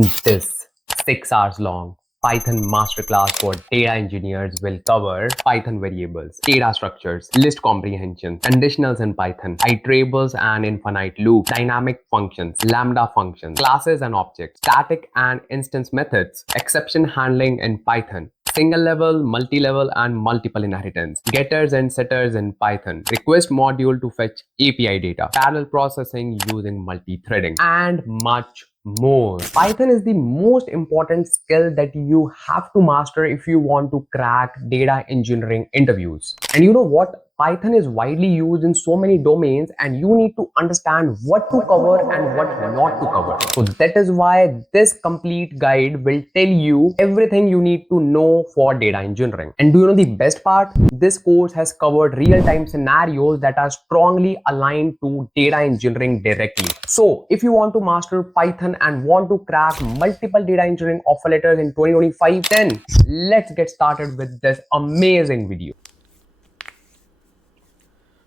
This 6 hours long Python masterclass for data engineers will cover Python variables, data structures, list comprehension, conditionals in Python, iterables and infinite loops, dynamic functions, lambda functions, classes and objects, static and instance methods, exception handling in Python, single level, multi-level and multiple inheritance, getters and setters in Python, request module to fetch API data, parallel processing using multi-threading, and much more. Python is the most important skill that you have to master if you want to crack data engineering interviews. And you know what? Python is widely used in so many domains and you need to understand what to cover and what not to cover. So that is why this complete guide will tell you everything you need to know for data engineering. And do you know the best part? This course has covered real-time scenarios that are strongly aligned to data engineering directly. So if you want to master Python and want to crack multiple data engineering offer letters in 2025, then let's get started with this amazing video.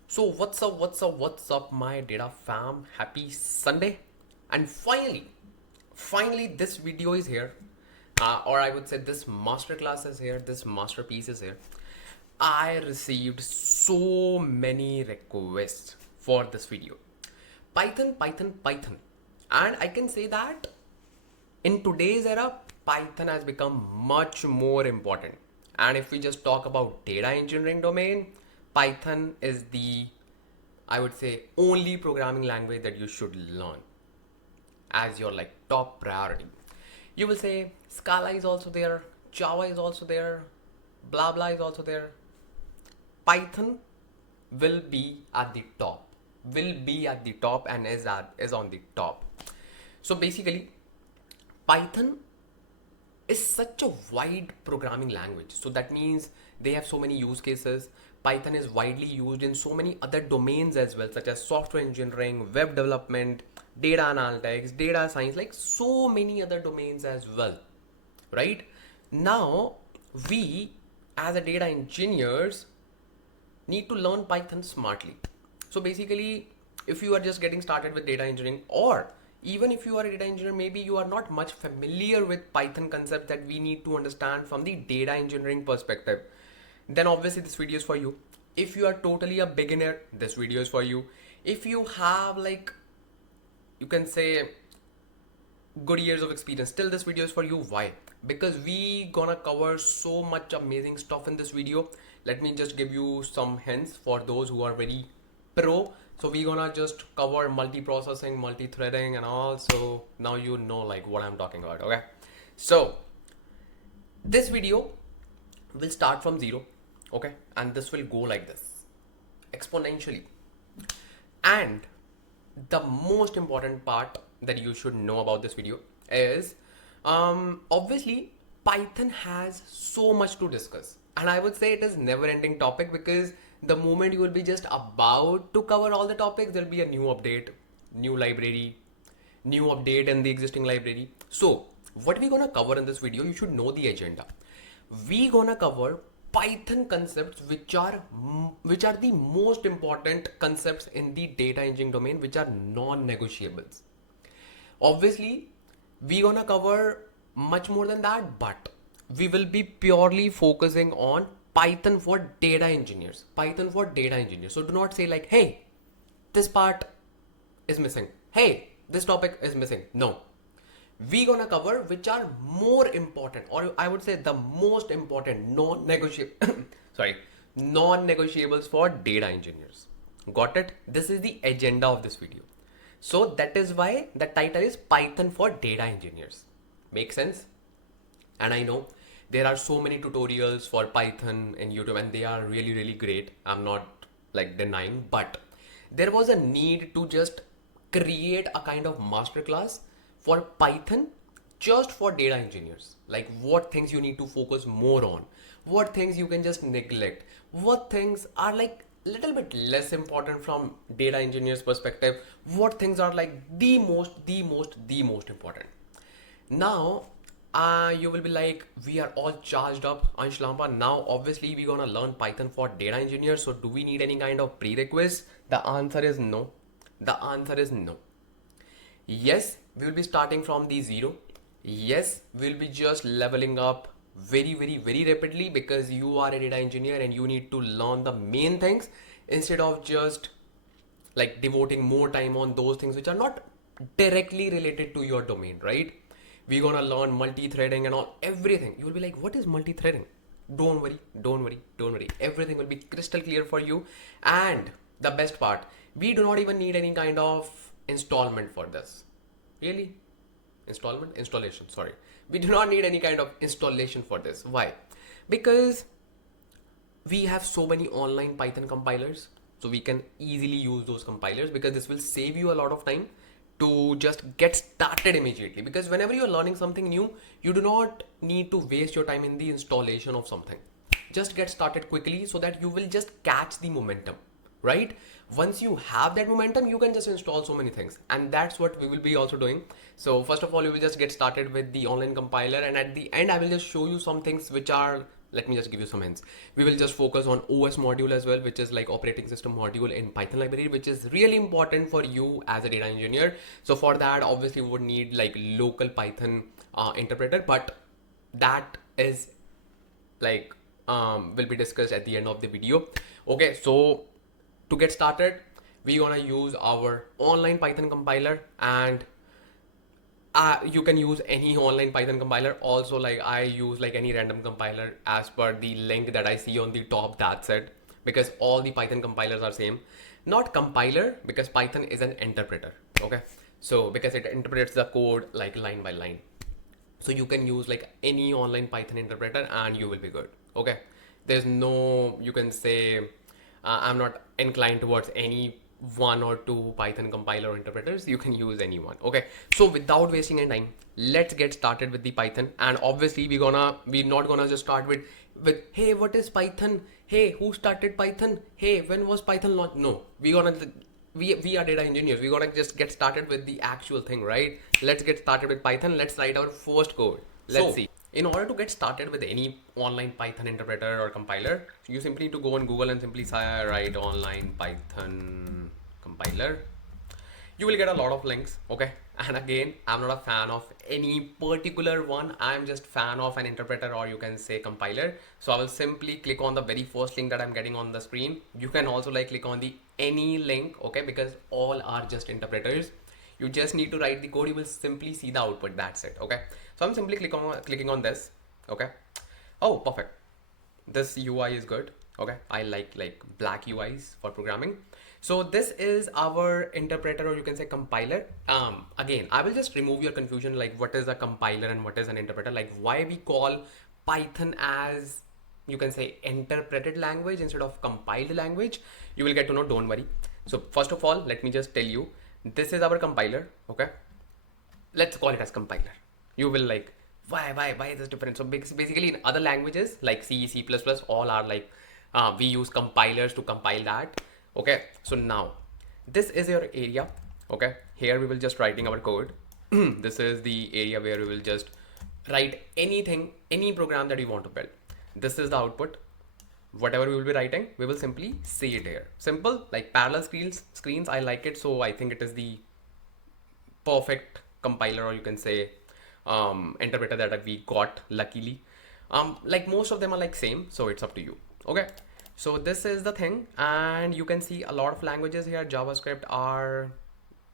So what's up my data fam? Happy Sunday. And finally this video is here. Or I would say this masterclass is here, this masterpiece is here. I received so many requests for this video. Python. And I can say that in today's era, Python has become much more important. And if we just talk about data engineering domain, Python is the, I would say, only programming language that you should learn as your like top priority. You will say Scala is also there, Java is also there, blah blah is also there. Python will be at the top, and is on the top. So basically, Python is such a wide programming language. So that means they have so many use cases. Python is widely used in so many other domains as well, such as software engineering, web development, data analytics, data science, like so many other domains as well, right? Now, we as a data engineers need to learn Python smartly. So basically, if you are just getting started with data engineering, or even if you are a data engineer, maybe you are not much familiar with Python concepts that we need to understand from the data engineering perspective, then obviously this video is for you. If you are totally a beginner, this video is for you. If you have like, you can say, good years of experience, still this video is for you. Why? Because we gonna cover so much amazing stuff in this video. Let me just give you some hints for those who are very pro. So we gonna just cover multi-processing, multi-threading and all. So now you know like what I'm talking about. Okay, so this video will start from zero. Okay, and this will go like this exponentially. And the most important part that you should know about this video is obviously Python has so much to discuss, and I would say it is never ending topic, because the moment you will be just about to cover all the topics, there'll be a new update, new library, new update in the existing library. So what we're gonna cover in this video, you should know the agenda. We gonna cover Python concepts which are the most important concepts in the data engineering domain, which are non-negotiables. Obviously, we gonna cover much more than that, but we will be purely focusing on Python for data engineers. Python for data engineers. So do not say like, hey, this part is missing. Hey, this topic is missing. No. We gonna cover which are more important, or I would say the most important non-negotiable non-negotiables for data engineers. Got it? This is the agenda of this video. So that is why the title is Python for data engineers. Make sense? And I know there are so many tutorials for Python in YouTube, and they are really great. I'm not like denying, but there was a need to just create a kind of masterclass for Python just for data engineers. Like what things you need to focus more on, what things you can just neglect, what things are like little bit less important from data engineers perspective, what things are like the most important. Now you will be like, we are all charged up, Ansh Lamba. Now obviously we're gonna learn Python for data engineers, so do we need any kind of prerequisites? The answer is no. Yes, we will be starting from the zero. Yes, we'll be just leveling up very rapidly because you are a data engineer and you need to learn the main things instead of just like devoting more time on those things which are not directly related to your domain, right? We're gonna learn multi-threading and all everything. You will be like, what is multi-threading? Don't worry. Everything will be crystal clear for you. And the best part, we do not even need any kind of installment for this. Really? Installation, sorry. We do not need any kind of installation for this. Why? Because we have so many online Python compilers, so we can easily use those compilers because this will save you a lot of time to just get started immediately. Because whenever you're learning something new, you do not need to waste your time in the installation of something. Just get started quickly so that you will just catch the momentum, right? Once you have that momentum, you can just install so many things, and that's what we will be also doing. So first of all, we will just get started with the online compiler, and at the end I will just show you some things which are, let me just give you some hints. We will just focus on OS module as well, which is like operating system module in Python library, which is really important for you as a data engineer. So for that, obviously we would need like local Python interpreter, but that is like will be discussed at the end of the video. Okay, so to get started, we're gonna use our online Python compiler, and you can use any online Python compiler. Also, like I use like any random compiler as per the link that I see on the top. That's it, because all the Python compilers are same. Not compiler, because Python is an interpreter. Okay, so because it interprets the code like line by line. So you can use like any online Python interpreter and you will be good. Okay, there's no, you can say I'm not inclined towards any one or two Python compiler or interpreters. You can use anyone. Okay, so without wasting any time, let's get started with the Python. And obviously we're not gonna just start with hey, what is Python? Hey, who started Python? Hey, when was Python launched? No, we are data engineers. We're gonna just get started with the actual thing, right? Let's get started with Python. Let's write our first code. Let's see. In order to get started with any online Python interpreter or compiler, you simply need to go on Google and simply write online Python compiler. You will get a lot of links. Okay, and again, I'm not a fan of any particular one. I'm just fan of an interpreter, or you can say compiler. So I will simply click on the very first link that I'm getting on the screen. You can also like click on the any link, okay, because all are just interpreters. You just need to write the code. You will simply see the output. That's it. Okay, so I'm simply clicking on this. Okay, oh, perfect. This UI is good. Okay, I like black UIs for programming. So this is our interpreter, or you can say compiler. Again, I will just remove your confusion, like what is a compiler and what is an interpreter, like why we call Python as, you can say, interpreted language instead of compiled language. You will get to know, don't worry. So first of all, let me just tell you, this is our compiler. Okay, let's call it as compiler. You will like, why is this different? So basically in other languages like C++, all are like we use compilers to compile that. Okay, so now this is your area. Okay, here we will just writing our code. This is the area where we will just write anything, any program that we want to build. This is the output. Whatever we will be writing, we will simply see it here. Simple, like parallel screens. I like it, so I think it is the perfect compiler, or you can say interpreter that we got luckily. Like most of them are like same, so it's up to you. Okay, so this is the thing, and you can see a lot of languages here: JavaScript, R,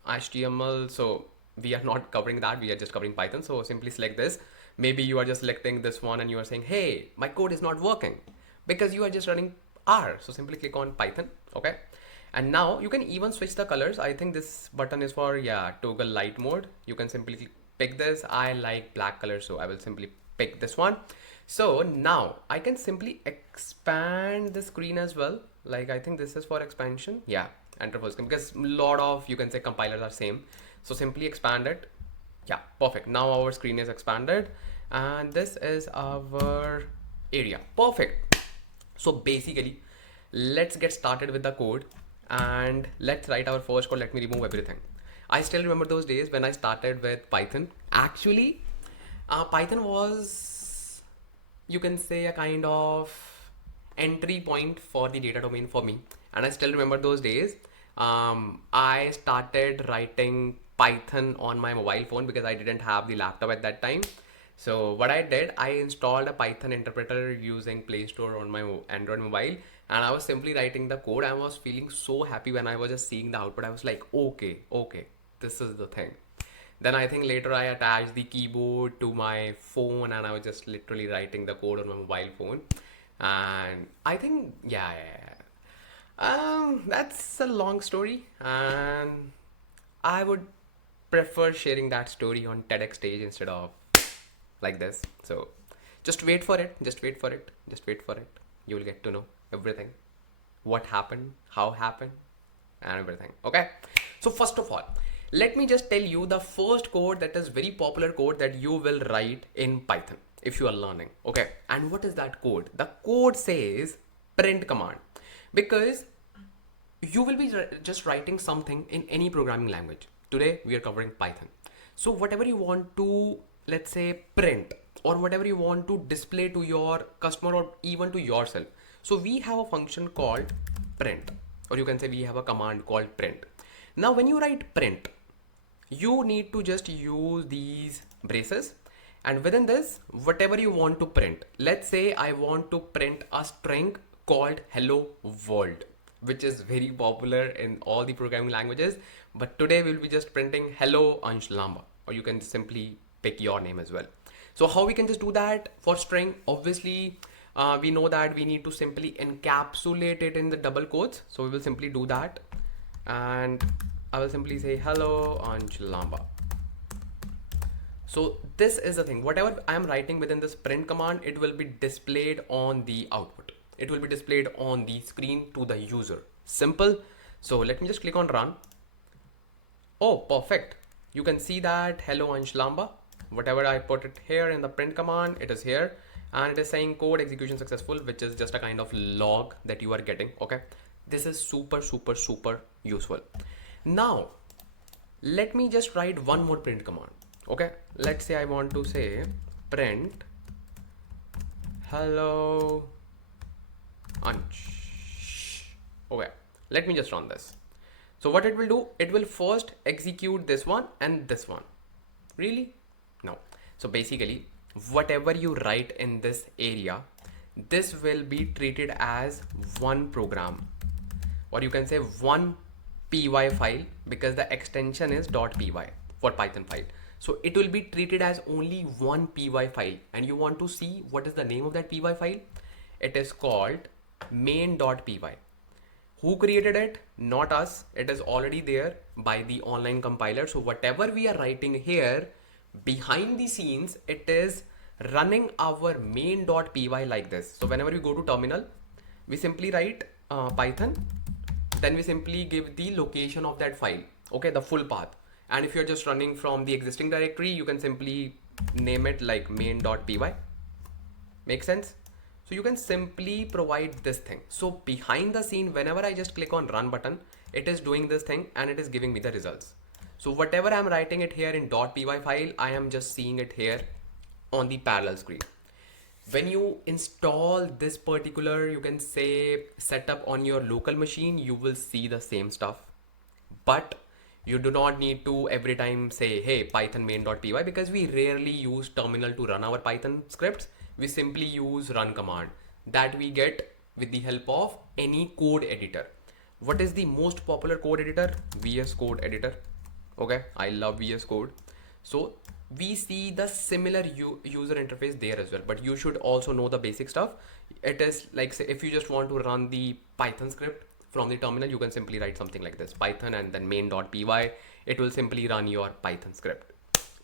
HTML. So we are not covering that, we are just covering Python. So simply select this. Maybe you are just selecting this one and you are saying, hey, my code is not working, because you are just running R. So simply click on Python. Okay, and now you can even switch the colors. I think this button is for, yeah, toggle light mode. You can simply pick this. I like black color, so I will simply pick this one. So now I can simply expand the screen as well. Like I think this is for expansion. Yeah, enter full screen, because a lot of, you can say, compilers are same. So simply expand it. Yeah, perfect. Now our screen is expanded, and this is our area. Perfect. So basically, let's get started with the code and let's write our first code. Let me remove everything. I still remember those days when I started with Python. Actually, Python was, you can say, a kind of entry point for the data domain for me. And I still remember those days. I started writing Python on my mobile phone because I didn't have the laptop at that time. So what I did, I installed a Python interpreter using Play Store on my Android mobile, and I was simply writing the code. I was feeling so happy when I was just seeing the output. I was like, okay, this is the thing. Then I think later I attached the keyboard to my phone and I was just literally writing the code on my mobile phone. And I think, yeah. That's a long story, and I would prefer sharing that story on TEDx stage instead of like this. So just wait for it. Just wait for it. Just wait for it. You will get to know everything. What happened, how happened, and everything. Okay. So first of all, let me just tell you the first code that is very popular code that you will write in Python if you are learning. Okay. And what is that code? The code says print command, because you will be just writing something in any programming language. Today we are covering Python. So whatever you want to, let's say, print, or whatever you want to display to your customer or even to yourself. So we have a function called print, or you can say we have a command called print. Now when you write print, you need to just use these braces, and within this, whatever you want to print, let's say I want to print a string called hello world, which is very popular in all the programming languages, but today we'll be just printing hello Ansh Lamba, or you can simply pick your name as well. So how we can just do that for string? Obviously, we know that we need to simply encapsulate it in the double quotes. So we will simply do that, and I will simply say hello Ansh Lamba. So this is the thing, whatever I am writing within this print command, it will be displayed on the output. It will be displayed on the screen to the user. Simple. So let me just click on run. Oh, perfect. You can see that hello Ansh Lamba. Whatever I put it here in the print command, it is here, and it is saying code execution successful, which is just a kind of log that you are getting. Okay. This is super useful. Now, let me just write one more print command. Okay. Let's say I want to say print hello Ansh. Okay, let me just run this. So what it will do, it will first execute this one and this one. Really? No. So basically, whatever you write in this area, this will be treated as one program, or you can say one py file, because the extension is .py for Python file. So it will be treated as only one py file, and you want to see what is the name of that py file. It is called main.py. Who created it? Not us. It is already there by the online compiler. So whatever we are writing here behind the scenes, it is running our main.py like this. So whenever we go to terminal, we simply write Python, then we simply give the location of that file. Okay, the full path. And if you're just running from the existing directory, you can simply name it like main.py. Make sense? So you can simply provide this thing. So behind the scene, whenever I just click on run button, it is doing this thing and it is giving me the results. So whatever I'm writing it here in .py file, I am just seeing it here on the parallel screen. When you install this particular, you can say, setup on your local machine, you will see the same stuff. But you do not need to every time say, hey, Python main.py, because we rarely use terminal to run our Python scripts. We simply use run command that we get with the help of any code editor. What is the most popular code editor? VS Code editor. Okay, I love VS Code. So we see the similar user interface there as well, but you should also know the basic stuff. It is like, say, if you just want to run the Python script from the terminal, you can simply write something like this, Python and then main.py. It will simply run your Python script.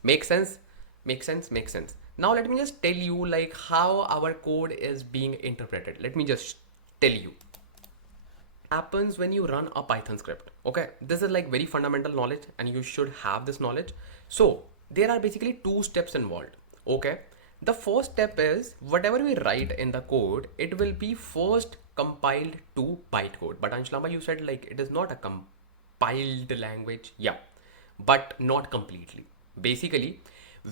Make sense? Make sense? Make sense. Now let me just tell you like how our code is being interpreted. Let me just tell you. Happens when you run a Python script. Okay, this is like very fundamental knowledge and you should have this knowledge. So there are basically two steps involved. Okay, the first step is whatever we write in the code, it will be first compiled to bytecode. But Anshlamba, you said like it is not a compiled language. Yeah, but not completely. Basically,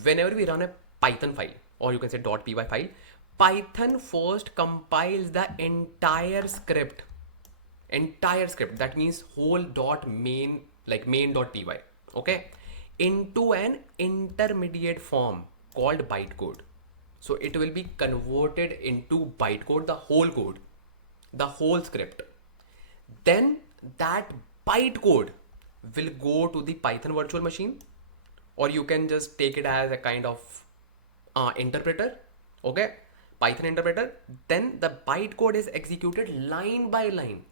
whenever we run a Python file, or you can say .py file, Python first compiles the entire script. That means whole main, like main.py. Okay, into an intermediate form called bytecode. So it will be converted into bytecode, the whole script. Then that bytecode will go to the Python virtual machine, or you can just take it as a kind of interpreter. Okay, Python interpreter. Then the bytecode is executed line by line.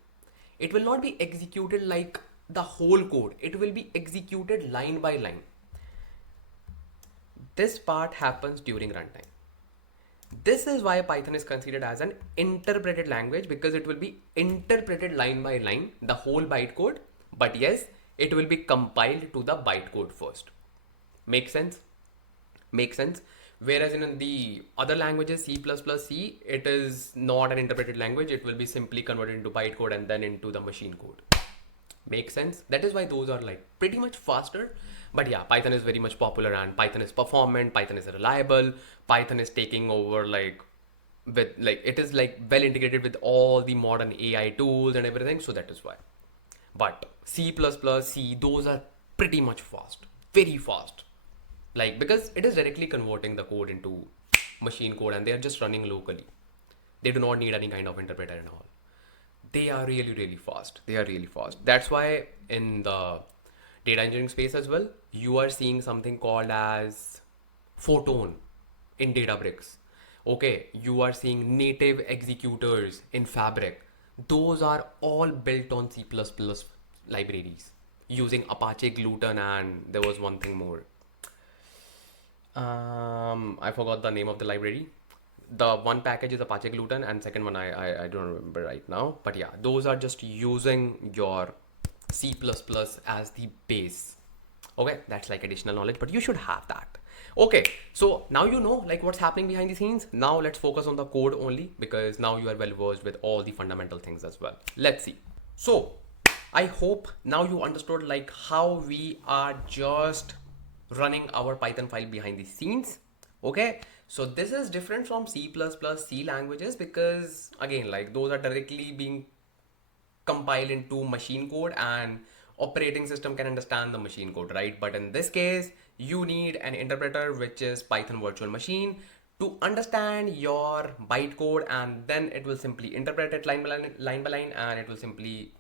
It will not be executed like the whole code, it will be executed line by line. This part happens during runtime. This is why Python is considered as an interpreted language, because it will be interpreted line by line, the whole bytecode. But yes, it will be compiled to the bytecode first. Make sense? Make sense? Whereas in the other languages, C++, C, it is not an interpreted language. It will be simply converted into bytecode and then into the machine code. Make sense? That is why those are like pretty much faster. But yeah, Python is very much popular, and Python is performant, Python is reliable, Python is taking over like with like it is like well integrated with all the modern AI tools and everything. So that is why. But C++, C, those are pretty much fast, very fast. Like, because it is directly converting the code into machine code and they are just running locally. They do not need any kind of interpreter and all. They are really, really fast. They are really fast. That's why in the data engineering space as well, you are seeing something called as Photon in Databricks. Okay, you are seeing native executors in Fabric. Those are all built on C++ libraries using Apache Gluten, and there was one thing more. I forgot the name of the library. The one package is Apache Gluten, and second one I don't remember right now. But yeah, those are just using your C++ as the base. Okay, that's like additional knowledge, but you should have that. Okay, so now you know like what's happening behind the scenes. Now let's focus on the code only, because now you are well versed with all the fundamental things as well. Let's see. So I hope now you understood like how we are just running our Python file behind the scenes. Okay, so this is different from C++, C languages, because again, like those are directly being compiled into machine code and operating system can understand the machine code, right? But in this case, you need an interpreter, which is Python virtual machine, to understand your bytecode, and then it will simply interpret it line by line, and it will simply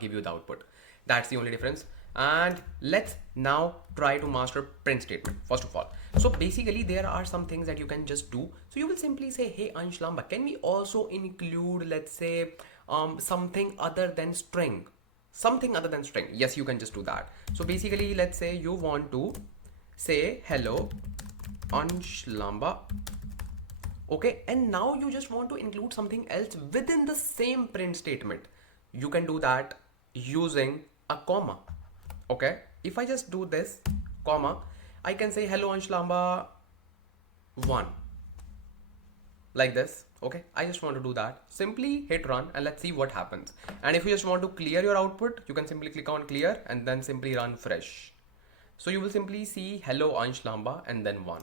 give you the output. That's the only difference. And let's now try to master print statement first of all. So basically there are some things that you can just do. So you will simply say, hey Ansh Lamba, can we also include, let's say, something other than string? Something other than string. Yes, you can just do that. So basically, let's say you want to say hello Ansh Lamba. Okay, and now you just want to include something else within the same print statement. You can do that using a comma. Okay, if I just do this comma, I can say hello Ansh Lamba 1 like this. Okay, I just want to do that. Simply hit run and let's see what happens. And if you just want to clear your output, you can simply click on clear and then simply run fresh. So you will simply see hello Ansh Lamba and then 1.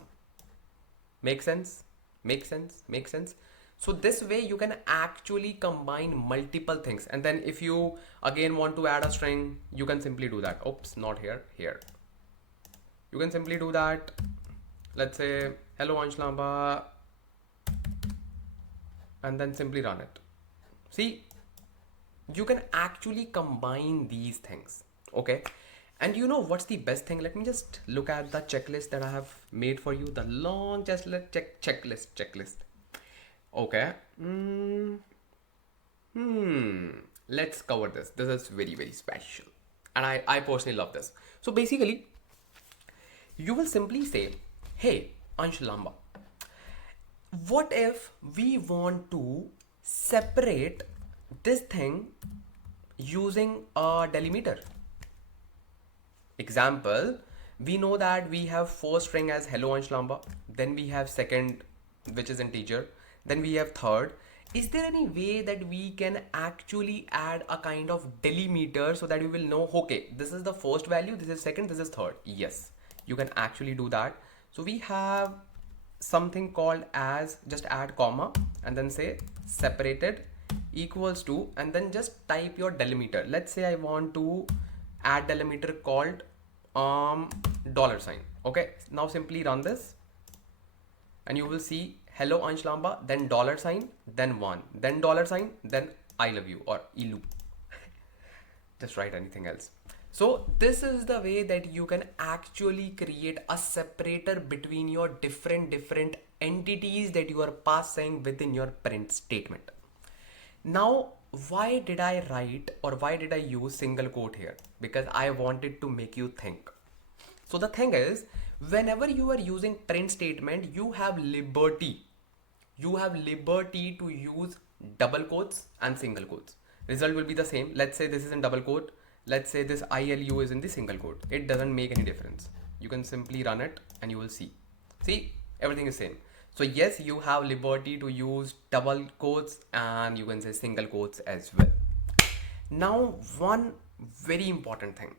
Make sense? Make sense? Make sense? So this way you can actually combine multiple things. And then if you again want to add a string, you can simply do that. Oops, not here, here. You can simply do that. Let's say hello Ansh Lamba and then simply run it. See, you can actually combine these things. Okay. And you know what's the best thing? Let me just look at the checklist that I have made for you. The long checklist. Okay. Let's cover this. This is very, very special. And I personally love this. So basically, you will simply say, hey, Ansh Lamba, what if we want to separate this thing using a delimiter? Example, we know that we have first string as hello Ansh Lamba, then we have second, which is integer, then we have third. Is there any way that we can actually add a kind of delimiter so that we will know, okay, this is the first value, this is second, this is third? Yes, you can actually do that. So we have something called as just add comma and then say separated equals to, and then just type your delimiter. Let's say I want to add delimiter called dollar sign. Okay, now simply run this and you will see hello Ansh Lamba, then dollar sign, then one, then dollar sign, then I love you or ilu. Just write anything else. So this is the way that you can actually create a separator between your different entities that you are passing within your print statement. Now, why did I write or why did I use single quote here? Because I wanted to make you think. So the thing is, whenever you are using print statement, you have liberty. You have liberty to use double quotes and single quotes. Result will be the same. Let's say this is in double quote. Let's say this ILU is in the single quote. It doesn't make any difference. You can simply run it and you will see. See, everything is same. So yes, you have liberty to use double quotes and you can say single quotes as well. Now, one very important thing.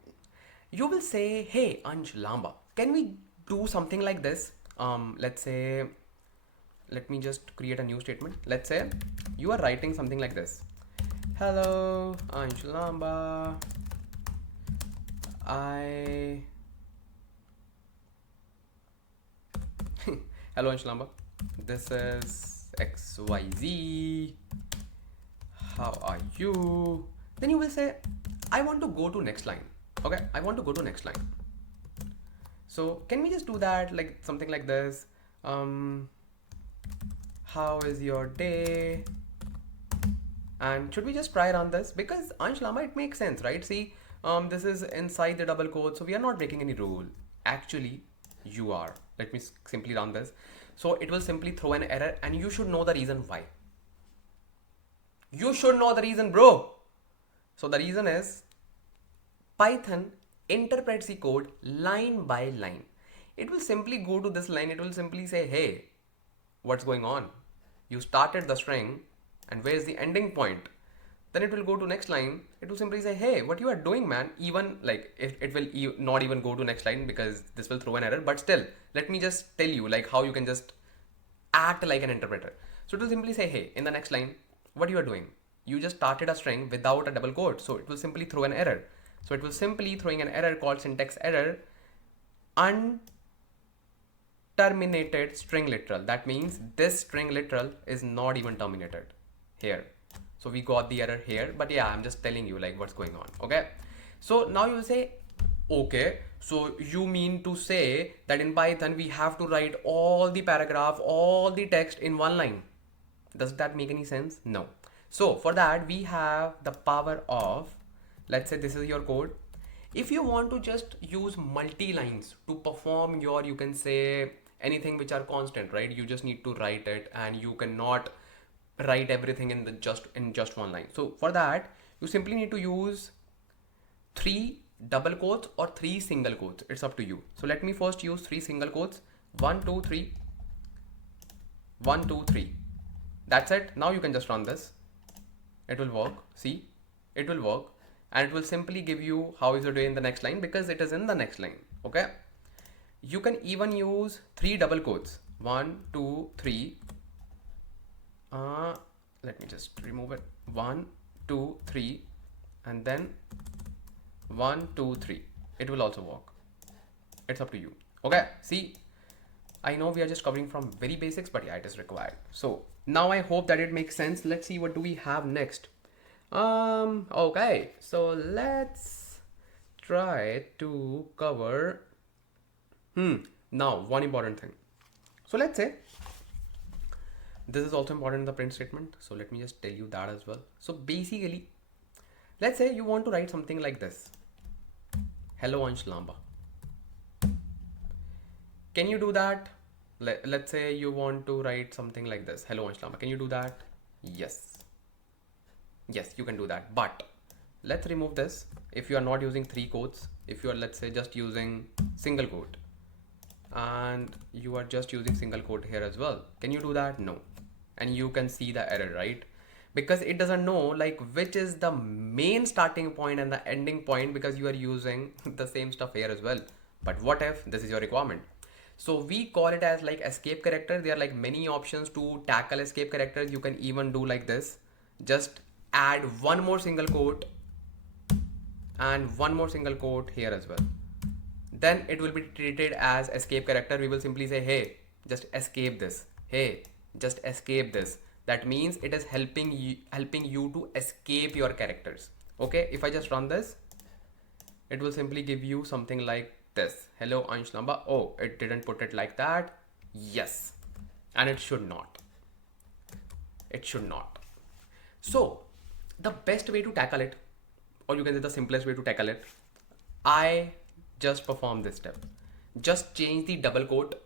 You will say, hey, Ansh Lamba, can we do something like this? Let's say, let me just create a new statement. Let's say you are writing something like this. Hello, Ansh Lamba. Hello, Ansh Lamba. This is XYZ. How are you? Then you will say, I want to go to next line. Okay, I want to go to next line. So can we just do that like something like this? How is your day? And should we just try run this? Because Ansh Lamba, it makes sense, right? See, this is inside the double quote, so we are not breaking any rule. Actually, you are. Let me simply run this. So it will simply throw an error and you should know the reason why. You should know the reason, bro. So the reason is Python interprets the code line by line. It will simply go to this line. It will simply say, hey, what's going on? You started the string and where's the ending point? Then it will go to next line. It will simply say, hey, what you are doing, man? Even like it will not even go to next line because this will throw an error. But still, let me just tell you like how you can just act like an interpreter. So it will simply say, hey, in the next line, what you are doing? You just started a string without a double quote. So it will simply throw an error. So it will simply throwing an error called syntax error unterminated string literal. That means this string literal is not even terminated here. So we got the error here, but yeah, I'm just telling you like what's going on. Okay. So now you will say, okay, so you mean to say that in Python we have to write all the paragraph, all the text in one line. Does that make any sense? No. So for that we have the power of, let's say this is your code. If you want to just use multi lines to perform your, you can say anything which are constant, right? You just need to write it and you cannot write everything in the just one line. So for that you simply need to use 3 double quotes or 3 single quotes. It's up to you. So let me first use 3 single quotes. 1 2 3 1 2 3. That's it. Now you can just run this. It will work. See, it will work and it will simply give you how is your day in the next line because it is in the next line. Okay, you can even use 3 double quotes. 1 2 3. Let me just remove it. 1 2 3 and then 1 2 3. It will also work. It's up to you. Okay, see, I know we are just covering from very basics, but yeah, it is required. So now I hope that it makes sense. Let's see what do we have next. Okay, so let's try to cover now one important thing. So let's say this is also important in the print statement, so let me just tell you that as well. So basically, let's say you want to write something like this. Hello Ansh Lamba. Can you do that? Let's say you want to write something like this. Hello Ansh Lamba. Can you do that? Yes. Yes, you can do that. But let's remove this. If you are not using 3 quotes, if you are, let's say, just using single quote and you are just using single quote here as well. Can you do that? No. And you can see the error, right? Because it doesn't know like which is the main starting point and the ending point because you are using the same stuff here as well. But what if this is your requirement? So we call it as like escape character. There are like many options to tackle escape characters. You can even do like this. Just add one more single quote and one more single quote here as well. then it will be treated as escape character. We will simply say, hey, just escape this. Hey, just escape this. That means it is helping you to escape your characters. Okay, if I just run this, it will simply give you something like this. Hello, Ansh Lamba. Oh, it didn't put it like that. Yes, and it should not. It should not. So the best way to tackle it, or you can say the simplest way to tackle it, I just perform this step. Just change the double quote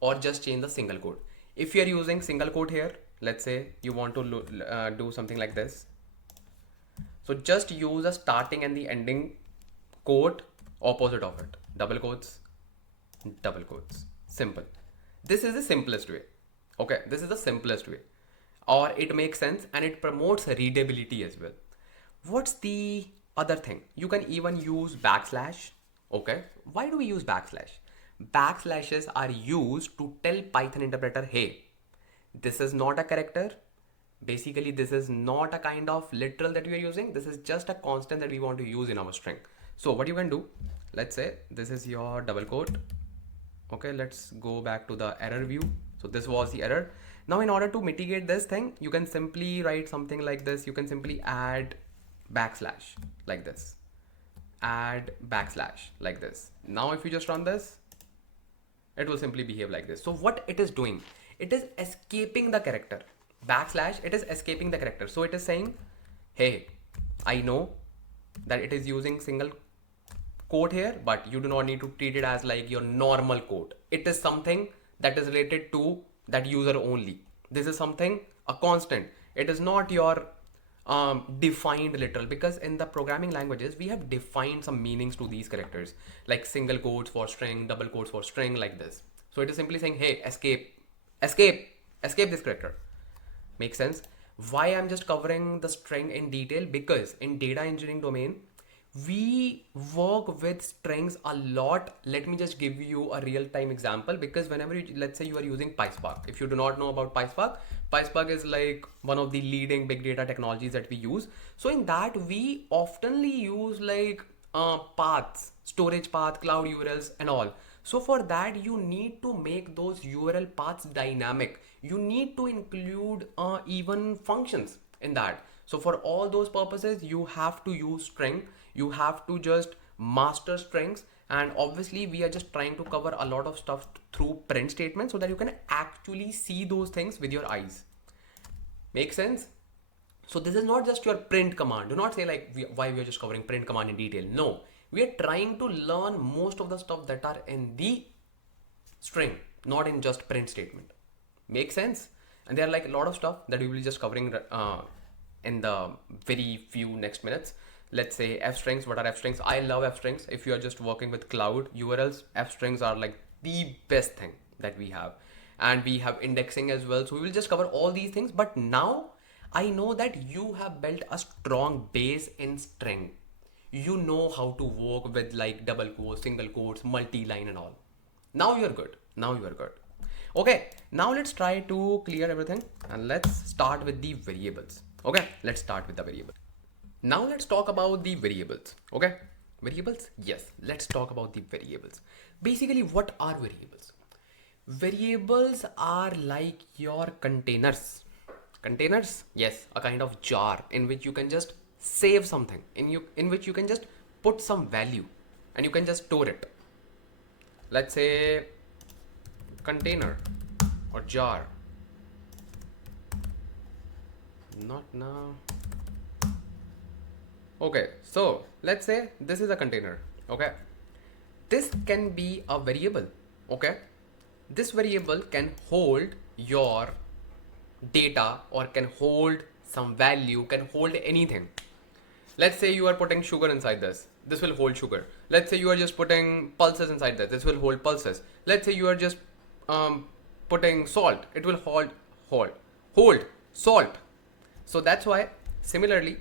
or just change the single quote. If you are using single quote here, let's say you want to do something like this. So just use a starting and the ending quote opposite of it. Double quotes, double quotes. Simple. This is the simplest way. Okay, this is the simplest way. Or it makes sense and it promotes readability as well. What's the other thing? You can even use backslash. Okay, why do we use backslash? Backslashes are used to tell Python interpreter, hey, this is not a character. Basically, this is not a kind of literal that we are using. This is just a constant that we want to use in our string. So what you can do, let's say this is your double quote. Okay, let's go back to the error view. So this was the error. Now in order to mitigate this thing, you can simply write something like this. You can simply add backslash like this. Add backslash like this. Now if you just run this, it will simply behave like this. So what it is doing, it is escaping the character. Backslash, it is escaping the character. So it is saying, hey, I know that it is using single quote here, but you do not need to treat it as like your normal quote. It is something that is related to that user only. This is something, a constant. It is not your defined literal, because in the programming languages, we have defined some meanings to these characters, like single quotes for string, double quotes for string, like this. So it is simply saying, hey, escape, escape, escape this character. Makes sense? Why I'm just covering the string in detail? Because in data engineering domain, we work with strings a lot. Let me just give you a real-time example, because whenever you, let's say you are using PySpark. If you do not know about PySpark, PySpark is like one of the leading big data technologies that we use. So in that, we oftenly use like paths, storage path, cloud URLs and all. So for that, you need to make those URL paths dynamic. You need to include even functions in that. So for all those purposes, you have to use string. You have to just master strings. And obviously we are just trying to cover a lot of stuff through print statements so that you can actually see those things with your eyes. Make sense? So this is not just your print command. Do not say like why we are just covering print command in detail. No, we are trying to learn most of the stuff that are in the string, not in just print statement. Make sense? And there are like a lot of stuff that we will be just covering in the very few next minutes. Let's say f strings. What are f strings? I love f strings. If you are just working with cloud URLs, f strings are like the best thing that we have. And we have indexing as well. So we will just cover all these things. But now I know that you have built a strong base in string. You know how to work with like double quotes, single quotes, multi-line and all. Now you're good. Now you are good. Okay, now let's try to clear everything and let's start with the variables. Okay, let's start with the variable. Now let's talk about the variables. Okay, variables? Yes, let's talk about the variables. Basically, what are variables? Variables are like your containers. Containers? Yes, a kind of jar in which you can just save something, in which you can just put some value and you can just store it. Let's say container or jar. Not now. Okay, so let's say this is a container. Okay, this can be a variable. Okay, this variable can hold your data or can hold some value, can hold anything. Let's say you are putting sugar inside this. This will hold sugar. Let's say you are just putting pulses inside this. This will hold pulses. Let's say you are just putting salt. It will hold salt. So that's why similarly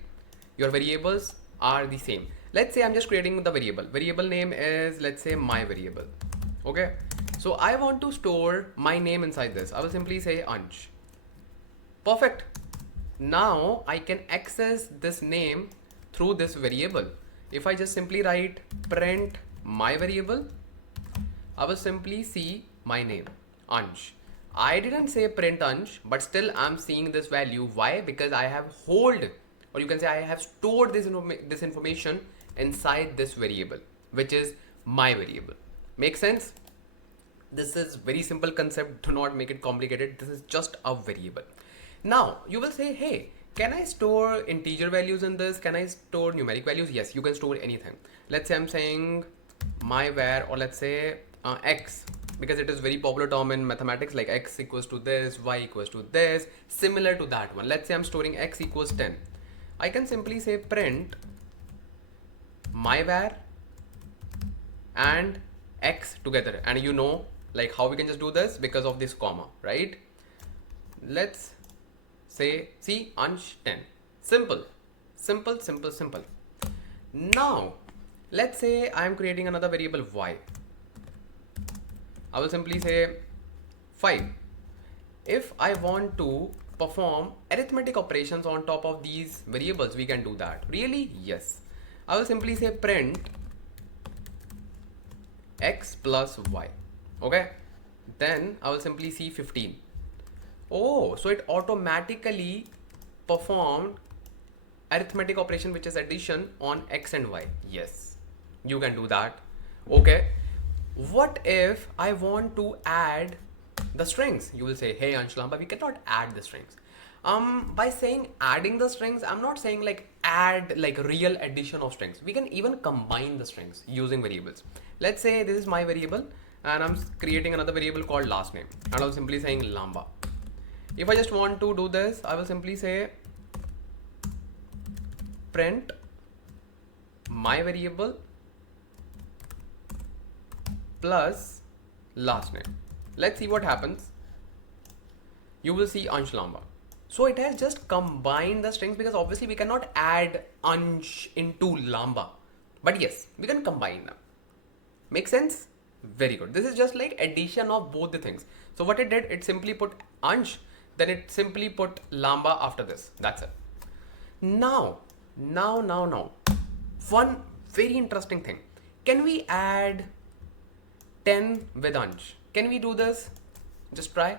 your variables are the same. Let's say I'm just creating the variable. Variable name is, let's say, my variable. Okay. So I want to store my name inside this. I will simply say Ansh. Perfect. Now I can access this name through this variable. If I just simply write print my variable, I will simply see my name, Ansh. I didn't say print Ansh, but still I'm seeing this value. Why? Because I have hold, or you can say I have stored this information inside this variable, which is my variable. Make sense? This is very simple concept. Do not make it complicated. This is just a variable. Now you will say, hey, can I store integer values in this? Can I store numeric values? Yes, you can store anything. Let's say I'm saying my var, or let's say x, because it is very popular term in mathematics, like x equals to this, y equals to this, similar to that one. Let's say I'm storing x equals 10. I can simply say print my var and x together, and you know like how we can just do this because of this comma, right? Let's say, see, Ansh 10. Simple, simple, simple, simple. Now let's say I'm creating another variable y. I will simply say 5. If I want to perform arithmetic operations on top of these variables, we can do that. Really? Yes. I will simply say print x plus y. Okay, then I will simply see 15. Oh, so it automatically performed arithmetic operation, which is addition on x and y. Yes, you can do that. Okay, what if I want to add the strings? You will say, hey Anshlamba, we cannot add the strings. By saying adding the strings, I'm not saying like add like real addition of strings. We can even combine the strings using variables. Let's say this is my variable and I'm creating another variable called last name, and I'm simply saying Lamba. If I just want to do this, I will simply say print my variable plus last name. Let's see what happens. You will see Ansh Lamba. So it has just combined the strings, because obviously we cannot add Ansh into Lamba. But yes, we can combine them. Make sense? Very good. This is just like addition of both the things. So what it did, it simply put Ansh, then it simply put Lamba after this. That's it. Now, one very interesting thing. Can we add 10 with Ansh? Can we do this? Just try.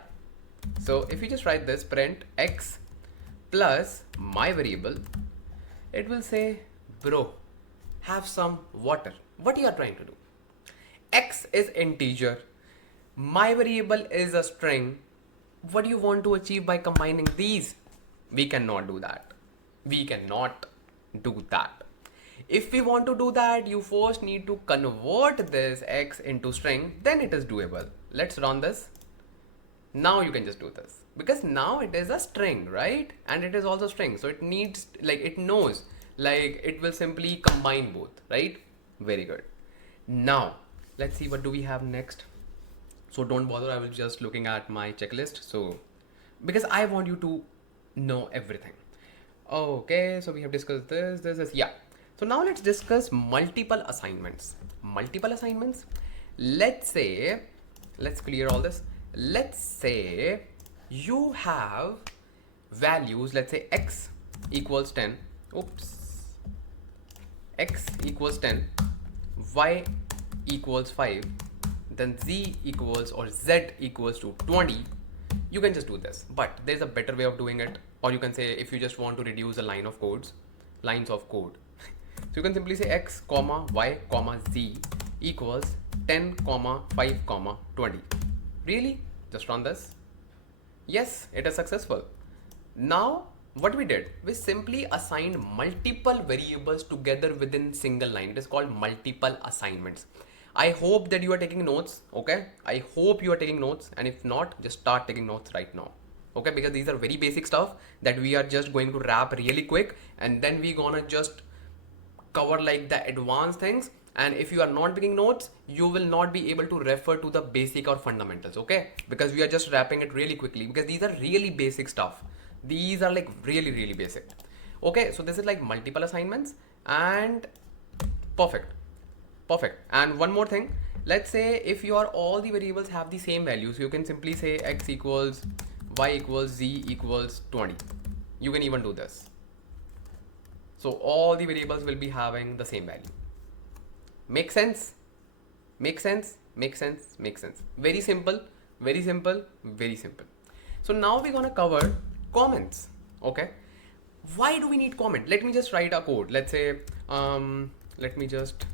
So if you just write this print x plus my variable, it will say, bro, have some water. What you are trying to do? X is integer, my variable is a string. What do you want to achieve by combining these? We cannot do that. We cannot do that. If we want to do that, you first need to convert this x into string, then it is doable. Let's run this. Now you can just do this, because now it is a string, right? And it is also string, so it needs, like, it knows, like, it will simply combine both, right? Very good. Now let's see what do we have next. So don't bother, I was just looking at my checklist, so because I want you to know everything. Okay, so we have discussed this, yeah. So now let's discuss multiple assignments. Multiple assignments. Let's say, let's clear all this. Let's say you have values, let's say x equals 10. Oops. X equals 10, y equals 5, then z equals, or z equals to 20. You can just do this, but there's a better way of doing it. Or you can say, if you just want to reduce a lines of code, so you can simply say x comma y comma z equals 10 comma 5 comma 20. Really? Just run this. Yes, it is successful. Now what we did, we simply assigned multiple variables together within single line. It is called multiple assignments. I hope that you are taking notes. Okay, I hope you are taking notes, and if not, just start taking notes right now. Okay, because these are very basic stuff that we are just going to wrap really quick, and then we gonna just cover like the advanced things. And if you are not taking notes, you will not be able to refer to the basic or fundamentals. Okay, because we are just wrapping it really quickly, because these are really basic stuff. These are like really basic. Okay, so this is like multiple assignments, and perfect. And one more thing, let's say if your all the variables have the same values, you can simply say x equals y equals z equals 20. You can even do this. So all the variables will be having the same value. Make sense? Make sense? Makes sense? Makes sense. Very simple, very simple, very simple. So now we're gonna cover comments. Okay. Why do we need comment? Let me just write a code. Let's say, let me just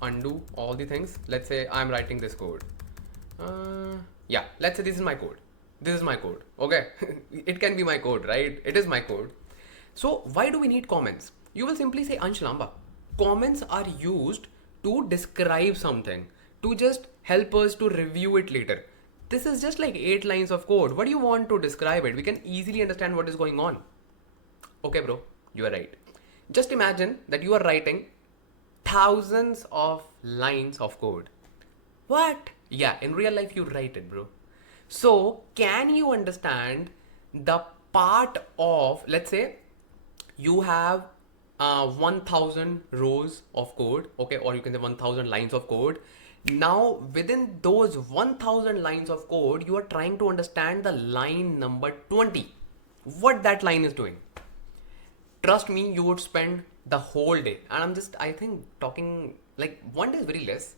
undo all the things. Let's say I'm writing this code. Yeah, let's say this is my code. This is my code. Okay. It can be my code, right? It is my code. So why do we need comments? You will simply say Ansh Lamba. Comments are used to describe something, to just help us to review it later. This is just like 8 lines of code. What do you want to describe it? We can easily understand what is going on. Okay, bro, you are right. Just imagine that you are writing thousands of lines of code. What? Yeah, in real life you write it, bro. So, can you understand the part of, let's say, you have 1000 rows of code, okay, or you can say 1000 lines of code. Now, within those 1000 lines of code, you are trying to understand the line number 20, what that line is doing. Trust me, you would spend the whole day, and I think talking like one day is very less.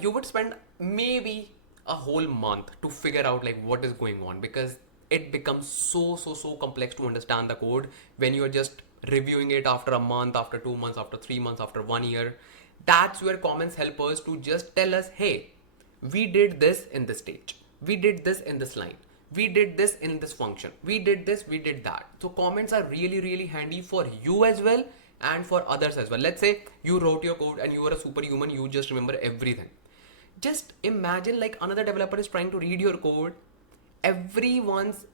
You would spend maybe a whole month to figure out like what is going on, because it becomes so complex to understand the code when you are just reviewing it after a month, after 2 months, after 3 months, after 1 year. That's where comments help us to just tell us, hey, we did this in this stage, we did this in this line, we did this in this function, we did this, we did that. So comments are really handy for you as well and for others as well. Let's say you wrote your code and you are a superhuman, you just remember everything. Just imagine like another developer is trying to read your code. Everyone's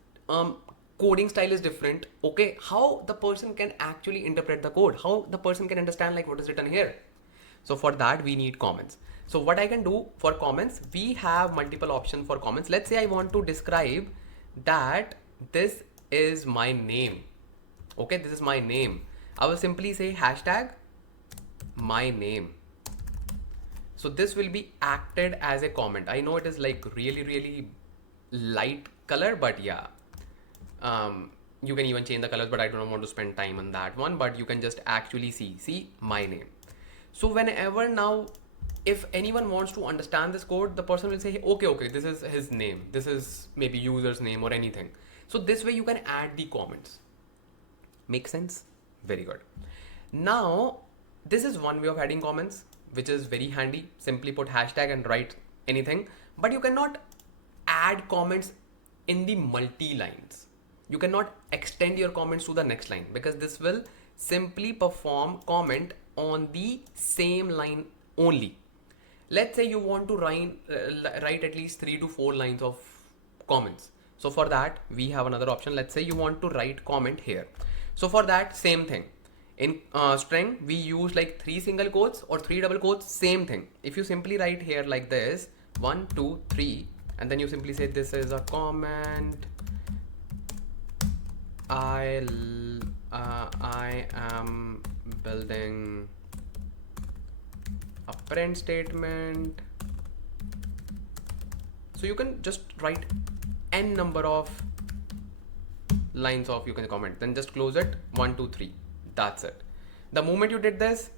coding style is different. Okay, how the person can actually interpret the code, how the person can understand like what is written here. So for that we need comments. So what I can do for comments, we have multiple options for comments. Let's say I want to describe that this is my name. Okay, this is my name. I will simply say hashtag my name. So this will be acted as a comment. I know it is like really light color, but yeah, you can even change the colors, but I don't want to spend time on that one. But you can just actually see my name. So whenever now, if anyone wants to understand this code, the person will say, okay, this is his name, this is maybe user's name or anything. So this way you can add the comments. Make sense? Very good. Now, this is one way of adding comments, which is very handy. Simply put hashtag and write anything, but you cannot add comments in the multi-lines. You cannot extend your comments to the next line, because this will simply perform comment on the same line only. Let's say you want to write at least 3 to 4 lines of comments. So for that, we have another option. Let's say you want to write comment here. So for that, same thing. In string, we use like 3 single quotes or 3 double quotes, same thing. If you simply write here like this, 1, 2, 3, and then you simply say this is a comment. I am building a print statement. So you can just write n number of lines of you can comment, then just close it, 1, 2, 3. That's it. The moment you did this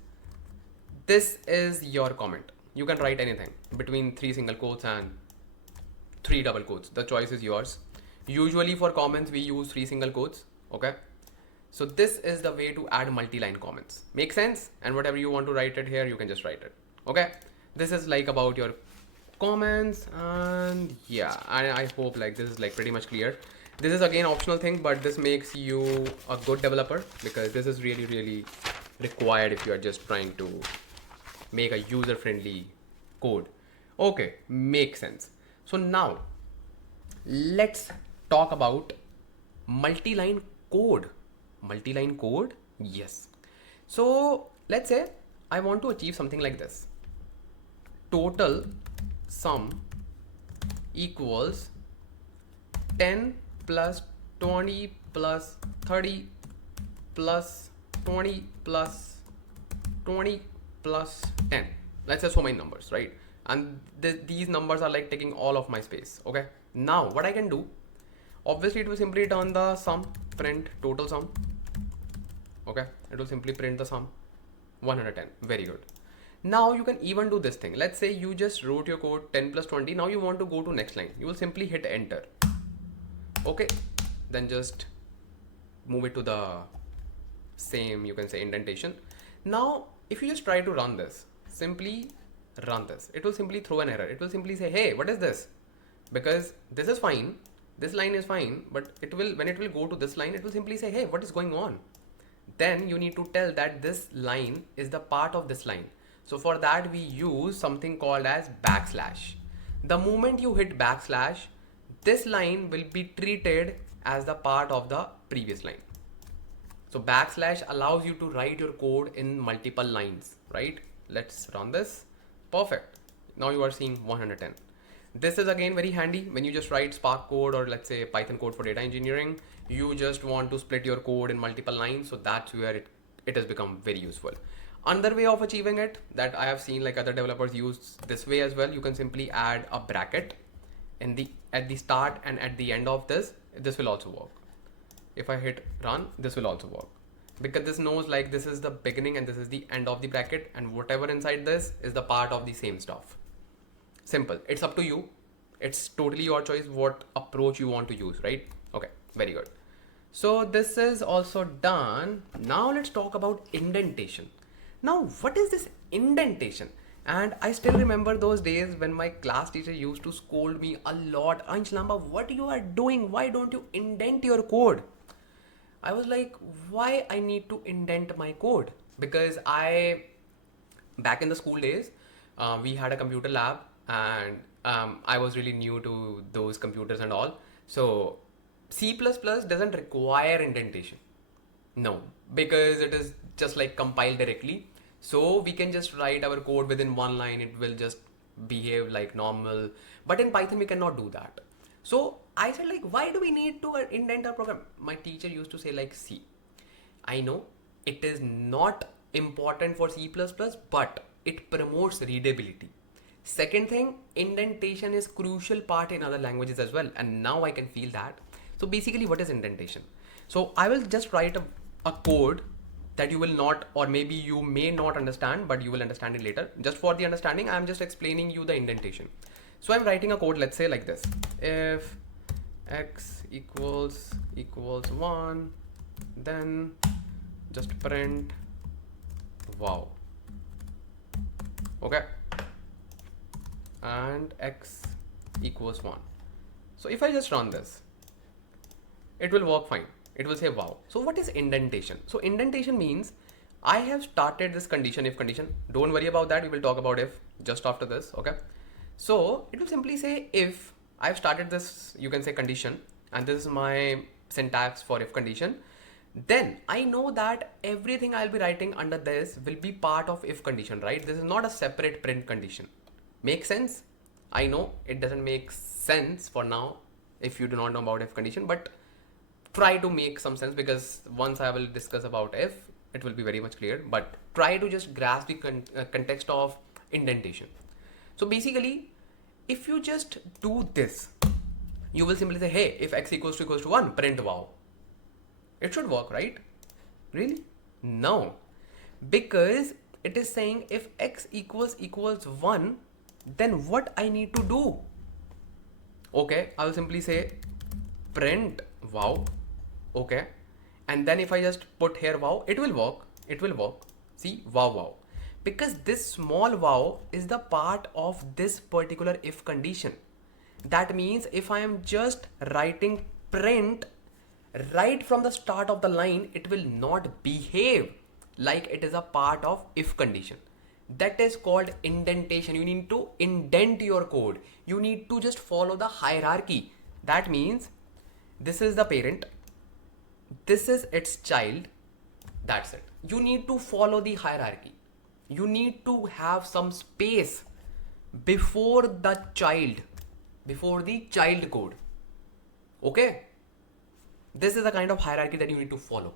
is your comment. You can write anything between 3 single quotes and 3 double quotes. The choice is yours. Usually for comments we use 3 single quotes. Okay, so this is the way to add multi-line comments. Make sense? And whatever you want to write it here, you can just write it. Okay, this is like about your comments. And yeah, I hope like this is like pretty much clear. This is again optional thing, but this makes you a good developer, because this is really required if you are just trying to make a user-friendly code. Okay, makes sense. So now let's talk about multi-line code. Multi-line code, yes. So let's say I want to achieve something like this. Total sum equals 10 plus 20 plus 30 plus 20 plus 20 plus 10. Let's say so many numbers, right? And these numbers are like taking all of my space. Okay, now what I can do, obviously it will simply return the sum, print total sum. Okay, it will simply print the sum 110. Very good. Now you can even do this thing. Let's say you just wrote your code 10 plus 20. Now you want to go to next line. You will simply hit enter. Okay. Then just move it to the same, you can say, indentation. Now, if you just try to run this, simply run this, it will simply throw an error. It will simply say, hey, what is this? Because this is fine. This line is fine, but it will, when it will go to this line, it will simply say, hey, what is going on? Then you need to tell that this line is the part of this line. So for that, we use something called as backslash. The moment you hit backslash, this line will be treated as the part of the previous line. So backslash allows you to write your code in multiple lines, right? Let's run this. Perfect. Now you are seeing 110. This is again very handy when you just write Spark code or let's say Python code for data engineering. You just want to split your code in multiple lines. So that's where it has become very useful. Another way of achieving it that I have seen like other developers use this way as well. You can simply add a bracket at the start and at the end of this. This will also work. If I hit run, this will also work because this knows like this is the beginning and this is the end of the bracket, and whatever inside this is the part of the same stuff. Simple. It's up to you. It's totally your choice what approach you want to use, right? Okay, very good. So this is also done. Now let's talk about indentation. Now, what is this indentation? And I still remember those days when my class teacher used to scold me a lot. Ansh, Lamba, what you are doing? Why don't you indent your code? I was like, why I need to indent my code? Because back in the school days, we had a computer lab and I was really new to those computers and all. So C++ doesn't require indentation. No, because it is just like compiled directly. So we can just write our code within one line. It will just behave like normal. But in Python, we cannot do that. So I said like, why do we need to indent our program? My teacher used to say like, see, I know it is not important for C++, but it promotes readability. Second thing, indentation is crucial part in other languages as well. And now I can feel that. So basically what is indentation? So I will just write a code that you will not, or maybe you may not understand, but you will understand it later. Just for the understanding, I'm just explaining you the indentation. So I'm writing a code, let's say like this. If x equals 1, then just print wow. Okay. And x equals 1. So if I just run this, it will work fine. It will say wow. So what is indentation? So indentation means I have started this condition, if condition. Don't worry about that. We will talk about if just after this. Okay. So it will simply say if I've started this, you can say condition, and this is my syntax for if condition. Then I know that everything I'll be writing under this will be part of if condition, right? This is not a separate print condition. Make sense? I know it doesn't make sense for now if you do not know about if condition, but try to make some sense because once I will discuss about if, it will be very much clear, but try to just grasp the context of indentation. So basically, if you just do this, you will simply say, hey, if x equals to 1, print wow. It should work, right? Really? No, because it is saying if x equals 1, then what I need to do? Okay, I will simply say print wow. Okay, and then if I just put here wow, it will work. It will work. See, wow. Because this small wow is the part of this particular if condition. That means if I am just writing print right from the start of the line, it will not behave like it is a part of if condition. That is called indentation. You need to indent your code. You need to just follow the hierarchy. That means this is the parent, this is its child. That's it. You need to follow the hierarchy. You need to have some space before the child code. Okay, this is the kind of hierarchy that you need to follow.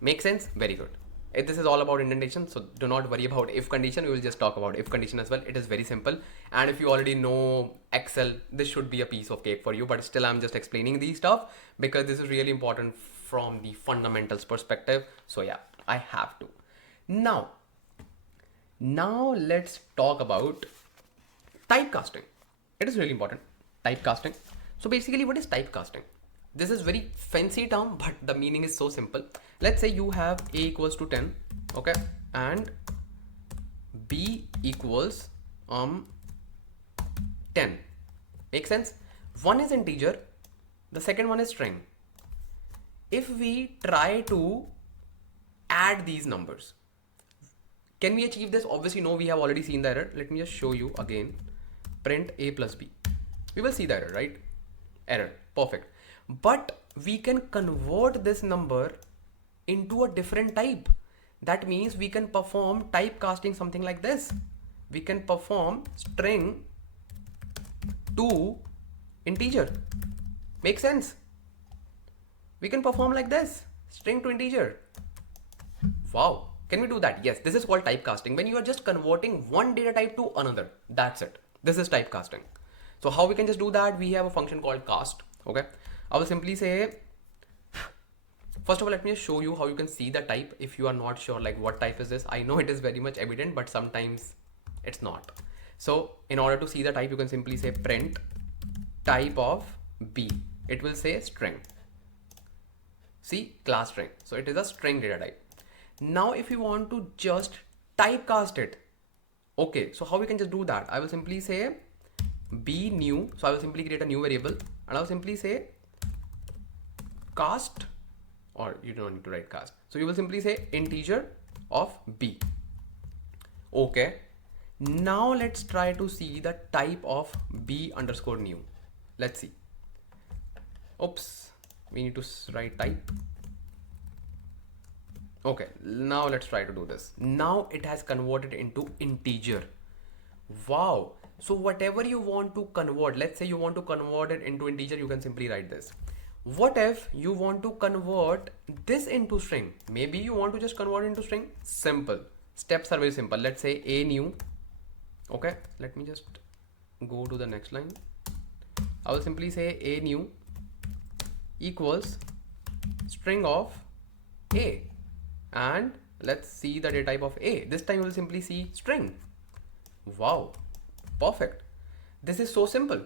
Make sense? Very good. This is all about indentation, so do not worry about if condition. We will just talk about if condition as well. It is very simple, and if you already know Excel, this should be a piece of cake for you, but still I'm just explaining these stuff because this is really important from the fundamentals perspective. So yeah, I have to. Now Now let's talk about typecasting. It is really important. Typecasting. So basically, what is typecasting? This is very fancy term, but the meaning is so simple. Let's say you have a equals to 10, okay, and b equals 10. Make sense? One is integer, the second one is string. If we try to add these numbers, can we achieve this? Obviously no, we have already seen the error. Let me just show you again. Print a plus b. We will see the error, right? Error, perfect. But we can convert this number into a different type. That means we can perform typecasting something like this. We can perform string to integer. Make sense? We can perform like this, string to integer. Wow. Can we do that? Yes, this is called typecasting. When you are just converting one data type to another, that's it. This is typecasting. So how we can just do that? We have a function called cast. Okay. I will simply say, first of all, let me just show you how you can see the type if you are not sure like what type is this. I know it is very much evident, but sometimes it's not. So in order to see the type, you can simply say print type of b. It will say string. See, class string. So it is a string data type. Now if you want to just typecast it, okay, so how we can just do that? I will simply say b new. So I will simply create a new variable and I will simply say cast, or you don't need to write cast. So you will simply say integer of b. Okay. Now let's try to see the type of b underscore new. Let's see. Oops, we need to write type. Okay, now let's try to do this. Now it has converted into integer. Wow. So whatever you want to convert, let's say you want to convert it into integer, you can simply write this. What if you want to convert this into string? Maybe you want to just convert it into string. Simple. Steps are very simple. Let's say a new. Okay, let me just go to the next line. I will simply say a new equals string of a. And let's see the data type of a. This time we'll simply see string. Wow, perfect. This is so simple.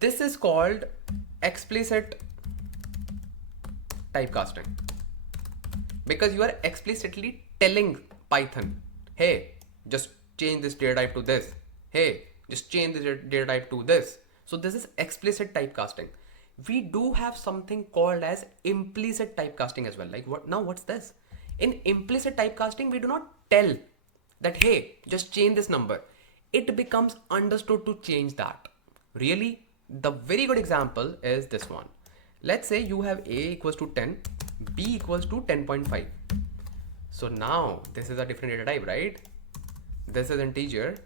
This is called explicit typecasting, because you are explicitly telling Python, hey, just change this data type to this. Hey, just change this data type to this. So this is explicit typecasting. We do have something called as implicit typecasting as well. Like what now? What's this? In implicit typecasting, we do not tell that, hey, just change this number. It becomes understood to change that. Really, the very good example is this one. Let's say you have a equals to 10, b equals to 10.5. So now this is a different data type, right? This is integer.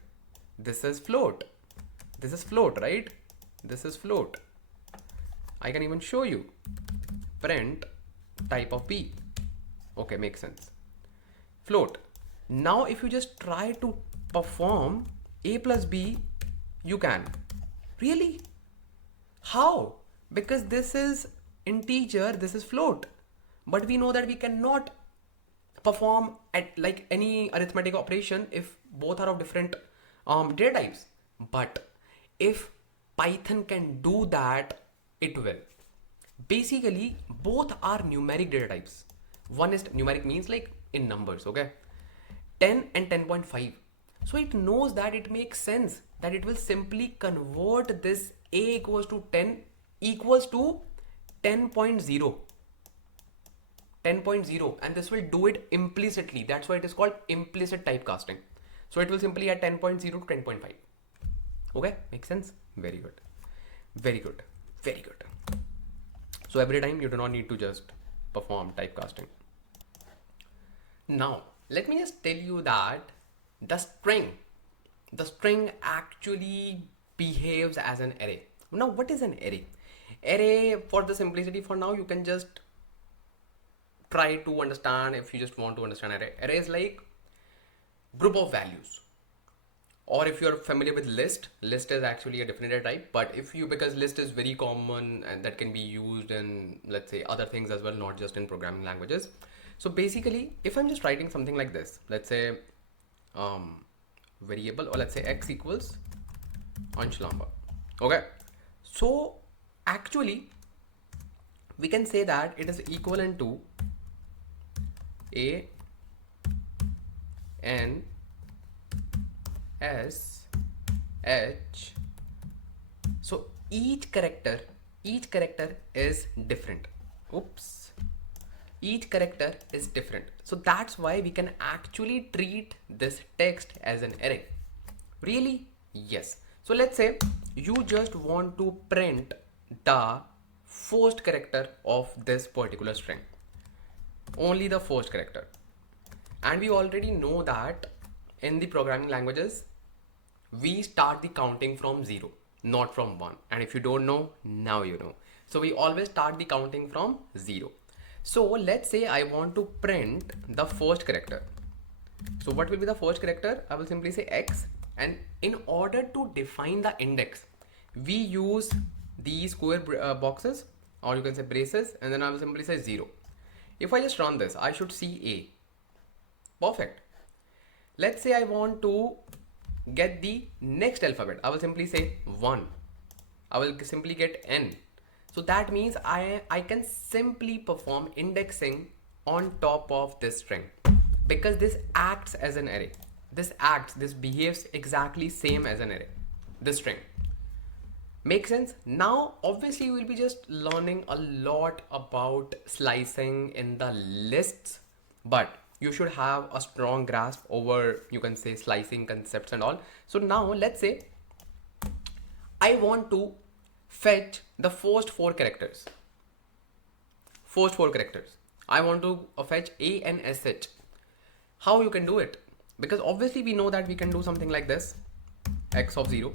This is float. This is float, right? This is float. I can even show you. Print type of b. Okay, makes sense. Float. Now if you just try to perform a plus b, you can. Really? How? Because this is integer, this is float. But we know that we cannot perform at like any arithmetic operation if both are of different data types. But if Python can do that, it will. Basically, both are numeric data types. One is numeric, means like in numbers, okay? 10 and 10.5. So it knows that it makes sense that it will simply convert this a equals to 10 equals to 10.0. 10.0, and this will do it implicitly. That's why it is called implicit typecasting. So it will simply add 10.0 to 10.5. Okay, makes sense? Very good. Very good. Very good. So every time you do not need to just perform typecasting. Now, let me just tell you that the string actually behaves as an array. Now, what is an array? Array, for the simplicity for now, you can just try to understand if you just want to understand array. Array is like group of values. Or if you're familiar with list is actually a different data type. But if you, because list is very common and that can be used in, let's say, other things as well, not just in programming languages. So basically, if I'm just writing something like this, let's say variable, or let's say x equals anshlambacollab. Okay, so actually we can say that it is equivalent to a n s h. So each character is different. Oops. Each character is different. So that's why we can actually treat this text as an array. Really? Yes. So let's say you just want to print the first character of this particular string. Only the first character. And we already know that in the programming languages, we start the counting from 0, not from 1. And if you don't know, now you know. So we always start the counting from 0. So let's say I want to print the first character. So what will be the first character? I will simply say x, and in order to define the index, we use these square boxes, or you can say braces, and then I will simply say 0. If I just run this, I should see a. Perfect. Let's say I want to get the next alphabet. I will simply say 1. I will simply get n. So that means I can simply perform indexing on top of this string, because this acts as an array. This behaves exactly same as an array, this string. Make sense? Now obviously we'll be just learning a lot about slicing in the lists, but you should have a strong grasp over, you can say, slicing concepts and all. So now let's say I want to fetch the first four characters. I want to fetch a and sh. How you can do it? Because obviously we know that we can do something like this. X of 0.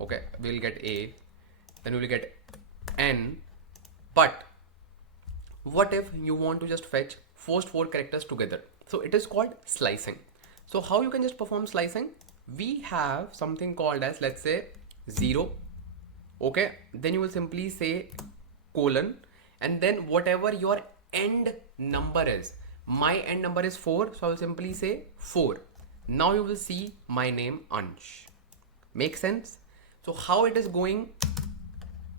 Okay, we'll get a, then we'll get n. But what if you want to just fetch first four characters together? So it is called slicing. So how you can just perform slicing? We have something called as, let's say, 0. Okay, then you will simply say colon, and then whatever your end number is. My end number is 4, so I will simply say 4. Now you will see my name Ansh. Make sense? So how it is going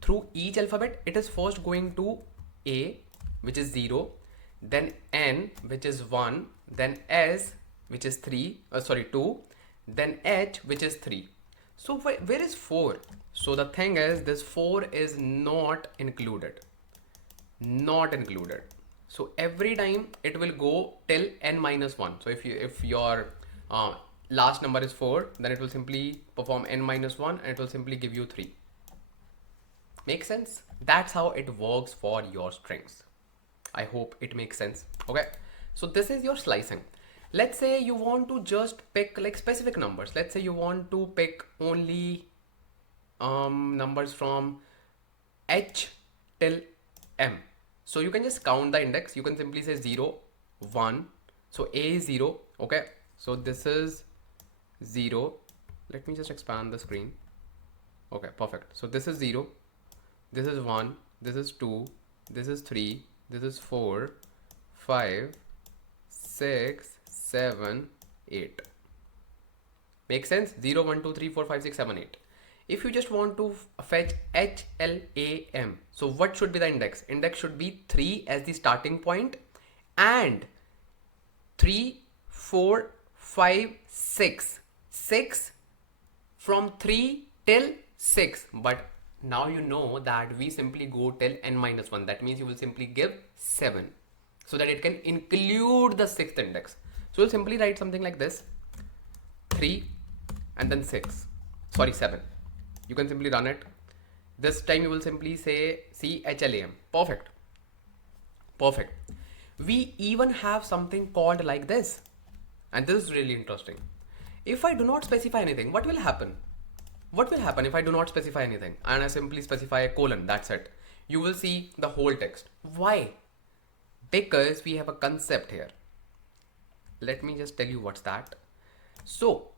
through each alphabet? It is first going to A, which is 0, then N, which is 1, then S, which is 2, then H, which is 3. So where is 4? So the thing is, this 4 is not included. So every time it will go till n minus 1. So if your last number is 4, then it will simply perform n minus 1, and it will simply give you 3. Make sense? That's how it works for your strings. I hope it makes sense. Okay, so this is your slicing. Let's say you want to just pick like specific numbers. Let's say you want to pick only numbers from h till m. So you can just count the index. You can simply say 0, 1. So a is 0. Okay, so this is 0. Let me just expand the screen. Okay, perfect. So this is 0, this is 1, this is 2, this is 3, this is 4, 5, 6, 7, 8. Make sense? 0, 1, 2, 3, 4, 5, 6, 7, 8. If you just want to fetch HLAM, so what should be the index? Index should be 3 as the starting point, and 3, 4, 5, 6. 6 from 3 till 6. But now you know that we simply go till n minus 1. That means you will simply give 7, so that it can include the 6th index. So you'll simply write something like this: 3 and then 7. You can simply run it. This time you will simply say CHLAM. Perfect. We even have something called like this, and this is really interesting. If I do not specify anything, what will happen? What will happen if I do not specify anything and I simply specify a colon? That's it. You will see the whole text. Why? Because we have a concept here. Let me just tell you what's that. So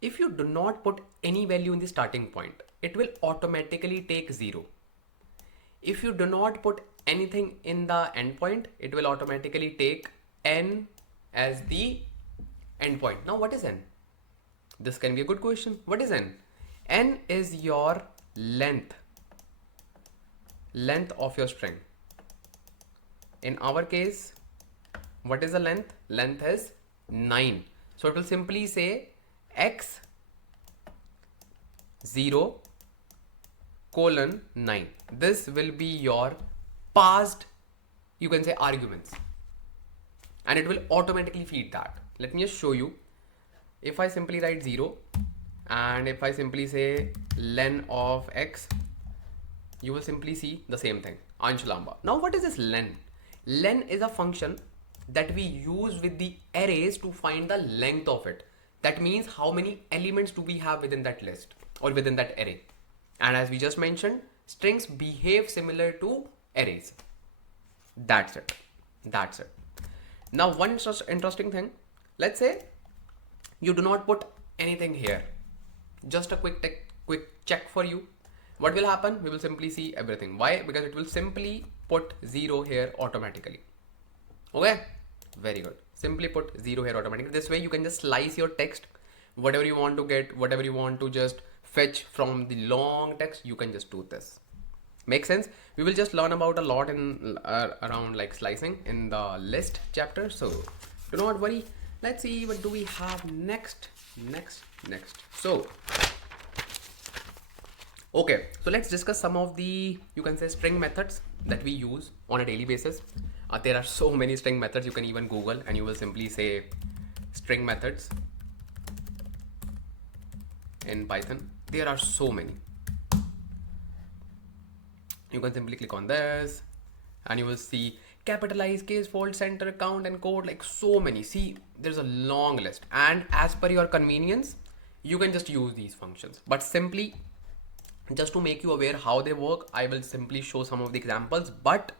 if you do not put any value in the starting point, it will automatically take 0. If you do not put anything in the endpoint, it will automatically take n as the endpoint. Now what is n? This can be a good question. What is n? N is your length of your string. In our case, what is the length? Length is 9. So it will simply say x 0 colon 9. This will be your passed, you can say, arguments, and it will automatically feed that. Let me just show you. If I simply write 0 and if I simply say len of x, you will simply see the same thing, Ansh Lamba. Now what is this len? Len is a function that we use with the arrays to find the length of it. That means how many elements do we have within that list or within that array. And as we just mentioned, strings behave similar to arrays. That's it. That's it. Now one interesting thing, let's say you do not put anything here. Just a quick check for you. What will happen? We will simply see everything. Why? Because it will simply put 0 here automatically. Okay, very good. Simply put 0 here automatically. This way you can just slice your text, whatever you want to get, whatever you want to just fetch from the long text, you can just do this. Make sense? We will just learn about a lot in around like slicing in the list chapter. So do not worry. Let's see what do we have next. So okay, so let's discuss some of the, you can say, string methods that we use on a daily basis. There are so many string methods. You can even Google and you will simply say string methods in Python. There are so many. You can simply click on this and you will see capitalize, case, fold, center, count, and code, like so many. See, there's a long list, and as per your convenience, you can just use these functions. But simply, just to make you aware how they work, I will simply show some of the examples, but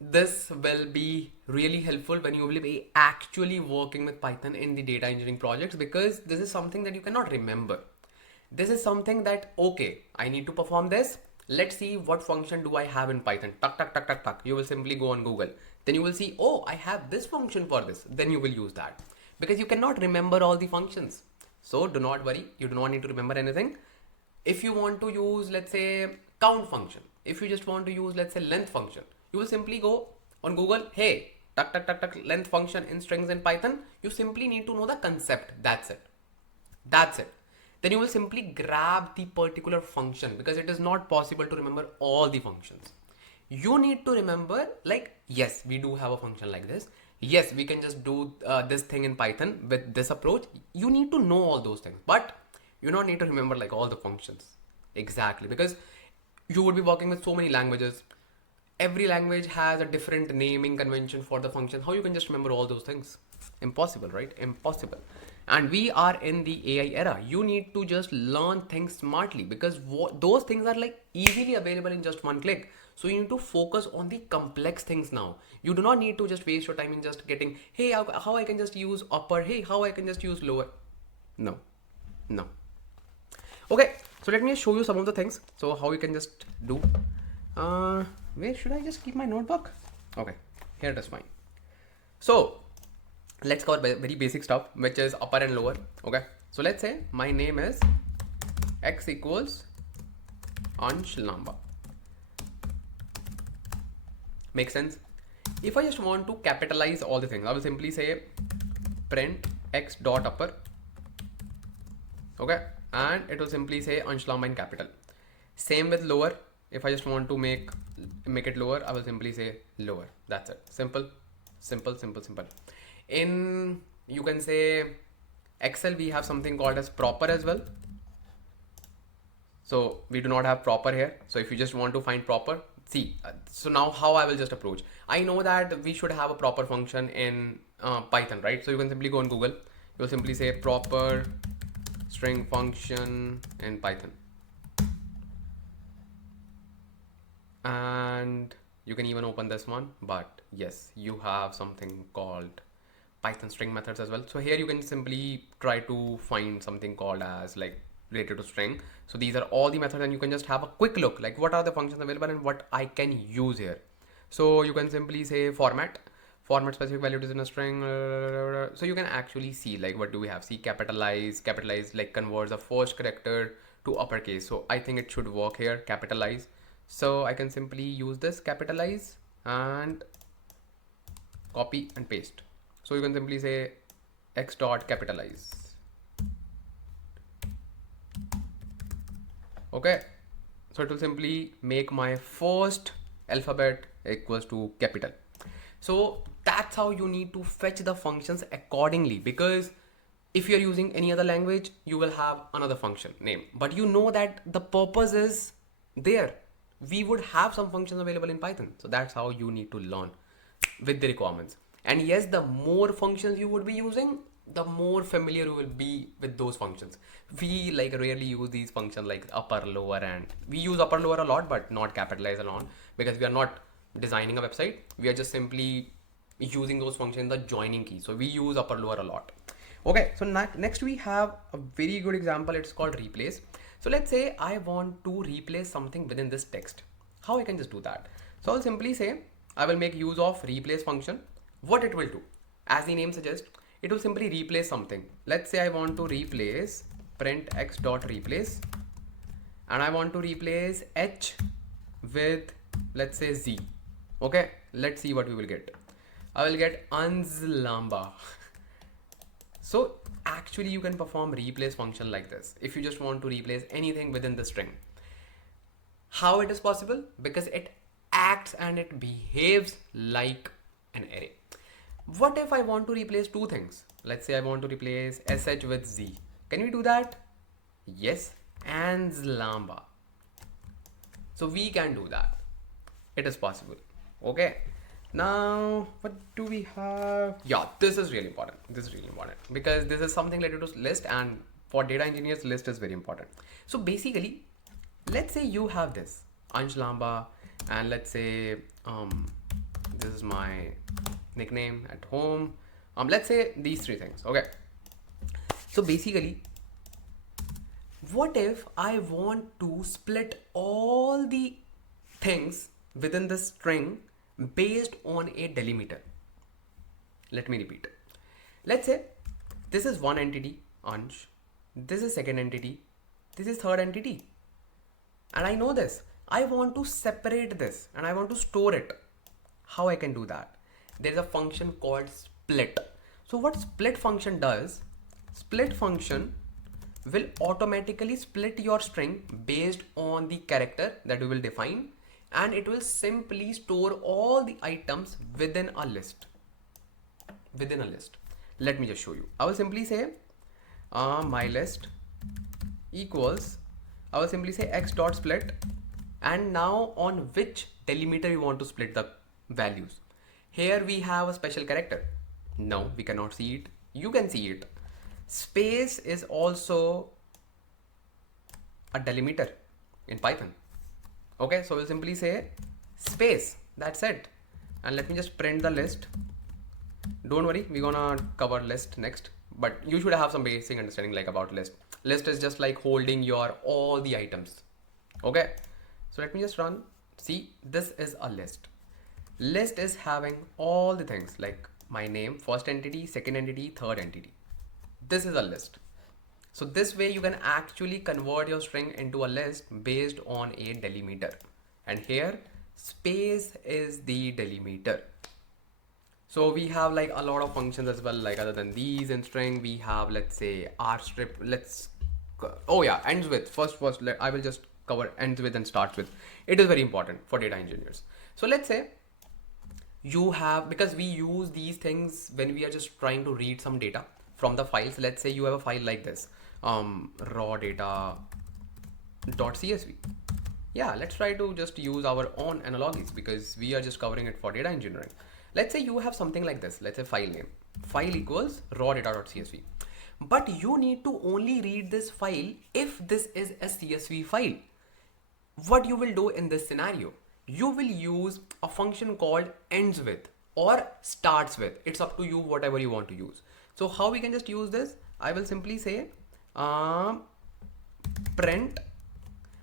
this will be really helpful when you will be actually working with Python in the data engineering projects, because this is something that you cannot remember. This is something that, okay, I need to perform this. Let's see what function do I have in Python. Tuck, tuck, tuck, tuck, tuck. You will simply go on Google. Then you will see, oh, I have this function for this. Then you will use that, because you cannot remember all the functions. So do not worry. You do not need to remember anything. If you want to use, let's say, count function, if you just want to use, let's say, length function, you will simply go on Google. Hey, tuck, tuck, tuck, tuck, length function in strings in Python. You simply need to know the concept. That's it. That's it. Then you will simply grab the particular function, because it is not possible to remember all the functions. You need to remember, like, yes, we do have a function like this. Yes, we can just do this thing in Python with this approach. You need to know all those things, but you don't need to remember like all the functions. Exactly, because you would be working with so many languages. Every language has a different naming convention for the function. How you can just remember all those things? Impossible, right? Impossible. And we are in the AI era. You need to just learn things smartly, because those things are like easily available in just one click. So you need to focus on the complex things now. You do not need to just waste your time in just getting, hey, how I can just use upper, hey, how I can just use lower. No. Okay, so let me show you some of the things. So how you can just do. Where should I just keep my notebook? Okay, here it is fine. So let's cover very basic stuff, which is upper and lower. Okay, so let's say my name is x equals Ansh Lamba. Make sense? If I just want to capitalize all the things, I will simply say print x dot upper. Okay, and it will simply say Ansh Lamba in capital. Same with lower. If I just want to make it lower, I will simply say lower. That's it. Simple. In, you can say, Excel, we have something called as proper as well. So we do not have proper here. So if you just want to find proper, see, so now how I will just approach. I know that we should have a proper function in Python, right? So you can simply go on Google. You will simply say proper string function in Python. And you can even open this one, but yes, you have something called Python string methods as well. So here you can simply try to find something called as like related to string. So these are all the methods, and you can just have a quick look like what are the functions available and what I can use here. So you can simply say format format specific value is in a string. So you can actually see like what do we have? See, capitalize like converts the first character to uppercase. So I think it should work here, capitalize. So I can simply use this capitalize and copy and paste. So you can simply say x dot capitalize. Okay, so it will simply make my first alphabet equals to capital. So that's how you need to fetch the functions accordingly, because if you're using any other language, you will have another function name, but you know that the purpose is there. We would have some functions available in Python. So that's how you need to learn with the requirements. And yes, the more functions you would be using, the more familiar you will be with those functions. We like rarely use these functions like upper, lower, and we use upper, lower a lot, but not capitalize a lot, because we are not designing a website. We are just simply using those functions in the joining key. So we use upper, lower a lot. Okay, so next we have a very good example. It's called replace. So let's say I want to replace something within this text. How I can just do that? So I'll simply say I will make use of replace function. What it will do, as the name suggests, it will simply replace something. Let's say I want to replace print x dot replace, and I want to replace h with, let's say, z. Okay, let's see what we will get. I will get anshlambacollab. So actually you can perform replace function like this if you just want to replace anything within the string. How it is possible? Because it acts and it behaves like an array. What if I want to replace two things? Let's say I want to replace sh with z. Can we do that? Yes, anshlambacollab. So we can do that. It is possible. Okay. Now, what do we have? Yeah, this is really important. This is really important because this is something related to list, and for data engineers, list is very important. So basically, let's say you have this anshlambacollab, and let's say this is my nickname at home. Let's say these three things. Okay. So basically, what if I want to split all the things within the string based on a delimiter? Let me repeat. Let's say this is one entity, Ansh. This is second entity. This is third entity. And I know this. I want to separate this and I want to store it. How I can do that? There's a function called split. So what split function does? Split function will automatically split your string based on the character that we will define, and it will simply store all the items within a list. Within a list. Let me just show you. I will simply say my list equals, I will simply say x dot split, and now on which delimiter you want to split the values. Here we have a special character. No, we cannot see it. You can see it. Space is also a delimiter in Python. Okay, so we'll simply say space. That's it. And let me just print the list. Don't worry, we're gonna cover list next, but you should have some basic understanding like about list. List is just like holding your all the items. Okay, so let me just run. See, this is a list. List is having all the things like my name, first entity, second entity, third entity. This is a list. So this way you can actually convert your string into a list based on a delimiter. And here space is the delimiter. So we have like a lot of functions as well, like other than these in string, we have, let's say, rstrip. Oh yeah, ends with. First, I will just cover ends with and starts with. It is very important for data engineers. So let's say you have, because we use these things when we are just trying to read some data from the files. Let's say you have a file like this, raw data.csv. Yeah, let's try to just use our own analogies because we are just covering it for data engineering. Let's say you have something like this. Let's say file name, file equals raw data.csv. But you need to only read this file if this is a CSV file. What you will do in this scenario? You will use a function called ends with or starts with. It's up to you, whatever you want to use. So how we can just use this? I will simply say print,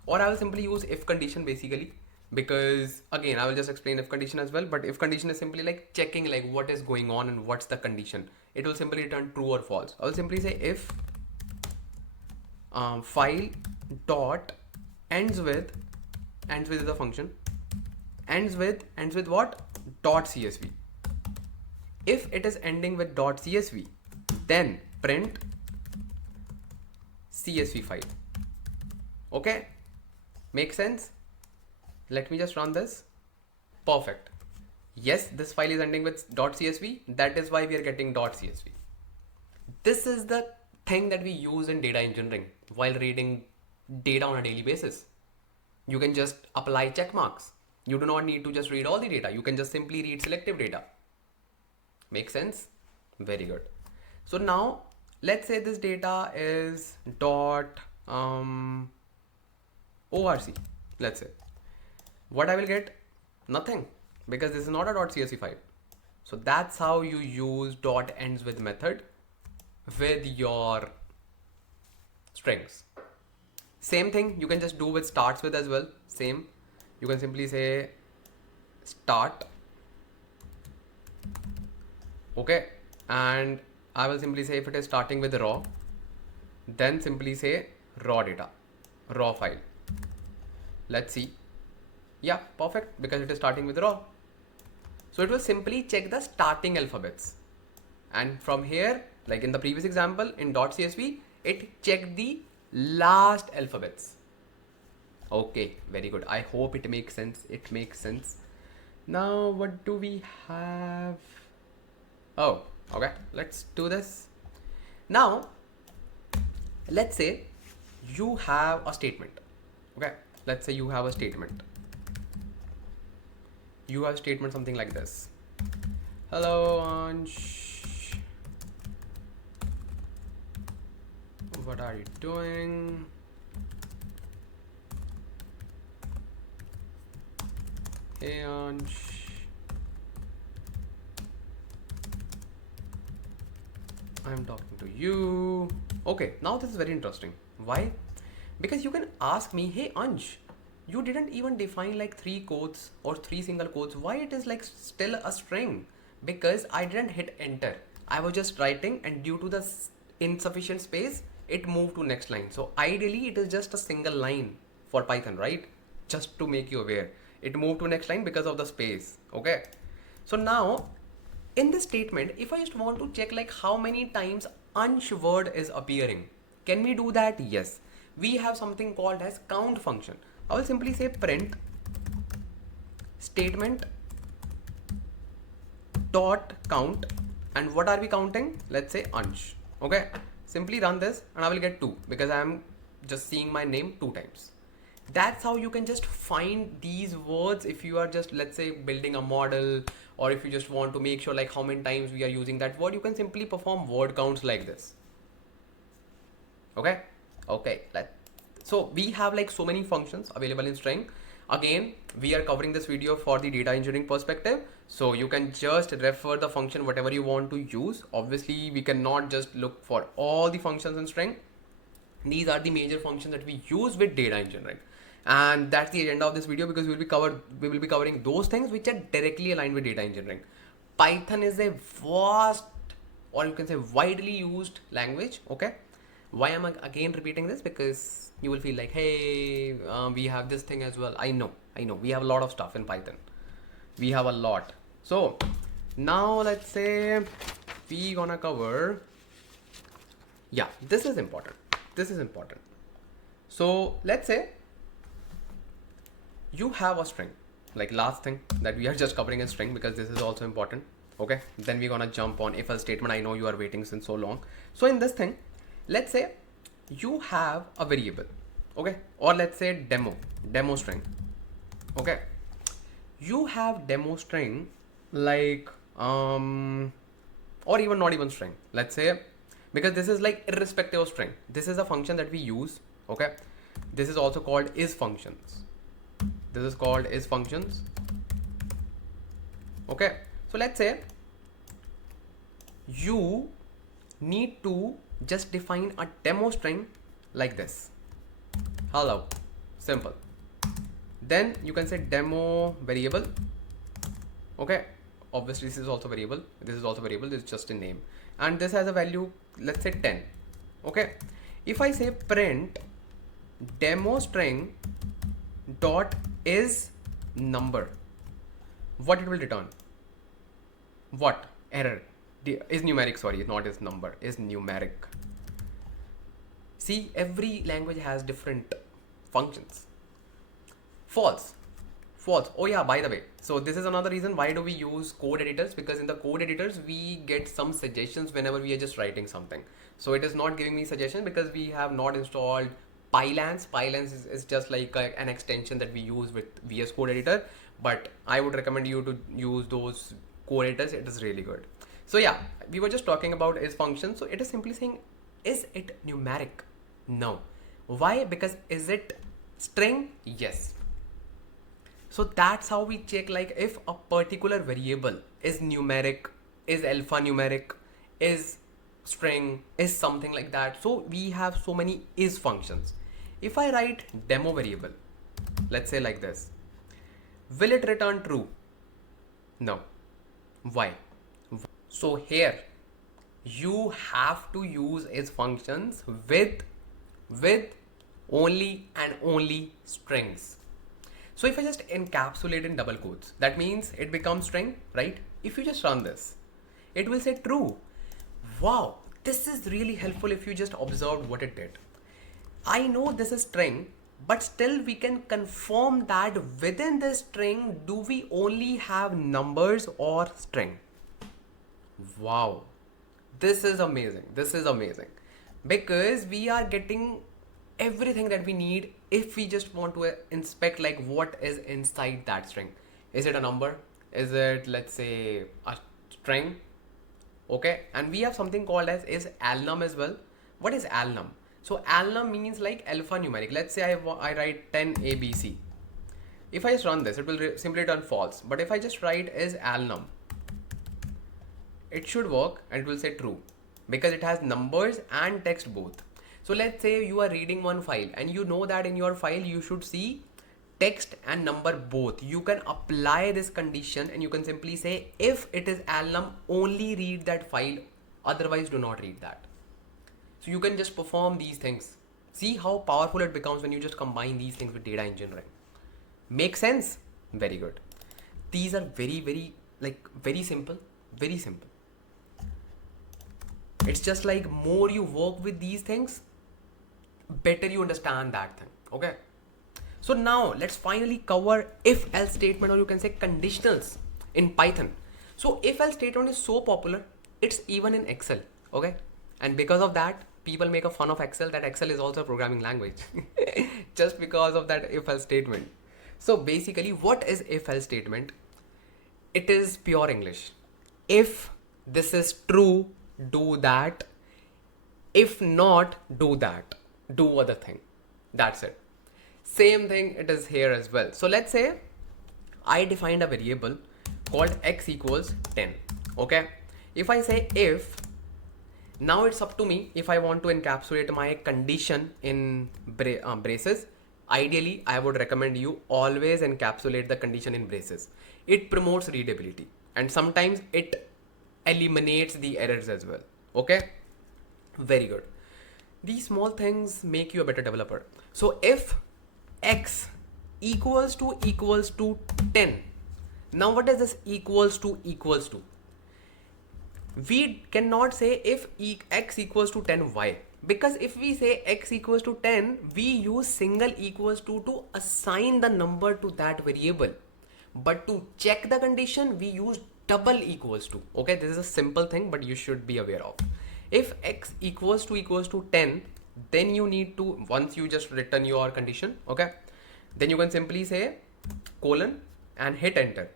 or I will simply use if condition basically. because again, I will just explain if condition as well. But if condition is simply like checking like what is going on and what's the condition, it will simply return true or false. I will simply say if file dot ends with the function, ends with what? Dot csv. If it is ending with dot csv, then print csv file. Okay, make sense? Let me just run this. Perfect. Yes, this file is ending with .csv. That is why we are getting .csv. This is the thing that we use in data engineering while reading data on a daily basis. You can just apply check marks. You do not need to just read all the data. You can just simply read selective data. Make sense? Very good. So now let's say this data is .orc. Let's say what I will get? Nothing, because this is not a .csv file. So that's how you use dot ends with method with your strings. Same thing you can just do with starts with as well. Same, you can simply say start. Okay, and I will simply say if it is starting with raw, then simply say raw data, raw file. Let's see. Yeah, perfect, because it is starting with raw. So it will simply check the starting alphabets. And from here, like in the previous example in .csv, it checked the last alphabets. Okay, very good. I hope it makes sense. It makes sense. Now, what do we have? Oh, okay. Let's do this. Now, let's say you have a statement. Okay, let's say you have a statement. You have a statement something like this. Hello, Ansh. What are you doing? Hey, Ansh. I'm talking to you. Okay, now this is very interesting. Why? Because you can ask me, hey, Ansh, you didn't even define like 3 quotes or 3 single quotes. Why it is like still a string? Because I didn't hit enter. I was just writing, and due to the insufficient space, it moved to next line. So ideally it is just a single line for Python, right? Just to make you aware, it moved to next line because of the space. Okay. So now in this statement, if I just want to check like how many times Ansh word is appearing, can we do that? Yes. We have something called as count function. I will simply say print statement dot count, and what are we counting? Let's say Ansh. Okay, simply run this and I will get 2 because I am just seeing my name 2 times. That's how you can just find these words if you are just, let's say, building a model, or if you just want to make sure like how many times we are using that word. You can simply perform word counts like this. Okay, so we have like so many functions available in string. Again, we are covering this video for the data engineering perspective, so you can just refer the function whatever you want to use. Obviously we cannot just look for all the functions in string. These are the major functions that we use with data engineering, and that's the agenda of this video, because we will be covering those things which are directly aligned with data engineering. Python is a vast, or you can say widely used language. Okay, why am I again repeating this? Because you will feel like, hey, we have this thing as well. I know we have a lot of stuff in Python. We have a lot. So now let's say we gonna cover, yeah, this is important. So let's say you have a string, like last thing that we are just covering a string, because this is also important. Okay, then we're gonna jump on if else statement. I know you are waiting since so long. So in this thing, let's say you have a variable, okay, or let's say demo string. Okay, you have demo string, like or even not even string, let's say, because this is like irrespective of string. This is a function that we use. Okay, this is also called is functions. Okay, so let's say you need to just define a demo string like this. Hello, simple. Then you can say demo variable. Okay, obviously this is also variable, this is also variable, this is just a name, and this has a value, let's say 10. Okay, if I say print demo string dot is number, what it will return? What error? Is numeric, sorry, not is number, is numeric. See, every language has different functions. False. False. Oh yeah, by the way, so this is another reason why do we use code editors, because in the code editors we get some suggestions whenever we are just writing something. So it is not giving me suggestion because we have not installed Pylance. Pylance is just like an extension that we use with VS Code editor, but I would recommend you to use those code editors. It is really good. So yeah, we were just talking about is function. So it is simply saying, is it numeric? No. Why? Because is it string? Yes. So that's how we check, like if a particular variable is numeric, is alphanumeric, is string, is something like that. So we have so many is functions. If I write demo variable, let's say like this, will it return true? No. Why? So here you have to use is functions with only and only strings. So if I just encapsulate in double quotes, that means it becomes string, right? If you just run this, it will say true. Wow, this is really helpful if you just observed what it did. I know this is string, but still we can confirm that within this string, do we only have numbers or string? Wow, this is amazing. This is amazing because we are getting everything that we need if we just want to inspect like what is inside that string. Is it a number? Is it, let's say, a string? Okay, and we have something called as is alnum as well. What is alnum? So alnum means like alphanumeric. Let's say I write 10 ABC. If I just run this, it will simply return false. But if I just write is alnum, it should work and it will say true because it has numbers and text both. So let's say you are reading one file and you know that in your file you should see text and number both. You can apply this condition and you can simply say if it is alnum, only read that file, otherwise do not read that. So you can just perform these things. See how powerful it becomes when you just combine these things with data engineering. Make sense? Very good. These are very simple, very simple. It's just like more you work with these things, better you understand that thing. Okay, so now let's finally cover if else statement, or you can say conditionals in Python. So if else statement is so popular, it's even in Excel. Okay, and because of that people make a fun of Excel, that Excel is also a programming language just because of that if else statement. So basically what is if else statement? It is pure English. If this is true, do that. If not, do that, do other thing. That's it. Same thing it is here as well. So let's say I defined a variable called x equals 10. Okay, if I say if, now it's up to me if I want to encapsulate my condition in braces. Ideally I would recommend you always encapsulate the condition in braces. It promotes readability and sometimes it eliminates the errors as well. Okay, very good. These small things make you a better developer. So if x equals to 10, now what is this equals to? We cannot say if x equals to 10, why? Because if we say x equals to 10, we use single equals to assign the number to that variable. But to check the condition, we use double equals to. Okay, this is a simple thing, but you should be aware of. If x equals to 10, then you need to, once you just return your condition, okay, then you can simply say colon and hit enter.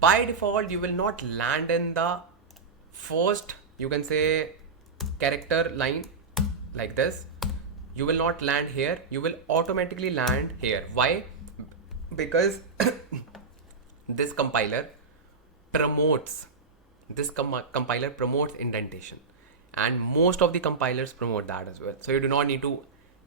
By default, you will not land in the first, you can say, character line like this. You will not land here. You will automatically land here. Why? Because this compiler promotes, indentation, and most of the compilers promote that as well. So you do not need to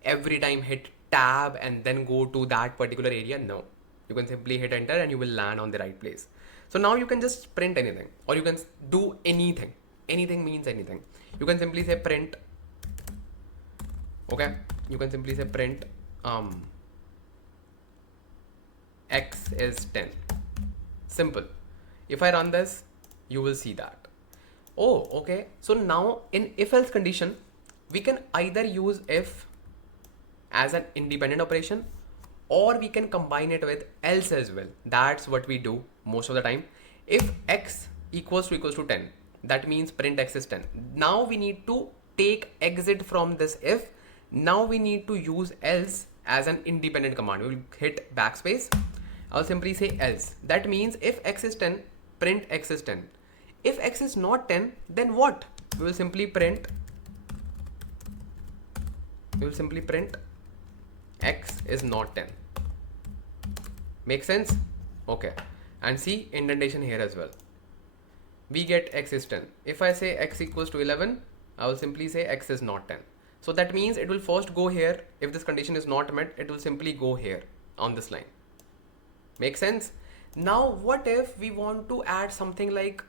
every time hit tab and then go to that particular area. No, you can simply hit enter and you will land on the right place. So now you can just print anything, or you can do anything. Anything means anything. You can simply say print. Okay, you can simply say print x is 10. Simple. If I run this, you will see that. Oh, okay. So now in if else condition, we can either use if as an independent operation, or we can combine it with else as well. That's what we do most of the time. If x equals to 10, that means print x is 10. Now we need to take exit from this if. Now we need to use else as an independent command. We will hit backspace. I'll simply say else. That means if x is 10, print x is 10. If x is not 10, then what? We will simply print x is not 10. Make sense? Okay. And see indentation here as well. We get x is 10. If I say x equals to 11, I will simply say x is not 10. So that means it will first go here. If this condition is not met, it will simply go here on this line. Make sense? Now what if we want to add something like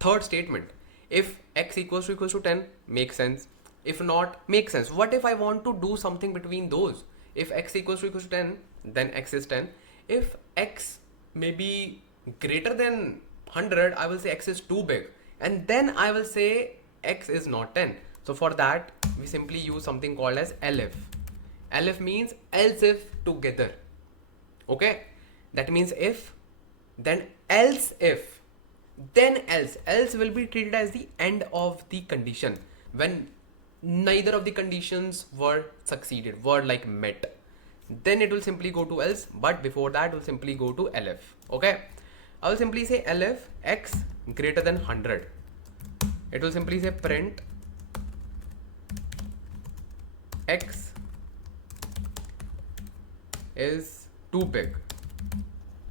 third statement? If x equals to 10, makes sense. If not, makes sense. What if I want to do something between those? If x equals to 10, then x is 10. If x may be greater than 100, I will say x is too big, and then I will say x is not 10. So for that, we simply use something called as elif. Elif means else if together. Okay, that means if, then else if, then else. Else will be treated as the end of the condition when neither of the conditions were succeeded, were like met. Then it will simply go to else, but before that will simply go to elif. Okay, I will simply say elif x greater than 100. It will simply say print x is too big.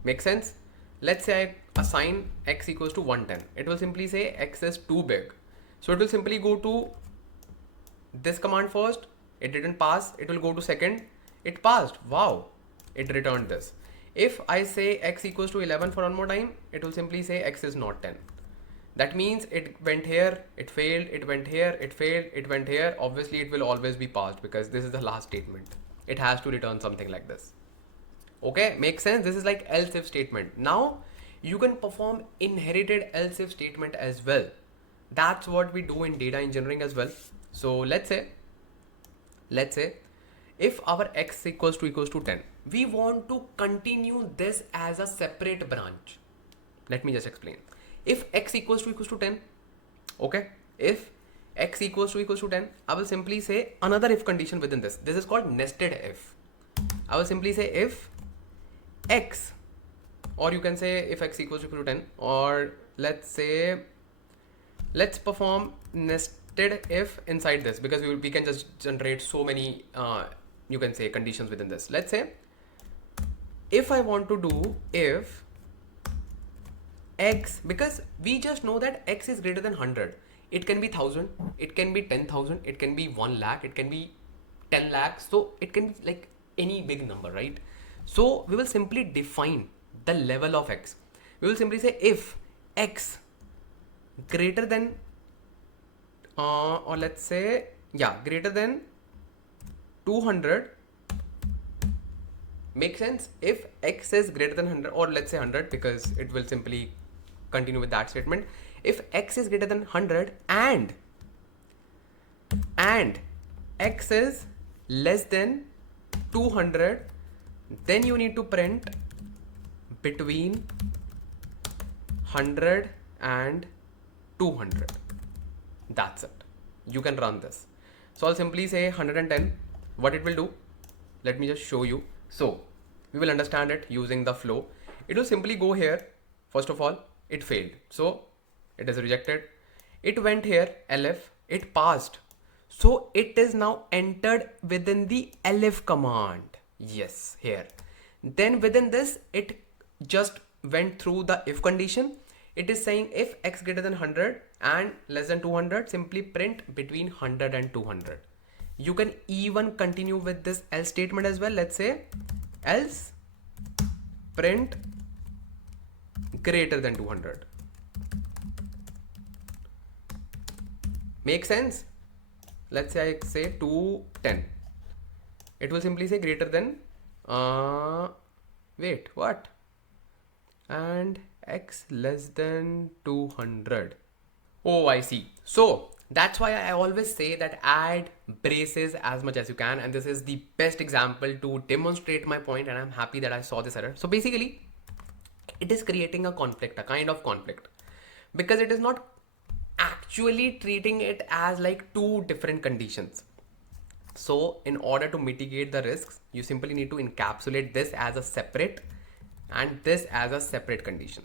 Make sense? Let's say I assign x equals to 110. It will simply say x is too big. So it will simply go to this command first. It didn't pass. It will go to second. It passed. Wow. It returned this. If I say x equals to 11 for one more time, it will simply say x is not 10. That means it went here, it failed, it went here, it failed, it went here. Obviously, it will always be passed because this is the last statement. It has to return something like this. Okay, makes sense? This is like else if statement. Now, you can perform inherited else if statement as well. That's what we do in data engineering as well. So let's say if our x equals to 10, we want to continue this as a separate branch. Let me just explain. If x equals to 10, okay, if x equals to 10, I will simply say another if condition within this. This is called nested if. I will simply say if x, or you can say if x equals to 10, or let's say, let's perform nested if inside this, because we can just generate so many you can say conditions within this. Let's say if I want to do if x, because we just know that x is greater than 100. It can be 1000, it can be 10,000, it can be 1 lakh, it can be 10 lakhs. So it can be like any big number, right? So we will simply define the level of x. We will simply say if x greater than or let's say, yeah, greater than 200. Make sense? If x is greater than 100, or let's say 100, because it will simply continue with that statement. If x is greater than 100 and x is less than 200, then you need to print between 100 and 200. That's it. You can run this. So I'll simply say 110. What it will do, let me just show you. So we will understand it using the flow. It will simply go here. First of all, it failed, so it is rejected. It went here, elif, it passed, so it is now entered within the elif command. Yes, here. Then within this, it just went through the if condition. It is saying if x greater than 100 and less than 200, simply print between 100 and 200. You can even continue with this else statement as well. Let's say else print greater than 200. Make sense? Let's say I say 210. It will simply say greater than wait, what? And x less than 200. Oh, I see. So that's why I always say that add braces as much as you can, and this is the best example to demonstrate my point, and I'm happy that I saw this error. So basically it is creating a conflict, a kind of conflict, because it is not actually treating it as like two different conditions. So in order to mitigate the risks, you simply need to encapsulate this as a separate and this as a separate condition.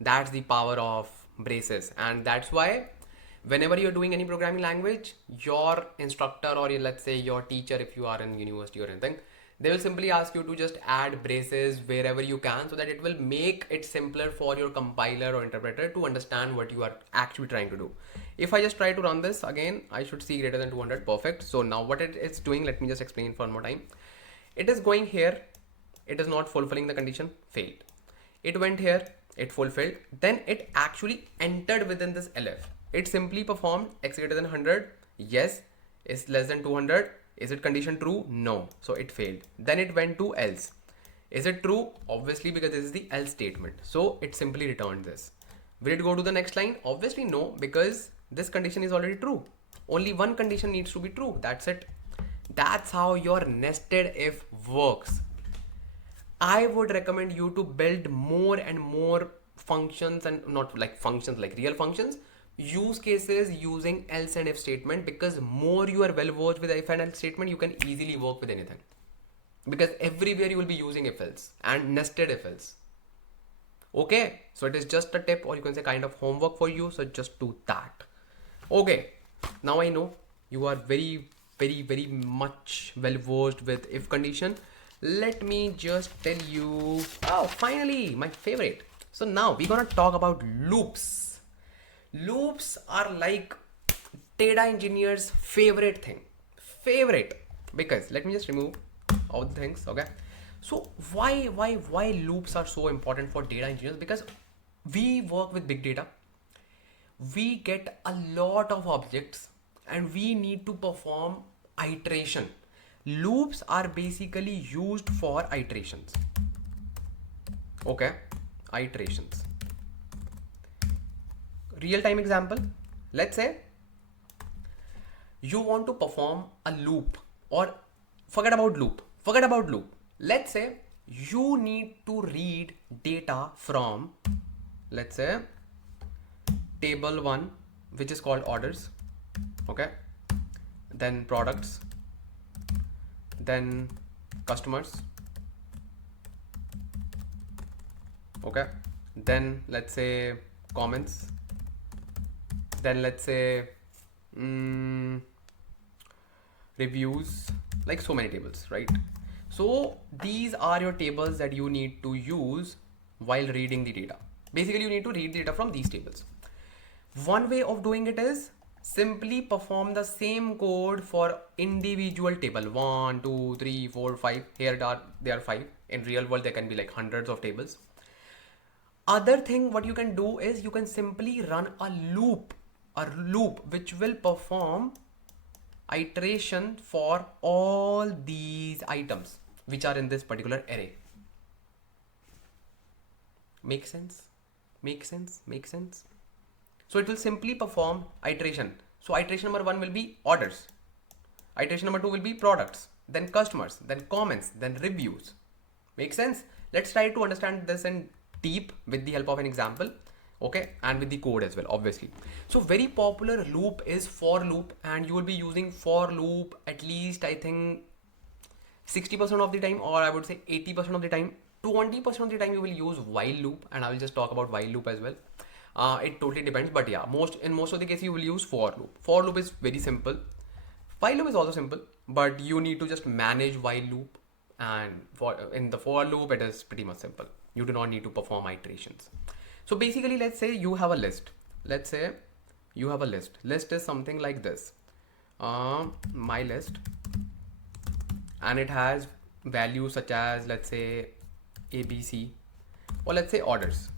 That's the power of braces, and that's why whenever you're doing any programming language, your instructor or let's say your teacher, if you are in university or anything, they will simply ask you to just add braces wherever you can, so that it will make it simpler for your compiler or interpreter to understand what you are actually trying to do. If I just try to run this again, I should see greater than 200. Perfect. So now what it is doing, let me just explain for one more time. It is going here, it is not fulfilling the condition, failed. It went here, it fulfilled, then it actually entered within this elif. It simply performed x greater than 100, yes. Is less than 200, is it condition true? No, so it failed. Then it went to else. Is it true? Obviously, because this is the else statement, so it simply returned this. Will it go to the next line? Obviously no, because this condition is already true. Only one condition needs to be true, that's it. That's how your nested if works. I would recommend you to build more and more functions, and not like functions like real functions, use cases using else and if statement, because more you are well versed with if and else statement, you can easily work with anything, because everywhere you will be using if else and nested if else. Okay, so it is just a tip, or you can say kind of homework for you, so just do that. Okay, now I know you are very much well versed with if condition. Let me just tell you, oh finally my favorite. So now we're gonna talk about loops. Loops are like data engineers favorite thing, because let me just remove all the things. Okay, so why loops are so important for data engineers? Because we work with big data, we get a lot of objects, and we need to perform iteration. Loops are basically used for iterations. Okay, iterations. Real time example, let's say you want to perform a loop, or forget about loop. Let's say you need to read data from, let's say, table 1, which is called orders. Okay, then products, then customers. Okay, then let's say comments, then let's say reviews, like so many tables, right? So these are your tables that you need to use while reading the data. Basically you need to read data from these tables. One way of doing it is simply perform the same code for individual table 1, 2, 3, 4, 5. Here there are 5. In real world there can be like hundreds of tables. Other thing what you can do is you can simply run a loop which will perform iteration for all these items which are in this particular array. Make sense? So it will simply perform iteration. So iteration number 1 will be orders, iteration number 2 will be products, then customers, then comments, then reviews. Make sense? Let's try to understand this in deep with the help of an example. Okay, and with the code as well, obviously. So very popular loop is for loop, and you will be using for loop at least I think 60% of the time, or I would say 80% of the time. 20% of the time you will use while loop, and I will just talk about while loop as well. It totally depends, but yeah, in most of the cases you will use for loop. For loop is very simple. While loop is also simple, but you need to just manage while loop, and in the for loop it is pretty much simple. You do not need to perform iterations. So basically, let's say you have a list. List is something like this. my list, and it has values such as, let's say, ABC, or let's say orders,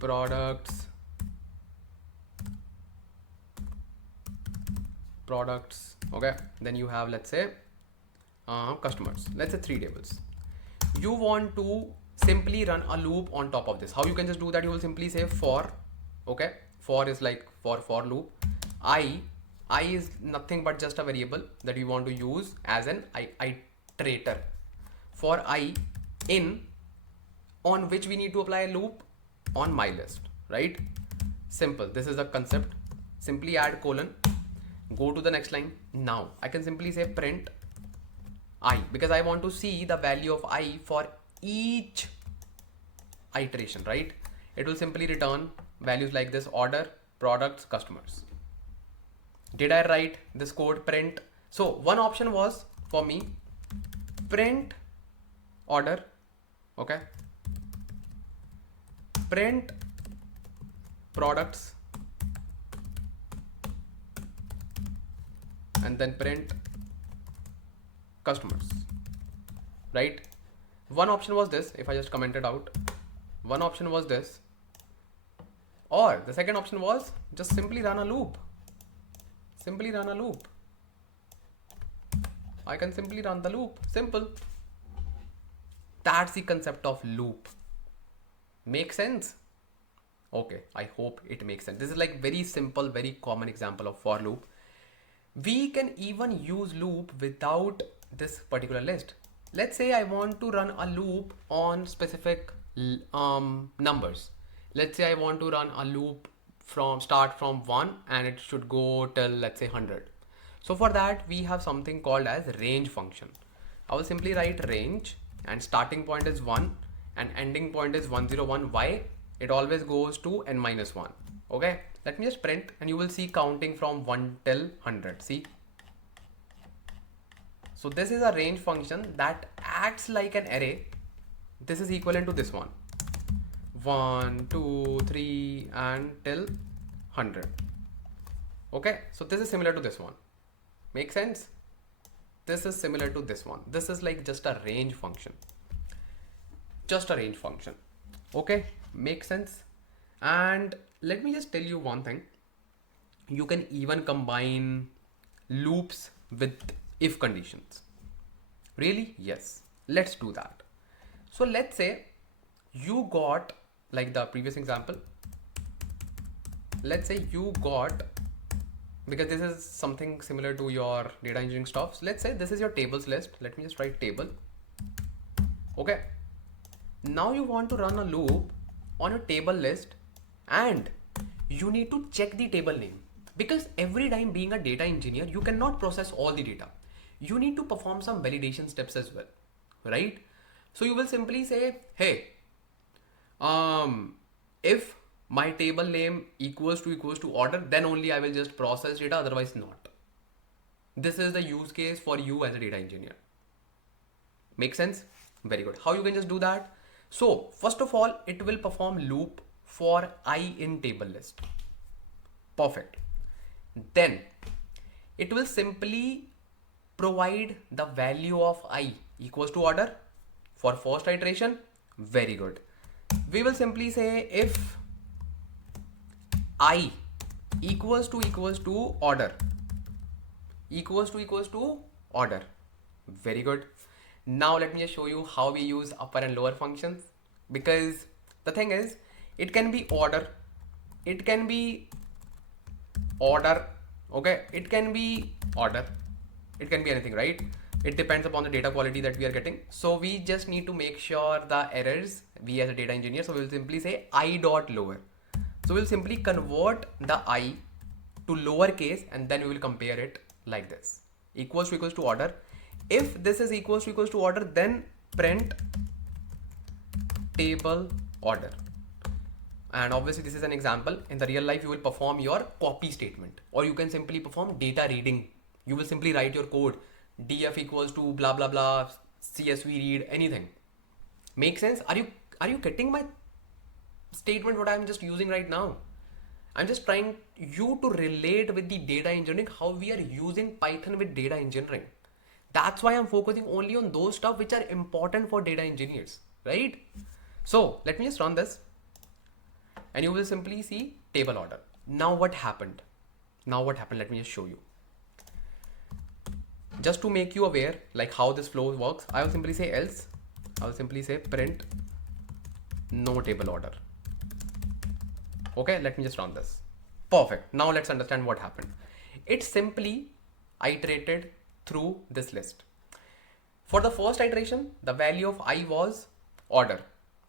products, okay. Then you have, let's say, customers, let's say 3 tables. You want to simply run a loop on top of this. How you can just do that? You will simply say for, okay, for is like for loop. I is nothing but just a variable that we want to use as an iterator. For I in, on which we need to apply a loop, on my list, right? Simple. This is the concept. Simply add colon, go to the next line. Now I can simply say print I, because I want to see the value of I for each iteration, right? It will simply return values like this: order, products, customers. Did I write this code print? So one option was for me print order, okay, print products, and then print customers, right? One option was this, if I just commented out, one option was this, or the second option was just simply run a loop. I can simply run the loop. Simple. That's the concept of loop. Make sense? Okay, I hope it makes sense. This is like very simple, very common example of for loop. We can even use loop without this particular list. Let's say I want to run a loop on specific numbers. Let's say I want to run a loop from start from 1 and it should go till, let's say, 100. So for that we have something called as range function. I will simply write range, and starting point is 1 and ending point is 101. Why? It always goes to n minus 1. Okay, let me just print and you will see counting from 1 till 100. See, so this is a range function that acts like an array. This is equivalent to this one, 1 2 3 and till 100. Okay, so this is similar to this one. Make sense? This is similar to this one. This is like just a range function, okay, makes sense. And let me just tell you one thing, you can even combine loops with if conditions. Really? Yes, let's do that. So let's say you got, like the previous example, let's say you got, because this is something similar to your data engineering stuff. So let's say this is your tables list. Let me just write table. Okay, now you want to run a loop on your table list, and you need to check the table name, because every time, being a data engineer, you cannot process all the data. You need to perform some validation steps as well, right? So you will simply say, hey, if my table name equals to order, then only I will just process data, otherwise not. This is the use case for you as a data engineer. Make sense? Very good. How you can just do that? So first of all, it will perform loop for I in table list. Perfect. Then it will simply provide the value of I equals to order for first iteration. Very good. We will simply say if I equals to order, equals to order. Very good. Now let me just show you how we use upper and lower functions, because the thing is, it can be order, it can be order, okay, it can be order, it can be anything, right? It depends upon the data quality that we are getting. So we just need to make sure the errors, we as a data engineer, so we'll simply say I dot lower. So we'll simply convert the I to lowercase, and then we will compare it like this, equals to order. If this is equals to order, then print table order. And obviously this is an example. In the real life, you will perform your copy statement, or you can simply perform data reading. You will simply write your code, df equals to blah blah blah, csv read, anything. Make sense? Are you getting my statement, what I'm just using right now? I'm just trying you to relate with the data engineering, how we are using Python with data engineering. That's why I'm focusing only on those stuff which are important for data engineers, right? So let me just run this and you will simply see table order. Now what happened? Let me just show you. Just to make you aware like how this flow works, I will simply say else. I will simply say print no table order. Okay, let me just run this. Perfect. Now let's understand what happened. It simply iterated through this list. For the first iteration, the value of I was order.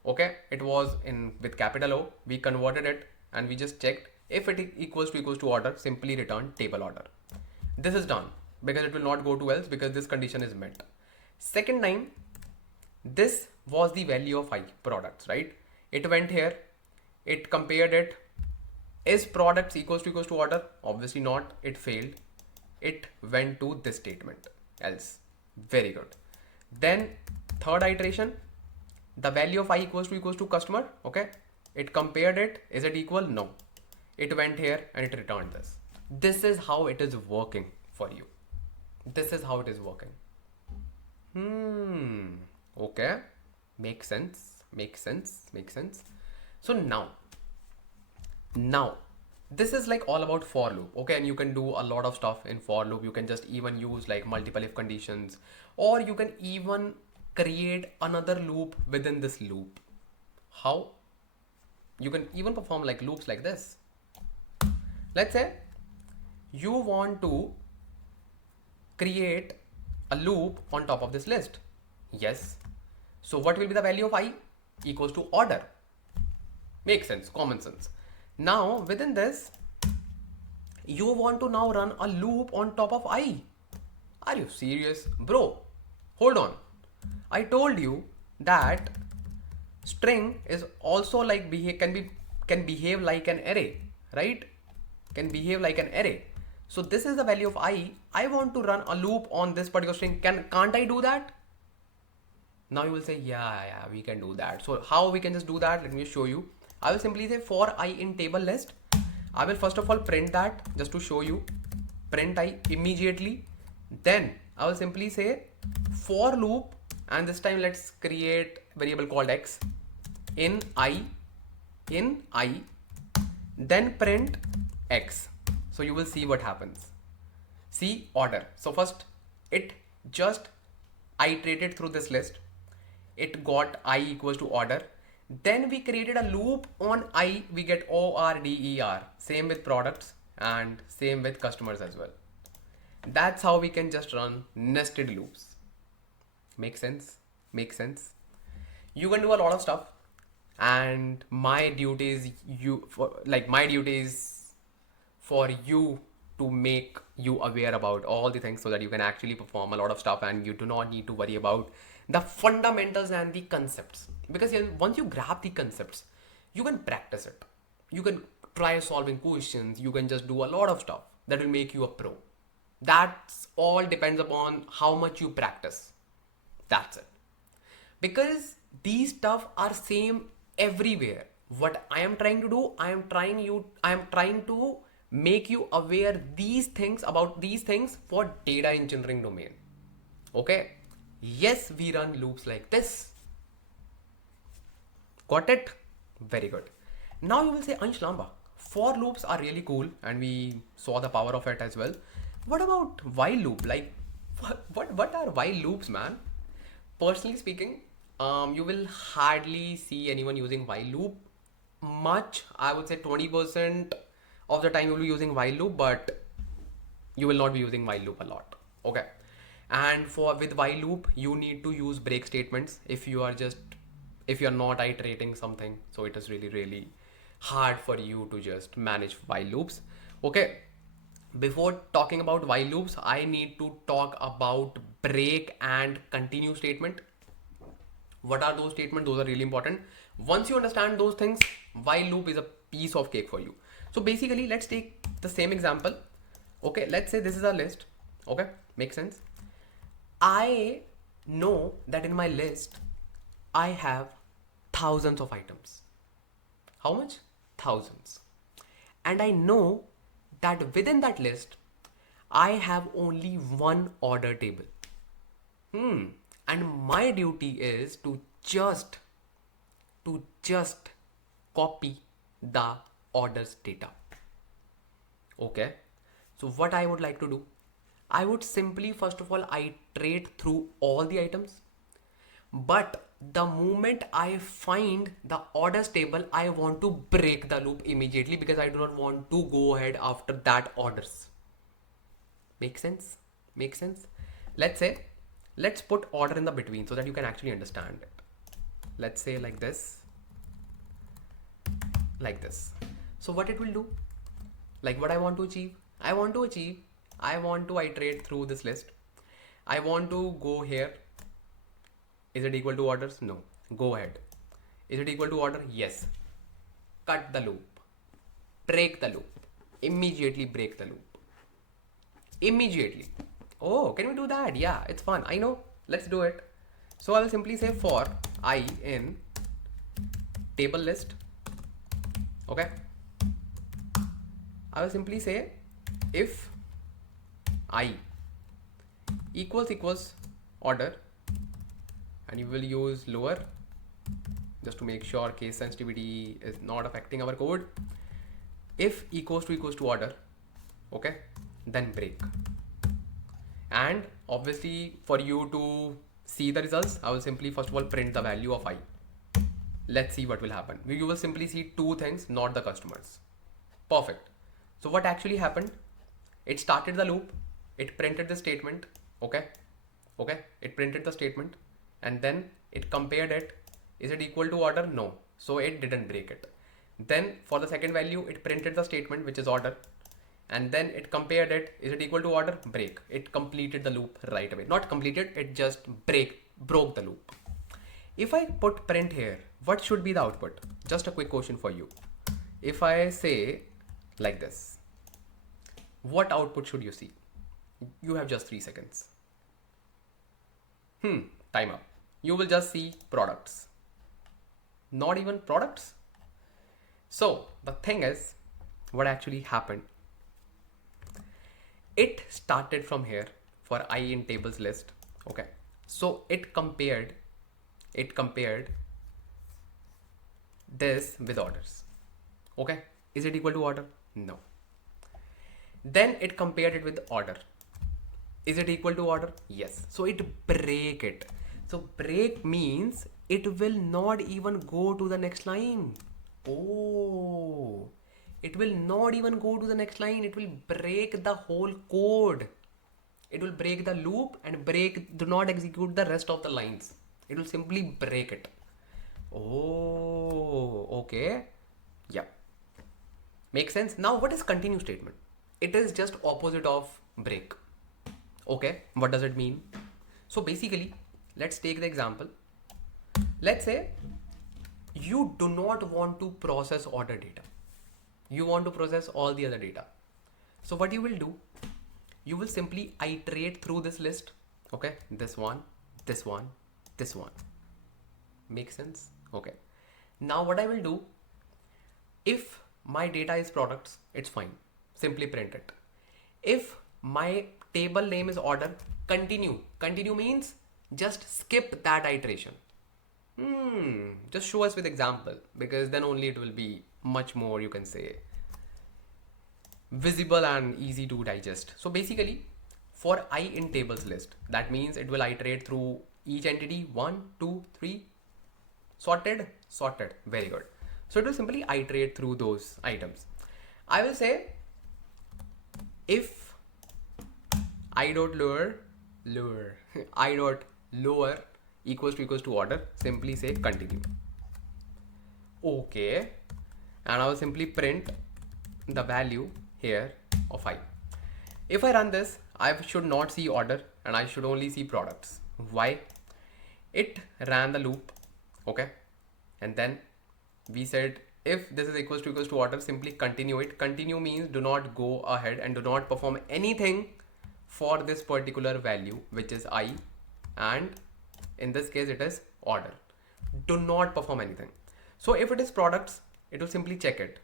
Okay, it was in with capital O. We converted it and we just checked if it equals to order, simply return table order. This is done because it will not go to else because this condition is met. Second time, this was the value of I products, right? It went here, it compared it. Is products equals to order? Obviously not, it failed. It went to this statement, else. Very good. Then third iteration, the value of I equals to customer. Okay, it compared it. Is it equal? No. It went here and it returned this. This is how it is working for you. This is how it is working. Okay, makes sense. So now this is like all about for loop. Okay, and you can do a lot of stuff in for loop. You can just even use like multiple if conditions, or you can even create another loop within this loop. How? You can even perform like loops like this. Let's say you want to create a loop on top of this list. Yes. So what will be the value of I? Equals to order. Makes sense, common sense. Now within this, you want to now run a loop on top of I. Are you serious? Bro, hold on. I told you that string is also like can behave like an array, right? Can behave like an array. So this is the value of I. I want to run a loop on this particular string. Can't I do that? Now you will say, yeah, we can do that. So how we can just do that? Let me show you. I will simply say for I in table list. I will first of all print that just to show you. Print I immediately. Then I will simply say for loop, and this time let's create variable called x in I, then print x. So you will see what happens. See order. So first it just iterated through this list. It got I equals to order. Then we created a loop on I, we get ORDER. Same with products and same with customers as well. That's how we can just run nested loops. Make sense? You can do a lot of stuff, and my duty is for you to make you aware about all the things so that you can actually perform a lot of stuff and you do not need to worry about the fundamentals and the concepts, because once you grab the concepts, you can practice it. You can try solving questions. You can just do a lot of stuff that will make you a pro. That's all depends upon how much you practice. That's it. Because these stuff are same everywhere. What I am trying to do, I am trying to make you aware about these things for data engineering domain. Okay. Yes, we run loops like this. Got it? Very good. Now you will say, Ansh, Lamba, for loops are really cool and we saw the power of it as well. What about while loop? Like what are while loops, man? Personally speaking, you will hardly see anyone using while loop much. I would say 20% of the time you will be using while loop, but you will not be using while loop a lot. Okay. And with while loop, you need to use break statements if you are not iterating something. So it is really, really hard for you to just manage while loops. Okay. Before talking about while loops, I need to talk about break and continue statement. What are those statements? Those are really important. Once you understand those things, while loop is a piece of cake for you. So basically, let's take the same example. Okay, let's say this is a list. Okay, makes sense. I know that in my list, I have thousands of items. How much? Thousands. and I know that within that list, I have only one order table. And my duty is to just copy the orders data. Okay. So what I would like to do, I would simply first of all iterate through all the items. But the moment I find the orders table, I want to break the loop immediately because I do not want to go ahead after that orders. Make sense? Make sense? Let's say, let's put order in the between so that you can actually understand it. Let's say like this, like this. So what it will do, like what I want to achieve, I want to iterate through this list. I want to go here. Is it equal to orders? No. Go ahead. Is it equal to order? Yes. Cut the loop. Break the loop. Immediately break the loop. Immediately. Oh, can we do that? Yeah, it's fun. I know. Let's do it. So I will simply say for I in table list. Okay. I will simply say if I equals order, and you will use lower just to make sure case sensitivity is not affecting our code. If equals to order, okay, then break. And obviously for you to see the results, I will simply first of all print the value of I. Let's see what will happen. You will simply see two things, not the customers. Perfect. So what actually happened? It started the loop. It printed the statement. Okay. It printed the statement and then it compared it. Is it equal to order? No. So it didn't break it. Then for the second value, it printed the statement, which is order. And then it compared it. Is it equal to order? Break. It completed the loop right away. Not completed. It just broke the loop. If I put print here, what should be the output? Just a quick question for you. If I say like this, what output should you see? You have just 3 seconds. Time up. You will just see products. Not even products. So the thing is, what actually happened? It started from here for I in tables list. Okay. So it compared this with orders. Okay. Is it equal to order? No. Then it compared it with order. Is it equal to order? Yes. So it break it. So break means it will not even go to the next line. Oh, it will not even go to the next line. It will break the whole code. It will break the loop and do not execute the rest of the lines. It will simply break it. Oh, okay. Yeah. Makes sense. Now what is continue statement? It is just opposite of break. Okay, what does it mean? So basically, let's take the example. Let's say you do not want to process order data. You want to process all the other data. So what you will do, you will simply iterate through this list. Okay, this one, this one, this one. Make sense? Okay. Now what I will do, if my data is products, it's fine. Simply print it. If my table name is order, continue. Continue means just skip that iteration. Just show us with example, because then only it will be much more, you can say, visible and easy to digest. So basically for I in tables list, that means it will iterate through each entity, 1, 2, 3, sorted, very good. So it will simply iterate through those items. I will say if I dot lower I dot lower equals to order, simply say continue. Okay, and I will simply print the value here of I. If I run this, I should not see order and I should only see products. Why? It ran the loop. Okay, and then we said if this is equals to order, simply continue it. Continue means do not go ahead and do not perform anything for this particular value, which is I, and in this case it is order. Do not perform anything. So if it is products, it will simply check it.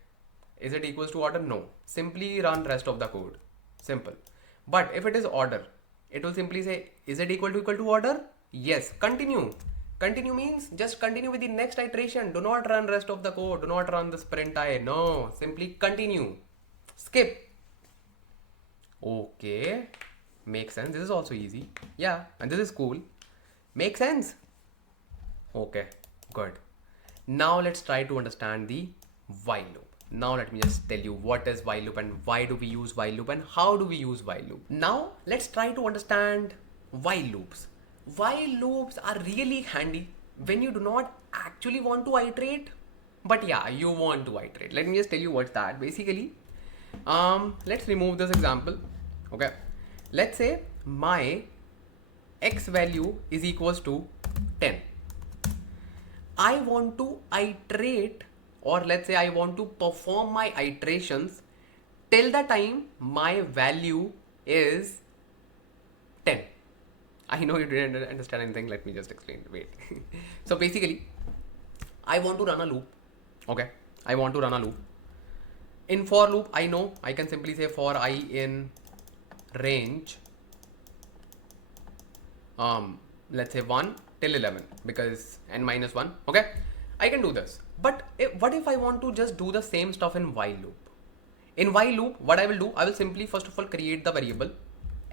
Is it equals to order? No. Simply run rest of the code. Simple. But if it is order, it will simply say, is it equal to order? Yes. Continue. Continue means just continue with the next iteration. Do not run rest of the code. Do not run this print I. No. Simply continue. Skip. Okay. Makes sense. This is also easy. Yeah. And this is cool. Makes sense. Okay. Good. Now let's try to understand the while loop. Now let me just tell you what is while loop and why do we use while loop and how do we use while loop. Now let's try to understand while loops. While loops are really handy when you do not actually want to iterate, but yeah, you want to iterate. Let me just tell you what's that. Basically, let's remove this example. Okay, let's say my x value is equals to 10. I want to iterate, or let's say I want to perform my iterations till the time my value is 10. I know you didn't understand anything. Let me just explain. Wait. So basically, I want to run a loop. Okay. I want to run a loop. In for loop, I know I can simply say for I in range, let's say 1 till 11 because n minus 1. Okay. I can do this. But what if I want to just do the same stuff in while loop? In while loop, what I will do, I will simply first of all create the variable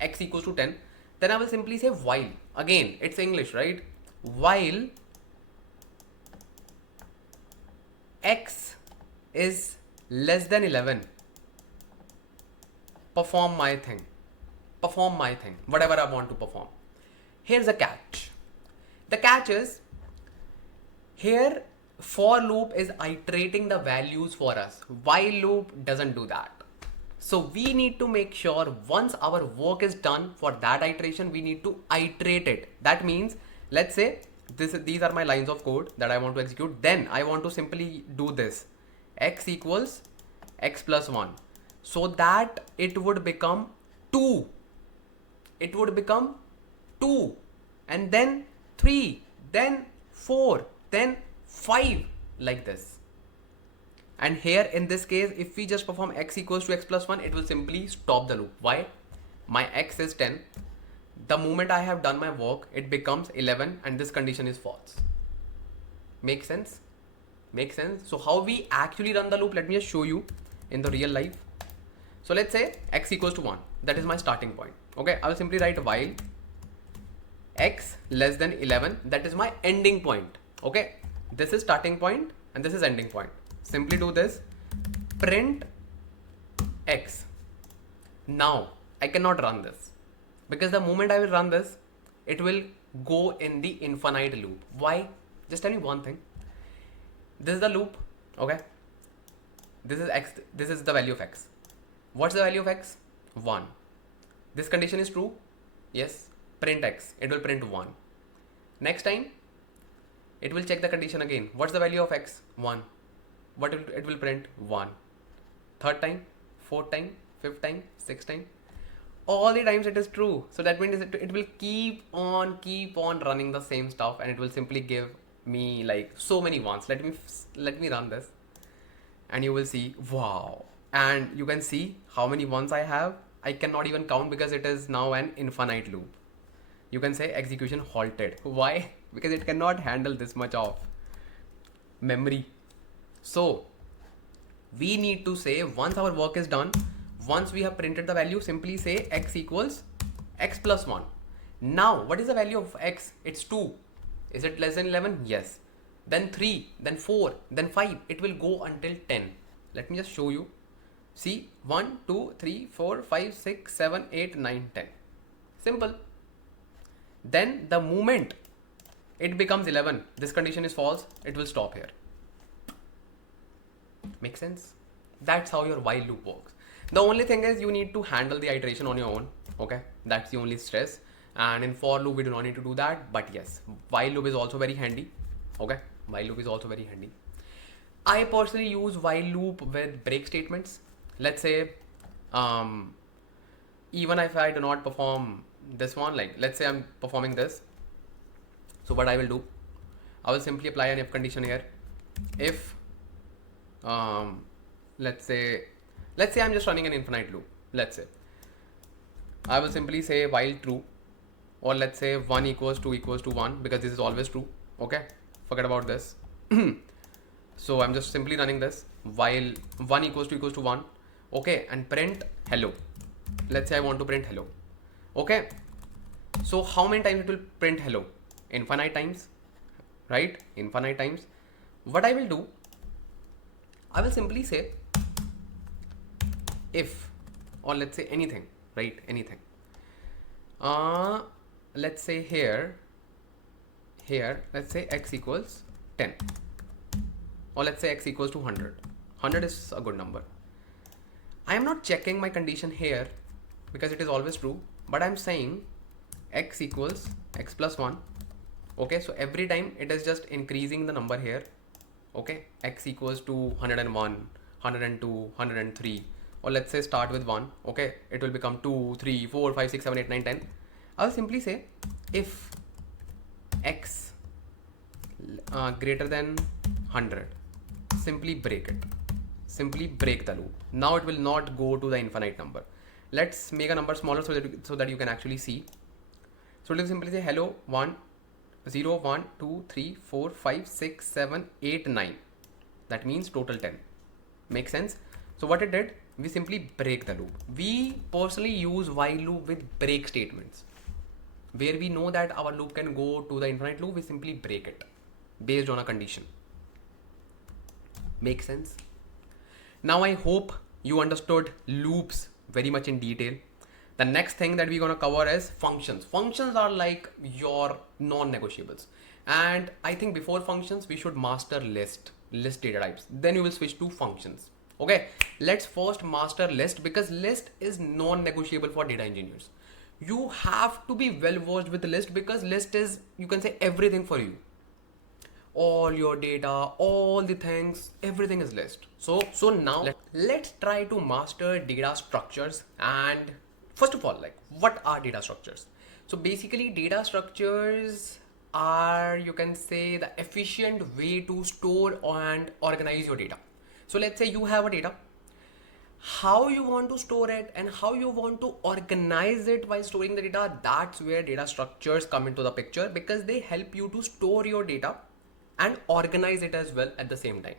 x equals to 10. Then I will simply say while. Again, it's English, right? While x is less than 11, perform my thing. Perform my thing, whatever I want to perform. Here's a catch. The catch is, here for loop is iterating the values for us. While loop doesn't do that. So we need to make sure once our work is done for that iteration, we need to iterate it. That means, let's say these are my lines of code that I want to execute. Then I want to simply do this. X equals x plus 1. So that it would become 2. It would become 2. And then 3. Then 4. Then 5. Like this. And here in this case, if we just perform x equals to x plus 1, it will simply stop the loop. Why? My x is 10. The moment I have done my work, it becomes 11 and this condition is false. Make sense? Make sense? So how we actually run the loop, let me just show you in the real life. So let's say x equals to 1. That is my starting point. Okay, I will simply write while x less than 11. That is my ending point. Okay, this is starting point and this is ending point. Simply do this, print x. Now I cannot run this because the moment I will run this, it will go in the infinite loop. Why? Just tell me one thing. This is the loop. Okay. This is x. This is the value of x. What's the value of x? 1. This condition is true. Yes. Print x. It will print 1. Next time, it will check the condition again. What's the value of x? 1. What it will print? 1. Third time, fourth time, fifth time, sixth time. All the times it is true. So that means it will keep on running the same stuff and it will simply give me like so many ones. Let me run this and you will see, wow. And you can see how many ones I have. I cannot even count because it is now an infinite loop. You can say execution halted. Why? Because it cannot handle this much of memory. So we need to say once our work is done, once we have printed the value, simply say x equals x plus 1. Now what is the value of x? It's 2. Is it less than 11? Yes. Then 3, then 4, then 5. It will go until 10. Let me just show you. See, 1, 2, 3, 4, 5, 6, 7, 8, 9, 10. Simple. Then the moment it becomes 11, this condition is false, it will stop here. Make sense? That's how your while loop works. The only thing is you need to handle the iteration on your own. Okay, that's the only stress. And in for loop we do not need to do that. But yes, while loop is also very handy. Okay, while loop is also very handy. I personally use while loop with break statements. Let's say even if I do not perform this one, like let's say I'm performing this. So what I will do, I will simply apply an if condition here. If let's say I'm just running an infinite loop. Let's say I will simply say while true, or let's say 1 equals 2 equals to 1, because this is always true. Okay, forget about this. So I'm just simply running this while 1 equals to 1. Okay, and print hello. Let's say I want to print hello. Okay, so how many times it will print hello? Infinite times, right? Infinite times. What I will do, I will simply say if, or let's say anything, right? Anything. Let's say here, let's say x equals 10, or let's say x equals to 100. 100 is a good number. I am not checking my condition here because it is always true, but I'm saying x equals x plus 1. Okay, so every time it is just increasing the number here. Okay, x equals to 101, 102, 103, or let's say start with 1. Okay, it will become 2, 3, 4, 5, 6, 7, 8, 9, 10. I'll simply say if x greater than 100, simply break it. Simply break the loop. Now it will not go to the infinite number. Let's make a number smaller so that you can actually see. So it will simply say hello 1, 0, 1, 2, 3, 4, 5, 6, 7, 8, 9. That means total 10. Make sense? So what it did, we simply break the loop. We personally use while loop with break statements. Where we know that our loop can go to the infinite loop, we simply break it based on a condition. Make sense? Now I hope you understood loops very much in detail. The next thing that we're going to cover is functions. Functions are like your non-negotiables. And I think before functions, we should master list data types. Then you will switch to functions. Okay, let's first master list, because list is non-negotiable for data engineers. You have to be well versed with the list, because list is, you can say, everything for you. All your data, all the things, everything is list. So now let's try to master data structures. And first of all, like, what are data structures? So basically data structures are, you can say, the efficient way to store and organize your data. So let's say you have a data, how you want to store it and how you want to organize it while storing the data. That's where data structures come into the picture, because they help you to store your data and organize it as well at the same time.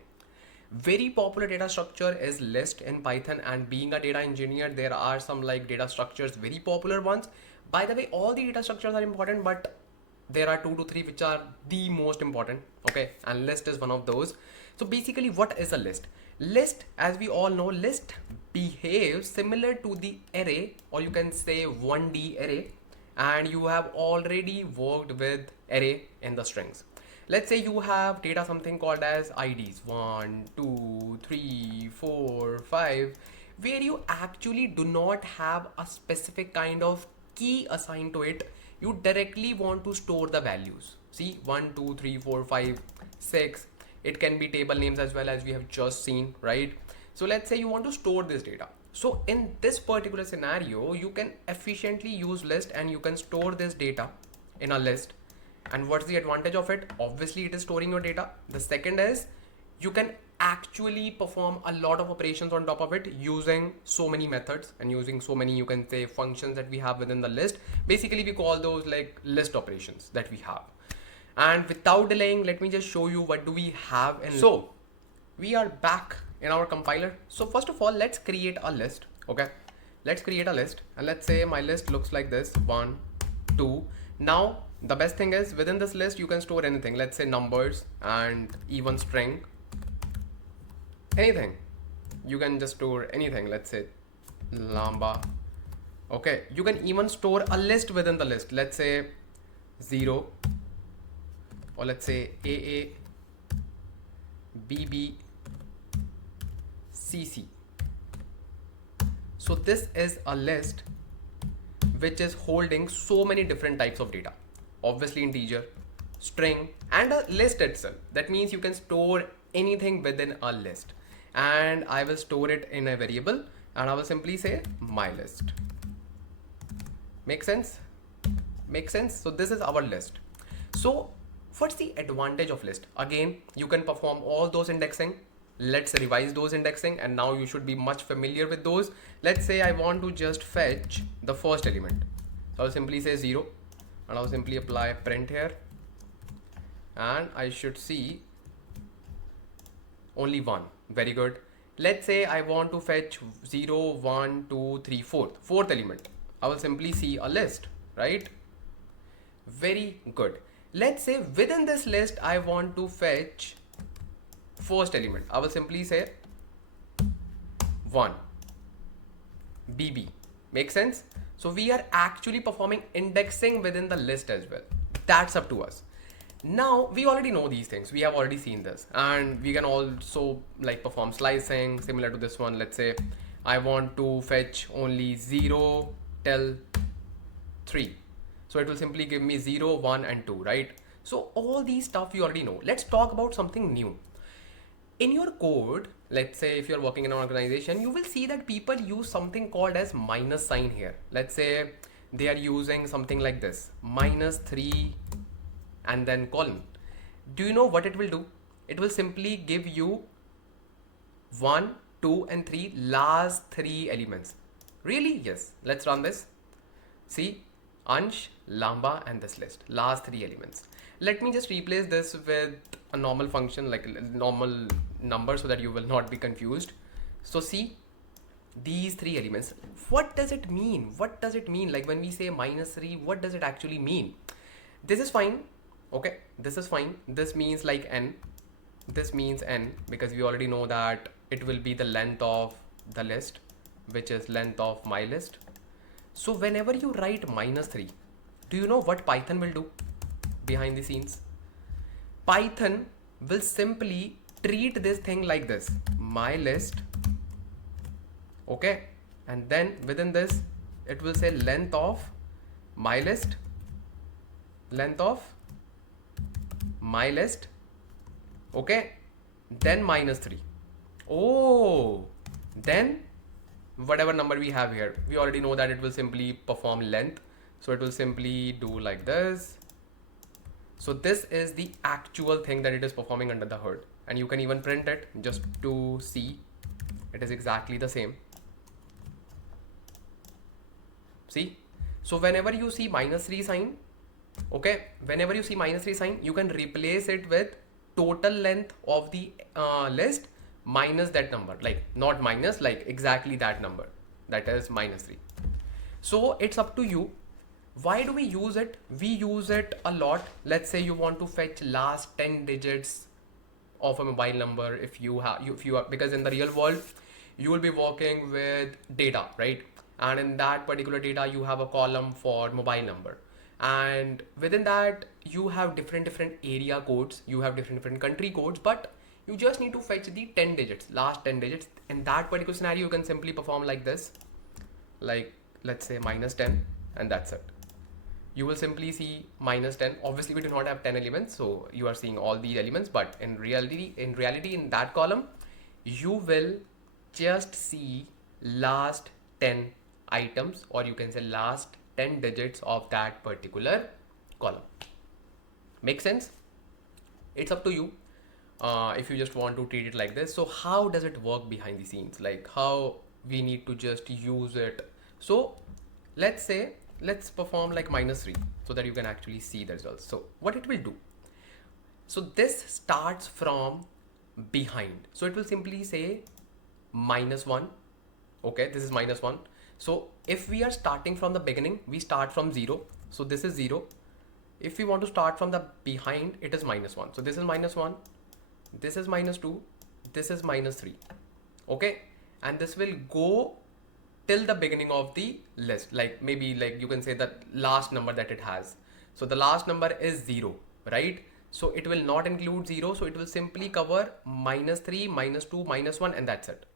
Very popular data structure is list in Python, and being a data engineer, there are some like data structures, very popular ones. By the way, all the data structures are important, but there are 2 to 3 which are the most important. Okay, and list is one of those. So basically, what is a list? List, as we all know, list behaves similar to the array, or you can say 1D array, and you have already worked with array in the strings. Let's say you have data something called as IDs 1, 2, 3, 4, 5, where you actually do not have a specific kind of key assigned to it. You directly want to store the values. See, 1, 2, 3, 4, 5, 6. It can be table names as well, as we have just seen, right? So let's say you want to store this data. So in this particular scenario, you can efficiently use list and you can store this data in a list. And what's the advantage of it? Obviously, it is storing your data. The second is you can actually perform a lot of operations on top of it using so many methods and using so many, you can say, functions that we have within the list. Basically, we call those like list operations that we have. And without delaying, let me just show you what do we have in. So we are back in our compiler. So first of all, let's create a list. Okay, let's create a list, and let's say my list looks like this: 1, 2. Now the best thing is, within this list you can store anything. Let's say numbers and even string, anything. You can just store anything. Let's say Lamba. Okay, you can even store a list within the list. Let's say 0, or let's say AA, BB, CC. So this is a list which is holding so many different types of data. Obviously integer, string, and a list itself. That means you can store anything within a list. And I will store it in a variable, and I will simply say my list. Make sense? Make sense? So this is our list. So what's the advantage of list? Again, you can perform all those indexing. let's revise those indexing, and now you should be much familiar with those. Let's say I want to just fetch the first element, so I'll simply say 0, and I'll simply apply print here, and I should see only 1. Very good. Let's say I want to fetch 0, 1, 2, 3, 4th element. I will simply see a list, right? Very good. Let's say within this list I want to fetch first element. I will simply say 1 BB. Make sense? So we are actually performing indexing within the list as well. That's up to us. Now we already know these things. We have already seen this, and we can also like perform slicing similar to this one. Let's say I want to fetch only 0 till 3. So it will simply give me 0, 1 and 2, right? So all these stuff you already know. Let's talk about something new. In your code, let's say if you're working in an organization, you will see that people use something called as minus sign here. Let's say they are using something like this, -3 and then colon. Do you know what it will do? It will simply give you 1, 2 and 3 last 3 elements. Really? Yes. Let's run this. See, Ansh, Lamba and this list, last 3 elements. Let me just replace this with a normal function, like a normal number, so that you will not be confused. So see, these 3 elements, what does it mean? What does it mean? Like when we say -3, what does it actually mean? This is fine. Okay, this is fine. This means like n. This means n because we already know that it will be the length of the list, which is length of my list. So whenever you write -3, do you know what Python will do behind the scenes? Python will simply treat this thing like this, my list, okay, and then within this it will say length of my list, length of my list, okay, then -3. Oh, then whatever number we have here, we already know that it will simply perform length, so it will simply do like this. So this is the actual thing that it is performing under the hood, and you can even print it just to see it is exactly the same. See, so whenever you see -3 sign, okay, whenever you see -3 sign, you can replace it with total length of the list minus that number, like not minus, like exactly that number, that is -3. So it's up to you. Why do we use it? We use it a lot. Let's say you want to fetch last 10 digits of a mobile number. If you have, because in the real world, you will be working with data, right? And in that particular data, you have a column for mobile number. And within that, you have different area codes. You have different country codes, but you just need to fetch the 10 digits, last 10 digits. In that particular scenario, you can simply perform like this, like let's say -10, and that's it. You will simply see -10. Obviously we do not have 10 elements, so you are seeing all these elements, but in reality in that column you will just see last 10 items, or you can say last 10 digits of that particular column. Make sense? It's up to you if you just want to treat it like this. So how does it work behind the scenes, like how we need to just use it? So let's say let's perform like -3 so that you can actually see the results. So what it will do, so this starts from behind, so it will simply say -1. Okay, this is -1. So if we are starting from the beginning, we start from 0, so this is 0. If we want to start from the behind, it is -1, so this is -1, this is -2, this is -3. Okay, and this will go till the beginning of the list, like maybe like you can say the last number that it has. So the last number is 0, right? So it will not include 0, so it will simply cover -3, -2, -1, and that's it.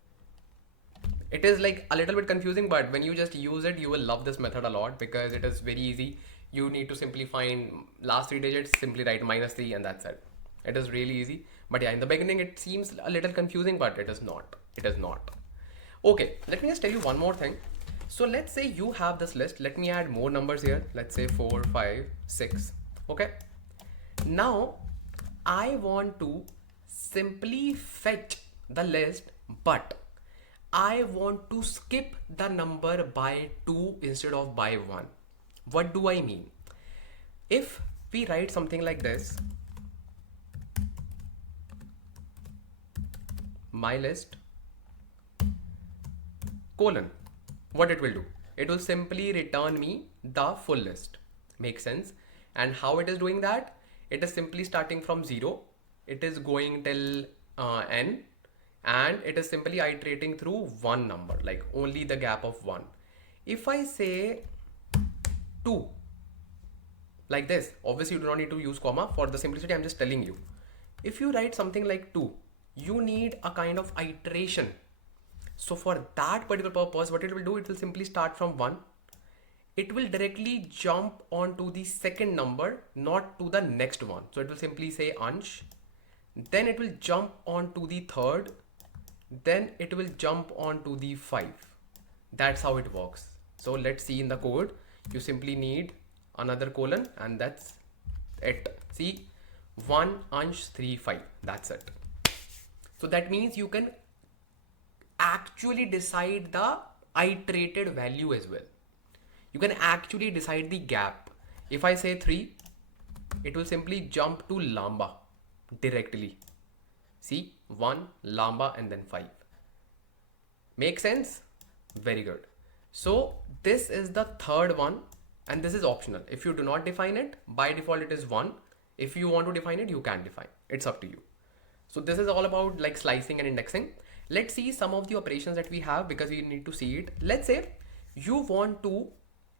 It is like a little bit confusing, but when you just use it, you will love this method a lot because it is very easy. You need to simply find last 3 digits, simply write -3, and that's it. It is really easy. But yeah, in the beginning it seems a little confusing, but it is not. It is not. Okay, let me just tell you one more thing. So let's say you have this list. Let me add more numbers here. Let's say 4, 5, 6. Okay. Now I want to simply fetch the list, but I want to skip the number by 2 instead of by 1. What do I mean? If we write something like this, my list colon, what it will do? It will simply return me the full list. Makes sense? And how it is doing that? It is simply starting from 0. It is going till n, and it is simply iterating through one number, like only the gap of 1. If I say 2, like this, obviously you do not need to use comma. For the simplicity, I'm just telling you. If you write something like 2, you need a kind of iteration. So for that particular purpose, what it will do, it will simply start from 1. It will directly jump onto the second number, not to the next one. So it will simply say Ansh. Then it will jump onto the third. Then it will jump onto the 5. That's how it works. So let's see in the code. You simply need another colon, and that's it. See, 1 Ansh 3 5. That's it. So that means you can actually decide the iterated value as well. You can actually decide the gap. If I say 3, it will simply jump to Lamba directly. See, 1 Lamba and then 5. Make sense? Very good. So this is the third one, and this is optional. If you do not define it, by default it is 1. If you want to define it, you can define. It's up to you. So this is all about like slicing and indexing. Let's see some of the operations that we have, because we need to see it. Let's say you want to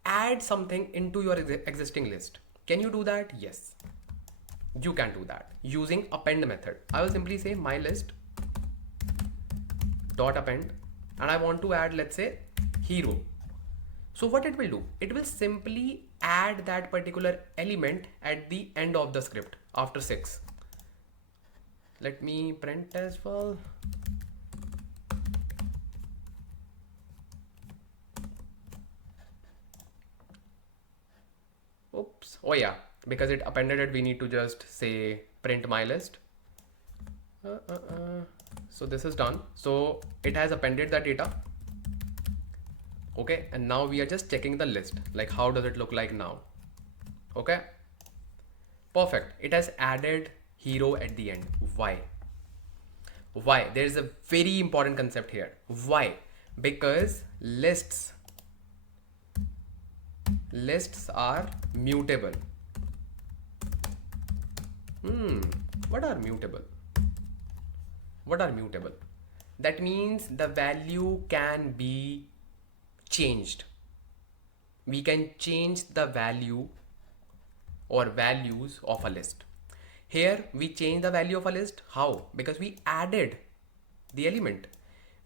add something into your existing list. Can you do that? Yes, you can do that using append method. I will simply say my list dot append, and I want to add, let's say, hero. So what it will do, it will simply add that particular element at the end of the script after 6. Let me print as well. Oops. Oh yeah, because it appended it, we need to just say print my list. So this is done. So it has appended the data. Okay, and now we are just checking the list, like how does it look like now? Okay, perfect. It has added hero at the end. Why? There is a very important concept here. Why? Because lists are mutable. What are mutable? That means the value can be changed. We can change the value or values of a list. Here we change the value of a list. How? Because we added the element.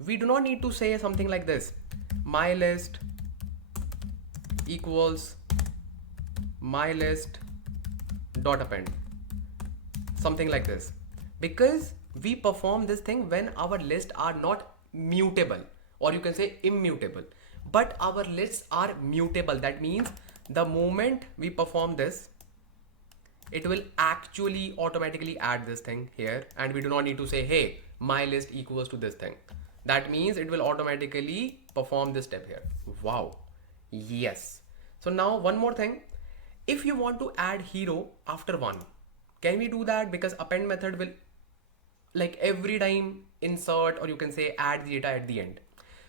We do not need to say something like this: my list equals my list dot append, something like this, because we perform this thing when our lists are not mutable, or you can say immutable, but our lists are mutable. That means the moment we perform this, it will actually automatically add this thing here, and we do not need to say, hey, my list equals to this thing. That means it will automatically perform this step here. Wow. Yes. So now one more thing. If you want to add hero after 1, can we do that? Because append method will like every time insert, or you can say add the data at the end.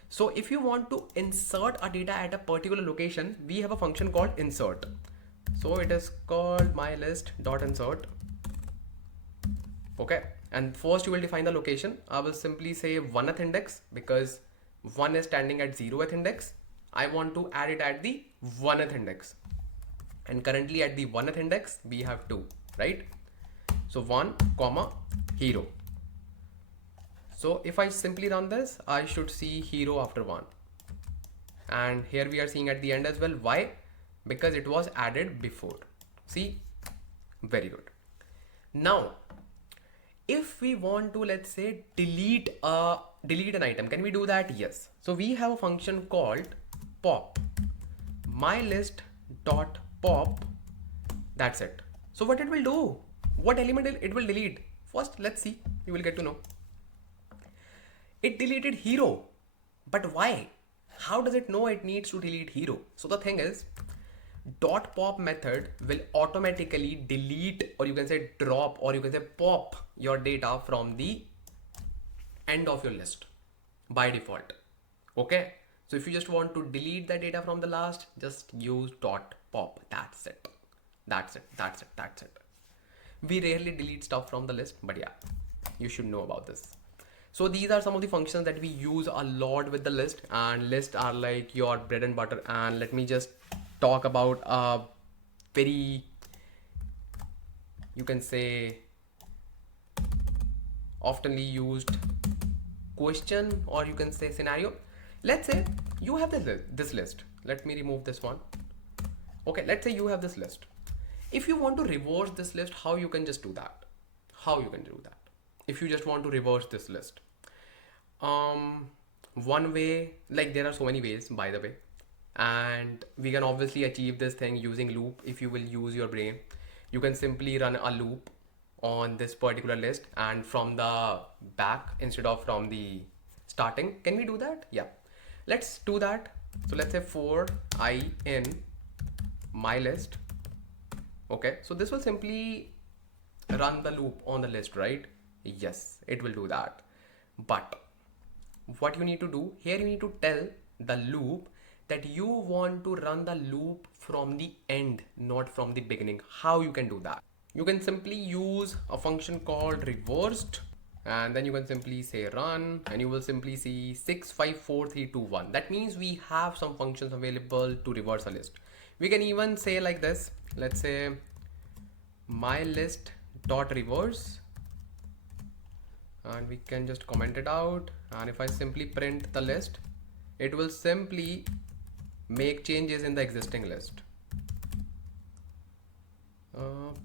So if you want to insert a data at a particular location, we have a function called insert. So it is called my list dot insert. Okay, and first you will define the location. I will simply say 1th index, because 1 is standing at 0th index. I want to add it at the 1th index, and currently at the 1th index we have 2, right? So 1 comma hero. So if I simply run this, I should see hero after 1, and here we are seeing at the end as well. Why? Because it was added before. See, very good. Now if we want to, let's say, delete an item, can we do that? Yes. So we have a function called pop, my list dot pop. That's it. So what it will do, what element it will delete? First let's see, you will get to know. It deleted hero. But why? How does it know it needs to delete hero? So the thing is, dot pop method will automatically delete, or you can say drop, or you can say pop your data from the end of your list by default. Okay, so if you just want to delete the data from the last, just use dot pop. That's it. That's it. We rarely delete stuff from the list, but yeah, you should know about this. So these are some of the functions that we use a lot with the list, and lists are like your bread and butter. And let me just talk about a very, you can say, oftenly used question, or you can say scenario. Let's say you have this list. Let me remove this one. Okay, let's say you have this list. If you want to reverse this list, how you can just do that? How you can do that? If you just want to reverse this list, one way, like there are so many ways, by the way, and we can obviously achieve this thing using loop. If you will use your brain, you can simply run a loop on this particular list, and from the back instead of from the starting. Can we do that? Yeah, let's do that. So let's say for I in my list. Okay, so this will simply run the loop on the list, right? Yes, it will do that. But what you need to do here, you need to tell the loop that you want to run the loop from the end, not from the beginning. How you can do that? You can simply use a function called reversed, and then you can simply say run, and you will simply see 654321. That means we have some functions available to reverse a list. We can even say like this. Let's say my list dot reverse, and we can just comment it out. And if I simply print the list, it will simply make changes in the existing list.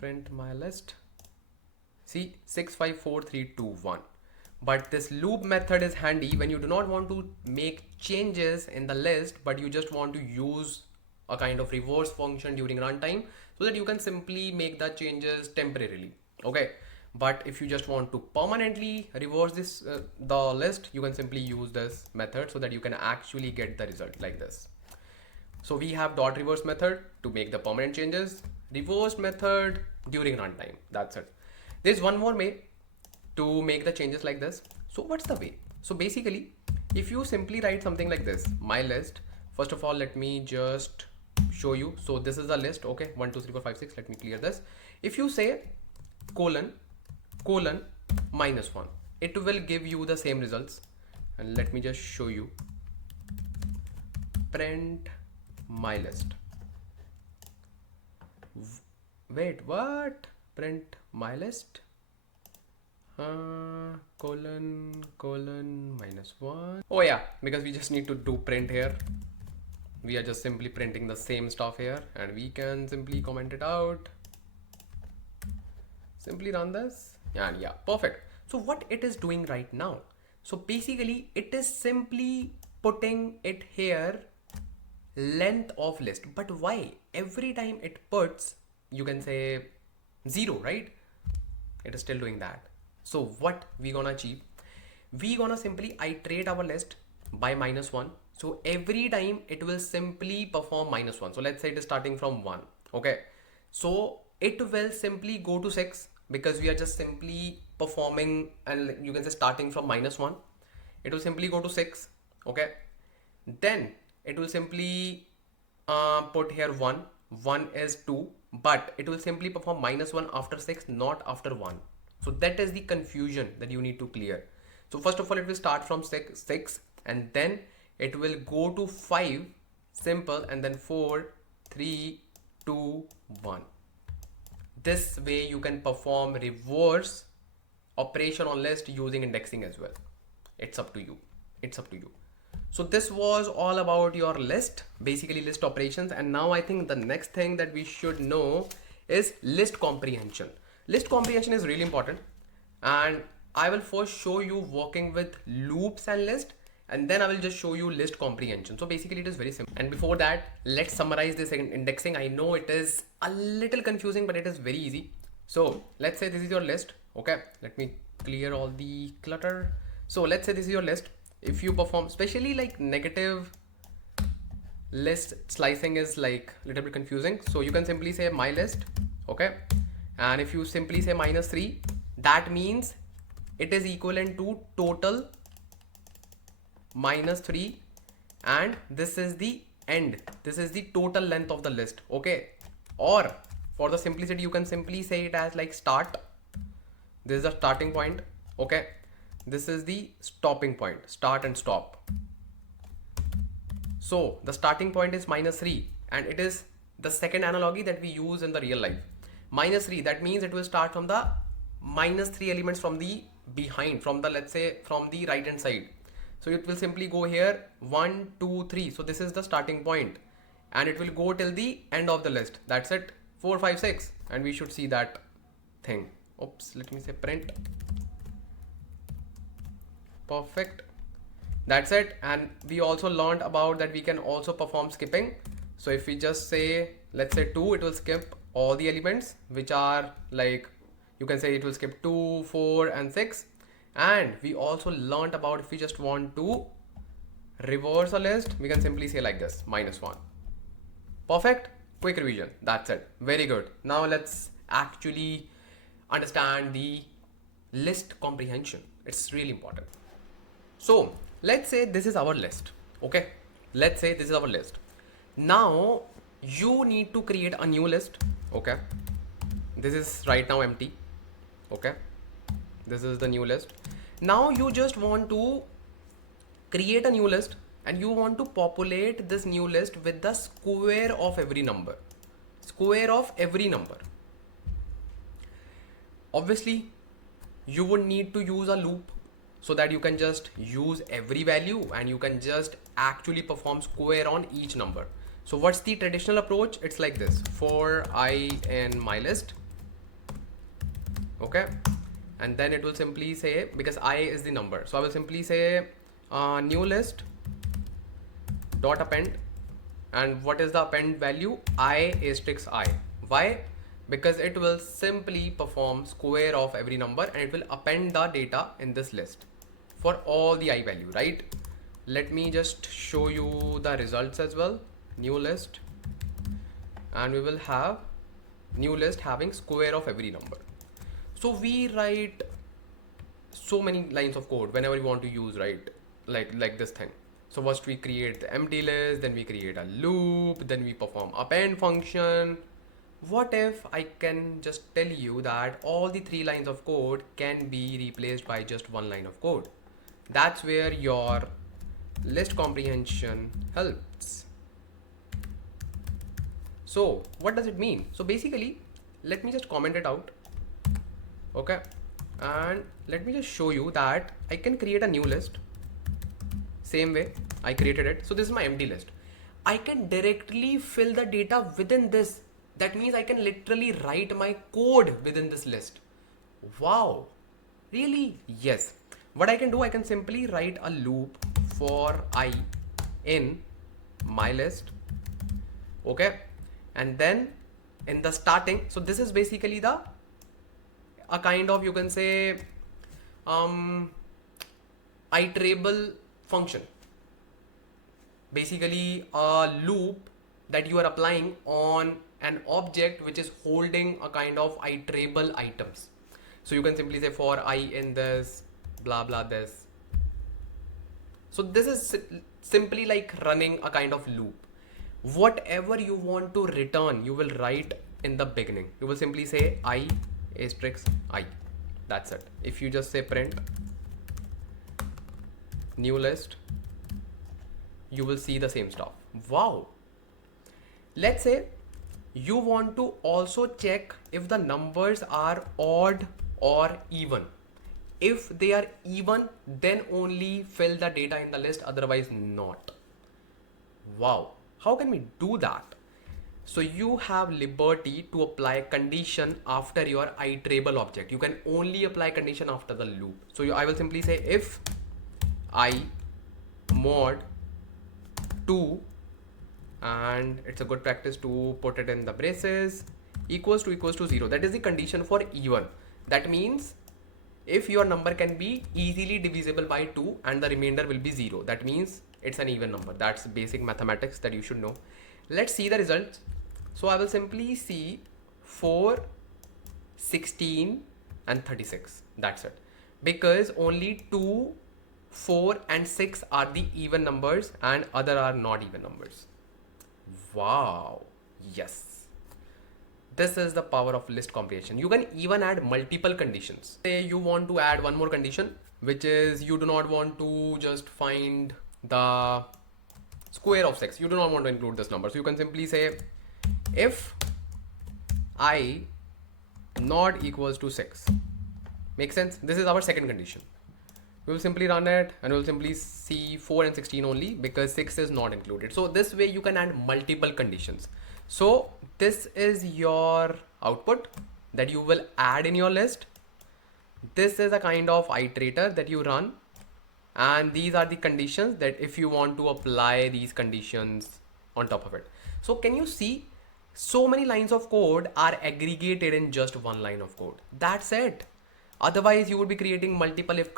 Print my list. See, 654321. But this loop method is handy when you do not want to make changes in the list, but you just want to use a kind of reverse function during runtime, so that you can simply make the changes temporarily. Okay, but if you just want to permanently reverse this the list, you can simply use this method so that you can actually get the result like this. So we have dot reverse method to make the permanent changes, reverse method during runtime. That's it. There's one more way to make the changes like this. So what's the way? So basically, if you simply write something like this, my list. First of all, let me just show you. So this is a list. Okay, 1 2 3 4 5 6. Let me clear this. If you say colon -1, it will give you the same results. And let me just show you. Print my list. Wait, what? Print my list. Colon -1. Oh yeah, because we just need to do print here. We are just simply printing the same stuff here, and we can simply comment it out. Simply run this, and yeah, perfect. So what it is doing right now? So basically it is simply putting it here, length of list. But why? Every time it puts, you can say 0, right? It is still doing that. So what we gonna achieve? We gonna simply iterate our list by -1. So every time it will simply perform -1. So let's say it is starting from 1. Okay. So it will simply go to 6, because we are just simply performing, and you can say starting from -1. It will simply go to 6. Okay. Then it will simply put here 1. 1 is 2, but it will simply perform -1 after 6, not after 1. So that is the confusion that you need to clear. So first of all, it will start from 6, and then it will go to 5, simple, and then 4 3 2 1. This way you can perform reverse operation on list using indexing as well. It's up to you. So this was all about your list, basically list operations. And now I think the next thing that we should know is list comprehension. List comprehension is really important, and I will first show you working with loops and list, and then I will just show you list comprehension. So basically it is very simple. And before that, let's summarize this indexing. I know it is a little confusing, but it is very easy. So let's say this is your list. Okay, let me clear all the clutter. So let's say this is your list. If you perform, especially like negative list slicing is like a little bit confusing. So you can simply say my list, okay? And if you simply say -3, that means it is equivalent to total -3, and this is the end. This is the total length of the list, okay? Or for the simplicity, you can simply say it as like start. This is the starting point, okay? This is the stopping point, start and stop. So the starting point is -3, and it is the second analogy that we use in the real life. -3, that means it will start from the -3 elements from the behind, from the, let's say, from the right hand side. So it will simply go here 1 2 3. So this is the starting point, and it will go till the end of the list. That's it. 4 5 6, and we should see that thing. Oops, let me say print. Perfect. That's it. And we also learned about that we can also perform skipping. So if we just say, let's say 2, it will skip all the elements, which are like, you can say it will skip 2 4 and 6. And we also learned about if we just want to reverse a list, we can simply say like this, -1. Perfect. Quick revision. That's it. Very good. Now let's actually understand the list comprehension. It's really important. So let's say this is our list. Okay. Let's say this is our list. Now you need to create a new list. Okay. This is right now empty. Okay. This is the new list. Now you just want to create a new list, and you want to populate this new list with the square of every number. Square of every number. Obviously, you would need to use a loop so that you can just use every value and you can just actually perform square on each number. So what's the traditional approach? It's like this: for I in my list. Okay. And then it will simply say, because I is the number, so I will simply say new list dot append. And what is the append value? I asterisk I. Why? Because it will simply perform square of every number, and it will append the data in this list for all the I value, right? Let me just show you the results as well. New list, and we will have new list having square of every number. So we write so many lines of code whenever we want to use, right? Like this thing. So first we create the empty list, then we create a loop, then we perform append function. What if I can just tell you that all the 3 lines of code can be replaced by just 1 line of code? That's where your list comprehension helps. So what does it mean? So basically, let me just comment it out. Okay. And let me just show you that I can create a new list. Same way I created it. So this is my empty list. I can directly fill the data within this. That means I can literally write my code within this list. Wow. Really? Yes. What I can do, I can simply write a loop for I in my list. Okay. And then in the starting, so this is basically a kind of, you can say, iterable function. Basically a loop that you are applying on an object which is holding a kind of iterable items. So you can simply say for I in this, blah blah this. So this is simply like running a kind of loop. Whatever you want to return, you will write in the beginning. You will simply say I asterisk I. That's it. If you just say print new list, you will see the same stuff. Wow. Let's say you want to also check if the numbers are odd or even. If they are even, then only fill the data in the list, otherwise not. Wow. How can we do that? So you have liberty to apply condition after your iterable object. You can only apply condition after the loop. So I will simply say if I mod 2, and it's a good practice to put it in the braces, equals to 0. That is the condition for even. That means if your number can be easily divisible by 2 and the remainder will be 0. That means it's an even number. That's basic mathematics that you should know. Let's see the results. So I will simply see 4, 16 and 36. That's it. Because only 2, 4 and 6 are the even numbers and other are not even numbers. Wow. Yes. This is the power of list comprehension. You can even add multiple conditions. Say you want to add one more condition, which is you do not want to just find the square of 6. You do not want to include this number. So you can simply say if I not equals to 6. Make sense? This is our second condition. We will simply run it and we will simply see 4 and 16 only because 6 is not included. So this way you can add multiple conditions. So this is your output that you will add in your list. This is a kind of iterator that you run, and these are the conditions that if you want to apply these conditions on top of it. So can you see so many lines of code are aggregated in just one line of code? That's it. Otherwise you would be creating multiple if.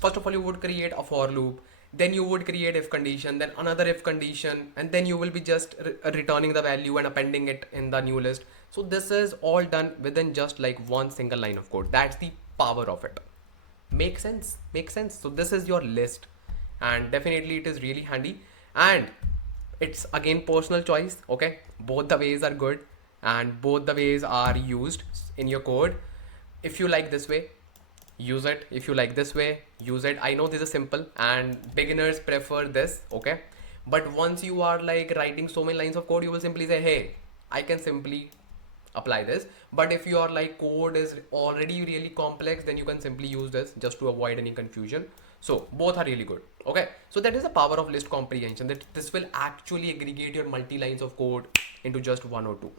First of all, you would create a for loop, then you would create if condition, then another if condition, and then you will be just returning the value and appending it in the new list. So this is all done within just like one single line of code. That's the power of it. Make sense? Makes sense. So this is your list, and definitely it is really handy, and it's again personal choice. Okay, both the ways are good and both the ways are used in your code. If you like this way, use it. If you like this way, use it. I know this is simple and beginners prefer this. Okay, but once you are like writing so many lines of code, you will simply say, hey, I can simply apply this. But if your like code is already really complex, then you can simply use this just to avoid any confusion. So both are really good. Okay, so that is the power of list comprehension, that this will actually aggregate your multi lines of code into just one or two.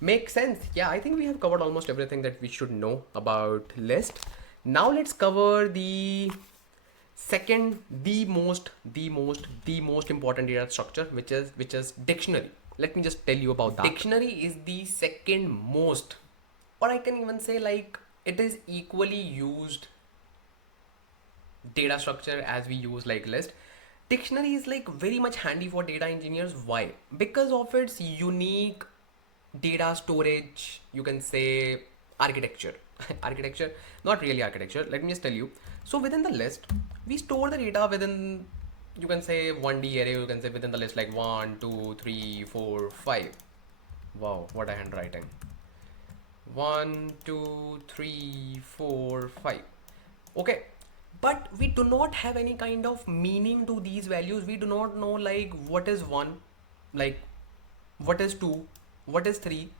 Make sense? Yeah, I think we have covered almost everything that we should know about list. Now let's cover the second, the most important data structure, which is dictionary. Let me just tell you about that. Dictionary is the second most, or I can even say like it is equally used data structure as we use like list. Dictionary is like very much handy for data engineers. Why? Because of its unique data storage, you can say architecture. Architecture, not really architecture. Let me just tell you. So within the list, we store the data within, you can say 1D array, you can say within the list like 1, 2, 3, 4, 5. Wow, what a handwriting. 1, 2, 3, 4, 5. Okay, but we do not have any kind of meaning to these values. We do not know like what is 1, like what is 2, what is 3.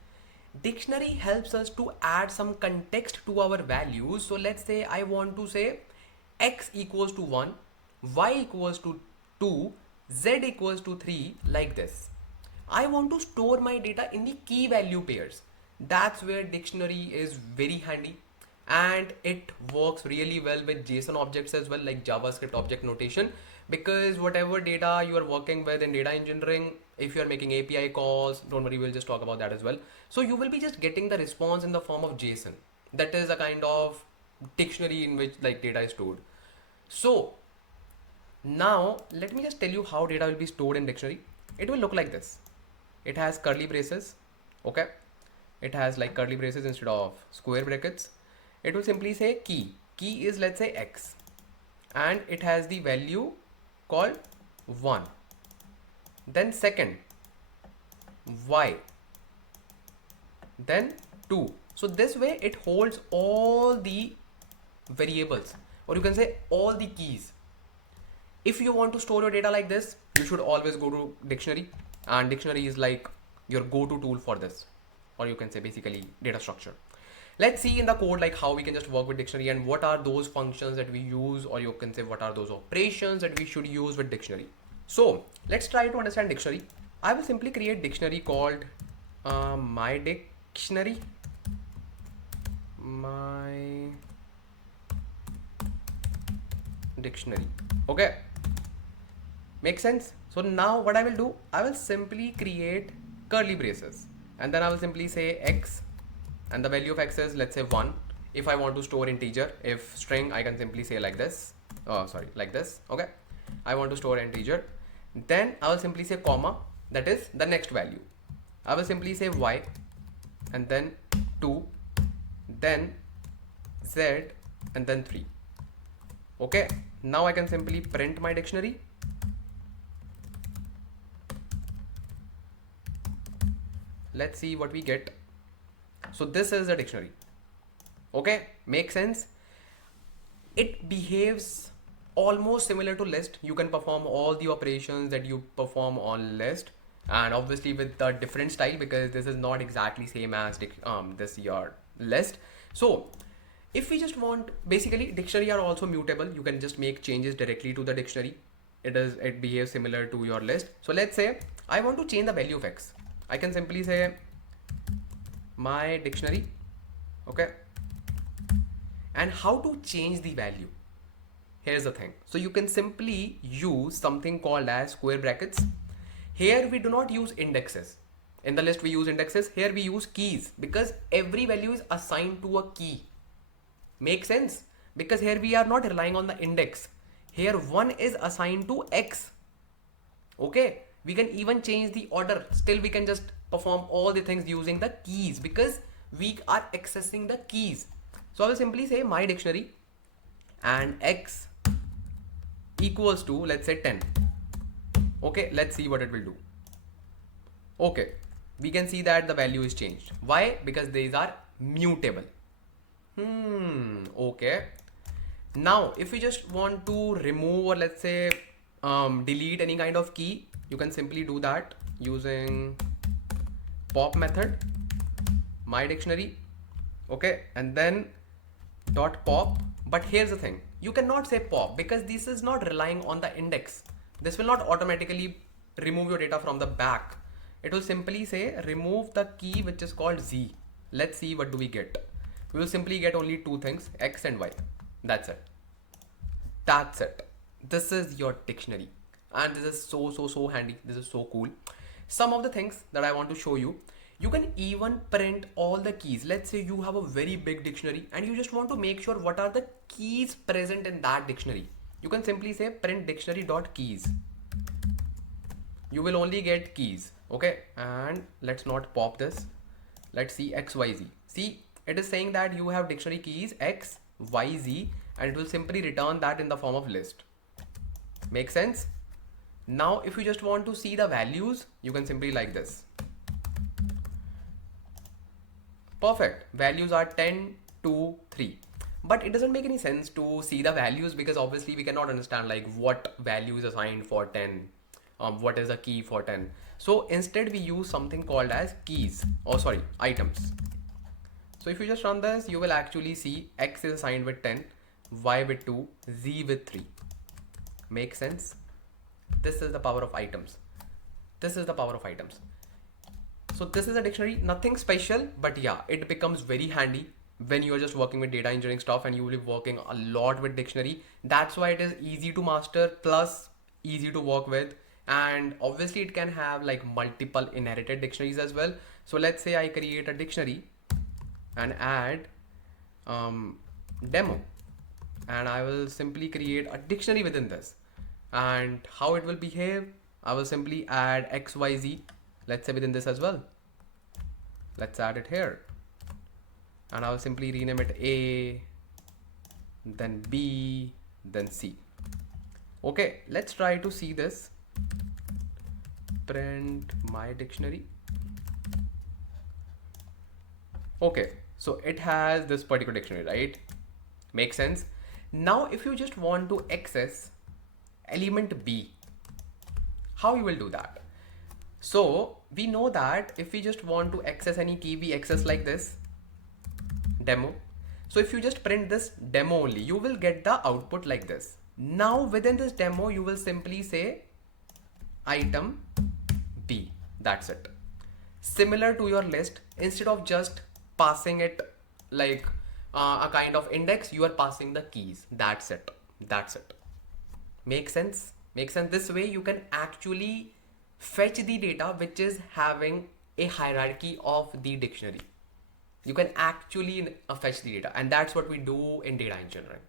Dictionary helps us to add some context to our values. So let's say I want to say x equals to 1, y equals to 2, z equals to 3, like this. I want to store my data in the key value pairs. That's where dictionary is very handy, and it works really well with JSON objects as well, like JavaScript object notation, because whatever data you are working with in data engineering, if you are making API calls, don't worry, we'll just talk about that as well. So you will be just getting the response in the form of JSON. That is a kind of dictionary in which like data is stored. So now let me just tell you how data will be stored in dictionary. It will look like this. It has curly braces. Okay, it has like curly braces instead of square brackets. It will simply say key. Key is, let's say, x, and it has the value called 1. Then second, y, then 2. So this way it holds all the variables, or you can say all the keys. If you want to store your data like this, you should always go to dictionary, and dictionary is like your go-to tool for this, or you can say basically data structure. Let's see in the code like how we can just work with dictionary and what are those functions that we use, or you can say what are those operations that we should use with dictionary. So let's try to understand dictionary. I will simply create dictionary called my dictionary. Okay, makes sense. So now what I will do, I will simply create curly braces, and then I will simply say x, and the value of x is, let's say, 1. If I want to store integer, if string, I can simply say like this. Oh, sorry, like this. Okay. I want to store integer. Then I will simply say comma, that is the next value. I will simply say y and then 2, then z and then 3. Okay. Now I can simply print my dictionary. Let's see what we get. So this is the dictionary. Okay, makes sense. It behaves almost similar to list. You can perform all the operations that you perform on list, and obviously with a different style, because this is not exactly same as this your list. So if we just want, basically dictionary are also mutable. You can just make changes directly to the dictionary. It behaves similar to your list. So let's say I want to change the value of x. I can simply say my dictionary. Okay. And how to change the value? Here's the thing. So you can simply use something called as square brackets. Here we do not use indexes. In the list we use indexes. Here we use keys, because every value is assigned to a key. Make sense? Because here we are not relying on the index. Here 1 is assigned to x. Okay. We can even change the order. Still we can just perform all the things using the keys, because we are accessing the keys. So I will simply say my dictionary and x equals to, let's say 10. Okay, let's see what it will do. Okay, we can see that the value is changed. Why? Because these are mutable. Okay. Now, if we just want to remove, or let's say delete any kind of key, you can simply do that using pop method, my dictionary. Okay, and then dot pop. But here's the thing, you cannot say pop, because this is not relying on the index. This will not automatically remove your data from the back. It will simply say remove the key which is called z. Let's see what do we get. We will simply get only two things, x and y. That's it. That's it. This is your dictionary, and this is so handy. This is so cool. Some of the things that I want to show you. You can even print all the keys. Let's say you have a very big dictionary and you just want to make sure what are the keys present in that dictionary. You can simply say print dictionary.keys. You will only get keys. Okay, and let's not pop this. Let's see xyz. See, it is saying that you have dictionary keys x, y, z, and it will simply return that in the form of list. Make sense? Now, if you just want to see the values, you can simply like this. Perfect. Values are 10, 2, 3. But it doesn't make any sense to see the values, because obviously we cannot understand like what value is assigned for 10. What is a key for 10. So instead we use something called as keys, or sorry, items. So if you just run this, you will actually see x is assigned with 10, y with 2, z with 3. Make sense? This is the power of items. This is the power of items. So this is a dictionary, nothing special, but yeah, it becomes very handy when you're just working with data engineering stuff and you will be working a lot with dictionary. That's why it is easy to master plus easy to work with. And obviously it can have like multiple inherited dictionaries as well. So let's say I create a dictionary and add demo, and I will simply create a dictionary within this. And how it will behave, I will simply add xyz, let's say within this as well. Let's add it here, and I will simply rename it A, then B, then C. Okay, let's try to see this. Print my dictionary. Okay, so it has this particular dictionary, right? Makes sense. Now if you just want to access element B, how you will do that? So we know that if we just want to access any key, we access like this, demo. So if you just print this demo only, you will get the output like this. Now within this demo, you will simply say item B. That's it. Similar to your list, instead of just passing it like a kind of index, you are passing the keys. That's it. That's it. Make sense? Make sense? This way you can actually fetch the data which is having a hierarchy of the dictionary. You can actually fetch the data, and that's what we do in data engineering.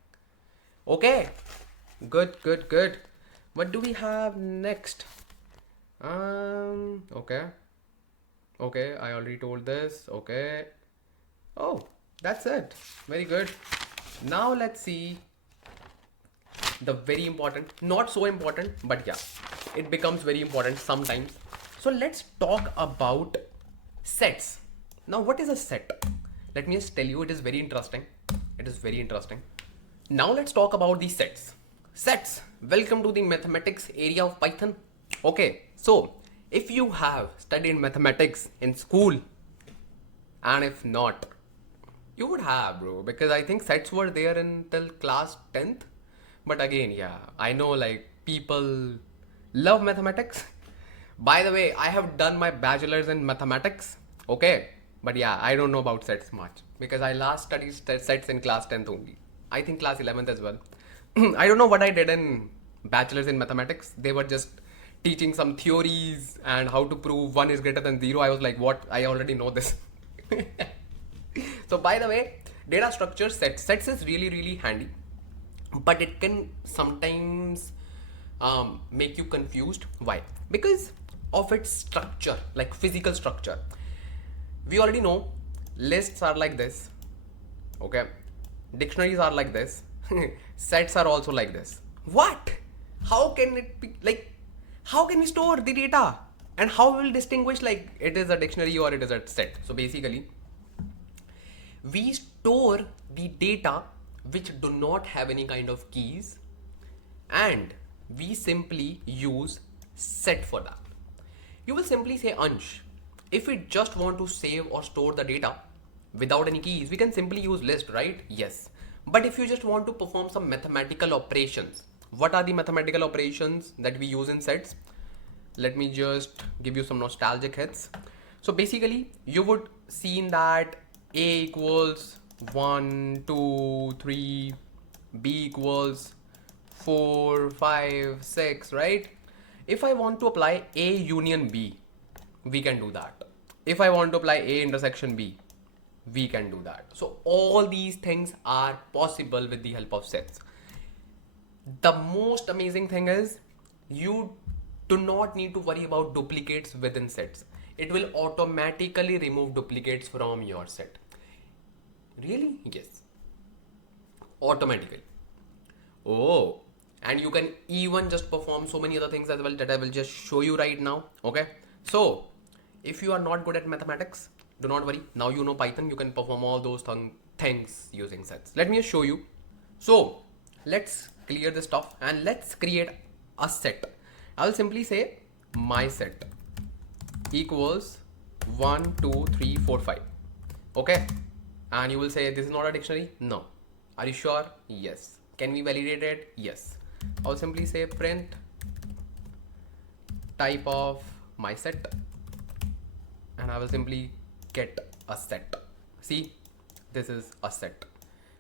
Okay, good. What do we have next? Okay, I already told this. Okay. Oh, that's it. Very good. Now let's see the very important, not so important, but yeah, it becomes very important sometimes. So let's talk about sets. Now, what is a set? Let me just tell you, it is very interesting. It is very interesting. Now let's talk about the sets. Sets. Welcome to the mathematics area of Python. Okay, so if you have studied mathematics in school, and if not, you would have, bro, because I think sets were there until class 10th. But again, yeah, I know like people love mathematics. By the way, I have done my bachelor's in mathematics. Okay. But yeah, I don't know about sets much because I last studied sets in class 10th only. I think class 11th as well. I don't know what I did in bachelor's in mathematics. They were just teaching some theories and how to prove 1 is greater than 0. I was like, what? I already know this. So by the way, data structure sets is really handy, but it can sometimes make you confused. Why? Because of its structure, like physical structure. We already know lists are like this. Okay, dictionaries are like this. Sets are also like this. What? How can it be like? How can we store the data? And how will distinguish like it is a dictionary or it is a set? So basically, we store the data which do not have any kind of keys, and we simply use set for that. You will simply say Ansh. If we just want to save or store the data without any keys, we can simply use list, right? Yes. But if you just want to perform some mathematical operations, what are the mathematical operations that we use in sets? Let me just give you some nostalgic hits. So basically, you would see that A equals 1, 2, 3, B equals 4, 5, 6, right? If I want to apply A union B, we can do that. If I want to apply A intersection B, we can do that. So all these things are possible with the help of sets. The most amazing thing is you do not need to worry about duplicates within sets. It will automatically remove duplicates from your set. Really? Yes. Automatically. Oh, and you can even just perform so many other things as well that I will just show you right now. Okay. So if you are not good at mathematics, do not worry. Now you know Python, you can perform all those things using sets. Let me just show you. So let's clear this stuff and let's create a set. I'll simply say my set equals 1, 2, 3, 4, 5. Okay. And you will say this is not a dictionary. No. Are you sure? Yes. Can we validate it? Yes. I'll simply say print type of my set, and I will simply get a set. See, this is a set.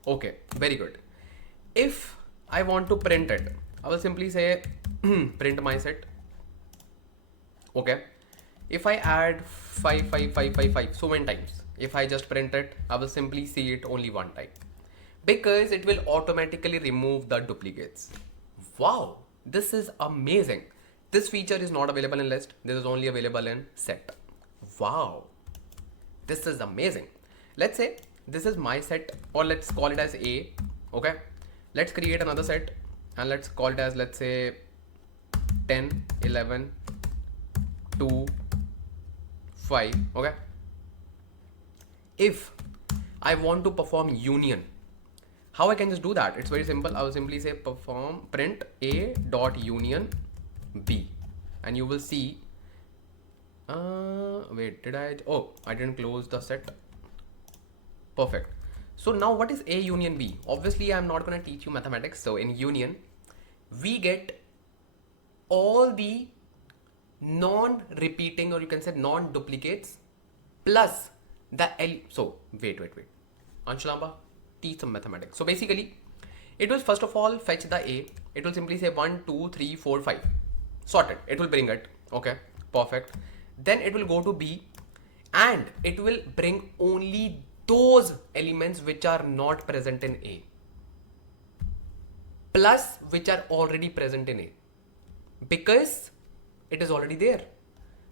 Okay, very good. If I want to print it, I will simply say print my set. Okay. If I add 5, 5, 5, 5, 5 so many times, if I just print it, I will simply see it only one time because it will automatically remove the duplicates. Wow, this is amazing. This feature is not available in list. This is only available in set. Wow, this is amazing. Let's say this is my set, or let's call it as A. Okay, let's create another set and let's call it as, let's say, 10, 11, 2, 5. Okay, if I want to perform union, how I can just do that? It's very simple. I will simply say perform print A dot union B, and you will see wait, did I? Oh, I didn't close the set. Perfect. So now what is A union B? Obviously I'm not going to teach you mathematics. So in union, we get all the non-repeating, or you can say non-duplicates, plus the so wait. Ansh Lamba, teach some mathematics. So basically, it will first of all fetch the A. It will simply say 1, 2, 3, 4, 5. Sorted. It will bring it. Okay, perfect. Then it will go to B, and it will bring only those elements which are not present in A plus which are already present in A, because it is already there.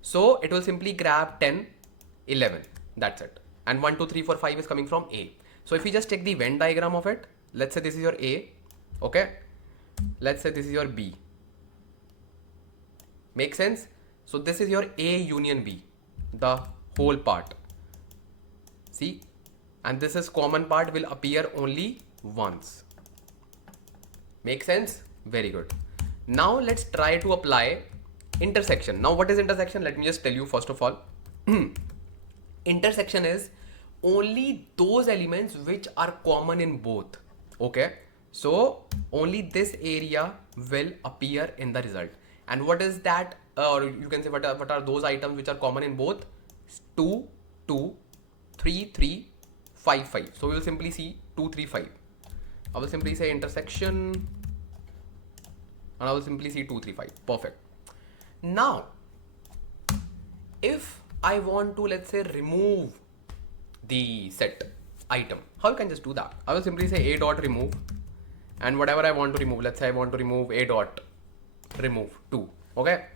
So it will simply grab 10, 11, that's it. And 1, 2, 3, 4, 5 is coming from A. So if you just take the Venn diagram of it, let's say this is your A, okay? Let's say this is your B. Make sense? So this is your A union B, the whole part. See? And this is common part will appear only once. Make sense? Very good. Now let's try to apply intersection. Now what is intersection? Let me just tell you first of all. Intersection is only those elements which are common in both. Okay, so only this area will appear in the result. And what is that, or you can say what are those items which are common in both? 2, 2, 3, 3, 5, 5. So we will simply see 2, 3, 5. I will simply say intersection and I will simply see 2, 3, 5. Perfect. Now if I want to, let's say, remove the set item, how you can just do that? I will simply say a dot remove, and whatever I want to remove, let's say I want to remove a dot remove 2. Okay.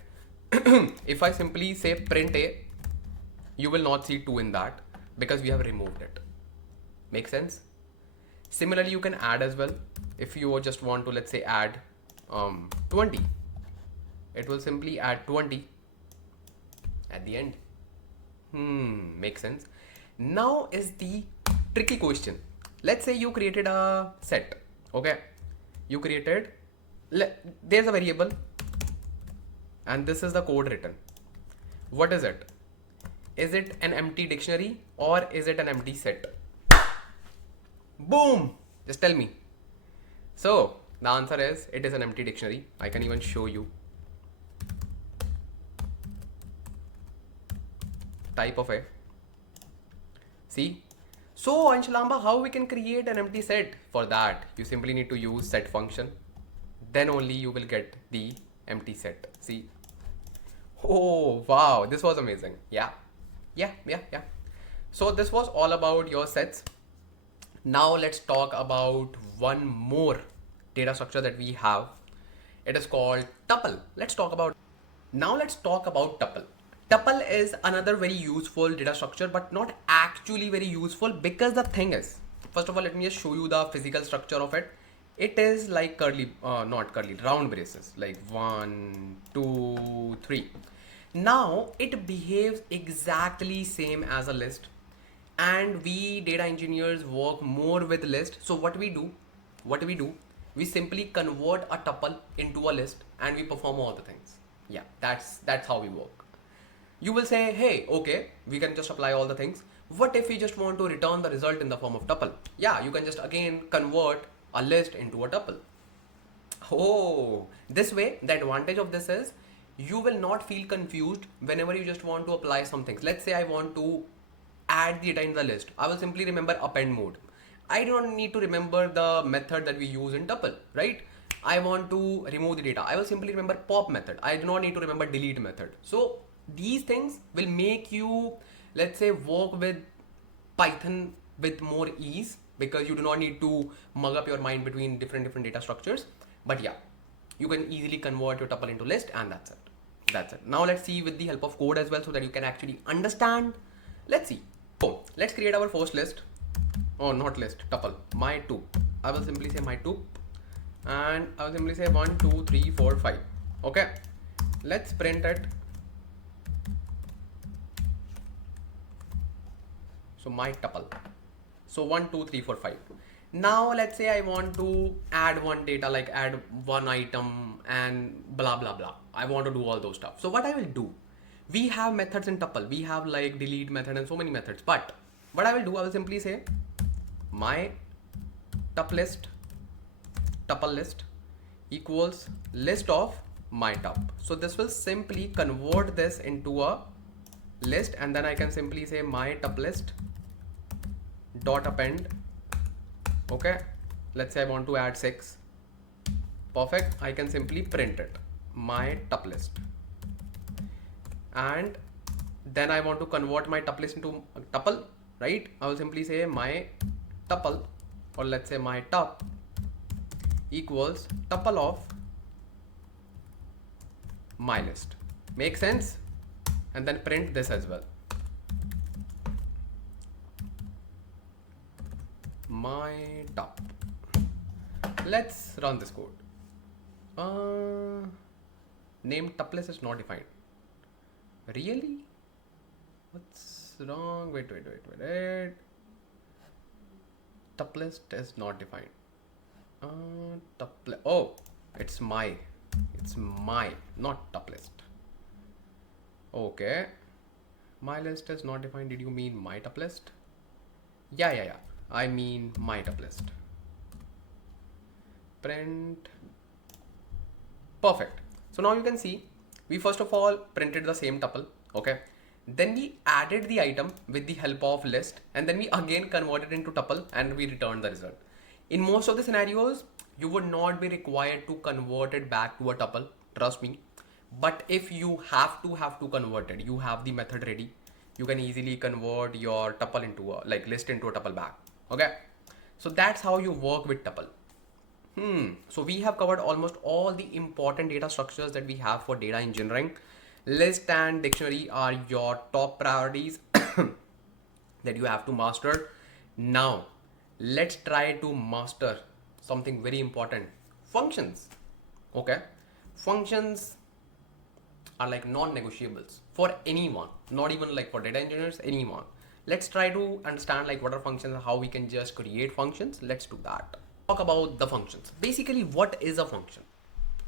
If I simply say print a, you will not see 2 in that because we have removed it. Make sense? Similarly, you can add as well. If you just want to, let's say, add 20, it will simply add 20 at the end. Makes sense. Now is the tricky question. Let's say you created a set. Okay, you created, there's a variable and this is the code written. What is it? Is it an empty dictionary or is it an empty set? Boom, just tell me. So the answer is it is an empty dictionary. I can even show you. Type of a. See? So Anshlamba, how we can create an empty set? For that, you simply need to use set function. Then only you will get the empty set. See? Oh, wow. This was amazing. Yeah. So this was all about your sets. Now let's talk about one more data structure that we have. It is called tuple. Let's talk about tuple. Tuple is another very useful data structure, but not actually very useful, because the thing is, first of all, let me just show you the physical structure of it. It is like round braces, like 1, 2, 3. Now it behaves exactly same as a list, and we data engineers work more with list. So what we do, we simply convert a tuple into a list and we perform all the things. Yeah, that's how we work. You will say, hey, okay, we can just apply all the things. What if we just want to return the result in the form of tuple? Yeah, you can just again convert a list into a tuple. Oh, this way, the advantage of this is you will not feel confused whenever you just want to apply some things. Let's say I want to add the data in the list. I will simply remember append mode. I don't need to remember the method that we use in tuple, right? I want to remove the data. I will simply remember pop method. I do not need to remember delete method. So these things will make you, let's say, work with Python with more ease, because you do not need to mug up your mind between different data structures. But yeah, you can easily convert your tuple into list, and that's it. Now let's see with the help of code as well, so that you can actually understand. Let's see. So let's create our first list. Oh, not list, tuple, my two. I will simply say my two, and I will simply say 1, 2, 3, 4, 5. Okay, let's print it. So my tuple. So 1, 2, 3, 4, 5. Now let's say I want to add one data, like add one item and blah blah blah. I want to do all those stuff. So what I will do, we have methods in tuple. We have like delete method and so many methods. But what I will do, I will simply say my tuple list equals list of my tup. So this will simply convert this into a list, and then I can simply say my tup list dot append. Okay, let's say I want to add 6. Perfect. I can simply print it, my tup list, and then I want to convert my tup list into a tuple, right? I will simply say my tuple, or let's say my tup equals tuple of my list. Make sense? And then print this as well. My tup. Let's run this code. Name tupless is not defined. Really? What's wrong? Wait. Tupless is not defined. Tuple. Oh, it's my, not tupless. Okay. My list is not defined. Did you mean my tupless? Yeah. I mean my tupless. Print. Perfect. So now you can see we first of all printed the same tuple. Okay. Then we added the item with the help of list, and then we again converted into tuple and we returned the result. In most of the scenarios, you would not be required to convert it back to a tuple. Trust me. But if you have to convert it, you have the method ready. You can easily convert your tuple into a list into a tuple back. Okay. So that's how you work with tuple. So we have covered almost all the important data structures that we have for data engineering. List and dictionary are your top priorities that you have to master. Now, let's try to master something very important. Functions. Okay. Functions are like non-negotiables for anyone, not even like for data engineers, anyone. Let's try to understand like what are functions and how we can just create functions. Let's do that. Talk about the functions. Basically, what is a function?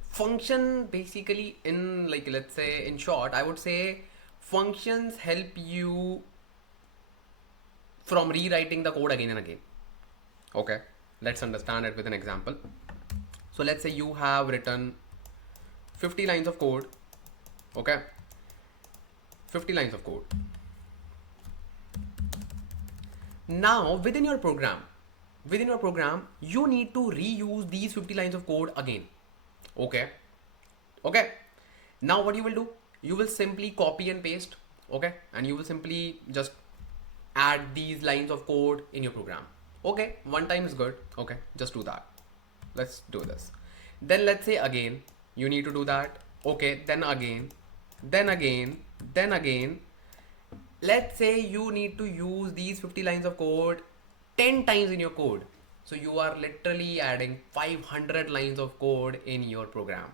Function basically, in like, let's say in short, I would say functions help you from rewriting the code again and again. Okay, let's understand it with an example. So let's say you have written 50 lines of code. Okay, 50 lines of code. Now within your program, you need to reuse these 50 lines of code again. Okay. Now what you will do, you will simply copy and paste. Okay. And you will simply just add these lines of code in your program. Okay. One time is good. Okay. Just do that. Let's do this. Then let's say again, you need to do that. Okay. Then again. Let's say you need to use these 50 lines of code 10 times in your code. So you are literally adding 500 lines of code in your program.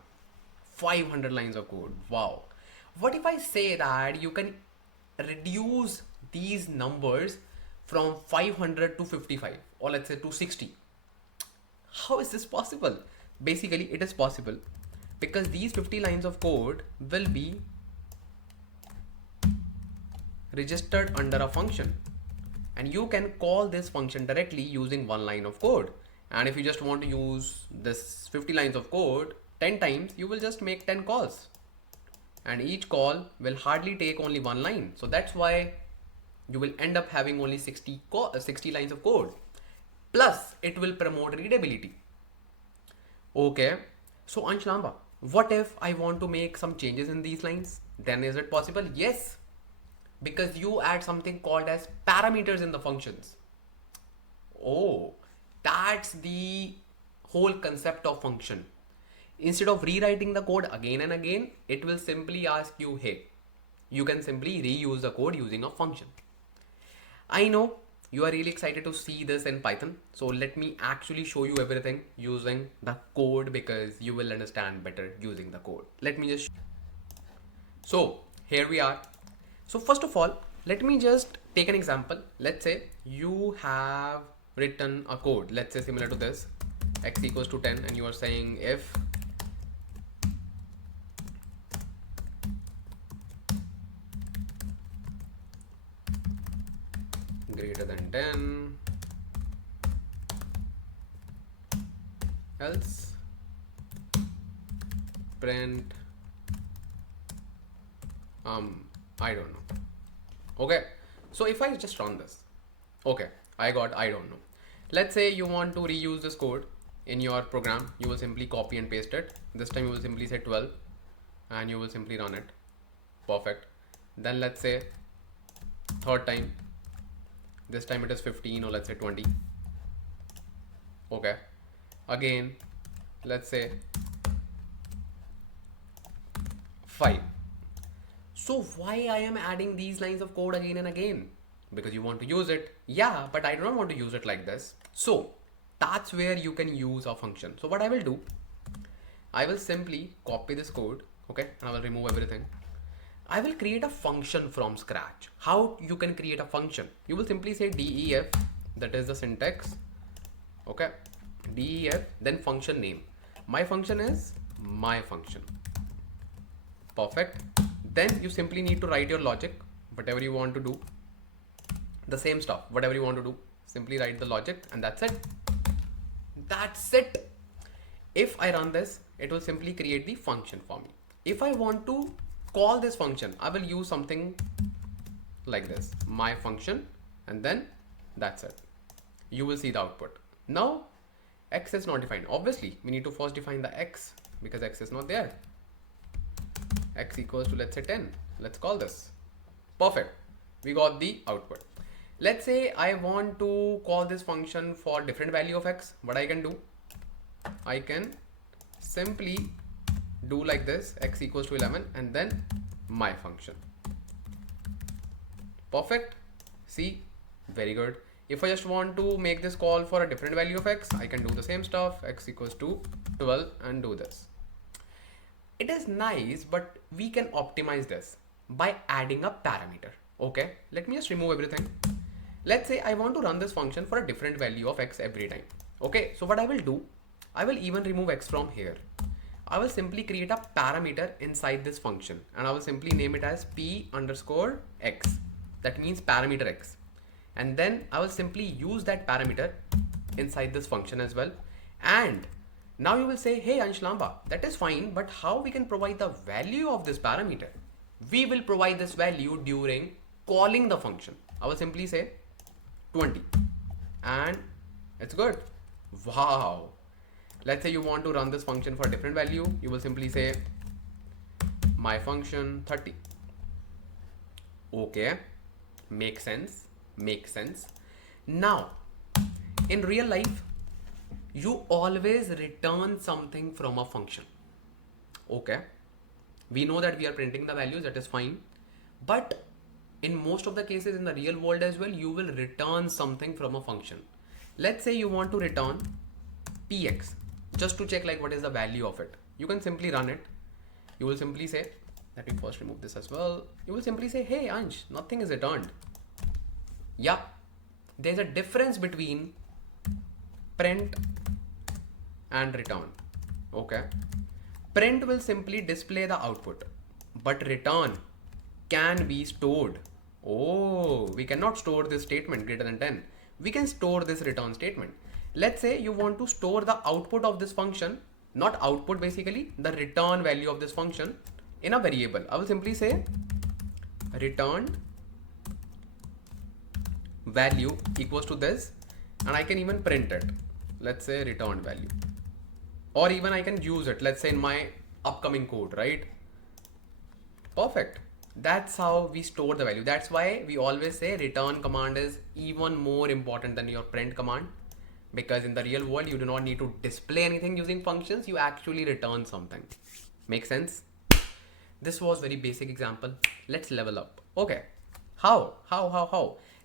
500 lines of code. Wow. What if I say that you can reduce these numbers from 500 to 55, or let's say to 60? How is this possible? Basically, it is possible because these 50 lines of code will be registered under a function, and you can call this function directly using one line of code. And if you just want to use this 50 lines of code 10 times, you will just make 10 calls, and each call will hardly take only one line. So that's why you will end up having only 60 lines of code. Plus it will promote readability. Okay, so Ansh Lamba, what if I want to make some changes in these lines? Then is it possible? Yes, because you add something called as parameters in the functions. Oh, that's the whole concept of function. Instead of rewriting the code again and again, it will simply ask you, hey, you can simply reuse the code using a function. I know you are really excited to see this in Python. So let me actually show you everything using the code, because you will understand better using the code. Let me just. So here we are. So first of all, let me just take an example. Let's say you have written a code, let's say similar to this, x equals to 10, and you are saying if greater than 10, else print I don't know. Okay, so if I just run this, okay, I got I don't know. Let's say you want to reuse this code in your program. You will simply copy and paste it. This time you will simply say 12 and you will simply run it. Perfect. Then let's say third time, This time it is 15 or let's say 20. Okay. Again, let's say 5. So why I am adding these lines of code again and again? Because you want to use it. Yeah, but I don't want to use it like this. So that's where you can use a function. So what I will do, I will simply copy this code, okay, and I will remove everything. I will create a function from scratch. How you can create a function? You will simply say def, that is the syntax, okay, def, then function name. My function is my function. Perfect. Then you simply need to write your logic, whatever you want to do, the same stuff, whatever you want to do, simply write the logic, and that's it. That's it. If I run this, it will simply create the function for me. If I want to call this function, I will use something like this, my function, and then that's it. You will see the output. Now x is not defined. Obviously we need to first define the x because x is not there. X equals to, let's say, 10. Let's call this. Perfect. We got the output. Let's say I want to call this function for different value of x. What I can do, I can simply do like this, x equals to 11, and then my function. Perfect. See, very good. If I just want to make this call for a different value of x, I can do the same stuff, x equals to 12, and do this. It is nice, but we can optimize this by adding a parameter. Okay, let me just remove everything. Let's say I want to run this function for a different value of x every time. Okay, so what I will do, I will even remove x from here. I will simply create a parameter inside this function, and I will simply name it as p underscore x. That means parameter x. And then I will simply use that parameter inside this function as well. And now you will say, hey Ansh Lamba, that is fine, but how we can provide the value of this parameter? We will provide this value during calling the function. I will simply say 20, and it's good. Wow. Let's say you want to run this function for a different value. You will simply say my function 30. Okay, makes sense, makes sense. Now, in real life, you always return something from a function. Okay, we know that we are printing the values, that is fine. But in most of the cases in the real world as well, you will return something from a function. Let's say you want to return px, just to check like what is the value of it. You can simply run it. You will simply say, let me first remove this as well. You will simply say, hey Ansh, nothing is returned. Yeah, there's a difference between print and return. Okay, print will simply display the output, but return can be stored. Oh, we cannot store this statement greater than 10. We can store this return statement. Let's say you want to store the output of this function, not output, basically the return value of this function in a variable. I will simply say return value equals to this, and I can even print it. Let's say return value, or even I can use it, let's say in my upcoming code, right? Perfect. That's how we store the value. That's why we always say return command is even more important than your print command, because in the real world you do not need to display anything using functions, you actually return something. Make sense? This was very basic example. Let's level up. Okay, how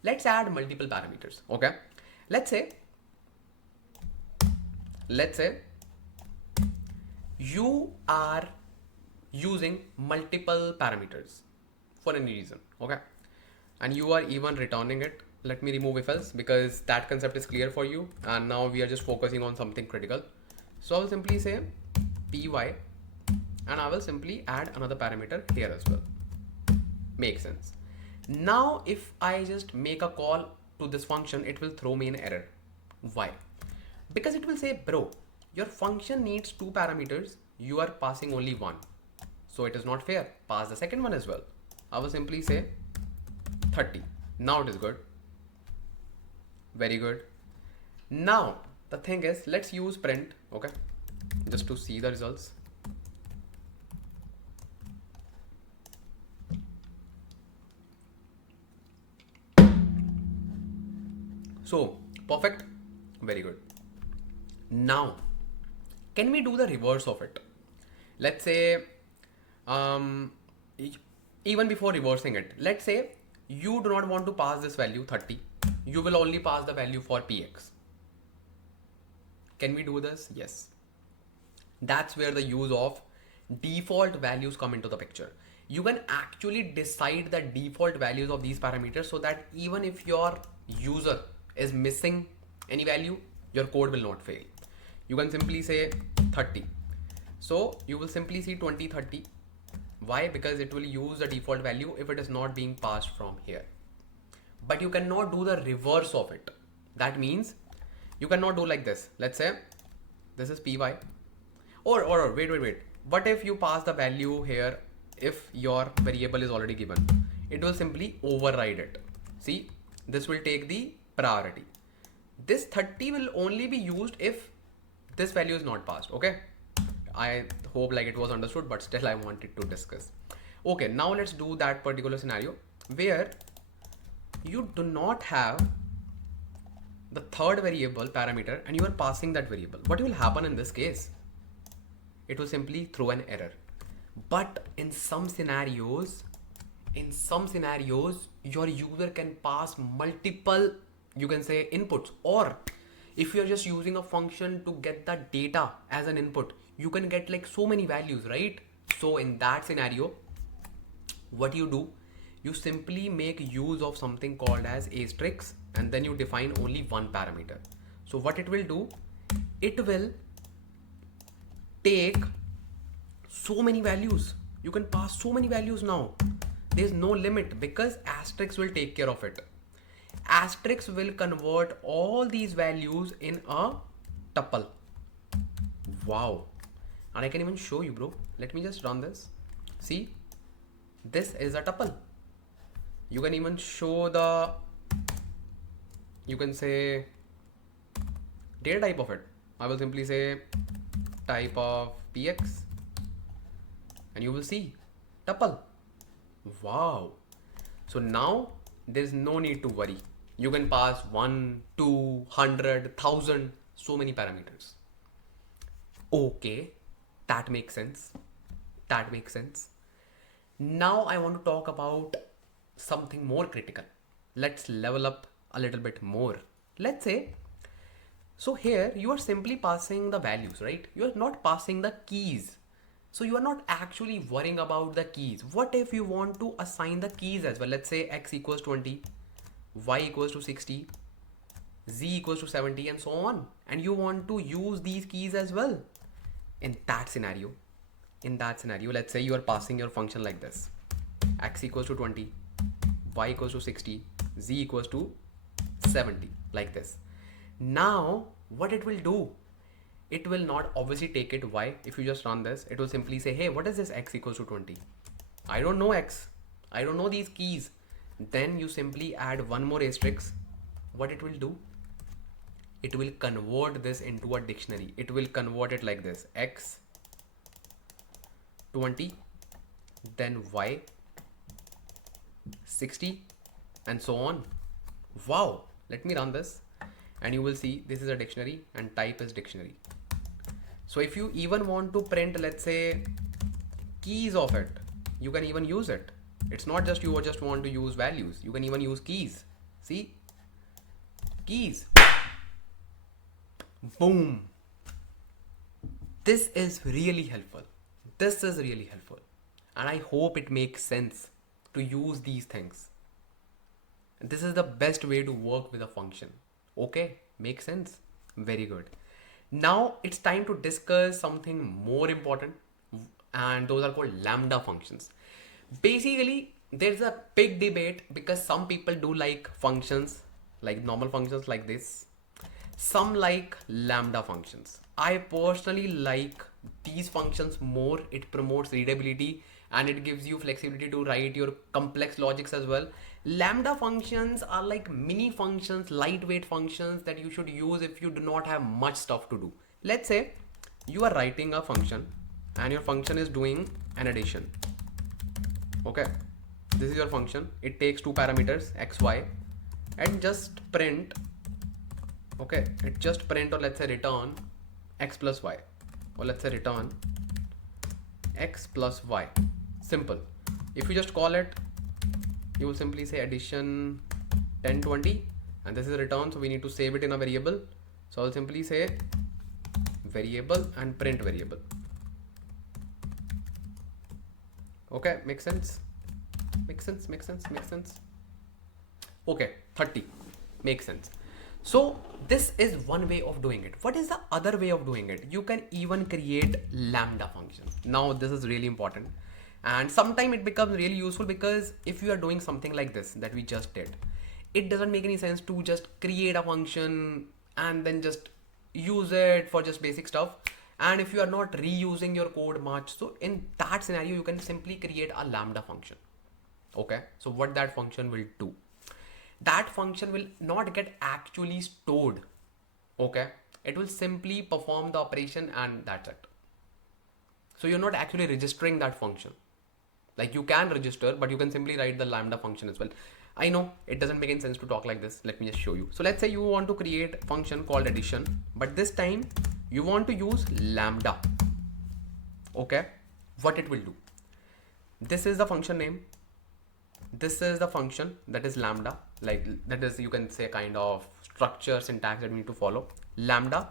let's add multiple parameters. Okay, let's say you are using multiple parameters for any reason. Okay, and you are even returning it. Let me remove if else, because that concept is clear for you, and now we are just focusing on something critical. So I will simply say py, and I will simply add another parameter here as well. Makes sense. Now if I just make a call to this function, it will throw me an error. Why? Because it will say, bro, your function needs 2 parameters, you are passing only 1, so it is not fair, pass the second one as well. I will simply say 30. Now it is good. Very good. Now the thing is, let's use print, okay, just to see the results. So perfect, very good. Now can we do the reverse of it? Let's say um, even before reversing it, let's say you do not want to pass this value 30, you will only pass the value for px. Can we do this? Yes. That's where the use of default values come into the picture. You can actually decide the default values of these parameters so that even if your user is missing any value, your code will not fail. You can simply say 30. So you will simply see 2030. Why? Because it will use the default value if it is not being passed from here. But you cannot do the reverse of it. That means you cannot do like this. Let's say this is py, or wait. What if you pass the value here? If your variable is already given, it will simply override it. See, this will take the priority. This 30 will only be used if this value is not passed. Okay, I hope like it was understood, but still I wanted to discuss. Okay, now let's do that particular scenario where you do not have the third variable parameter and you are passing that variable. What will happen in this case? It will simply throw an error. But in some scenarios, your user can pass multiple, you can say, inputs. Or if you're just using a function to get the data as an input, you can get like so many values, right? So in that scenario, what you do, you simply make use of something called as asterisk, and then you define only one parameter. So what it will do, it will take so many values. You can pass so many values now. There's no limit because asterisk will take care of it. Asterisk will convert all these values in a tuple. Wow. And I can even show you, bro. Let me just run this. See, this is a tuple. You can even show the, you can say, data type of it. I will simply say type of px and you will see tuple. Wow. So now there's no need to worry. You can pass 1, 2, 100, 1000, so many parameters. Okay, that makes sense. That makes sense. Now I want to talk about something more critical. Let's level up a little bit more. Let's say, so here you are simply passing the values, right? You are not passing the keys. So you are not actually worrying about the keys. What if you want to assign the keys as well? Let's say x equals 20, y equals to 60, z equals to 70, and so on. And you want to use these keys as well. In that scenario, let's say you are passing your function like this. X equals to 20, y equals to 60, z equals to 70, like this. Now, what it will do? It will not obviously take it y. If you just run this, it will simply say, hey, what is this x equals to 20? I don't know x. I don't know these keys. Then you simply add one more asterisk. What it will do? It will convert this into a dictionary. It will convert it like this. X 20, then y 60, and so on. Wow. Let me run this and you will see this is a dictionary and type is dictionary. So if you even want to print, let's say, keys of it, you can even use it. It's not just you just want to use values. You can even use keys. See? Keys. Boom. This is really helpful. This is really helpful. And I hope it makes sense to use these things. And this is the best way to work with a function. Okay, makes sense. Very good. Now it's time to discuss something more important, and those are called Lambda functions. Basically, there's a big debate because some people do like functions, like normal functions like this. Some like Lambda functions. I personally like these functions more. It promotes readability and it gives you flexibility to write your complex logics as well. Lambda functions are like mini functions, lightweight functions that you should use if you do not have much stuff to do. Let's say you are writing a function and your function is doing an addition. Okay, this is your function. It takes two parameters, x, y, and just print Okay, it just print or let's say return x plus y, or let's say return x plus y. Simple. If you just call it, you will simply say addition 1020, and this is a return, so we need to save it in a variable. So I'll simply say variable and print variable. Okay, makes sense. Makes sense. Okay, 30 makes sense. So this is one way of doing it. What is the other way of doing it? You can even create lambda function. Now this is really important, and sometimes it becomes really useful, because if you are doing something like this that we just did, it doesn't make any sense to just create a function and then just use it for just basic stuff. And if you are not reusing your code much, so in that scenario you can simply create a lambda function. Okay, so what that function will do, that function will not get actually stored. Okay, it will simply perform the operation and that's it. So you're not actually registering that function. Like you can register, but you can simply write the lambda function as well. I know it doesn't make any sense to talk like this. Let me just show you. So let's say you want to create a function called addition, but this time you want to use lambda. Okay, what it will do, this is the function name, this is the function, that is lambda. Like that is, you can say, kind of structure syntax that we need to follow. Lambda,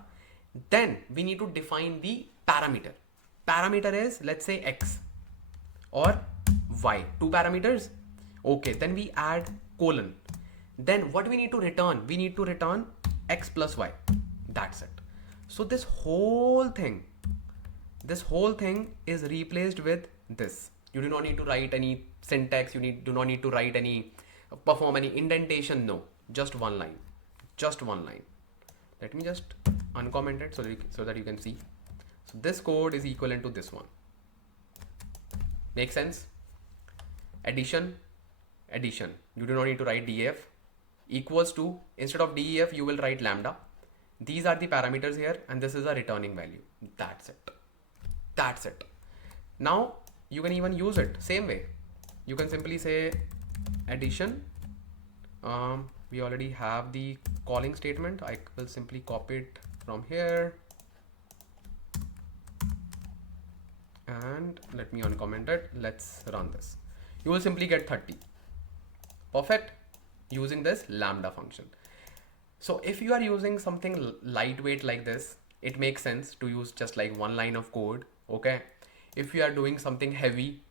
then we need to define the parameter is, let's say, x or y, two parameters. Okay, then we add colon. Then what we need to return, we need to return x plus y. That's it. So this whole thing is replaced with this. You do not need to write any syntax, do not need to write any, perform any indentation. No, just one line. Let me just uncomment it so that you can see. So this code is equivalent to this one. Make sense? Addition, you do not need to write def, equals to, instead of def you will write lambda. These are the parameters here, and this is a returning value. That's it. Now you can even use it same way. You can simply say addition. We already have the calling statement. I will simply copy it from here and let me uncomment it. Let's run this. You will simply get 30. Perfect, using this lambda function. So if you are using something lightweight like this, it makes sense to use just like one line of code. Okay, if you are doing something heavy,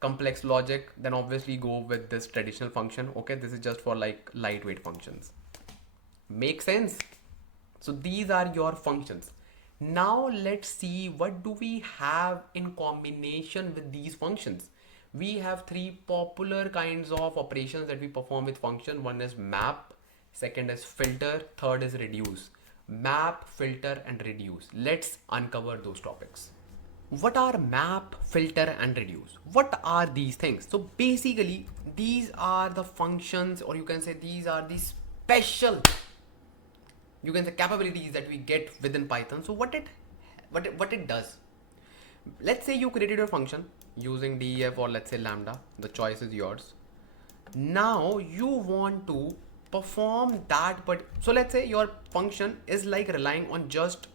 complex logic, then obviously go with this traditional function. Okay, this is just for like lightweight functions. Make sense? So these are your functions. Now let's see what do we have in combination with these functions. We have three popular kinds of operations that we perform with function. One is map, second is filter, third is reduce. Map, filter, and reduce. Let's uncover those topics. What are map, filter, and reduce? What are these things? So basically these are the functions, or you can say these are the special, you can say, capabilities that we get within Python. So what it does, let's say you created your function using def or let's say lambda, the choice is yours. Now you want to perform that, but so let's say your function is like relying on just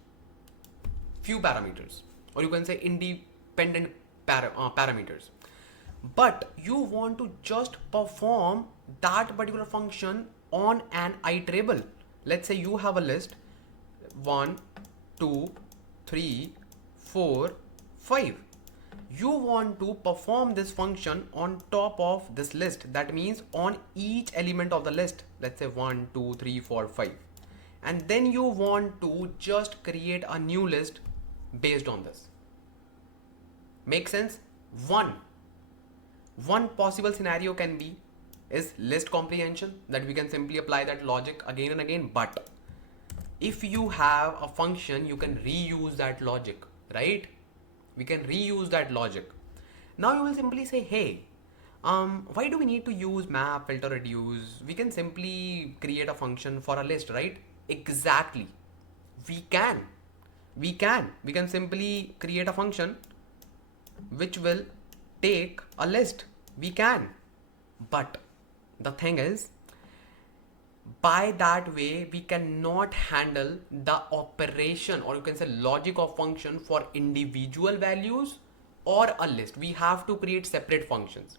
few parameters, or you can say independent parameters, but you want to just perform that particular function on an iterable. Let's say you have a list 1 2 3 4 5. You want to perform this function on top of this list. That means on each element of the list, let's say 1 2 3 4 5, and then you want to just create a new list based on this. Make sense? One possible scenario can be is list comprehension, that we can simply apply that logic again and again. But if you have a function, you can reuse that logic, right? We can reuse that logic. Now you will simply say, hey, why do we need to use map, filter, reduce? We can simply create a function for a list, right? Exactly. We can simply create a function which will take a list. We can, but the thing is, By that way, we cannot handle the operation, or you can say logic of function for individual values or a list. We have to create separate functions.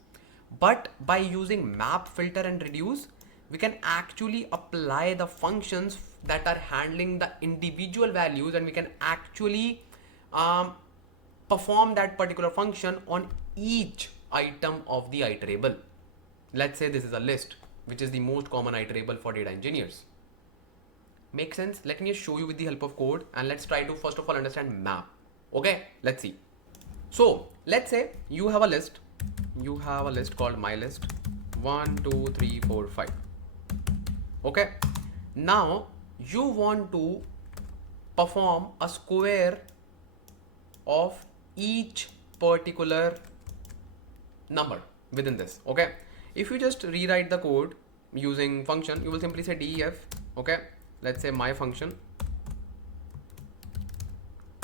But by using map, filter and reduce, we can actually apply the functions that are handling the individual values, and we can actually perform that particular function on each item of the iterable. Let's say this is a list, which is the most common iterable for data engineers. Make sense? Let me show you with the help of code, and let's try to first of all understand map. Okay, let's see. So let's say you have a list. You have a list called my list 1, 2, 3, 4, 5. Okay, now you want to perform a square of each particular number within this. Okay, if you just rewrite the code using function, you will simply say def. Okay, let's say my function,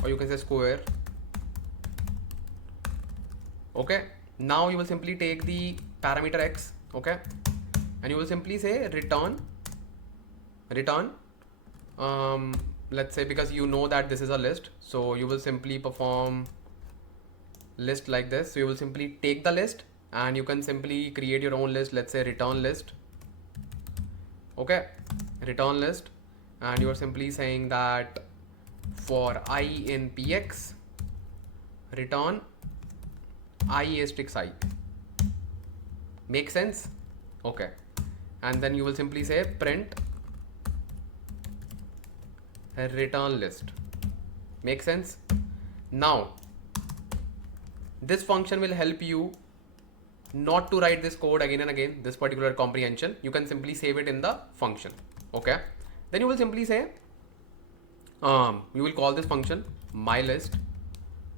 or you can say square. Okay, now you will simply take the parameter x. Okay, and you will simply say return. Let's say, because you know that this is a list, so you will simply perform list like this. So you will simply take the list, and you can simply create your own list. Let's say return list. Okay, return list, and you are simply saying that for I in px, return I asterisk I. Make sense? Okay, and then you will simply say print a return list. Make sense? Now this function will help you not to write this code again and again, this particular comprehension. You can simply save it in the function. Okay, then you will simply say you will call this function my list.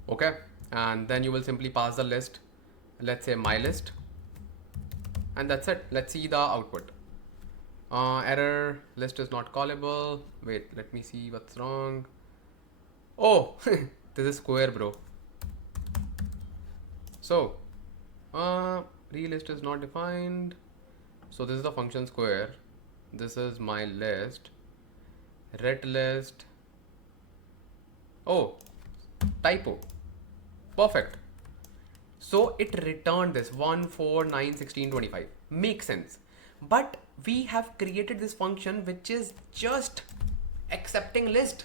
Okay, and then you will simply pass the list, let's say my list, and that's it. Let's see the output. Error, list is not callable. Wait, let me see what's wrong. Oh, this is square, bro. So relist is not defined. So this is the function square. This is my list, ret list. Oh, typo. Perfect. So it returned this 1, 4, 9, 16, 25. Makes sense. But we have created this function which is just accepting list.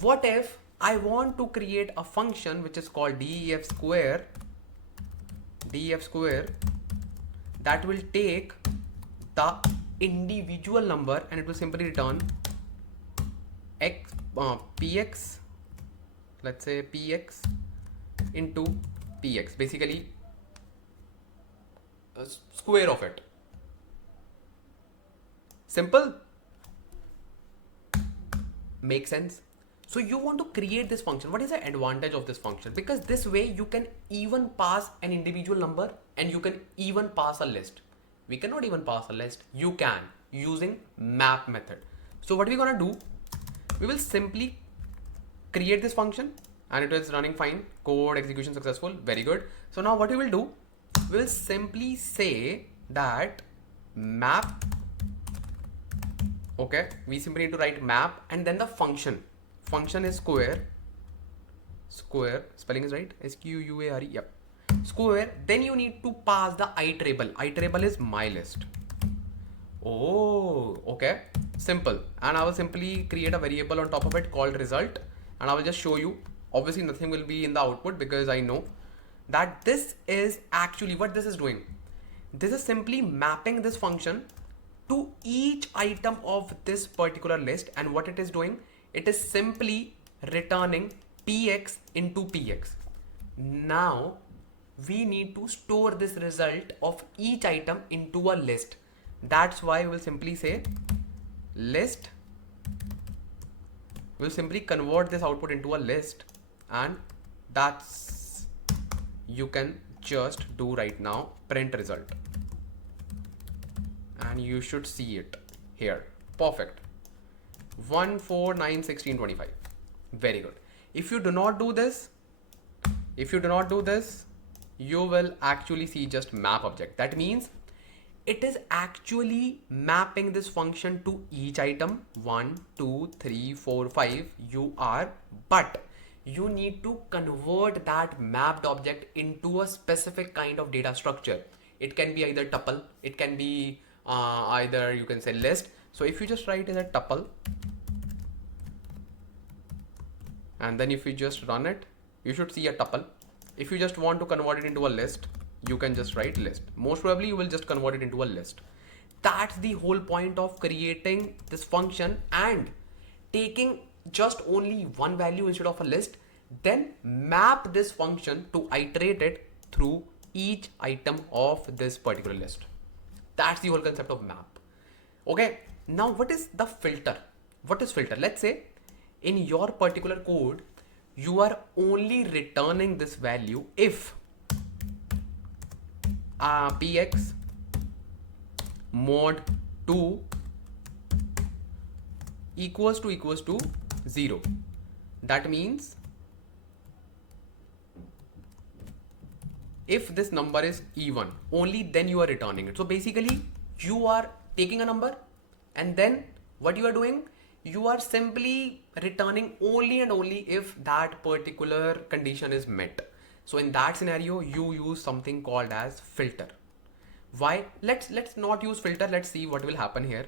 What if I want to create a function which is called def square that will take the individual number, and it will simply return x px, let's say px into px, basically a square of it. Simple. Make sense? So you want to create this function. What is the advantage of this function? Because this way you can even pass an individual number, and you can even pass a list. We cannot even pass a list. You can, using map method. So what we're gonna do, we will simply create this function, and it is running fine. Code execution successful. Very good. So now what we will do, we will simply say that map. Okay, we simply need to write map, and then the function is square, spelling is right, square, yep, square. Then you need to pass the iterable is my list. Oh, okay, simple. And I will simply create a variable on top of it called result, and I will just show you. Obviously nothing will be in the output, because I know that this is actually what this is doing. This is simply mapping this function to each item of this particular list, and what it is doing, it is simply returning px into px. Now we need to store this result of each item into a list. That's why we will simply say list. We'll simply convert this output into a list, and that's, you can just do right now, print result, and you should see it here. Perfect. 1, 4, 9, 16, 25. Very good. If you do not do this, you will actually see just map object. That means it is actually mapping this function to each item 1 2 3 4 5 you are, but you need to convert that mapped object into a specific kind of data structure. It can be either tuple, it can be either you can say list. So if you just write as a tuple, and then if you just run it, you should see a tuple. If you just want to convert it into a list, you can just write list. Most probably you will just convert it into a list. That's the whole point of creating this function and taking just only one value instead of a list, then map this function to iterate it through each item of this particular list. That's the whole concept of map. Okay, now what is the filter? What is filter? Let's say in your particular code, you are only returning this value if px mod 2 equals to 0. That means if this number is even, only then you are returning it. So basically you are taking a number and then what you are doing, you are simply returning only and only if that particular condition is met. So in that scenario, you use something called as filter. Why? Let's not use filter. Let's see what will happen here.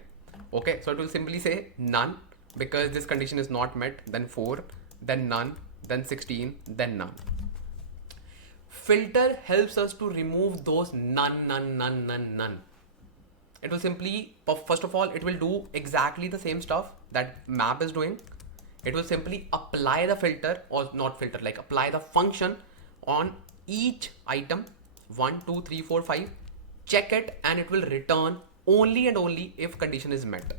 Okay, so it will simply say none because this condition is not met, then 4, then none, then 16, then none. Filter helps us to remove those none. It will simply, first of all, it will do exactly the same stuff that map is doing. It will simply apply the filter, or not filter, like apply the function on each item 1 2 3 4 5, check it, and it will return only and only if condition is met.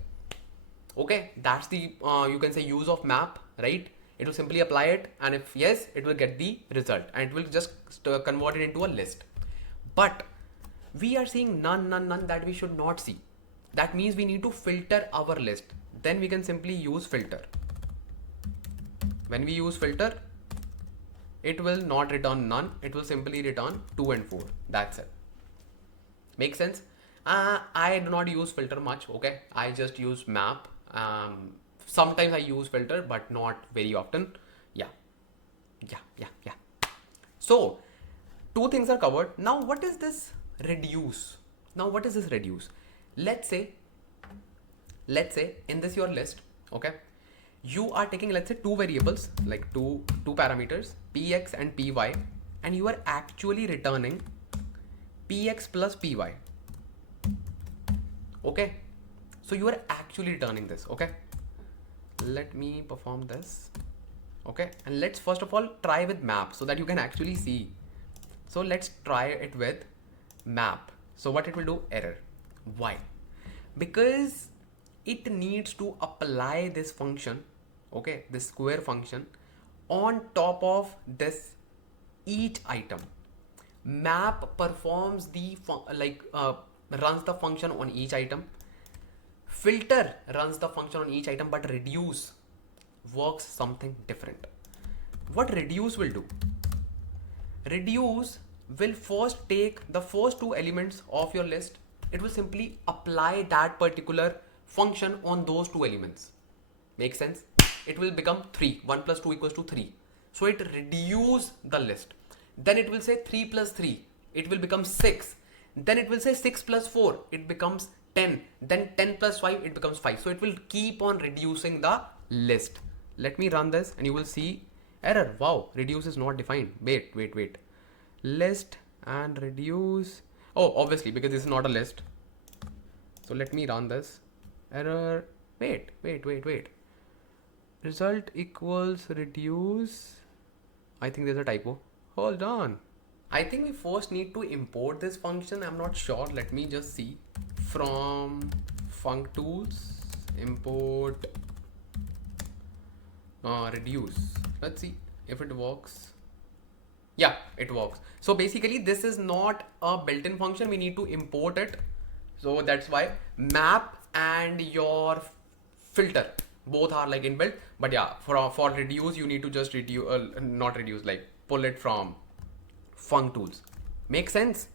Okay, that's the you can say use of map, right? It will simply apply it, and if yes, it will get the result and it will just convert it into a list. But we are seeing none that we should not see. That means we need to filter our list. Then we can simply use filter. When we use filter, it will not return none. It will simply return 2 and 4. That's it. Make sense? I do not use filter much. Okay, I just use map. Sometimes I use filter, but not very often. Yeah. So two things are covered. Now what is this reduce? Let's say in this your list, okay, you are taking, let's say, two variables, like two parameters, px and py, and you are actually returning px plus py. Okay, so you are actually returning this. Okay, let me perform this. Okay, and let's first of all try with map so that you can actually see. So let's try it with map. So what it will do? Error. Why? Because it needs to apply this function, okay, this square function, on top of this each item. Map performs the runs the function on each item. Filter runs the function on each item, but reduce works something different. What reduce will do? Reduce will first take the first two elements of your list. It will simply apply that particular function on those two elements. Make sense? It will become 3. 1 plus 2 equals to 3. So it reduce the list. Then it will say 3 plus 3. It will become 6. Then it will say 6 plus 4. It becomes 10. Then 10 plus 5. It becomes 5. So it will keep on reducing the list. Let me run this and you will see error. Wow, reduce is not defined. Wait. List and reduce. Oh, obviously, because this is not a list. So let me run this. Error. Wait. Result equals reduce. I think there's a typo. Hold on. I think we first need to import this function. I'm not sure. Let me just see. From func tools, import reduce. Let's see if it works. Yeah, it works. So basically this is not a built-in function. We need to import it. So that's why map and your filter both are like inbuilt. But yeah, for reduce, you need to just reduce, not reduce, like pull it from func tools. Make sense?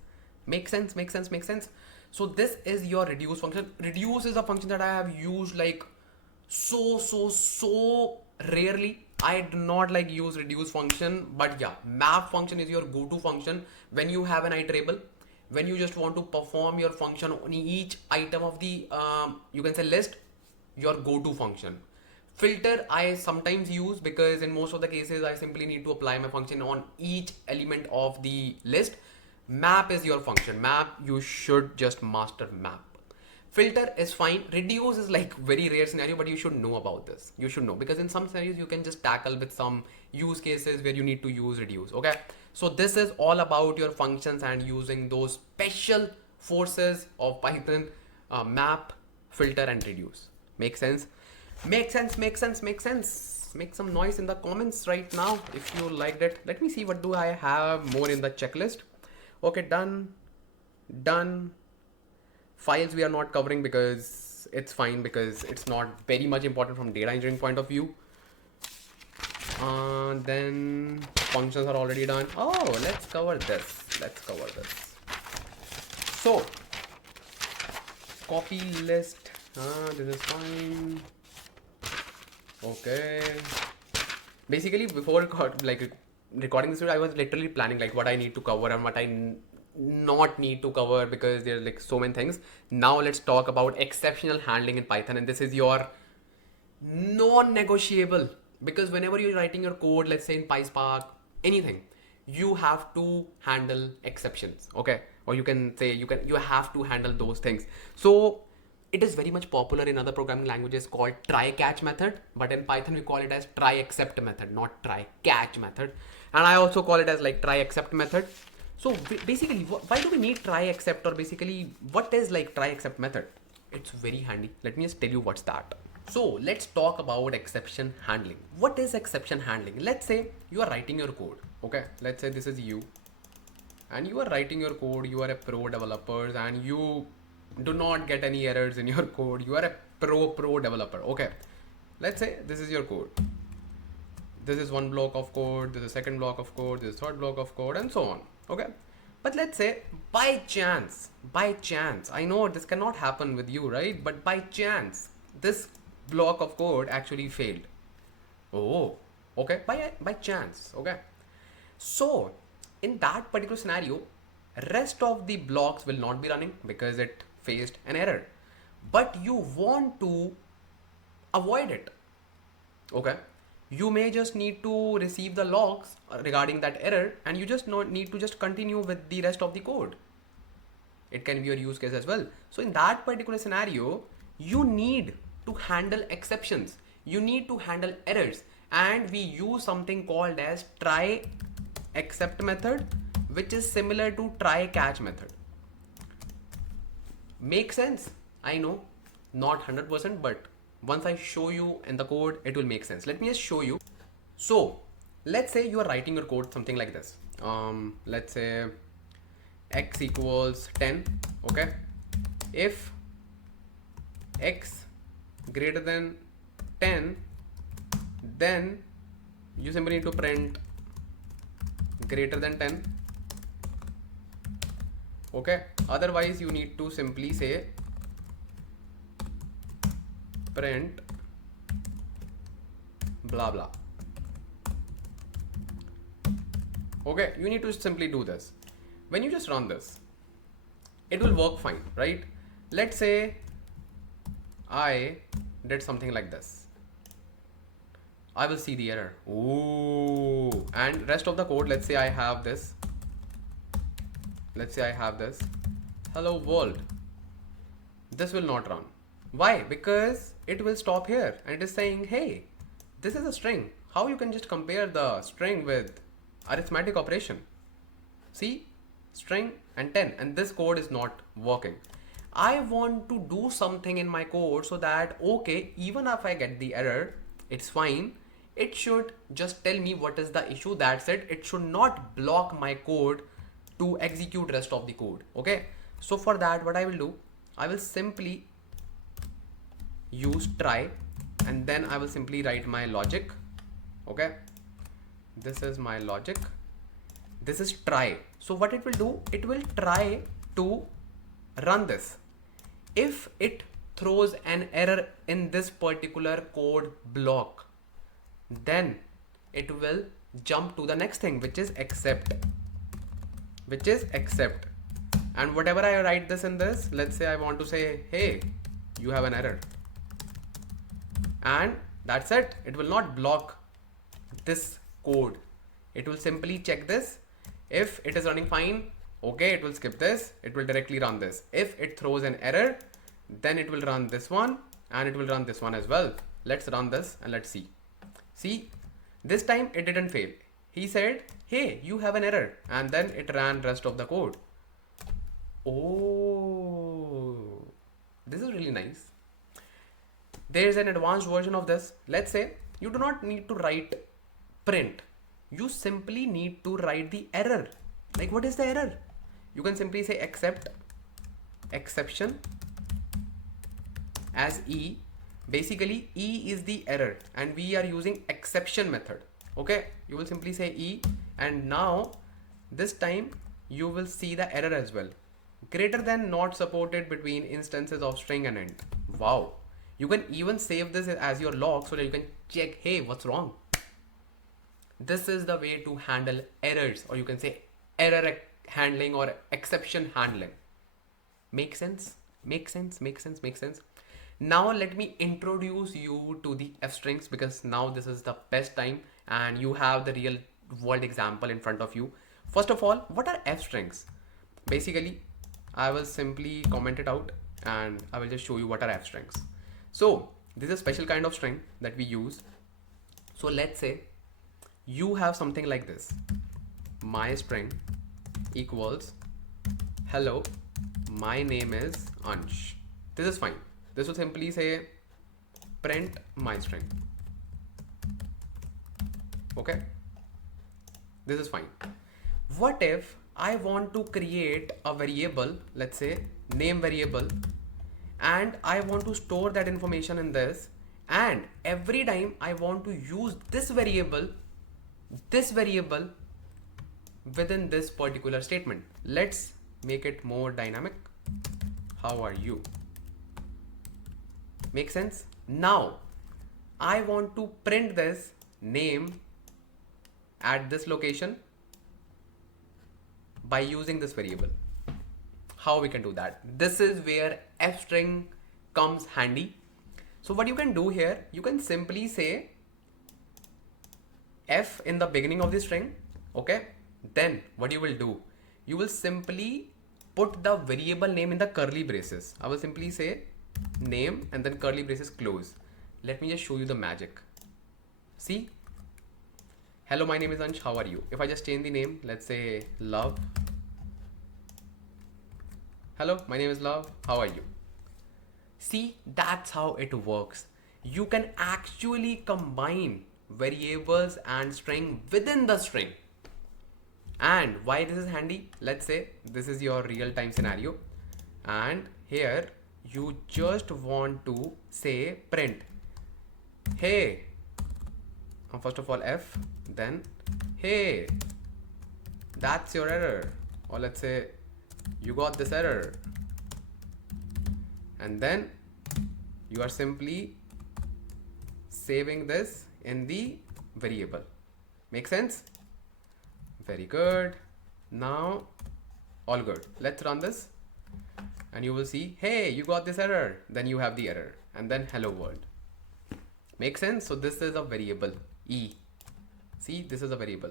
So this is your reduce function. Reduce is a function that I have used like so rarely. I do not like use reduce function, but yeah, map function is your go-to function when you have an iterable, when you just want to perform your function on each item of the you can say list, your go-to function. Filter I sometimes use because in most of the cases I simply need to apply my function on each element of the list. Map is your function. Map, you should just master map. Filter is fine. Reduce is like very rare scenario, but you should know about this. You should know because in some scenarios you can just tackle with some use cases where you need to use reduce. Okay. So this is all about your functions and using those special forces of Python, map, filter and reduce. Make sense? Make sense, make sense, make sense. Make some noise in the comments right now if you liked it. Let me see what do I have more in the checklist. Okay, done. Done. Files we are not covering because it's fine, because it's not very much important from data engineering point of view. Then functions are already done. Oh, let's cover this. Let's cover this. So copy list. This is fine. Okay. Basically, before recording this video, I was literally planning like what I need to cover and what I not need to cover because there's like so many things. Now let's talk about exceptional handling in Python, and this is your non-negotiable, because whenever you're writing your code, let's say in PySpark, anything, you have to handle exceptions. Okay, or you can say you have to handle those things. So it is very much popular in other programming languages called try catch method, but in Python we call it as try except method, not try catch method. And I also call it as like try except method. So basically, why do we need try except, or basically what is like try except method? It's very handy. Let me just tell you what's that. So let's talk about exception handling. What is exception handling? Let's say you are writing your code. Okay, let's say this is you and you are writing your code. You are a pro developer and you do not get any errors in your code. You are a pro developer. Okay, let's say this is your code. This is one block of code, this is second block of code, this is third block of code, and so on. Okay, but let's say by chance, I know this cannot happen with you, right? But by chance this block of code actually failed. Oh, okay, by chance. Okay, so in that particular scenario, rest of the blocks will not be running because it faced an error, but you want to avoid it. Okay, you may just need to receive the logs regarding that error, and you just need to just continue with the rest of the code. It can be your use case as well. So in that particular scenario, you need to handle exceptions, you need to handle errors, and we use something called as try except method, which is similar to try catch method. Makes sense? I know, not 100%, but once I show you in the code, it will make sense. Let me just show you. So let's say you are writing your code something like this. Let's say x equals 10. Okay, if x greater than 10, then you simply need to print greater than 10. Okay, otherwise you need to simply say print blah blah. Okay, you need to simply do this. When you just run this, it will work fine, right? Let's say I did something like this. I will see the error. Ooh, and rest of the code, let's say I have this. Let's say I have this. Hello world. This will not run. Why? Because it will stop here and it is saying, hey, this is a string. How you can just compare the string with arithmetic operation? See, string and 10, and this code is not working. I want to do something in my code so that, okay, even if I get the error, it's fine. It should just tell me what is the issue. That's it. It should not block my code to execute rest of the code. Okay. So for that, what I will do, I will simply use try, and then I will simply write my logic. Okay. This is my logic. This is try. So what it will do, it will try to run this. If it throws an error in this particular code block, then it will jump to the next thing, which is accept. And whatever I write this in this, let's say I want to say, hey, you have an error, and that's it. It will not block this code. It will simply check this. If it is running fine, okay, it will skip this. It will directly run this. If it throws an error, then it will run this one, and it will run this one as well. Let's run this and let's see. See, this time it didn't fail. He said, hey, you have an error, and then it ran rest of the code. Oh, this is really nice. There's an advanced version of this. Let's say you do not need to write print. You simply need to write the error. Like, what is the error? You can simply say accept exception as E. Basically, E is the error, and we are using exception method. Okay, you will simply say E, and now this time you will see the error as well. Greater than not supported between instances of string and int. Wow. You can even save this as your log so that you can check, hey, what's wrong? This is the way to handle errors, or you can say error handling or exception handling. Make sense? Make sense? Make sense? Make sense? Now let me introduce you to the f strings, because now this is the best time and you have the real world example in front of you. First of all, what are f strings? Basically, I will simply comment it out and I will just show you what are f strings. So this is a special kind of string that we use. So let's say you have something like this. My string equals hello, my name is Ansh. This is fine. This will simply say print my string. Okay, this is fine. What if I want to create a variable, let's say name variable, and I want to store that information in this, and every time I want to use this variable within this particular statement. Let's make it more dynamic. How are you? Make sense? Now I want to print this name at this location by using this variable. How we can do that? This is where f string comes handy. So what you can do here, you can simply say f in the beginning of the string. Okay, then what you will do, you will simply put the variable name in the curly braces. I will simply say name and then curly braces close. Let me just show you the magic. See, hello, my name is Ansh, how are you? If I just change the name, let's say love. Hello, my name is Love, how are you? See, that's how it works. You can actually combine variables and string within the string. And why this is handy? Let's say this is your real-time scenario, and here you just want to say print, hey, first of all f, then hey, that's your error, or let's say you got this error, and then you are simply saving this in the variable. Make sense? Very good. Now all good. Let's run this and you will see, hey, you got this error, then you have the error, and then hello world. Make sense? So this is a variable E. See, this is a variable.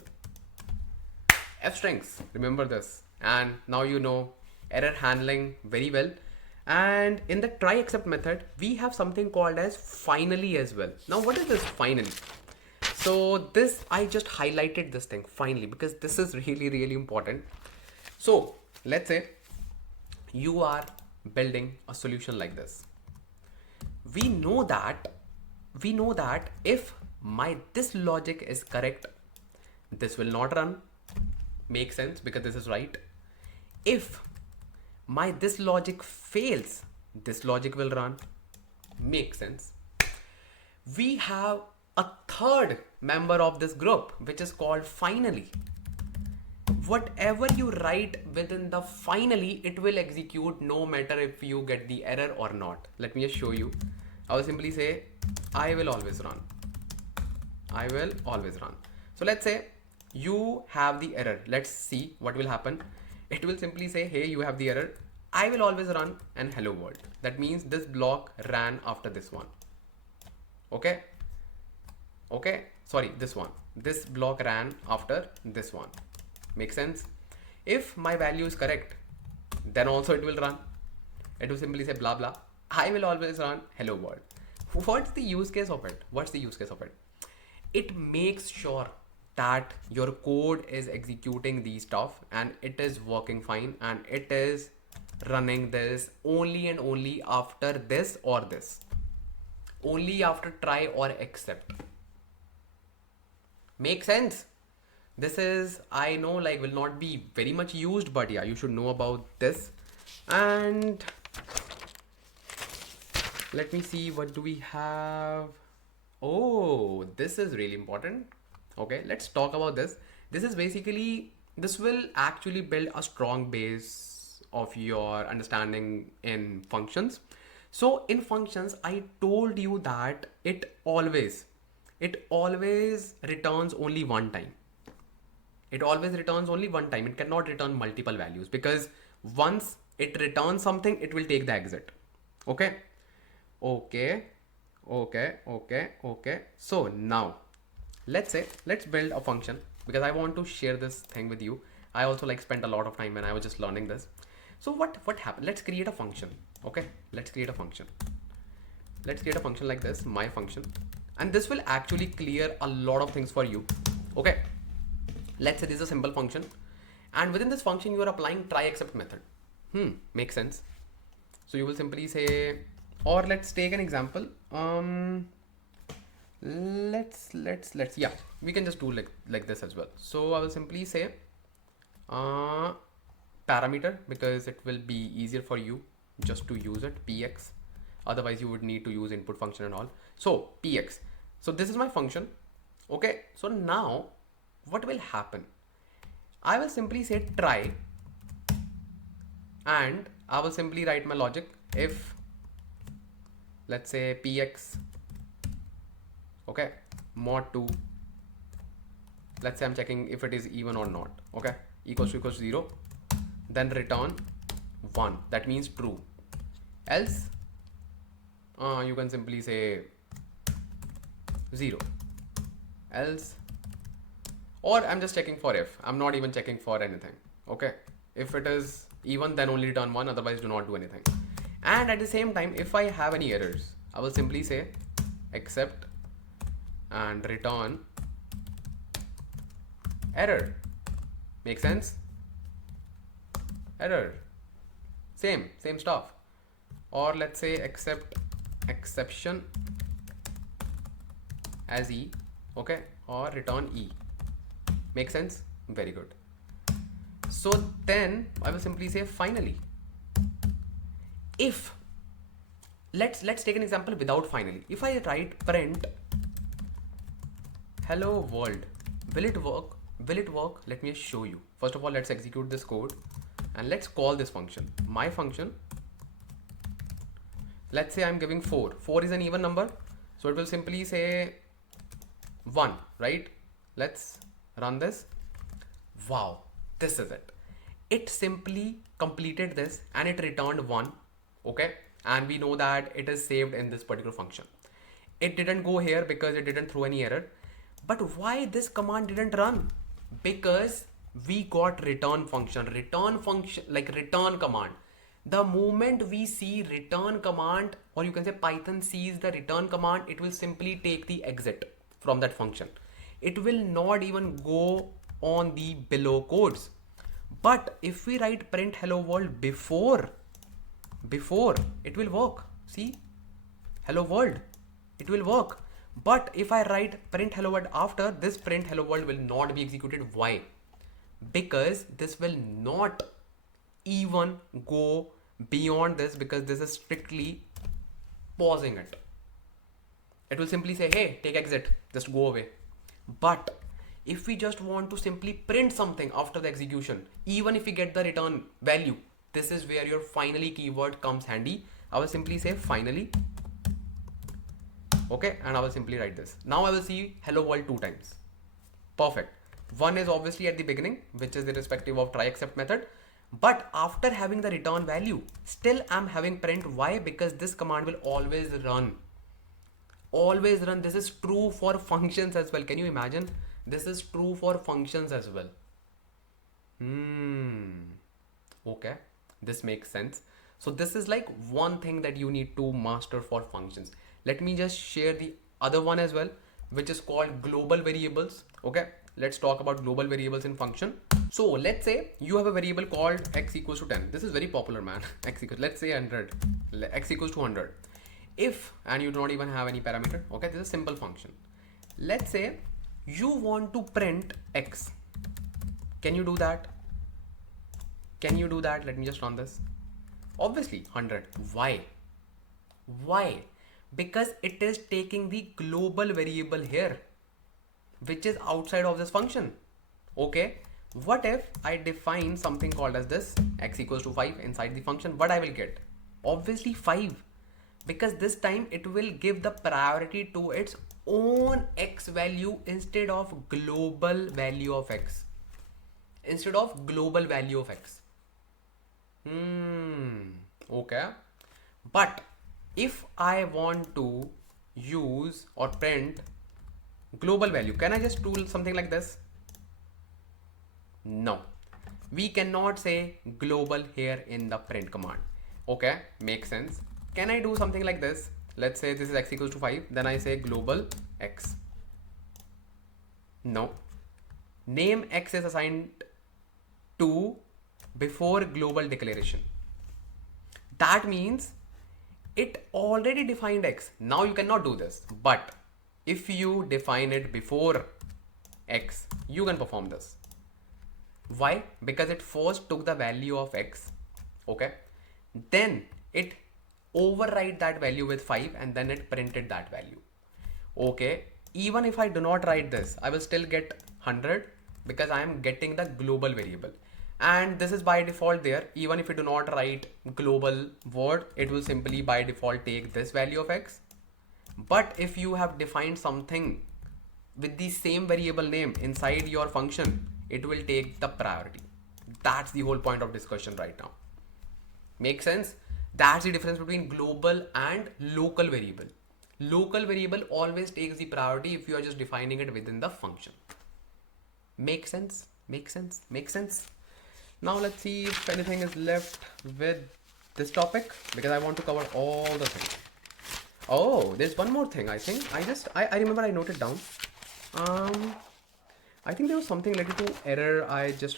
F strings, remember this. And now you know error handling very well. And in the try except method, we have something called as finally as well. Now what is this finally? So this, I just highlighted this thing finally because this is really, really important. So let's say you are building a solution like this. We know that if this logic is correct, this will not run. Makes sense because this is right. If this logic fails, this logic will run. Makes sense. We have a third member of this group, which is called finally. whatever you write within the finally, it will execute no matter if you get the error or not. Let me just show you. I will simply say I will always run. I will always run. So let's say you have the error. Let's see what will happen. It will simply say, hey, you have the error. I will always run and hello world. That means this block ran after this one. Okay. Okay. Sorry, this one. This block ran after this one. Make sense? If my value is correct, then also it will run. It will simply say blah blah. I will always run hello world. What's the use case of it? What's the use case of it? It makes sure that your code is executing these stuff and it is working fine and it is running this only and only after this or this. Only after try or except. Make sense? This is, I know, like will not be very much used, but yeah, you should know about this. And let me see, what do we have? Oh, this is really important. Okay, let's talk about this. This is basically, this will actually build a strong base of your understanding in functions. So in functions, I told you that it always returns only one time. It always returns only one time. It cannot return multiple values because once it returns something, it will take the exit. Okay. Okay. So now let's build a function because I want to share this thing with you. I also like spent a lot of time when I was just learning this. So what happened? Let's create a function. Okay. Let's create a function like this, my function. And this will actually clear a lot of things for you. Okay. Let's say this is a simple function, and within this function you are applying try except method. Makes sense. So you will simply say, or let's take an example. Let's yeah, we can just do like this as well. So I will simply say parameter because it will be easier for you just to use it, px. Otherwise you would need to use input function and all. So px. So this is my function. Okay. So now what will happen? I will simply say try and I will simply write my logic. If let's say px, okay, mod 2, let's say I'm checking if it is even or not, okay, equals to 0, then return 1, that means true. Else you can simply say 0. Else, or I'm just checking for if. I'm not even checking for anything. Okay. If it is even, then only return 1. Otherwise, do not do anything. And at the same time, if I have any errors, I will simply say except and return error. Make sense? Error. Same stuff. Or let's say except exception as E. Okay. Or return E. Make sense? Very good. So then I will simply say finally. If let's take an example without finally. If I write print hello world, will it work? Let me show you. First of all, let's execute this code and let's call this function. My function, let's say I'm giving 4. 4 is an even number, so it will simply say 1, right? Let's run this. Wow, this is it. It simply completed this and it returned 1. Okay, and we know that it is saved in this particular function. It didn't go here because it didn't throw any error. But why this command didn't run? Because we got return function like return command. The moment we see return command, or you can say Python sees the return command, it will simply take the exit from that function. It will not even go on the below codes. But if we write print hello world before, it will work. See, hello world, it will work. But if I write print hello world after, this print hello world will not be executed. Why? Because this will not even go beyond this, because this is strictly pausing it. It will simply say, hey, take exit, just go away. But If we just want to simply print something after the execution, even if we get the return value, this is where your finally keyword comes handy. I will simply say finally. Okay, and I will simply write this. Now I will see hello world 2 times. Perfect. One is obviously at the beginning, which is irrespective of try except method. But after having the return value, still I'm having print. Why? Because this command will always run. Always run. This is true for functions as well. Can you imagine? This is true for functions as well. Okay, this makes sense. So this is like one thing that you need to master for functions. Let me just share the other one as well, which is called global variables. Okay, let's talk about global variables in function. So let's say you have a variable called x equals to 10. This is very popular, man. X equals, let's say 100, x equals to 100. If, and you don't even have any parameter. Okay, this is a simple function. Let's say you want to print x. Can you do that? Can you do that? Let me just run this. Obviously 100. Why? Why? Because it is taking the global variable here, which is outside of this function. Okay, what if I define something called as this x equals to 5 inside the function? What I will get? Obviously 5, because this time it will give the priority to its own x value instead of global value of x. Instead of global value of x. Okay, but if I want to use or print global value, can I just do something like this? No, we cannot say global here in the print command. Okay, makes sense. Can I do something like this? Let's say this is x equals to 5, then I say global x. No, name x is assigned to before global declaration. That means it already defined x. Now you cannot do this, but if you define it before x, you can perform this. Why? Because it first took the value of x, okay, then it override that value with 5 and then it printed that value. Okay, even if I do not write this, I will still get 100 because I am getting the global variable. And this is by default there. Even if you do not write global word, it will simply by default take this value of x. But if you have defined something with the same variable name inside your function, it will take the priority. That's the whole point of discussion right now. Make sense? That's the difference between global and local variable. Local variable always takes the priority if you are just defining it within the function. Make sense? Make sense? Make sense? Now let's see if anything is left with this topic, because I want to cover all the things. Oh, there's one more thing. I think I remember I noted down. I think there was something related to error.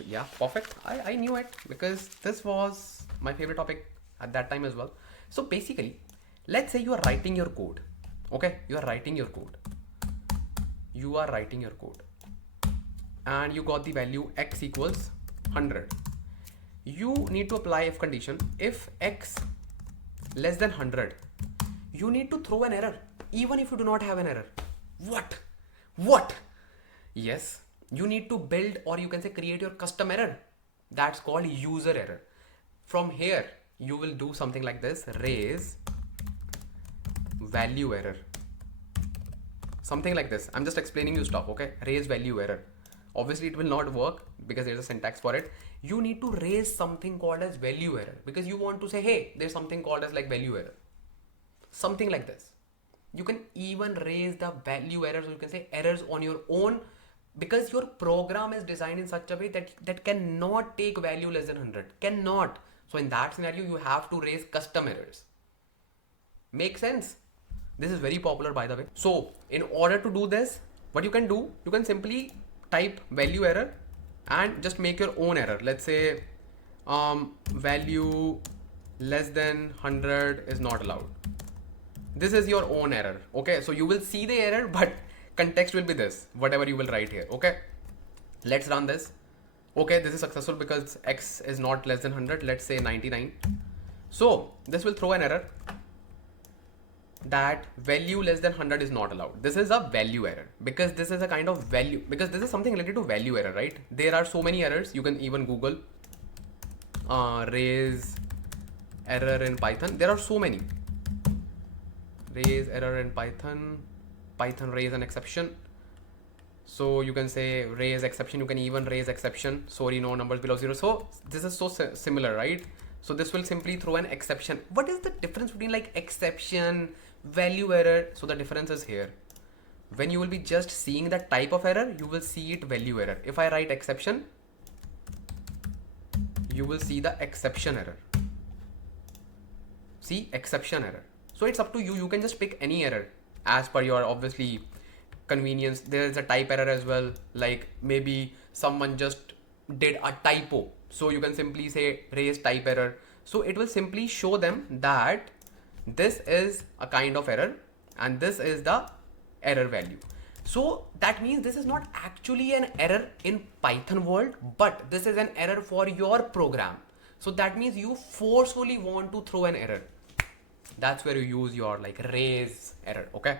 Yeah, perfect. I knew it because this was my favorite topic at that time as well. So basically, let's say you are writing your code. Okay, you are writing your code. You are writing your code. And you got the value x equals 100. You need to apply if condition. If x less than 100, you need to throw an error, even if you do not have an error. What? Yes, you need to build, or you can say create your custom error. That's called user error. From here, you will do something like this: raise value error. Something like this. I'm just explaining you stuff, okay? Raise value error. Obviously, it will not work because there's a syntax for it. You need to raise something called as value error because you want to say, hey, there's something called as like value error. Something like this. You can even raise the value errors, or you can say errors on your own, because your program is designed in such a way that cannot take value less than 100. Cannot. So in that scenario, you have to raise custom errors. Make sense? This is very popular, by the way. So in order to do this, what you can do, you can simply type value error and just make your own error. Let's say value less than 100 is not allowed. This is your own error. Okay, so you will see the error, but context will be this, whatever you will write here. Okay, let's run this. Okay, this is successful because x is not less than 100. Let's say 99. So this will throw an error. that value less than 100 is not allowed. This is a value error because this is a kind of value, because this is something related to value error, right? There are so many errors. You can even Google raise error in Python. There are so many. Raise error in Python, Python raise an exception. So you can say raise exception. You can even raise exception. Sorry, no numbers below 0. So this is so similar, right? So this will simply throw an exception. What is the difference between like exception, value error? So the difference is here. When you will be just seeing the type of error, you will see it value error. If I write exception, you will see the exception error. See, exception error. So it's up to you. You can just pick any error as per your obviously convenience. There is a type error as well. Like maybe someone just did a typo. So you can simply say raise type error. So it will simply show them that this is a kind of error and this is the error value. So that means this is not actually an error in Python world, but this is an error for your program. So that means you forcefully want to throw an error. That's where you use your like raise error. Okay.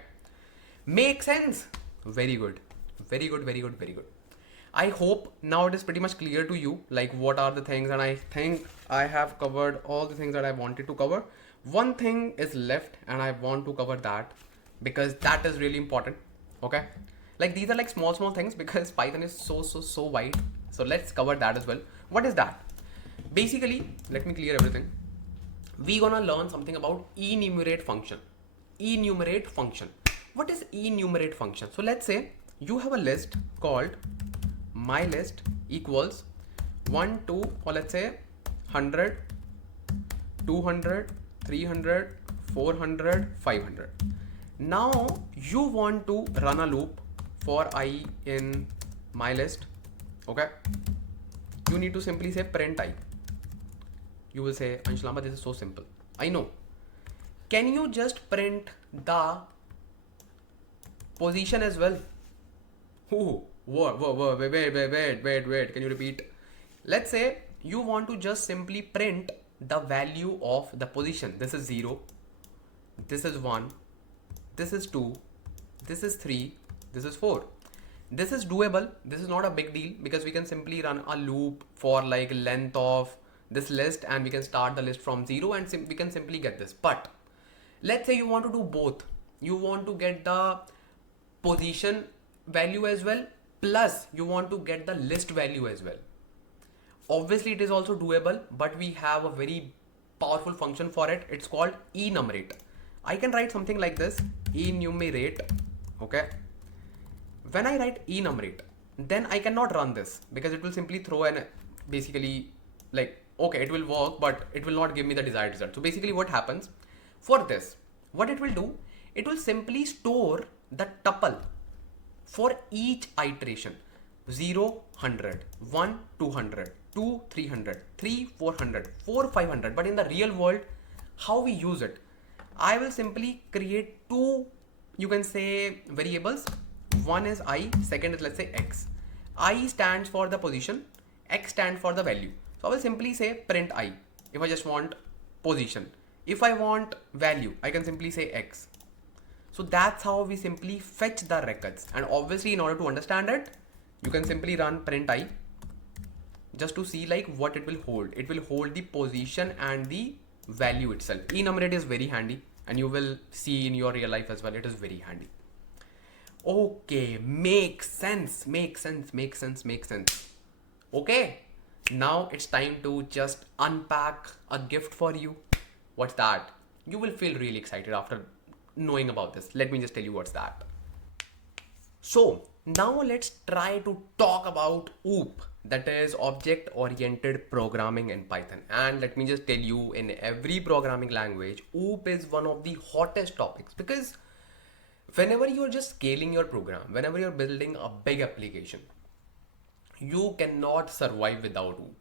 Make sense? Very good. Very good, very good, very good. I hope now it is pretty much clear to you like what are the things, and I think I have covered all the things that I wanted to cover. One thing is left and I want to cover that because that is really important. Okay. Like these are like small things because Python is so wide. So let's cover that as well. What is that? Basically, let me clear everything. We're gonna learn something about enumerate function. Enumerate function. What is enumerate function? So let's say you have a list called my list equals 1, 2, or let's say 100, 200, 300, 400, 500. Now you want to run a loop for I in my list. Okay. You need to simply say print I. You will say, Ansh Lamba, this is so simple. I know. Can you just print the position as well? Wait. Can you repeat? Let's say you want to just simply print the value of the position. This is 0. This is 1. This is 2. This is 3. This is 4. This is doable. This is not a big deal because we can simply run a loop for like length of this list and we can start the list from 0 and we can simply get this. But let's say you want to do both. You want to get the position value as well, plus you want to get the list value as well. Obviously it is also doable, but we have a very powerful function for it. It's called enumerate. I can write something like this, enumerate. Okay. When I write enumerate, then I cannot run this because it will simply throw an basically like, okay, it will work, but it will not give me the desired result. So basically what happens for this, what it will do, it will simply store the tuple for each iteration. 0, 100, 1, 200, 2, 300, 3, 400, 4, 500. But in the real world, how we use it, I will simply create two, you can say variables. One is I, second is let's say X. I stands for the position, X stands for the value. So I will simply say print I if I just want position. If I want value, I can simply say X. So that's how we simply fetch the records. And obviously in order to understand it, you can simply run print I just to see like what it will hold. It will hold the position and the value itself. Enumerate is very handy and you will see in your real life as well. It is very handy. Okay, makes sense. Okay, now it's time to just unpack a gift for you. What's that? You will feel really excited after knowing about this. Let me just tell you what's that. So now let's try to talk about OOP, that is object oriented programming in Python. And let me just tell you, in every programming language, OOP is one of the hottest topics because whenever you're just scaling your program, whenever you're building a big application, you cannot survive without OOP.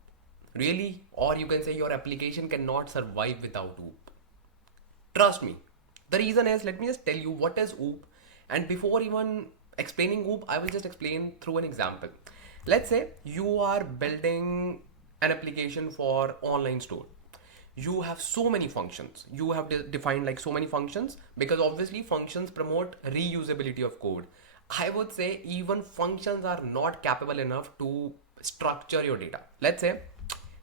Really? Or you can say your application cannot survive without OOP. Trust me. The reason is, let me just tell you what is OOP. And before even explaining OOP, I will just explain through an example. Let's say you are building an application for online store. you have so many functions. You have defined like so many functions, because obviously functions promote reusability of code. I would say even functions are not capable enough to structure your data. Let's say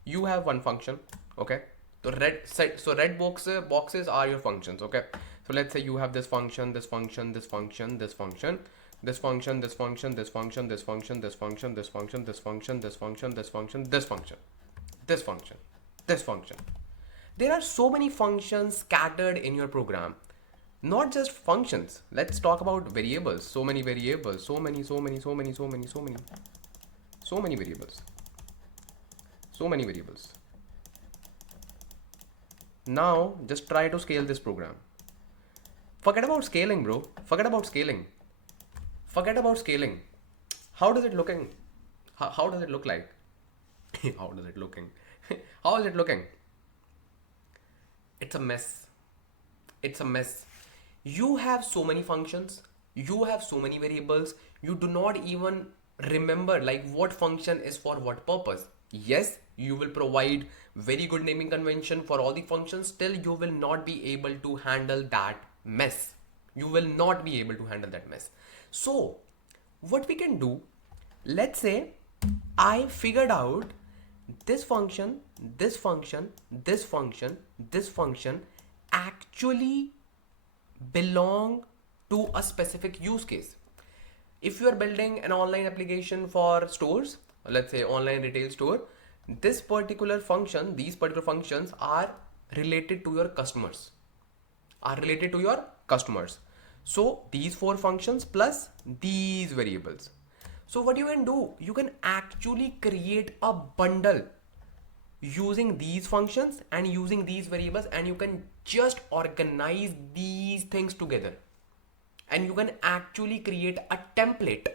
you have one function, okay? So red boxes are your functions, okay? So let's say you have this function, this function, this function, this function, this function, this function, this function, this function, this function, this function, this function, this function, this function, this function, this function, this function. There are so many functions scattered in your program. Not just functions. Let's talk about variables. So many variables, so many variables. So many variables. Now just try to scale this program. Forget about scaling, bro. Forget about scaling. Forget about scaling. How does it looking? How does it look like? How does it looking? How is it looking? It's a mess. It's a mess. You have so many functions, you have so many variables, you do not even remember like what function is for what purpose. Yes, you will provide very good naming convention for all the functions, still you will not be able to handle that mess. You will not be able to handle that mess. So what we can do, let's say I figured out this function, this function, this function, this function actually belong to a specific use case. If you are building an online application for stores, let's say online retail store, this particular function, these particular functions are related to your customers, are related to your customers. So these four functions plus these variables. So what you can do, you can actually create a bundle using these functions and using these variables, and you can just organize these things together, and you can actually create a template.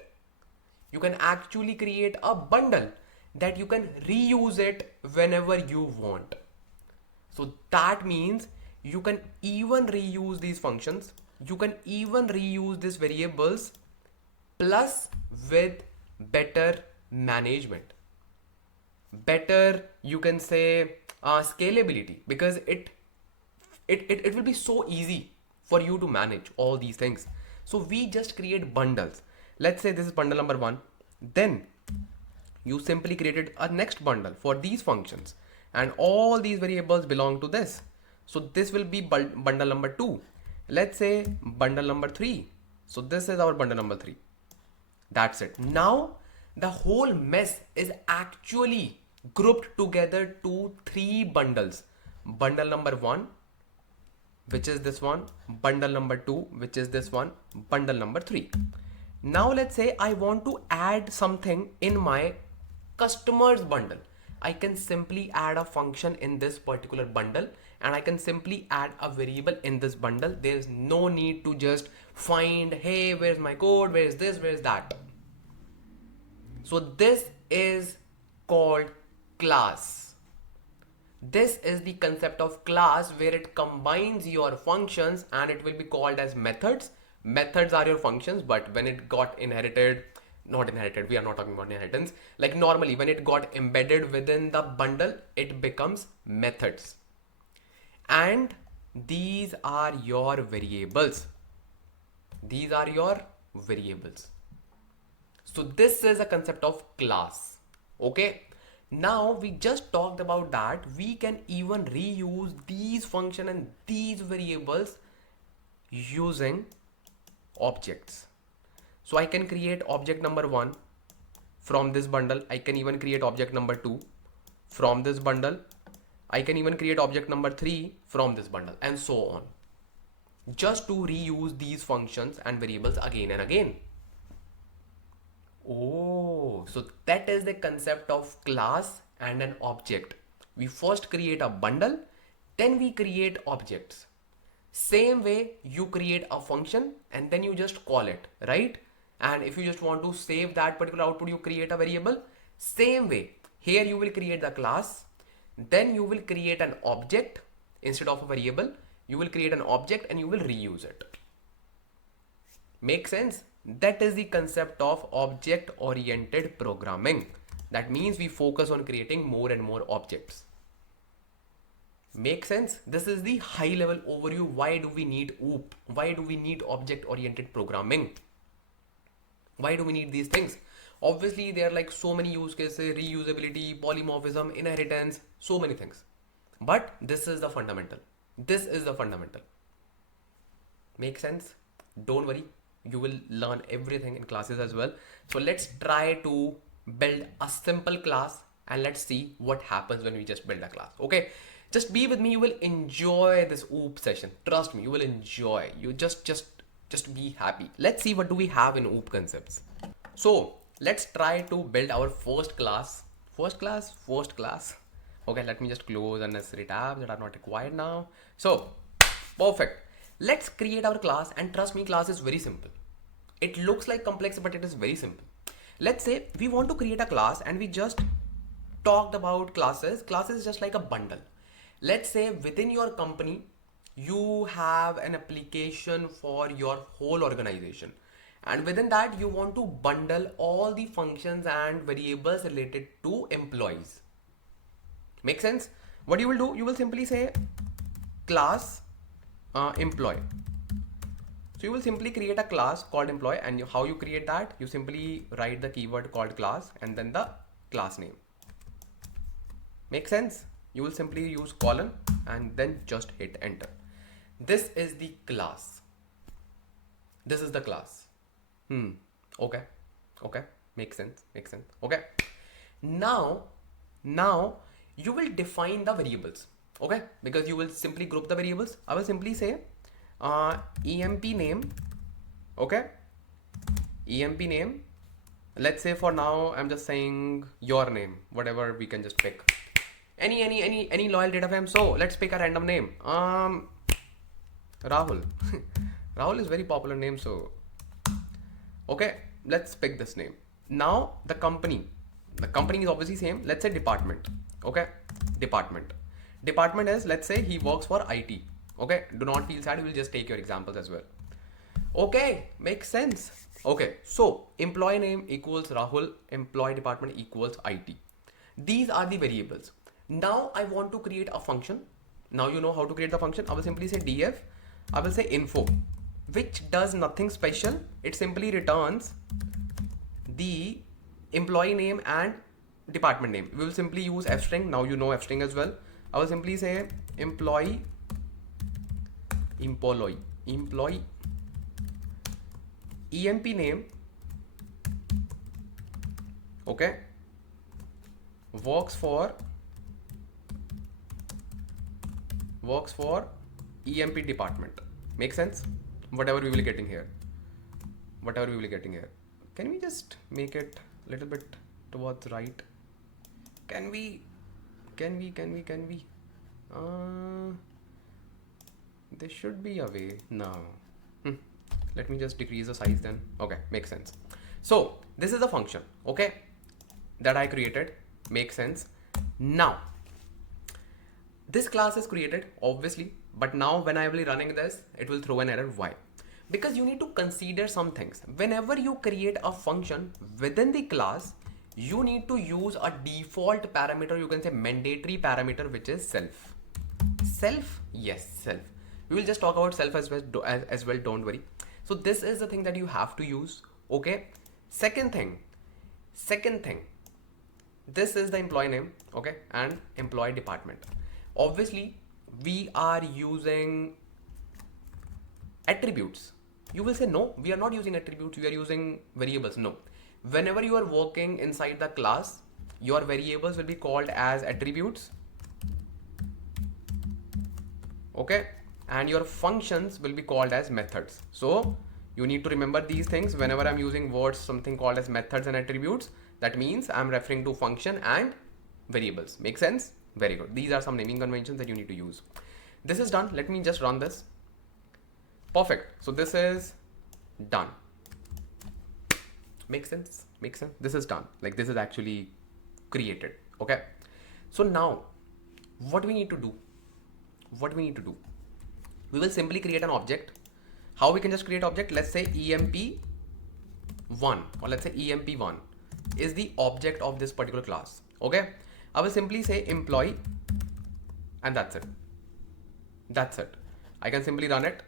You can actually create a bundle that you can reuse it whenever you want. So that means you can even reuse these functions, you can even reuse these variables, plus with better management, better, you can say, scalability, because it will be so easy for you to manage all these things. So we just create bundles. Let's say this is bundle number 1, then you simply created a next bundle for these functions, and all these variables belong to this. So this will be bundle number 2. Let's say bundle number 3. So this is our bundle number 3. That's it. Now the whole mess is actually grouped together to 3 bundles. Bundle number 1, which is this one, bundle number 2, which is this one, bundle number 3. Now let's say I want to add something in my customers bundle. I can simply add a function in this particular bundle, and I can simply add a variable in this bundle. There's no need to just find, hey, where's my code, where's this, where's that. So this is called class. This is the concept of class, where it combines your functions, and it will be called as methods. Methods are your functions, but when it got inherited, not inherited, we are not talking about inheritance. Like normally when it got embedded within the bundle, it becomes methods. And these are your variables. These are your variables. So this is a concept of class. Okay. Now we just talked about that. We can even reuse these function and these variables using objects. So I can create object number 1 from this bundle. I can even create object number 2 from this bundle. I can even create object number 3 from this bundle, and so on, just to reuse these functions and variables again and again. Oh, so that is the concept of class and an object. We first create a bundle, then we create objects. Same way you create a function and then you just call it, right? And if you just want to save that particular output, you create a variable. Same way, here you will create the class, then you will create an object instead of a variable. You will create an object and you will reuse it. Make sense? That is the concept of object-oriented programming. That means we focus on creating more and more objects. Make sense? This is the high level overview. Why do we need OOP? Why do we need object oriented programming? Why do we need these things? Obviously, there are like so many use cases, reusability, polymorphism, inheritance, so many things. But this is the fundamental. This is the fundamental. Make sense? Don't worry, you will learn everything in classes as well. So let's try to build a simple class and let's see what happens when we just build a class. Okay, just be with me. You will enjoy this OOP session. Trust me, you will enjoy. You just be happy. Let's see what do we have in OOP concepts. So let's try to build our first class. First class. Okay, let me just close unnecessary tabs that are not required now. So perfect. Let's create our class, and trust me, class is very simple. It looks like complex, but it is very simple. Let's say we want to create a class and we just talked about classes. Class is just like a bundle. Let's say within your company, you have an application for your whole organization. And within that, you want to bundle all the functions and variables related to employees. Make sense? What you will do, you will simply say class employee. So you will simply create a class called employee, and how you create that, you simply write the keyword called class and then the class name. Make sense? You will simply use colon and then just hit enter. This is the class. This is the class. Okay. Makes sense. Okay. Now you will define the variables. Okay, because you will simply group the variables. I will simply say emp name. Okay, emp name. Let's say for now I'm just saying your name, whatever we can just pick. Any loyal data frame. So let's pick a random name. Rahul. Rahul is very popular name. So okay, let's pick this name. Now the company is obviously same. Let's say department. Okay, department is, let's say he works for IT. Okay, do not feel sad, we will just take your examples as well. Okay, makes sense. Okay, so employee name equals Rahul, employee department equals IT. These are the variables. Now I want to create a function. Now you know how to create the function. I will simply say df. I will say info, which does nothing special. It simply returns the employee name and department name. We will simply use f string. Now you know f string as well. I will simply say employee emp name. Okay, works for emp department. Make sense? Whatever we will be getting here. Can we just make it a little bit towards right? Can we? There should be a way. No. Let me just decrease the size then. Okay, makes sense. So this is the function, okay, that I created. Makes sense. Now this class is created, obviously, but now when I will be running this, it will throw an error. Why? Because you need to consider some things. Whenever you create a function within the class, you need to use a default parameter, you can say mandatory parameter, which is self. Yes, self. We will just talk about self as well, don't worry. So this is the thing that you have to use. Okay, second thing, this is the employee name, okay, and employee department. Obviously we are using attributes. You will say no, we are not using attributes, we are using variables. No, whenever you are working inside the class, your variables will be called as attributes, okay, and your functions will be called as methods. So you need to remember these things. Whenever I'm using words, something called as methods and attributes, that means I'm referring to function and variables. Make sense? Very good. These are some naming conventions that you need to use. This is done. Let me just run this. Perfect. So this is done. Make sense? This is done. Like, this is actually created. Okay. So now what we need to do? We will simply create an object. How we can just create object? Let's say emp1, or let's say emp1 is the object of this particular class. Okay. I will simply say employee, and that's it. That's it. I can simply run it,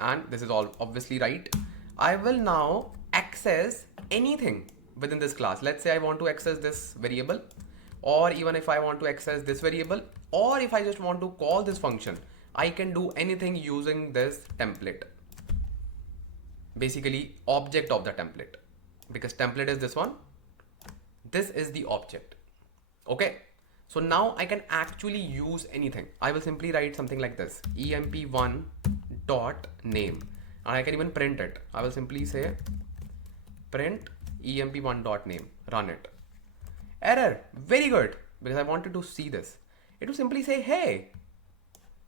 and this is all obviously right. I will now access anything within this class. Let's say I want to access this variable, or even if I want to access this variable, or if I just want to call this function, I can do anything using this template. Basically, object of the template, because template is this one. This is the object. Okay. So now I can actually use anything. I will simply write something like this, emp1 dot name, and I can even print it. I will simply say print emp1 dot name, run it. Error, very good, because I wanted to see this. It will simply say, hey,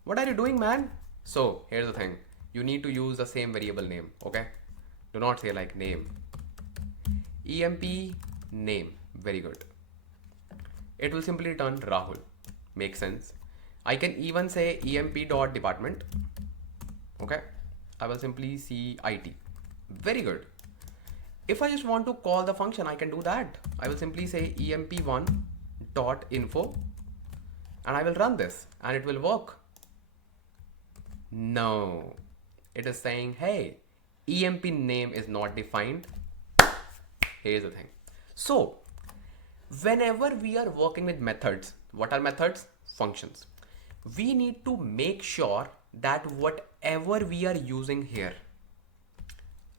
what are you doing, man? So here's the thing, you need to use the same variable name. Okay, do not say like name, emp name, very good. It will simply return Rahul. Makes sense. I can even say emp.department. Okay. I will simply see IT. Very good. If I just want to call the function, I can do that. I will simply say emp1.info and I will run this and it will work. No. It is saying, hey, emp name is not defined. Here's the thing. So, whenever we are working with methods, what are methods? Functions. We need to make sure that whatever we are using here,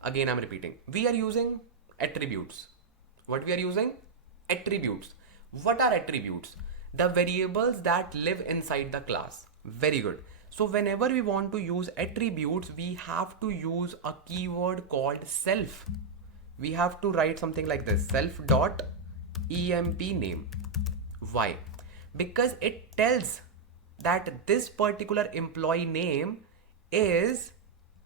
again I'm repeating, we are using attributes. What we are using? Attributes. What are attributes? The variables that live inside the class. Very good. So whenever we want to use attributes, we have to use a keyword called self. We have to write something like this, self dot emp name. Why? Because it tells that this particular employee name is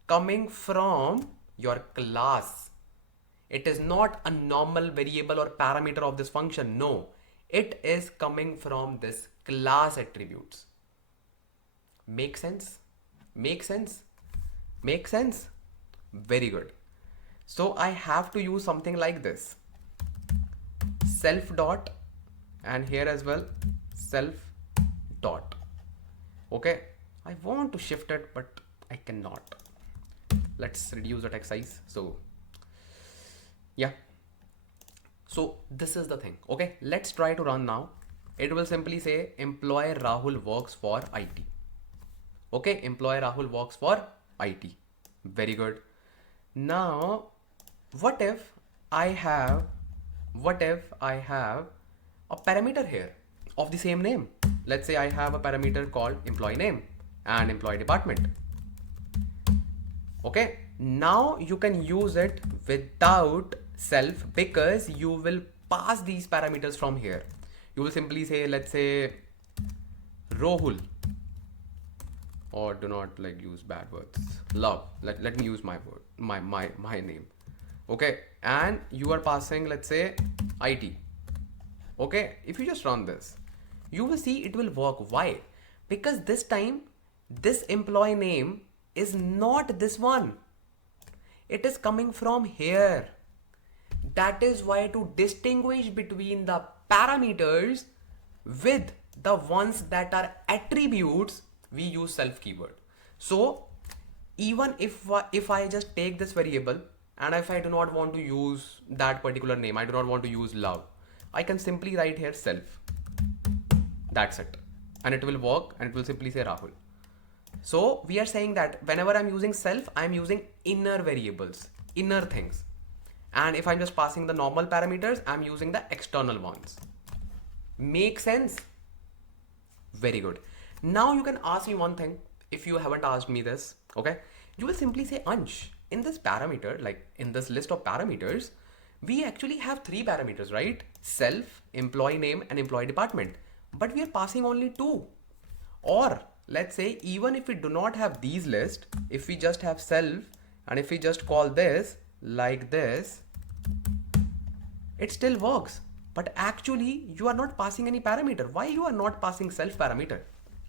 coming from your class. It is not a normal variable or parameter of this function. No, it is coming from this class attributes. Make sense? Make sense? Make sense? Very good. So I have to use something like this, self dot, and here as well self dot. Okay, I want to shift it but I cannot. Let's reduce the text size. So yeah, so this is the thing. Okay, let's try to run now. It will simply say employee Rahul works for IT. Okay, employee Rahul works for IT. Very good. Now what if I have a parameter here of the same name? Let's say I have a parameter called employee name and employee department. Okay, now you can use it without self because you will pass these parameters from here. You will simply say, let's say Rohul, or do not like use bad words. Love. Let me use my word, my name. Okay, and you are passing, let's say IT. Okay, if you just run this, you will see it will work. Why? Because this time this employee name is not this one. It is coming from here. That is why to distinguish between the parameters with the ones that are attributes, we use self keyword. So even if I just take this variable and if I do not want to use that particular name, I do not want to use love, I can simply write here self. That's it. And it will work and it will simply say Rahul. So we are saying that whenever I'm using self, I'm using inner variables, inner things. And if I'm just passing the normal parameters, I'm using the external ones. Make sense? Very good. Now you can ask me one thing if you haven't asked me this. Okay, you will simply say, Ansh, in this parameter, like in this list of parameters, we actually have 3 parameters, right? Self, employee name, and employee department. But we are passing only 2. Or let's say even if we do not have these lists, if we just have self and if we just call this like this, it still works. But actually you are not passing any parameter. Why you are not passing self parameter?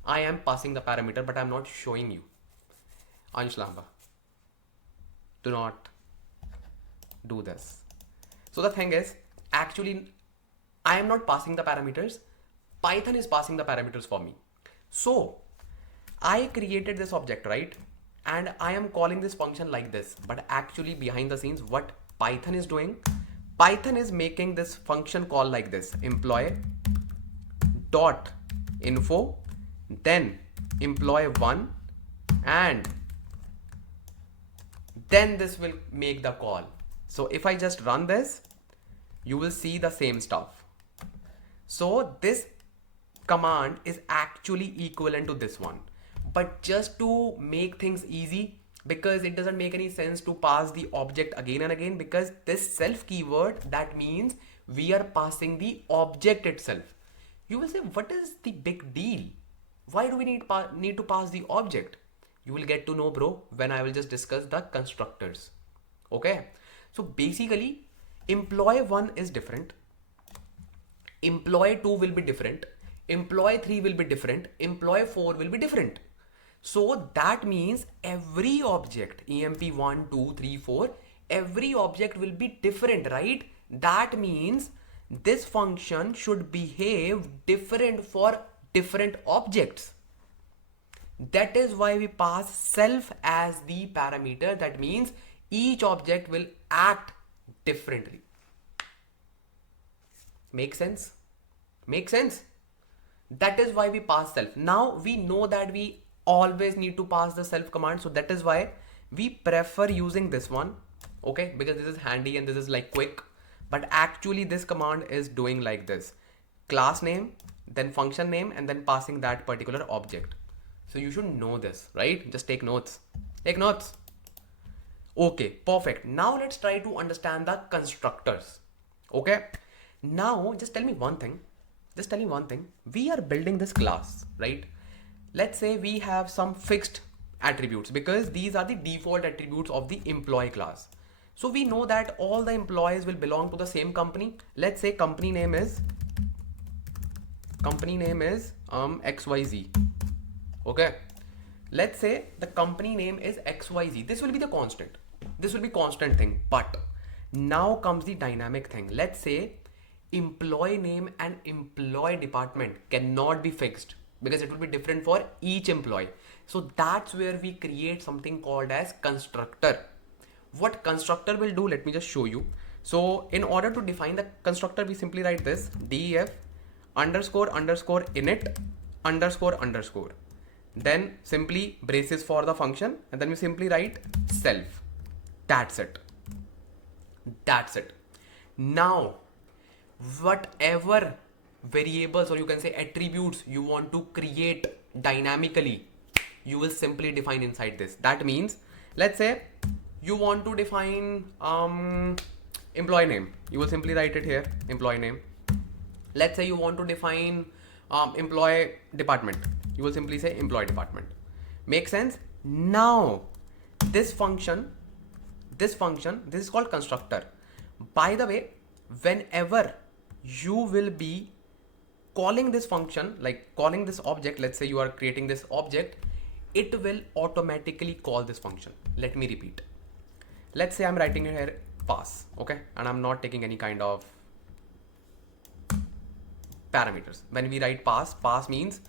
I am passing the parameter, but I'm not showing you. Ansh Lamba, do not do this. So the thing is, actually I am not passing the parameters. Python is passing the parameters for me. So I created this object, right? And I am calling this function like this, but actually behind the scenes, what Python is doing, Python is making this function call like this: employee dot info, then employee one, and then this will make the call. So if I just run this, you will see the same stuff. So this command is actually equivalent to this one, but just to make things easy, because it doesn't make any sense to pass the object again and again, because this self keyword, that means we are passing the object itself. You will say, what is the big deal? Why do we need to pass the object? You will get to know, bro, when I will just discuss the constructors. Okay, so basically employee 1 is different, employee 2 will be different, employee 3 will be different, employee 4 will be different. So that means every object, emp 1, 2, 3, 4, every object will be different, right? That means this function should behave different for different objects. That is why we pass self as the parameter. That means each object will act differently. Make sense? Make sense? That is why we pass self. Now we know that we always need to pass the self command. So that is why we prefer using this one. Okay, because this is handy and this is like quick. But actually this command is doing like this: class name, then function name, and then passing that particular object. So you should know this, right? Just take notes. Take notes. Okay, perfect. Now let's try to understand the constructors. Okay. Now just tell me one thing. Just tell me one thing. We are building this class, right? Let's say we have some fixed attributes, because these are the default attributes of the employee class. So we know that all the employees will belong to the same company. Let's say company name is XYZ. Okay, let's say the company name is XYZ. This will be the constant. This will be constant thing. But now comes the dynamic thing. Let's say employee name and employee department cannot be fixed, because it will be different for each employee. So that's where we create something called as constructor. What constructor will do, let me just show you. So in order to define the constructor, we simply write this: def underscore underscore init underscore underscore, then simply braces for the function, and then we simply write self. That's it. That's it. Now whatever variables, or you can say attributes, you want to create dynamically, you will simply define inside this. That means, let's say you want to define employee name, you will simply write it here, employee name. Let's say you want to define employee department, you will simply say employee department. Make sense? Now this function, this is called constructor. By the way, whenever you will be calling this function, like calling this object, let's say you are creating this object, it will automatically call this function. Let me repeat. Let's say I'm writing here pass, okay, and I'm not taking any kind of parameters. When we write pass means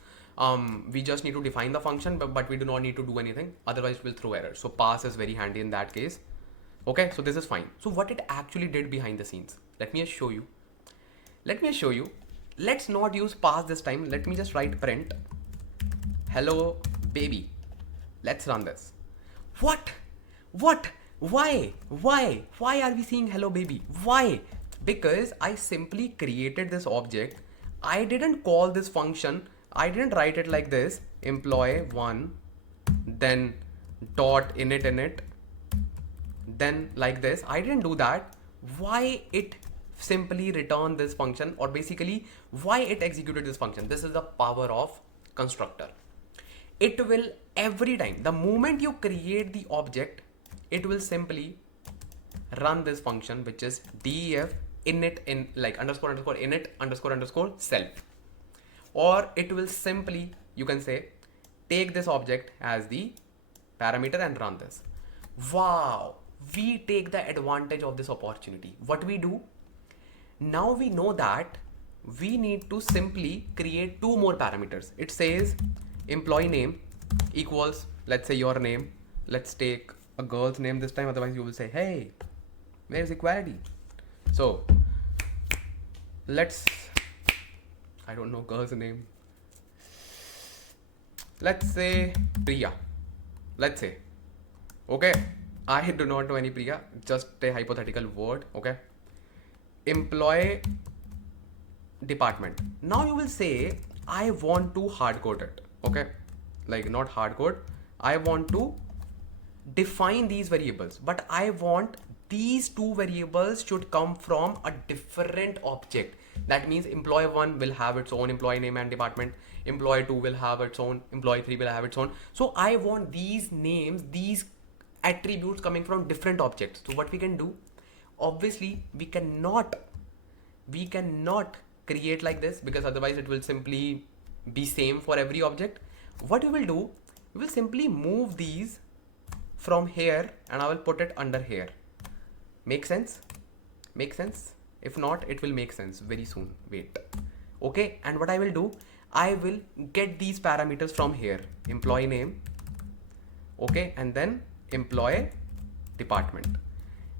we just need to define the function, but we do not need to do anything, otherwise it will throw error. So pass is very handy in that case. Okay, so this is fine. So what it actually did behind the scenes, let me just show you. Let's not use pass this time. Let me just write print hello baby. Let's run this. What? Why are we seeing hello baby? Why? Because I simply created this object. I didn't call this function. I didn't write it like this: employee 1, then dot init, then like this. I didn't do that. Why it simply returned this function, or basically why it executed this function? This is the power of constructor. It will, every time, the moment you create the object, it will simply run this function, which is def init in like underscore init underscore self. Or it will simply, you can say, take this object as the parameter and run this. Wow, we take the advantage of this opportunity. What we do now, we know that we need to simply create two more parameters. It says employee name equals, let's say your name. Let's take a girl's name this time, otherwise you will say, hey, where's equality? So let's, I don't know girl's name. Let's say Priya. Let's say, okay, I do not know any Priya, just a hypothetical word, okay? Employee department. Now you will say, I want to hard code it, okay? Like not hard code, I want to define these variables, but I want these two variables should come from a different object. That means employee 1 will have its own employee name and department, employee 2 will have its own, employee 3 will have its own. So I want these names, these attributes coming from different objects. So what we can do, obviously we cannot create like this, because otherwise it will simply be same for every object. What we will do, we will simply move these from here and I will put it under here. Make sense? Make sense? If not, it will make sense very soon. Wait. Okay, and what I will do, I will get these parameters from here. Employee name, okay, and then employee department.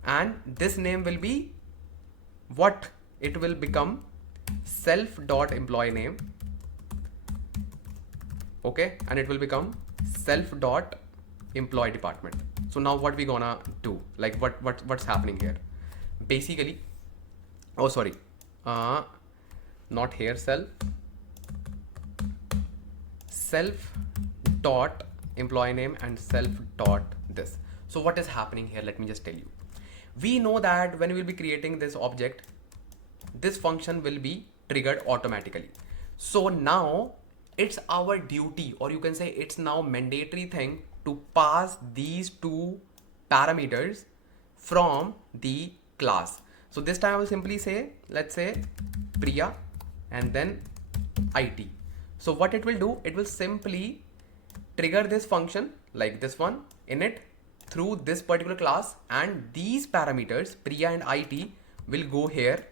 And this name will be what? It will become self.employee name, okay, and it will become self.employee department. So now what we gonna do? Like what's happening here? Basically, oh sorry, not here, self dot employee name and self dot this. So what is happening here? Let me just tell you. We know that when we will be creating this object, this function will be triggered automatically. So now it's our duty, or you can say it's now mandatory thing to pass these two parameters from the class. So this time I will simply say, let's say Priya and then IT. So what it will do, it will simply trigger this function like this one in it through this particular class, and these parameters Priya and IT will go here.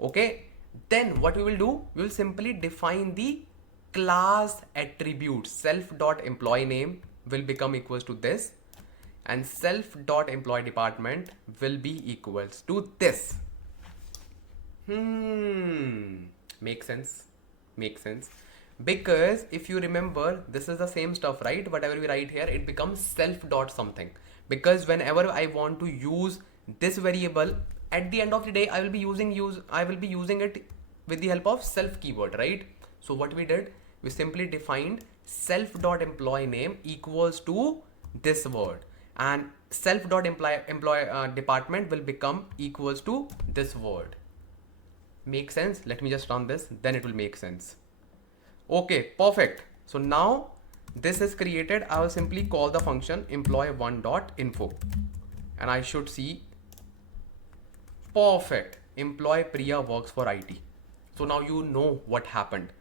Okay, then what we will do, we will simply define the class attribute. Self.employee name will become equals to this, and self.employee department will be equals to this. Make sense? Make sense? Because if you remember, this is the same stuff, right? Whatever we write here, it becomes self dot something, because whenever I want to use this variable, at the end of the day I will be using it with the help of self keyword, right? So what we did, we simply defined self.employee name equals to this word, and self.employee department will become equals to this word. Make sense? Let me just run this, then it will make sense. Okay, perfect. So now this is created. I will simply call the function employee1.info, and I should see perfect. Employee Priya works for IT. So now you know what happened.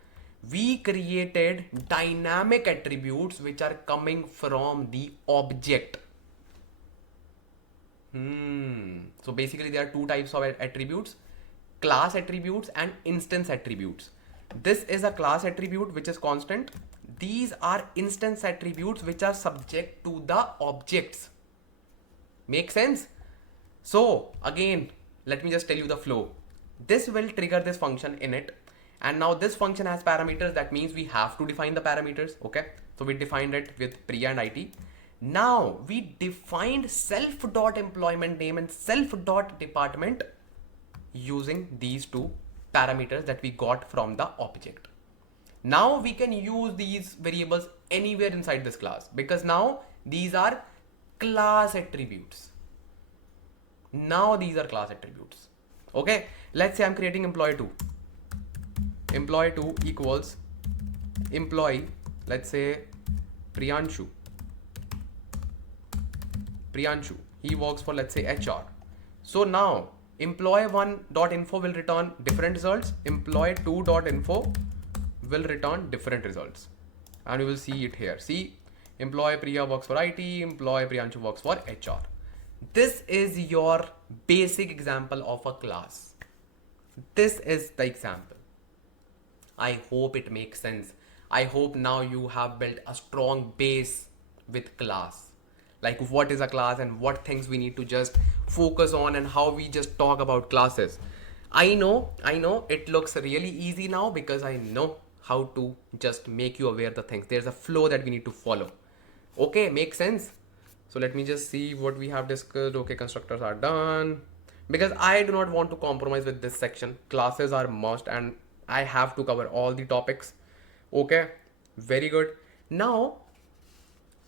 We created dynamic attributes which are coming from the object. So basically there are two types of attributes: class attributes and instance attributes. This is a class attribute which is constant. These are instance attributes which are subject to the objects. Make sense? So again, let me just tell you the flow. This will trigger this function in it, and now this function has parameters. That means we have to define the parameters. Okay, so we defined it with Priya and IT. Now we defined self.employment name and self.department using these two parameters that we got from the object. Now we can use these variables anywhere inside this class, because now these are class attributes. Now these are class attributes. Okay, let's say I'm creating employee 2. Employee 2 equals employee, let's say Priyanshu. He works for, let's say, HR. So now employee1.info will return different results, employee2.info will return different results, and you will see it here. See, employee Priya works for IT, employee Priyanshu works for HR. This is your basic example of a class. This is the example. I hope it makes sense. I hope now you have built a strong base with class, like what is a class and what things we need to just focus on and how we just talk about classes. I know it looks really easy now because I know how to just make you aware the things. There's a flow that we need to follow. Okay, makes sense. So let me just see what we have discussed. Okay, constructors are done because I do not want to compromise with this section. Classes are must and I have to cover all the topics. Okay, very good. Now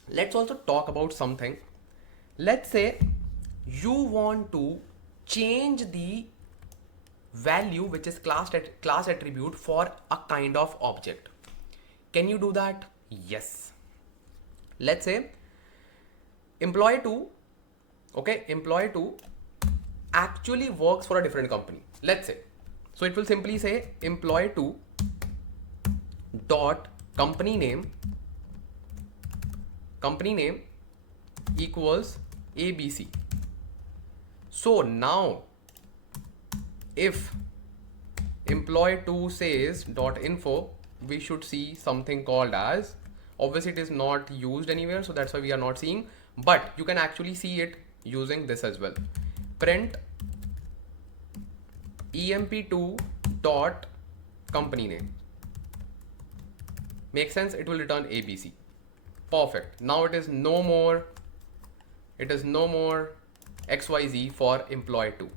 let's also talk about something. Let's say you want to change the value which is class attribute for a kind of object. Can you do that? Yes. Let's say employee 2, okay, employee 2 actually works for a different company. Let's say, so it will simply say employee 2 dot company name equals ABC. So now if employee 2 says dot info, we should see something called as, obviously it is not used anywhere, so that's why we are not seeing, but you can actually see it using this as well. Print emp2 dot company name. Makes sense? It will return ABC. Perfect. Now it is no more XYZ for employee 2.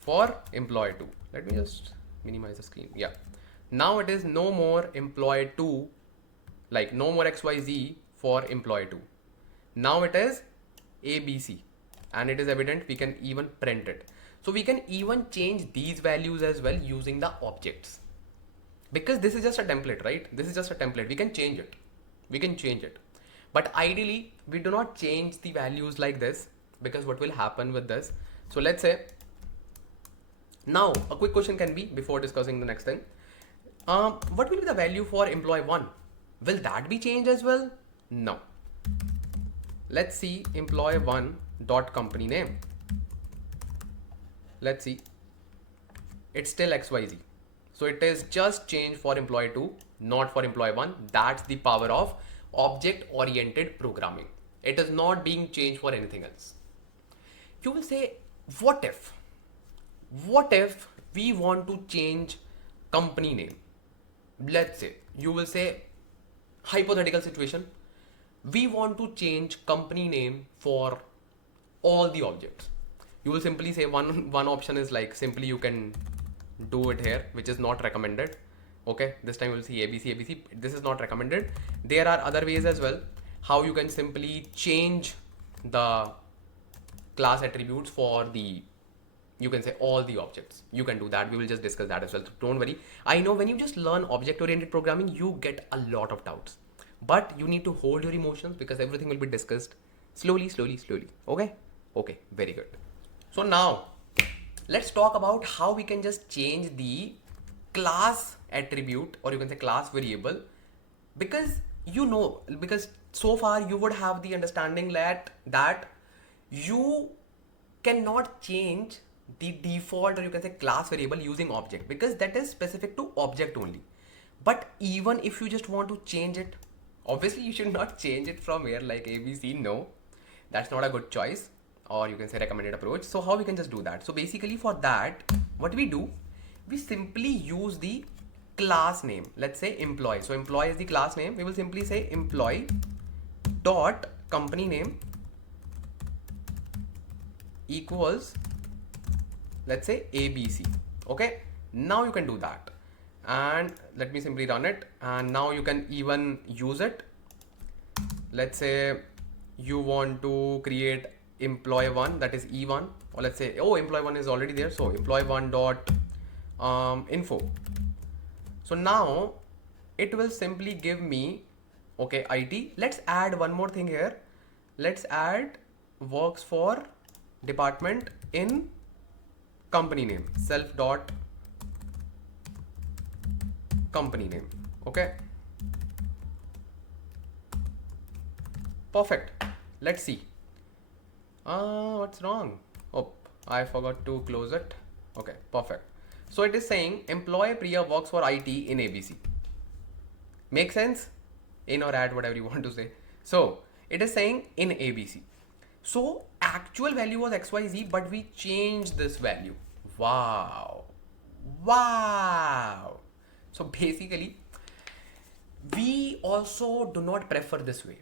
For employee 2. Let me just minimize the screen. Yeah. Now it is no more employee 2, like no more XYZ for employee 2. Now it is ABC and it is evident. We can even print it. So we can even change these values as well using the objects. Because this is just a template, right? This is just a template. We can change it. But ideally, we do not change the values like this because what will happen with this? So let's say, now a quick question can be before discussing the next thing. What will be the value for employee 1? Will that be changed as well? No. Let's see employee 1 dot company name. Let's see. It's still XYZ. So it is just changed for employee 2, not for employee 1. That's the power of object-oriented programming. It is not being changed for anything else. You will say, what if? What if we want to change company name? Let's say, you will say, hypothetical situation. We want to change company name for all the objects. You will simply say one option is like simply you can do it here, which is not recommended. Okay, this time we'll see ABC. This is not recommended. There are other ways as well how you can simply change the class attributes for the, you can say all the objects. You can do that. We will just discuss that as well. So don't worry. I know when you just learn object-oriented programming, you get a lot of doubts, but you need to hold your emotions because everything will be discussed slowly. Okay, very good. So now let's talk about how we can just change the class attribute, or you can say class variable, because because so far you would have the understanding that you cannot change the default, or you can say class variable using object, because that is specific to object only. But even if you just want to change it, obviously you should not change it from here like ABC. No, that's not a good choice, or you can say recommended approach. So how we can just do that? So basically for that, what we do, we simply use the class name. Let's say employee. So employee is the class name. We will simply say employee dot company name equals, let's say ABC. Okay, now you can do that, and let me simply run it, and now you can even use it. Let's say you want to create employee 1, that is E1, or let's say, oh, employee 1 is already there, so employee 1 dot info. So now it will simply give me, okay, IT. Let's add one more thing here. Let's add works for department in company name, self dot company name. Okay, perfect. Let's see. What's wrong? Oh, I forgot to close it. Okay, perfect. So it is saying employee Priya works for IT in ABC. Make sense? In or at, whatever you want to say. So it is saying in ABC. So actual value was XYZ, but we changed this value. Wow. Wow. So basically, we also do not prefer this way.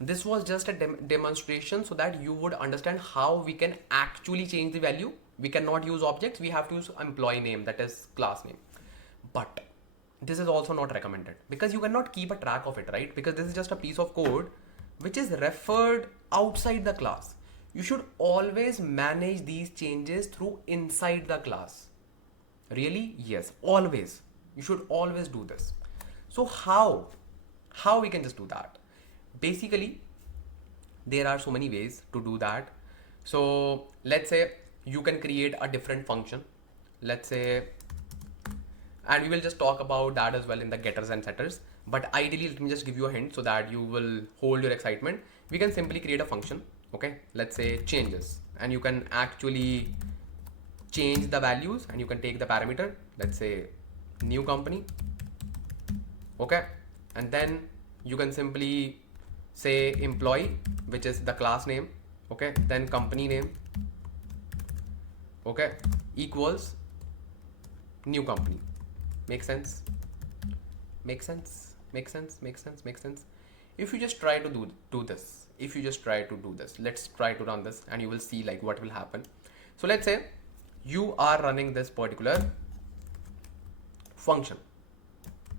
This was just a demonstration so that you would understand how we can actually change the value. We cannot use objects, we have to use employee name, that is class name. But this is also not recommended because you cannot keep a track of it, right? Because this is just a piece of code which is referred outside the class. You should always manage these changes through inside the class. Really? Yes, always. You should always do this. So how we can just do that? Basically, there are so many ways to do that. So let's say you can create a different function. Let's say, and we will just talk about that as well in the getters and setters. But ideally, let me just give you a hint so that you will hold your excitement. We can simply create a function. Okay, let's say changes, and you can actually change the values and you can take the parameter, let's say new company. Okay, and then you can simply say employee, which is the class name. Okay, then company name. Okay, equals new company. Make sense? Make sense? Make sense? Make sense? Make sense? If you just try to do this, if you just try to do this, let's try to run this and you will see like what will happen. So let's say you are running this particular function.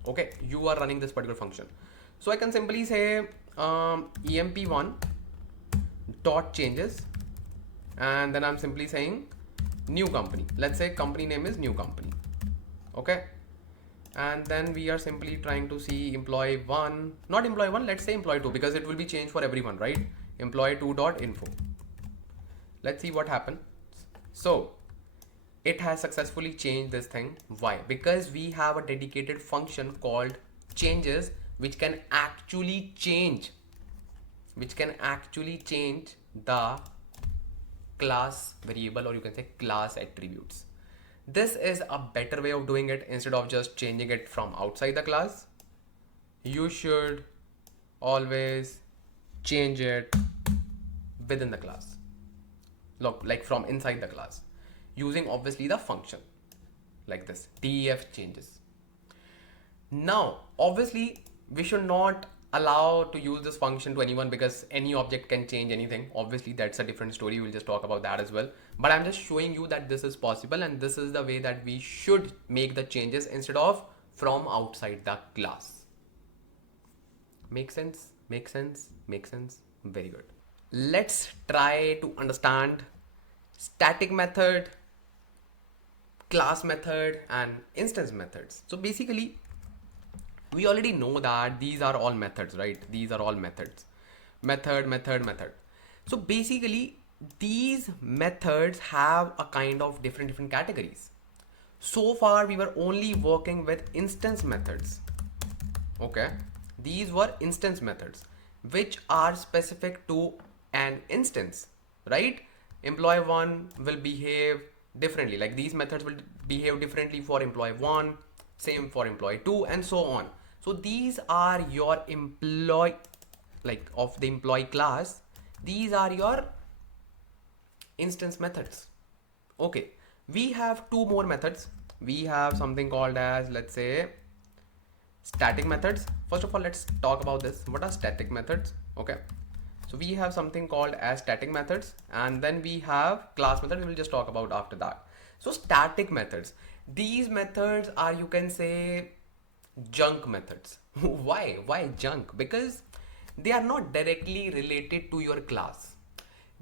Okay, you are running this particular function. So I can simply say emp1 dot changes, and then I'm simply saying new company. Let's say company name is new company. Okay, and then we are simply trying to see employee one, not employee one, let's say employee two, because it will be changed for everyone, right? Employee two dot info. Let's see what happens. So it has successfully changed this thing. Why? Because we have a dedicated function called changes, which can actually change the class variable, or you can say class attributes. This is a better way of doing it. Instead of just changing it from outside the class, you should always change it within the class. Look, like from inside the class, using obviously the function like this, def changes. Now, obviously, we should not allow to use this function to anyone because any object can change anything. Obviously, that's a different story. We'll just talk about that as well. But I'm just showing you that this is possible and this is the way that we should make the changes instead of from outside the class. Make sense? Make sense? Make sense? Very good. Let's try to understand static method, class method, and instance methods. So basically, we already know that these are all methods, right? These are all methods. Method. So basically, these methods have a kind of different categories. So far, we were only working with instance methods. Okay, these were instance methods which are specific to an instance, right? Employee one will behave differently, like these methods will behave differently for employee one, same for employee two, and so on. So these are your employee, like of the employee class, these are your instance methods. Okay, we have two more methods. We have something called as, let's say, static methods. First of all, let's talk about this. What are static methods? Okay, so we have something called as static methods, and then we have class methods. We'll just talk about after that. So static methods, these methods are, you can say, junk methods. Why junk? Because they are not directly related to your class,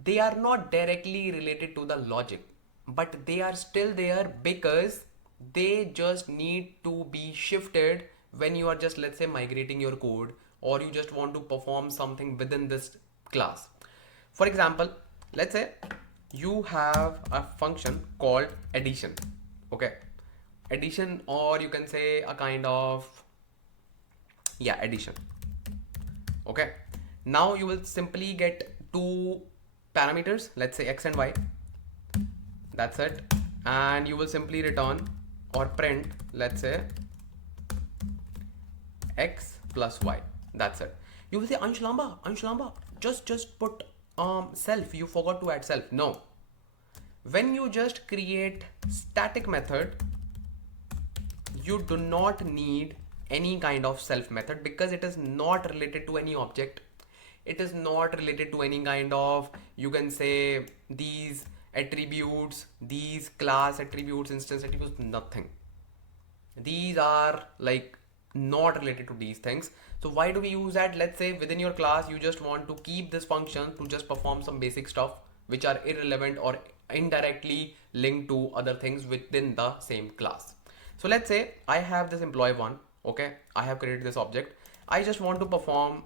they are not directly related to the logic, but they are still there because they just need to be shifted when you are just, let's say, migrating your code, or you just want to perform something within this class. For example, let's say you have a function called addition. Okay, addition, or you can say a kind of, yeah, addition. Okay, now you will simply get two parameters, let's say x and y. That's it. And you will simply return or print, let's say, x plus y. That's it. You will say, Ansh Lamba, just put self. You forgot to add self. No. When you just create static method, you do not need any kind of self method because it is not related to any object. It is not related to any kind of, you can say, these attributes, these class attributes, instance attributes, nothing. These are like not related to these things. So why do we use that? Let's say within your class you just want to keep this function to just perform some basic stuff which are irrelevant or indirectly linked to other things within the same class. So let's say I have this employee one. Okay, I have created this object. I just want to perform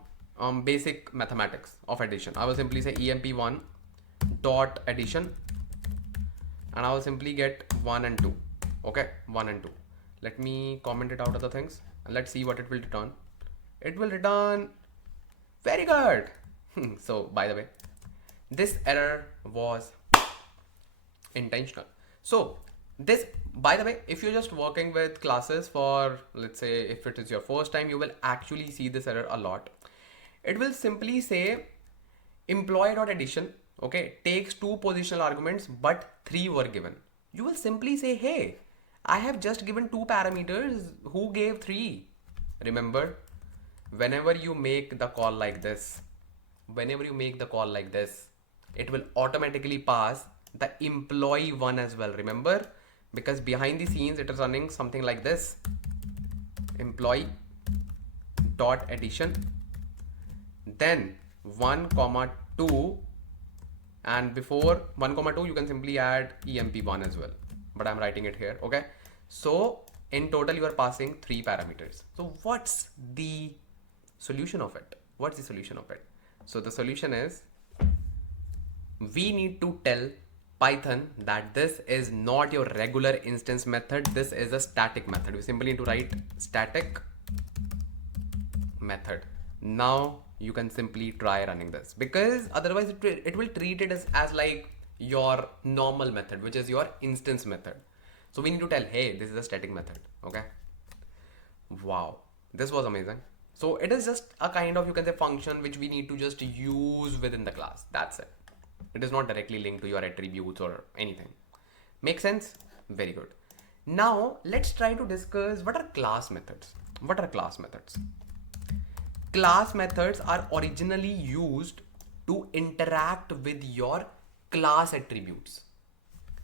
basic mathematics of addition. I will simply say emp1 dot addition, and I will simply get 1 and 2. Okay, 1 and 2. Let me comment it out of the things and let's see what it will return. It will return very good. So by the way, this error was intentional. So this, by the way, if you're just working with classes for, let's say, if it is your first time, you will actually see this error a lot. It will simply say employee.addition, okay, takes 2 positional arguments, but 3 were given. You will simply say, hey, I have just given 2 parameters. Who gave 3? Remember, whenever you make the call like this, it will automatically pass the employee one as well. Remember, because behind the scenes it is running something like this: employee dot addition, then 1 comma 2, and before 1 comma 2 you can simply add emp1 as well, but I'm writing it here. Okay, so in total you are passing 3 parameters. So what's the solution of it? So the solution is, we need to tell Python that this is not your regular instance method, this is a static method. We simply need to write static method. Now you can simply try running this, because otherwise it will treat it as like your normal method, which is your instance method. So we need to tell, hey, this is a static method. Okay, wow, this was amazing. So it is just a kind of, you can say, function which we need to just use within the class. That's it. It is not directly linked to your attributes or anything. Make sense? Very good. Now let's try to discuss what are class methods. Class methods are originally used to interact with your class attributes.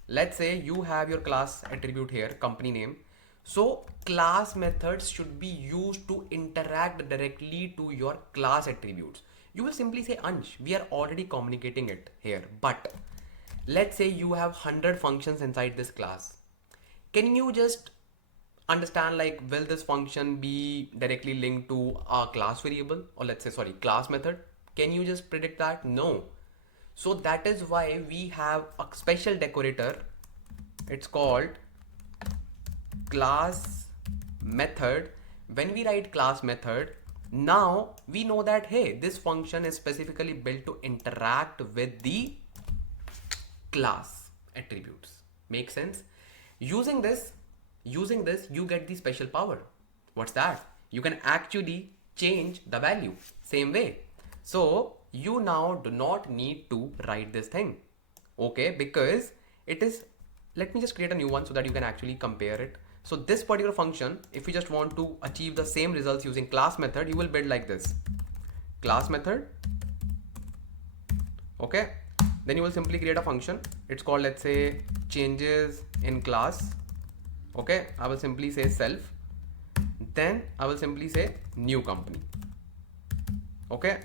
Let's say you have your class attribute here, company name. So class methods should be used to interact directly to your class attributes. You will simply say, Ansh, we are already communicating it here, but let's say you have 100 functions inside this class. Can you just understand, like, will this function be directly linked to a class variable, or let's say, sorry, class method? Can you just predict that? No. So that is why we have a special decorator. It's called class method. When we write class method, now we know that, hey, this function is specifically built to interact with the class attributes. Make sense? Using this, you get the special power. What's that? You can actually change the value same way. So you now do not need to write this thing. Okay, because it is, let me just create a new one so that you can actually compare it. So this particular function, if you just want to achieve the same results using class method, you will build like this: class method. Okay, then you will simply create a function. It's called, let's say, changes in class. Okay, I will simply say self, then I will simply say new company. Okay,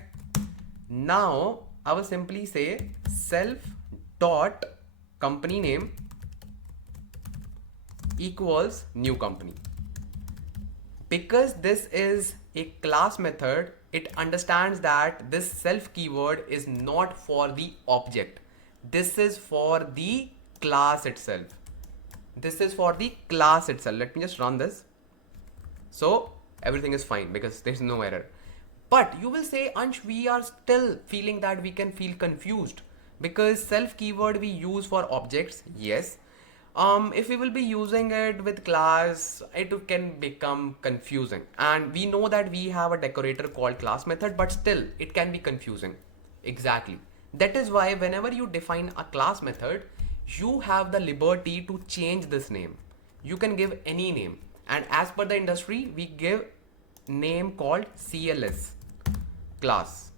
now I will simply say self dot company name equals new company. Because this is a class method, it understands that this self keyword is not for the object. This is for the class itself. Let me just run this. So everything is fine because there's no error. But you will say, Ansh, we are still feeling that we can feel confused because self keyword we use for objects, yes, If we will be using it with class, it can become confusing. And we know that we have a decorator called class method, but still it can be confusing. Exactly. That is why whenever you define a class method, you have the liberty to change this name. You can give any name. And as per the industry, we give name called CLS, class.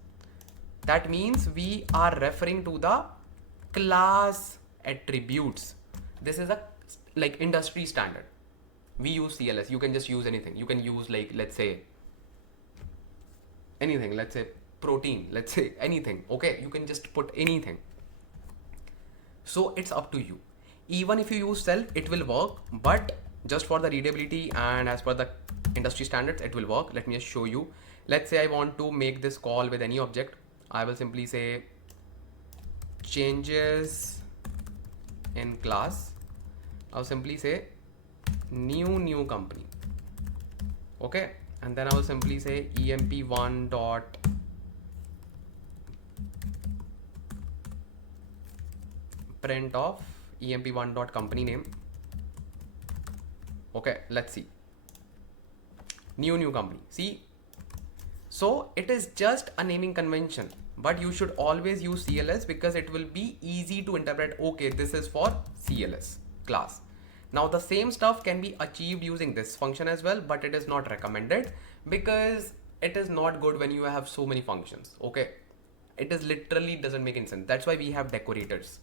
That means we are referring to the class attributes. This is a like industry standard. We use CLS. You can just use anything. You can use like, let's say anything, let's say protein, let's say anything. Okay, you can just put anything. So it's up to you. Even if you use self, it will work, but just for the readability and as per the industry standards, it will work. Let me just show you. Let's say I want to make this call with any object. I will simply say changes in class. I'll simply say new company. Okay, and then I will simply say emp1 dot print of emp1 dot company name. Okay, let's see. New company. See, so it is just a naming convention, but you should always use CLS because it will be easy to interpret. Okay, this is for CLS class. Now the same stuff can be achieved using this function as well, but it is not recommended because it is not good when you have so many functions. Okay, it is literally doesn't make any sense. That's why we have decorators.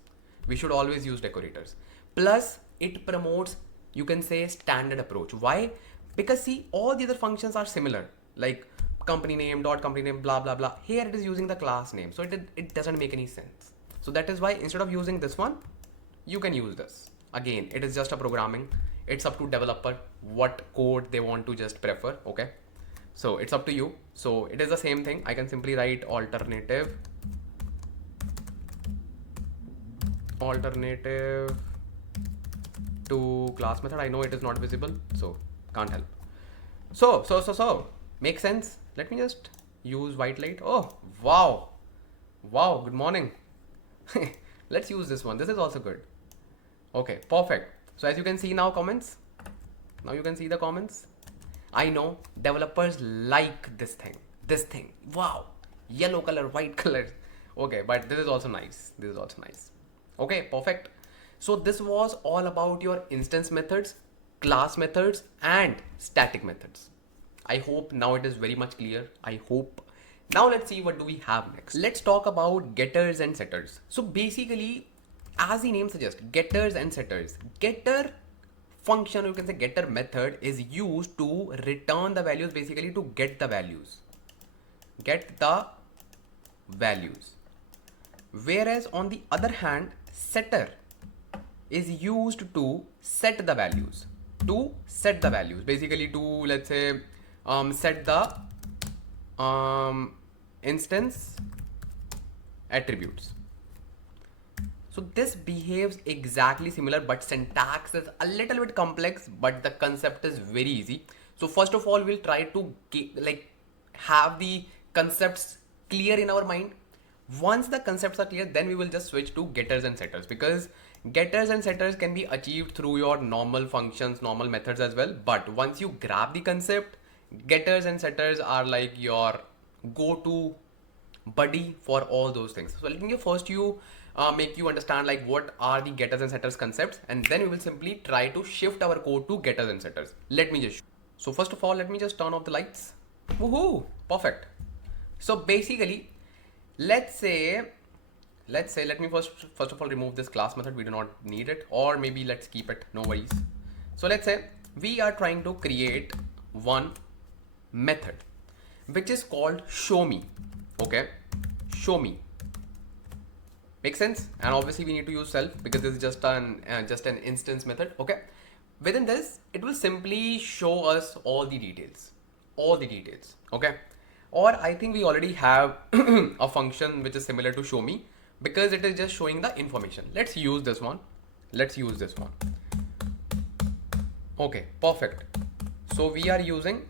We should always use decorators. Plus it promotes, you can say, standard approach. Why? Because see, all the other functions are similar, like company name, dot company name, blah blah blah. Here it is using the class name, so it doesn't make any sense. So that is why instead of using this one, you can use this. Again, it is just a programming. It's up to developer what code they want to just prefer. Okay, so it's up to you. So it is the same thing. I can simply write alternative to class method. I know it is not visible, so can't help. So make sense. Let me just use white light. Oh wow, good morning. Let's use this one. This is also good. Okay, perfect. So as you can see now, comments. Now you can see the comments. I know developers like this thing. Wow, yellow color, white color. Okay, but this is also nice. Okay, perfect. So this was all about your instance methods, class methods, and static methods. I hope now it is very much clear. I hope. Now let's see what do we have next. Let's talk about getters and setters. So basically, as the name suggests, getters and setters. Getter function, you can say getter method, is used to return the values, basically to get the values. Whereas on the other hand, setter is used to set the values. Basically to, let's say, set the instance attributes. So this behaves exactly similar, but syntax is a little bit complex, but the concept is very easy. So first of all, we'll try to have the concepts clear in our mind. Once the concepts are clear, then we will just switch to getters and setters, because getters and setters can be achieved through your normal functions, normal methods as well. But once you grab the concept, getters and setters are like your go-to buddy for all those things. So let me first make you understand like what are the getters and setters concepts, and then we will simply try to shift our code to getters and setters. Let me just so first of all, let me just turn off the lights. Woohoo, perfect. So basically, let's say let me first of all remove this class method. We do not need it, or maybe let's keep it, no worries. So let's say we are trying to create one method which is called show me. Okay, show me. Makes sense? And obviously we need to use self because this is just an instance method. Okay, within this it will simply show us all the details. Okay, or I think we already have a function which is similar to show me, because it is just showing the information. Let's use this one. Okay, perfect. So we are using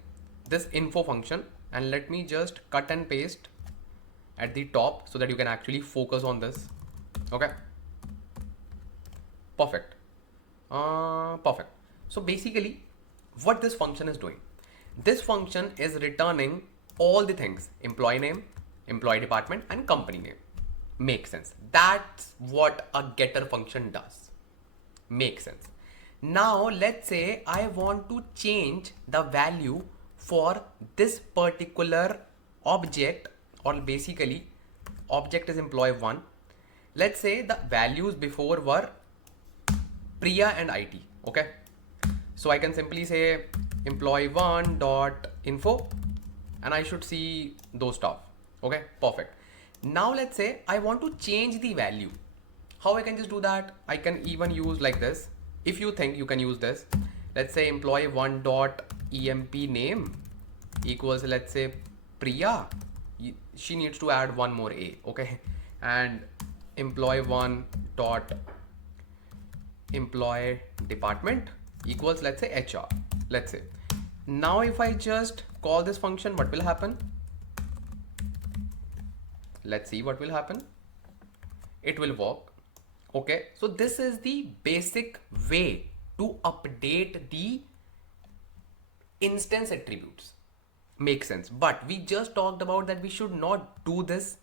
this info function, and let me just cut and paste at the top so that you can actually focus on this. Okay, perfect. Perfect. So basically, what this function is doing, this function is returning all the things: employee name, employee department, and company name. Makes sense. That's what a getter function does. Makes sense. Now let's say I want to change the value for this particular object, or basically object is employee 1. Let's say the values before were Priya and IT. Okay, so I can simply say employee1 dot info, and I should see those stuff. Okay, perfect. Now let's say I want to change the value. How I can just do that? I can even use like this. If you think you can use this, let's say employee1 dot emp name equals, let's say, Priya. She needs to add one more a. Okay, and employee1 dot employee department equals, let's say, HR. Let's say now if I just call this function, what will happen? Let's see what will happen. It will work. Okay, so this is the basic way to update the instance attributes. Makes sense. But we just talked about that we should not do this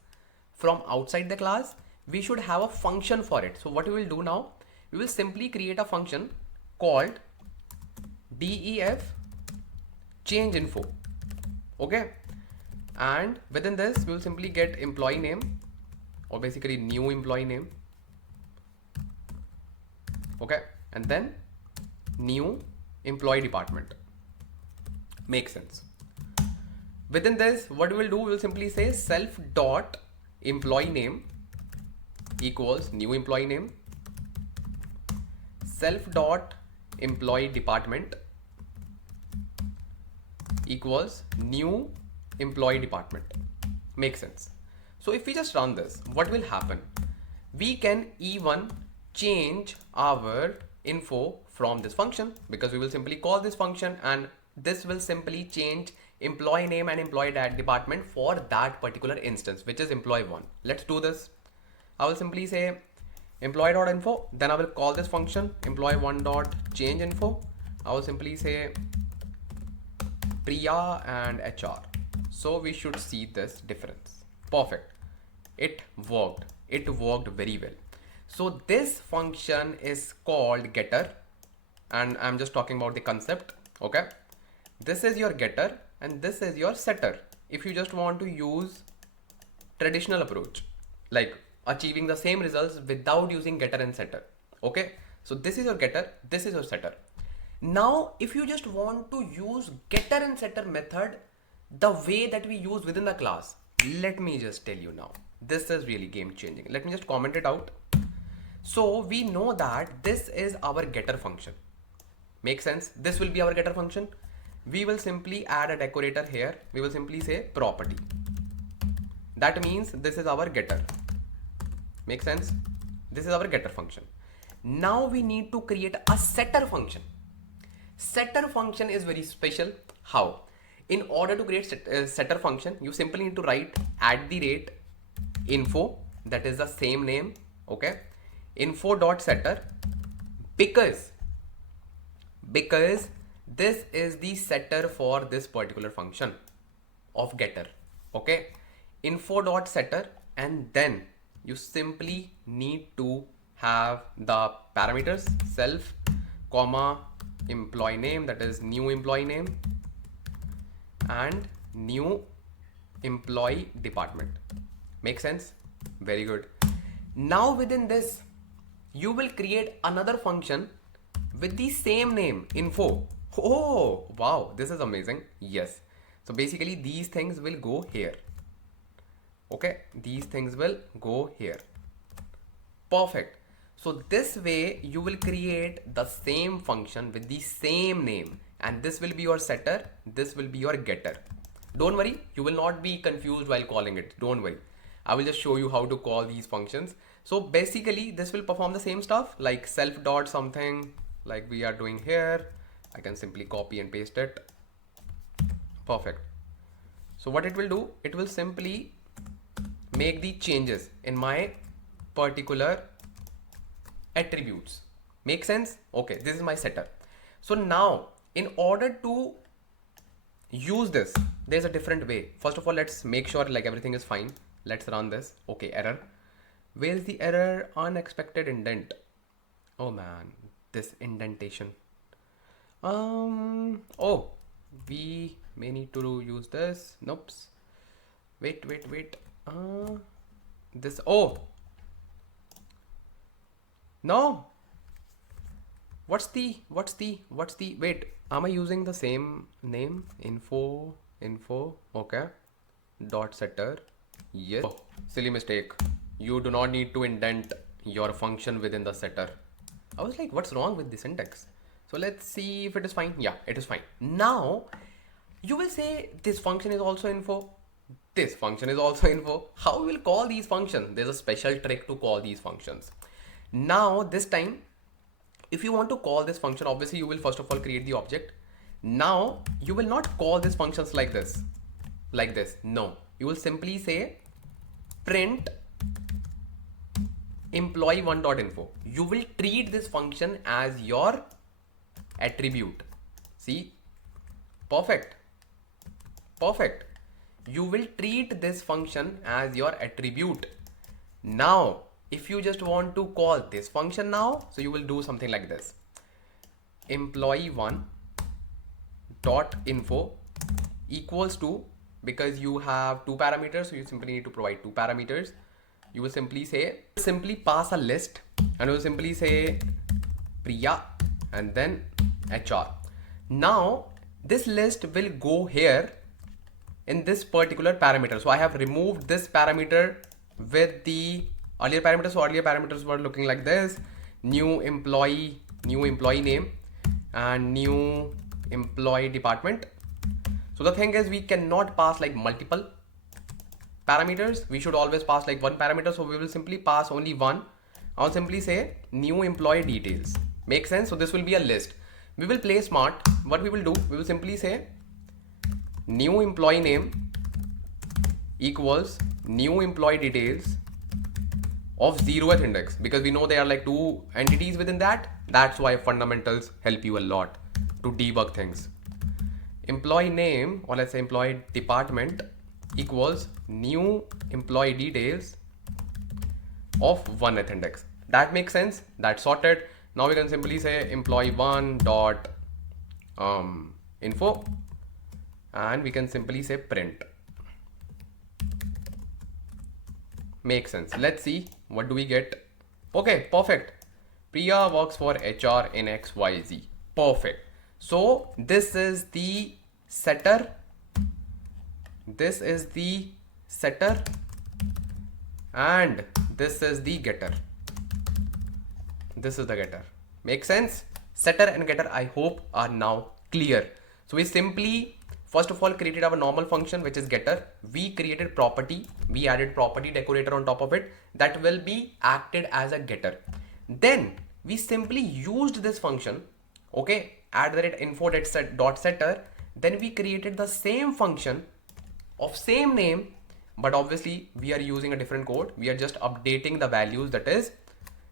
from outside the class. We should have a function for it. So what we will do now, we will simply create a function called def change info. Okay, and within this we will simply get employee name, or basically new employee name. Okay, and then new employee department. Makes sense. Within this, what we will do, we will simply say self dot employee name equals new employee name, self dot employee department equals new employee department. Makes sense. So if we just run this, what will happen? We can even change our info from this function, because we will simply call this function and this will simply change employee name and employee department for that particular instance, which is employee 1. Let's do this. I will simply say employee.info, then I will call this function employee1.changeinfo. I will simply say Priya and HR. So we should see this difference. Perfect. It worked. It worked very well. So this function is called getter, and I'm just talking about the concept. Okay, this is your getter and this is your setter. If you just want to use traditional approach, like achieving the same results without using getter and setter. Okay, so this is your getter, this is your setter. Now if you just want to use getter and setter method the way that we use within the class, let me just tell you now, this is really game changing. Let me just comment it out. So we know that this is our getter function. Make sense? This will be our getter function. We will simply add a decorator here. We will simply say property. That means this is our getter. Make sense? This is our getter function. Now we need to create a setter function. Setter function is very special. How? In order to create setter function, you simply need to write @info, that is the same name. Okay, info.setter, because this is the setter for this particular function of getter. Okay, info.setter, and then you simply need to have the parameters self, comma, employee name, that is new employee name, and new employee department. Make sense? Very good. Now within this, you will create another function with the same name, info. Oh, wow, this is amazing. Yes. So basically these things will go here. Okay, these things will go here. Perfect. So this way you will create the same function with the same name, and this will be your setter, this will be your getter. Don't worry, you will not be confused while calling it. Don't worry. I will just show you how to call these functions. So basically this will perform the same stuff like self dot something like we are doing here. I can simply copy and paste it. Perfect. So what it will do, it will simply make the changes in my particular attributes. Make sense? Okay, this is my setter. So now in order to use this, there's a different way. First of all, let's make sure like everything is fine. Let's run this. Okay, error. Where's the error? Unexpected indent. Oh man, this indentation. Oh, we may need to use this. Nope. Wait. This, oh, no. Wait, am I using the same name? Info, okay. Dot setter. Yes. Oh, silly mistake. You do not need to indent your function within the setter. I was like, what's wrong with this syntax? So let's see if it is fine. Yeah, it is fine. Now you will say this function is also info. This function is also info. How we will call these functions? There's a special trick to call these functions. Now this time, if you want to call this function, obviously you will first of all create the object. Now you will not call these functions like this. No, you will simply say print employee1.info. You will treat this function as your attribute. See, perfect. You will treat this function as your attribute. Now if you just want to call this function now, so you will do something like this: employee1.info equals to, because you have two parameters, so you simply need to provide two parameters. You will simply pass a list, and you will simply say Priya and then HR. Now this list will go here in this particular parameter. So I have removed this parameter with the earlier parameters. So earlier parameters were looking like this: new employee name and new employee department. So the thing is, we cannot pass like multiple parameters. We should always pass like one parameter. So we will simply pass only one. I'll simply say new employee details. Make sense? So this will be a list. We will play smart. What we will do, we will simply say new employee name equals new employee details of 0th index, because we know there are like two entities within that. That's why fundamentals help you a lot to debug things. Employee name, or let's say employee department, equals new employee details of 1th index. That makes sense. That's sorted. Now we can simply say employee1.info, and we can simply say print. Makes sense. Let's see, what do we get? Okay, perfect. Priya works for HR in XYZ. Perfect. So this is the setter. This is the setter. And this is the getter. This is the getter. Make sense? Setter and getter, I hope, are now clear. So we simply first of all created our normal function, which is getter. We created property. We added property decorator on top of it that will be acted as a getter. Then we simply used this function, okay, @info.setter. Then we created the same function of same name, but obviously we are using a different code. We are just updating the values, that is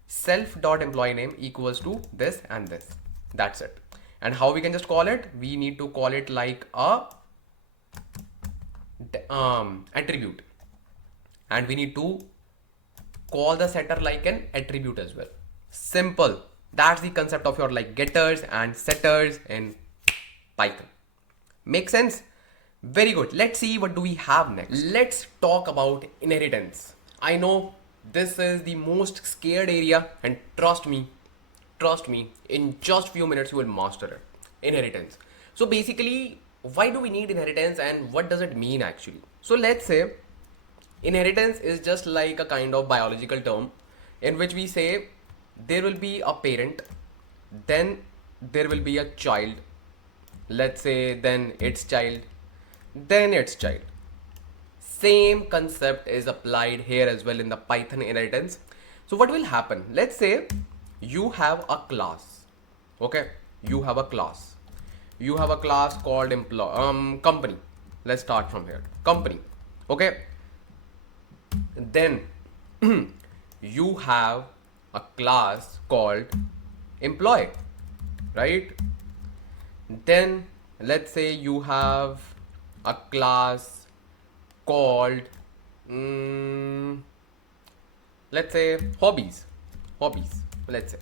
self.employee name equals to this and this. That's it. And how we can just call it? We need to call it like a attribute, and we need to call the setter like an attribute as well. Simple. That's the concept of your like getters and setters in Python. Make sense? Very good. Let's see what do we have next. Let's talk about inheritance. I know this is the most scared area, and trust me, in just few minutes you will master it. Inheritance. So basically, why do we need inheritance and what does it mean actually? So let's say inheritance is just like a kind of biological term in which we say there will be a parent, then there will be a child, let's say then its child, then its child. Same concept is applied here as well in the Python inheritance. So what will happen? Let's say you have a class. Okay, you have a class called company. Let's start from here. Company. Okay, then you have a class called employee, right? Then let's say you have a class called let's say hobbies, let's say.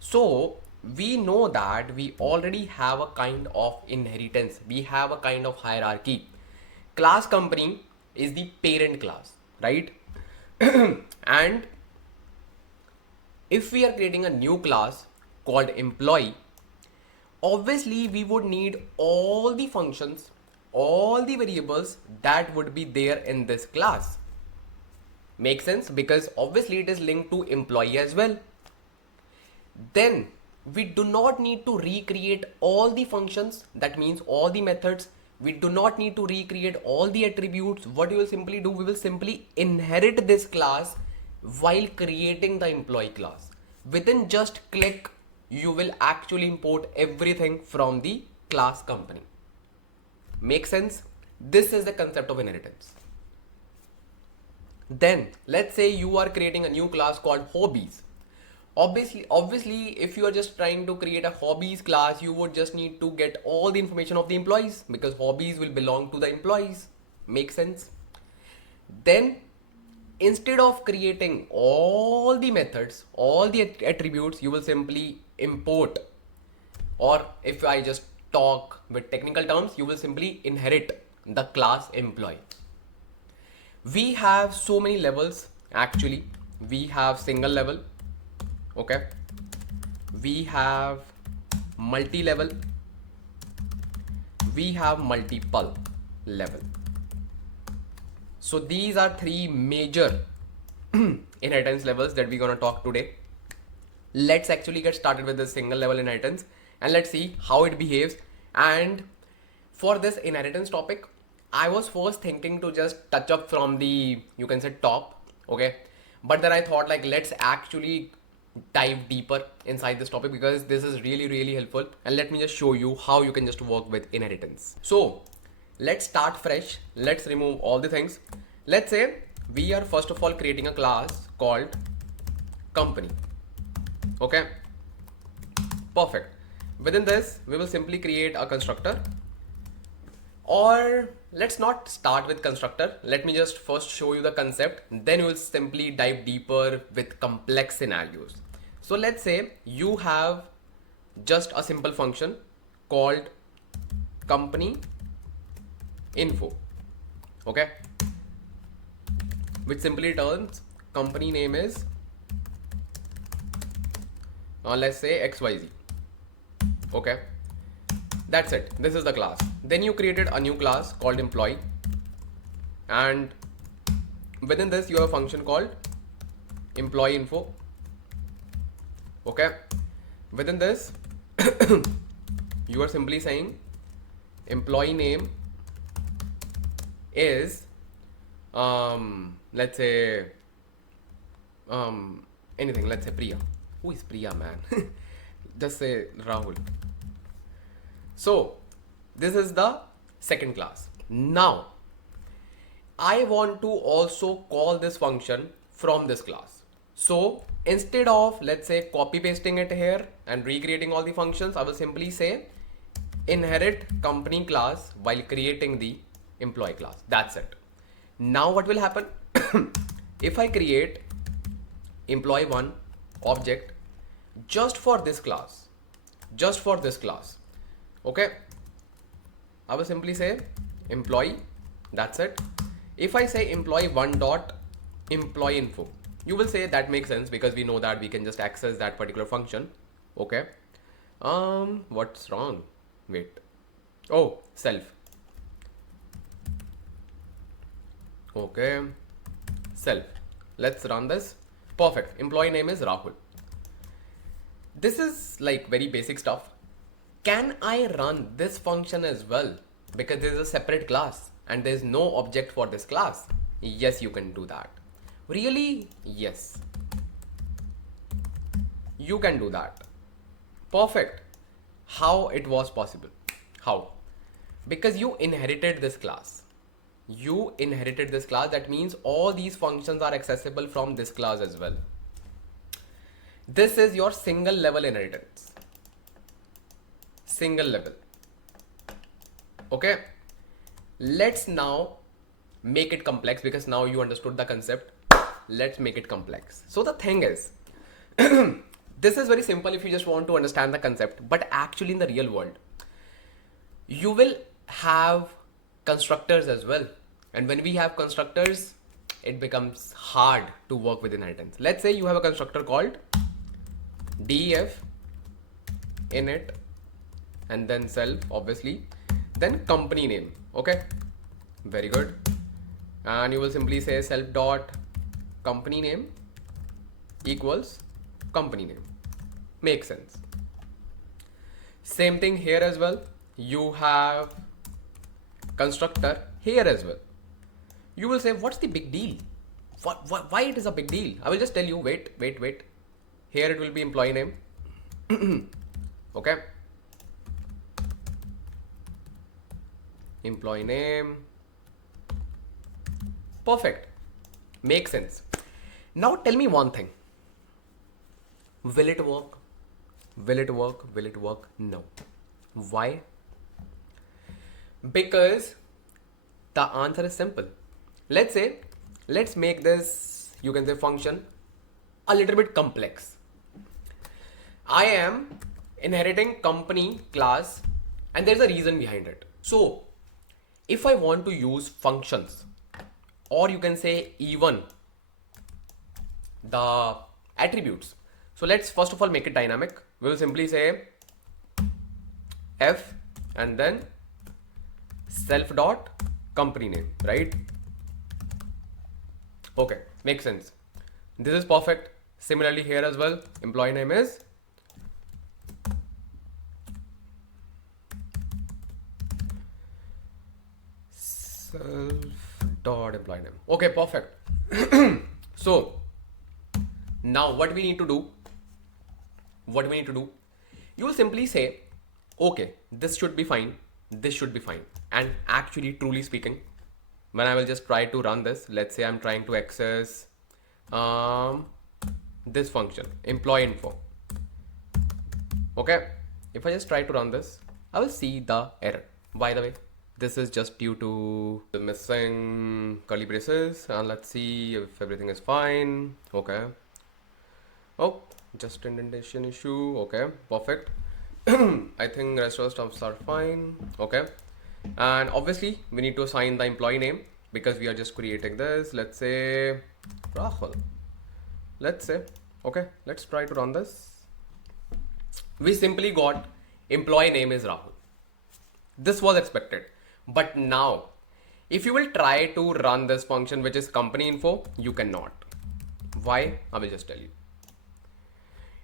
So we know that we already have a kind of inheritance, we have a kind of hierarchy. Class company is the parent class, right? And if we are creating a new class called employee, obviously we would need all the functions, all the variables that would be there in this class. Make sense? Because obviously it is linked to employee as well. Then we do not need to recreate all the functions, that means all the methods. We do not need to recreate all the attributes. What we will simply do, we will simply inherit this class while creating the employee class. Within just click, you will actually import everything from the class company. Make sense? This is the concept of inheritance. Then let's say you are creating a new class called hobbies. Obviously, if you are just trying to create a hobbies class, you would just need to get all the information of the employees, because hobbies will belong to the employees. Make sense? Then instead of creating all the methods, all the attributes, you will simply import, or if I just talk with technical terms, you will simply inherit the class employee. We have so many levels. Actually, we have single level, okay, we have multi-level, we have multiple level. So these are three major inheritance levels that we're going to talk today. Let's actually get started with the single level inheritance and let's see how it behaves. And for this inheritance topic, I was first thinking to just touch up from the, you can say, top, okay, but then I thought like let's actually dive deeper inside this topic, because this is really helpful, and let me just show you how you can just work with inheritance. So let's start fresh. Let's remove all the things. Let's say we are first of all creating a class called company, okay, perfect. Within this we will simply create a constructor, or let's not start with constructor. Let me just first show you the concept, then you will simply dive deeper with complex scenarios. So let's say you have just a simple function called company info, okay, which simply turns company name is let's say XYZ, okay. That's it. This is the class. Then you created a new class called employee, and within this you have a function called employee info, okay. Within this you are simply saying employee name is let's say anything. Let's say Priya. Who is Priya, man? Just say Rahul. So this is the second class. Now I want to also call this function from this class. So instead of, let's say, copy pasting it here and recreating all the functions, I will simply say inherit company class while creating the employee class. That's it. Now what will happen? If I create employee one object just for this class, okay, I will simply say employee. That's it. If I say employee one dot employee info, you will say that makes sense, because we know that we can just access that particular function, okay. What's wrong? Wait. Oh, self. Okay, self. Let's run this. Perfect. Employee name is Rahul. This is like very basic stuff. Can I run this function as well? Because there is a separate class and there is no object for this class. Yes, you can do that. Really? Yes. You can do that. Perfect. How it was possible? How? Because you inherited this class. That means all these functions are accessible from this class as well. This is your single level inheritance. Single level. Okay. Let's now make it complex because now you understood the concept. Let's make it complex. So the thing is, this is very simple if you just want to understand the concept, but actually in the real world, you will have constructors as well. And when we have constructors, it becomes hard to work with inheritance. Let's say you have a constructor called def init and then self, obviously, then company name. Okay, very good. And you will simply say self dot company name equals company name. Makes sense. Same thing here as well. You have constructor here as well. You will say, what's the big deal? Why it is a big deal? I will just tell you, wait. Here it will be employee name. Okay. Employee name. Perfect. Makes sense. Now tell me one thing. Will it work? Will it work? Will it work? No. Why? Because the answer is simple. Let's make this, you can say, function a little bit complex. I am inheriting company class and there's a reason behind it. So if I want to use functions, or you can say even the attributes. So let's first of all make it dynamic. We will simply say f and then self dot company name, right? Okay, makes sense. This is perfect. Similarly here as well, employee name is self dot employee name. Okay, perfect. So now what we need to do, you will simply say, okay, this should be fine, this should be fine. And actually, truly speaking, when I will just try to run this, let's say I'm trying to access this function, employee info. Okay, if I just try to run this, I will see the error. By the way, this is just due to the missing curly braces, and let's see if everything is fine. Okay. Oh, just indentation issue. Okay, perfect. I think rest of the stuffs are fine. Okay. And obviously we need to assign the employee name because we are just creating this. Let's say Rahul. Let's say, okay, let's try to run this. We simply got employee name is Rahul. This was expected. But now, if you will try to run this function, which is company info, you cannot. Why? I will just tell you.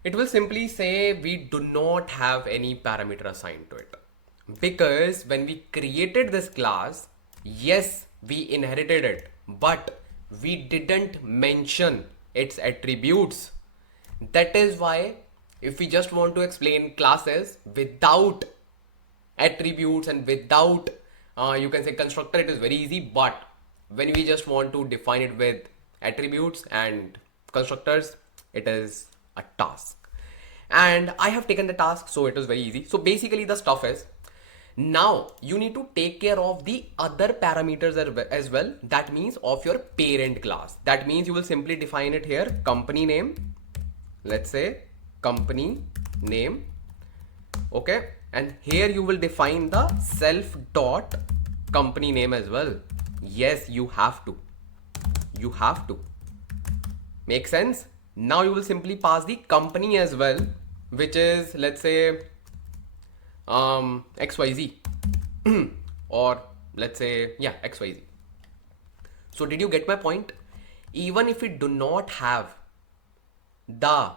It will simply say we do not have any parameter assigned to it. Because when we created this class, yes, we inherited it, but we didn't mention its attributes. That is why if we just want to explain classes without attributes and without you can say constructor, it is very easy. But when we just want to define it with attributes and constructors, it is a task. And I have taken the task, so it is very easy. So basically the stuff is, now you need to take care of the other parameters as well. That means of your parent class. That means you will simply define it here, company name. Let's say company name. Okay. And here you will define the self dot company name as well. Yes, you have to. You have to. Make sense? Now you will simply pass the company as well, which is, let's say, XYZ or let's say, yeah, XYZ. So did you get my point? Even if we do not have the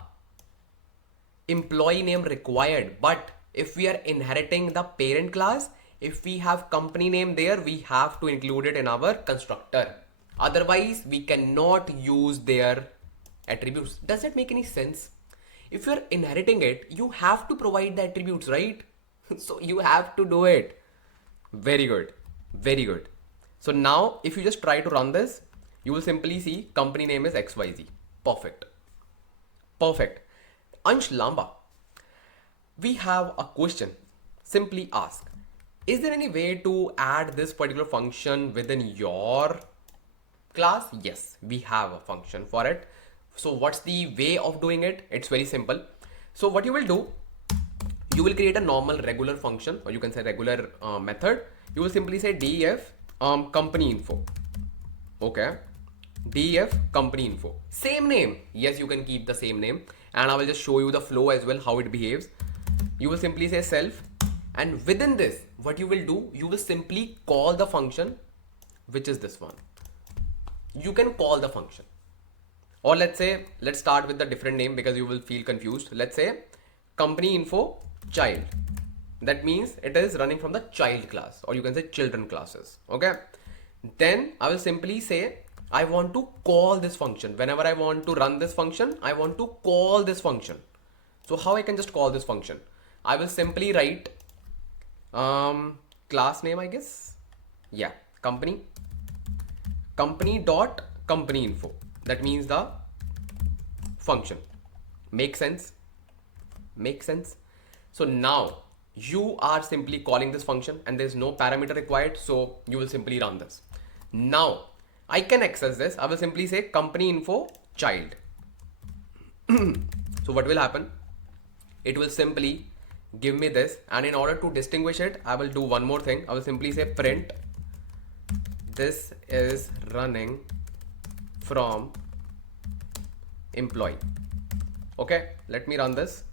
employee name required, but if we are inheriting the parent class, if we have company name there, we have to include it in our constructor. Otherwise, we cannot use their attributes. Does that make any sense? If you're inheriting it, you have to provide the attributes, right? So you have to do it. Very good. Very good. So now if you just try to run this, you will simply see company name is XYZ. Perfect. Perfect. Ansh Lamba, we have a question. Simply ask, is there any way to add this particular function within your class? Yes, we have a function for it. So what's the way of doing it? It's very simple. So what you will do, you will create a normal regular function, or you can say regular method. You will simply say def company info. Okay, def company info, same name. Yes, you can keep the same name, and I will just show you the flow as well, how it behaves. You will simply say self, and within this, what you will do, you will simply call the function, which is this one. You can call the function, or let's say, let's start with the different name because you will feel confused. Let's say company info child. That means it is running from the child class, or you can say children classes. Okay, then I will simply say I want to call this function. Whenever I want to run this function, I want to call this function. So how I can just call this function? I will simply write class name, I guess. Yeah, company dot company info. That means the function. Make sense? Make sense? So now you are simply calling this function and there's no parameter required. So you will simply run this. Now I can access this. I will simply say company info child. So what will happen? It will simply give me this, and in order to distinguish it, I will do one more thing. I will simply say print this is running from employee. Okay, let me run this.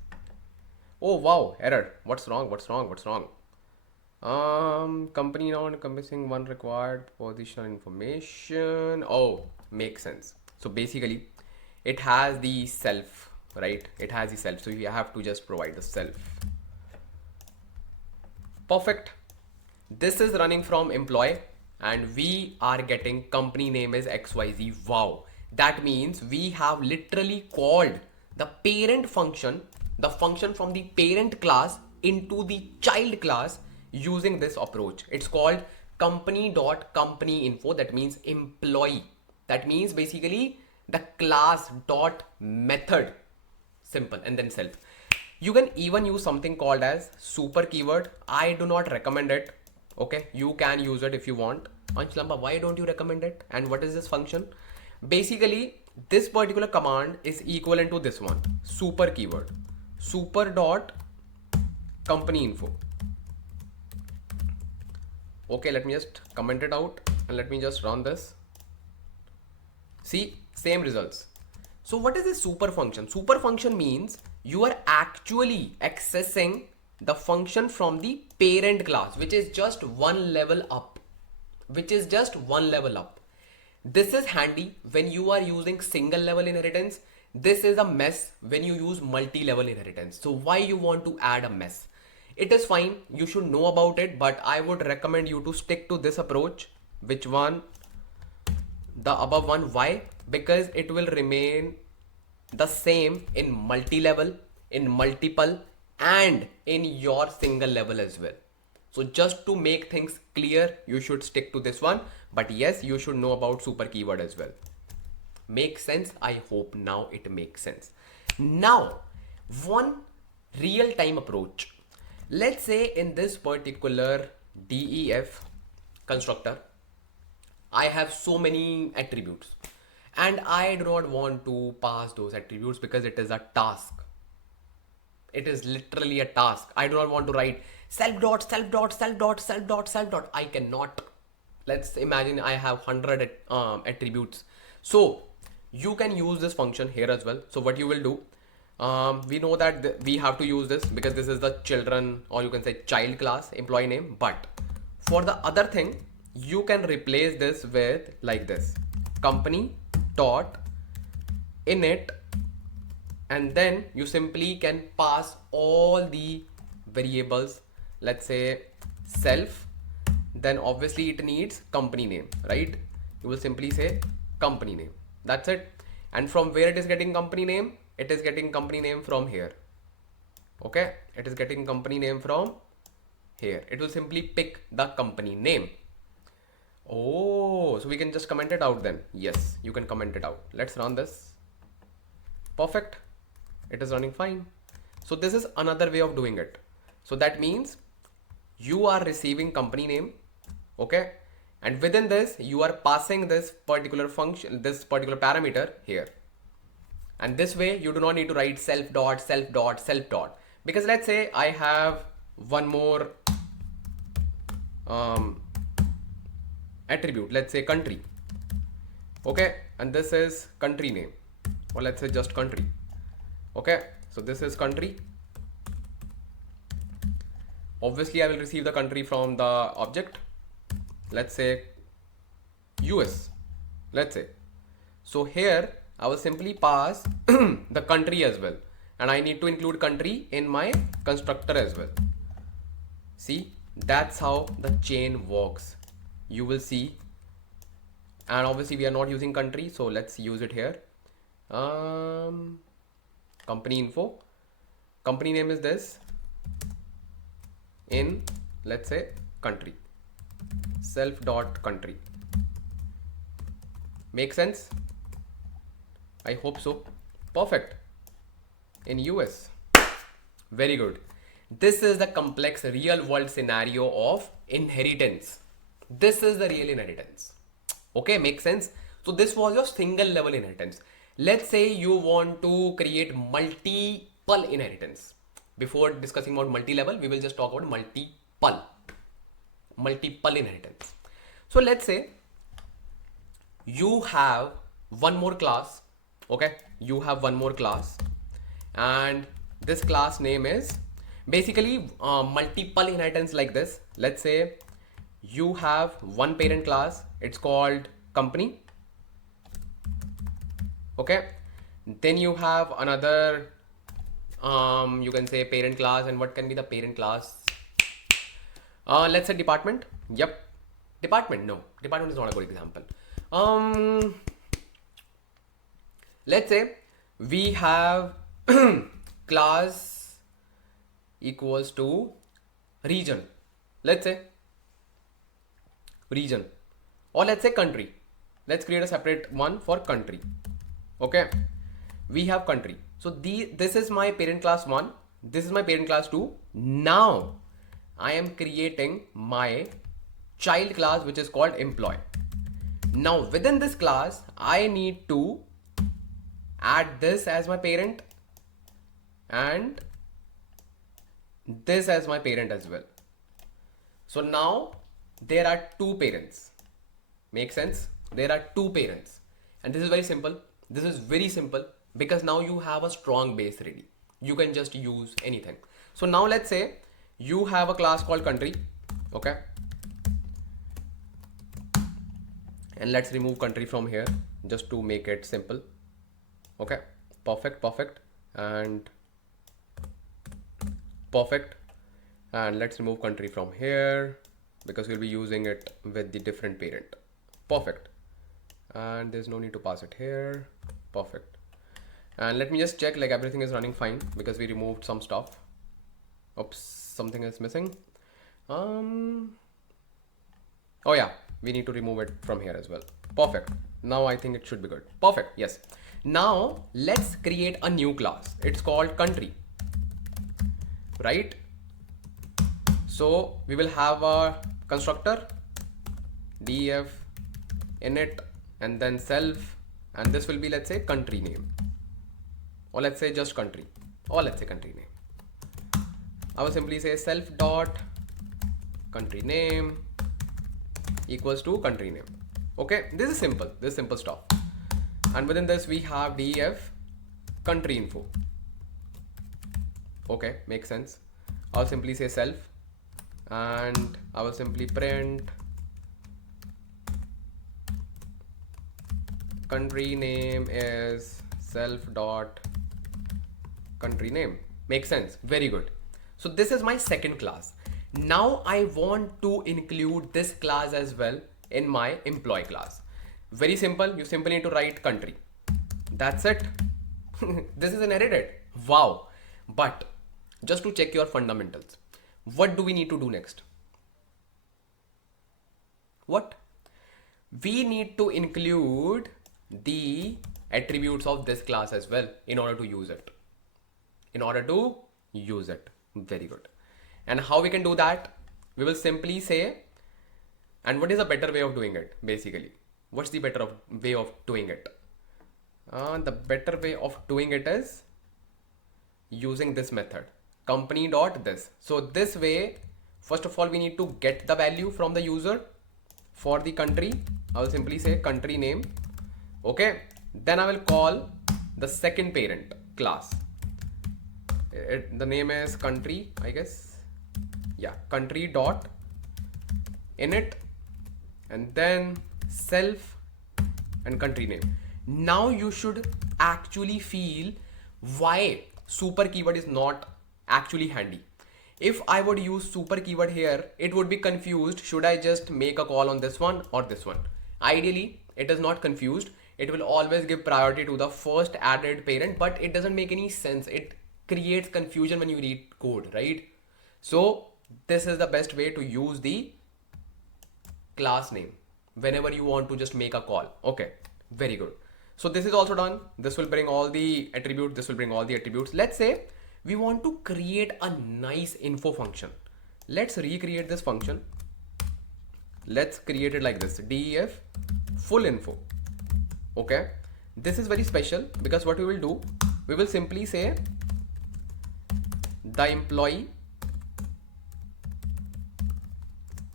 Oh wow, error. What's wrong? Company now encompassing one required positional information. Oh, makes sense. So basically it has the self, right? It has the self, so you have to just provide the self. Perfect. This is running from employee, and we are getting company name is XYZ. Wow, that means we have literally called the parent function, the function from the parent class into the child class using this approach. It's called company.company info. That means employee. That means basically the class dot method, simple, and then self. You can even use something called as super keyword. I do not recommend it. Okay, you can use it if you want. Ansh Lamba, why don't you recommend it? And what is this function? Basically, this particular command is equivalent to this one, super keyword, super dot company info. Okay, let me just comment it out and let me just run this. See, same results. So what is this super function? Super function means you are actually accessing the function from the parent class, which is just one level up, This is handy when you are using single level inheritance. This is a mess when you use multi-level inheritance. So why you want to add a mess? It is fine, you should know about it, but I would recommend you to stick to this approach. Which one? The above one. Why? Because it will remain the same in multi-level, in multiple, and in your single level as well. So just to make things clear, you should stick to this one. But yes, you should know about super keyword as well. Make sense? I hope now it makes sense. Now, one real-time approach. Let's say in this particular DEF constructor, I have so many attributes and I do not want to pass those attributes because it is a task. It is literally a task. I do not want to write self dot. I cannot. Let's imagine I have 100 attributes. So you can use this function here as well. So what you will do, we know that we have to use this because this is the children, or you can say child class employee name. But for the other thing, you can replace this with like this, company dot init, and then you simply can pass all the variables. Let's say self, then obviously it needs company name, right? You will simply say company name. That's it. And from where it is getting company name? It is getting company name from here. Okay, it is getting company name from here. It will simply pick the company name. Oh, so we can just comment it out then. Yes, you can comment it out. Let's run this. Perfect. It is running fine. So this is another way of doing it. So that means you are receiving company name, okay, and within this you are passing this particular function, this particular parameter here, and this way you do not need to write self dot self dot self dot, because let's say I have one more attribute, let's say country, okay, and this is country name, or let's say just country, okay. So this is country. Obviously I will receive the country from the object, let's say US, let's say. So here I will simply pass the country as well, and I need to include country in my constructor as well. See, that's how the chain works. You will see, and obviously we are not using country, so let's use it here. Company info, company name is this, in let's say country, self dot country. Make sense? I hope so. Perfect. In US. Very good. This is the complex real world scenario of inheritance. This is the real inheritance. Okay, makes sense. So this was your single level inheritance. Let's say you want to create multiple inheritance. Before discussing about multi-level, we will just talk about multiple inheritance. So let's say you have one more class, okay, you have one more class, and this class name is basically multiple inheritance like this. Let's say you have one parent class, it's called company, okay, then you have another you can say parent class, and what can be the parent class? Let's say department. Yep, department. No, department is not a good example. Let's say we have class equals to region. Let's say region, or let's say country. Let's create a separate one for country. Okay, we have country. So this is my parent class 1, this is my parent class 2. Now I am creating my child class, which is called employee. Now within this class I need to add this as my parent and this as my parent as well. So now there are two parents. Make sense? There are two parents, and this is very simple. This is very simple because now you have a strong base ready. You can just use anything. So now let's say you have a class called country, okay, and let's remove country from here just to make it simple. Okay, perfect, and perfect, and let's remove country from here because we'll be using it with the different parent. Perfect, and there's no need to pass it here. Perfect, and let me just check like everything is running fine because we removed some stuff. Oops, something is missing. Oh yeah, we need to remove it from here as well. Perfect, now I think it should be good. Perfect, yes. Now let's create a new class. It's called country, right? So we will have a constructor def init and then self, and this will be, let's say, country name, or let's say just country, or let's say country name. I will simply say self dot country name equals to country name. Okay, this is simple. This is simple stuff. And within this we have def country info. Okay, makes sense. I'll simply say self, and I will simply print country name is self dot country name. Makes sense. Very good. So this is my second class. Now I want to include this class as well in my employee class. Very simple. You simply need to write country. That's it. This is inherited. Wow. But just to check your fundamentals, what do we need to do next? What? We need to include the attributes of this class as well in order to use it. in order to use it. Very good. And how we can do that? We will simply say, and what is a better way of doing it basically? What's the better way of doing it? The better way of doing it is using this method, company dot this. So this way, first of all, we need to get the value from the user for the country. I will simply say country name. Okay. Then I will call the second parent class. The name is country, I guess. Yeah, country dot init, and then self and country name. Now you should actually feel why super keyword is not actually handy. If I would use super keyword here, it would be confused. Should I just make a call on this one or this one? Ideally, it is not confused. It will always give priority to the first added parent, but it doesn't make any sense. It creates confusion when you read code, right? So this is the best way to use the class name whenever you want to just make a call. Okay, very good. So this is also done. This will bring all the attributes. This will bring all the attributes. Let's say we want to create a nice info function. Let's recreate this function. Let's create it like this: def full info. Okay, this is very special because what we will do, we will simply say the employee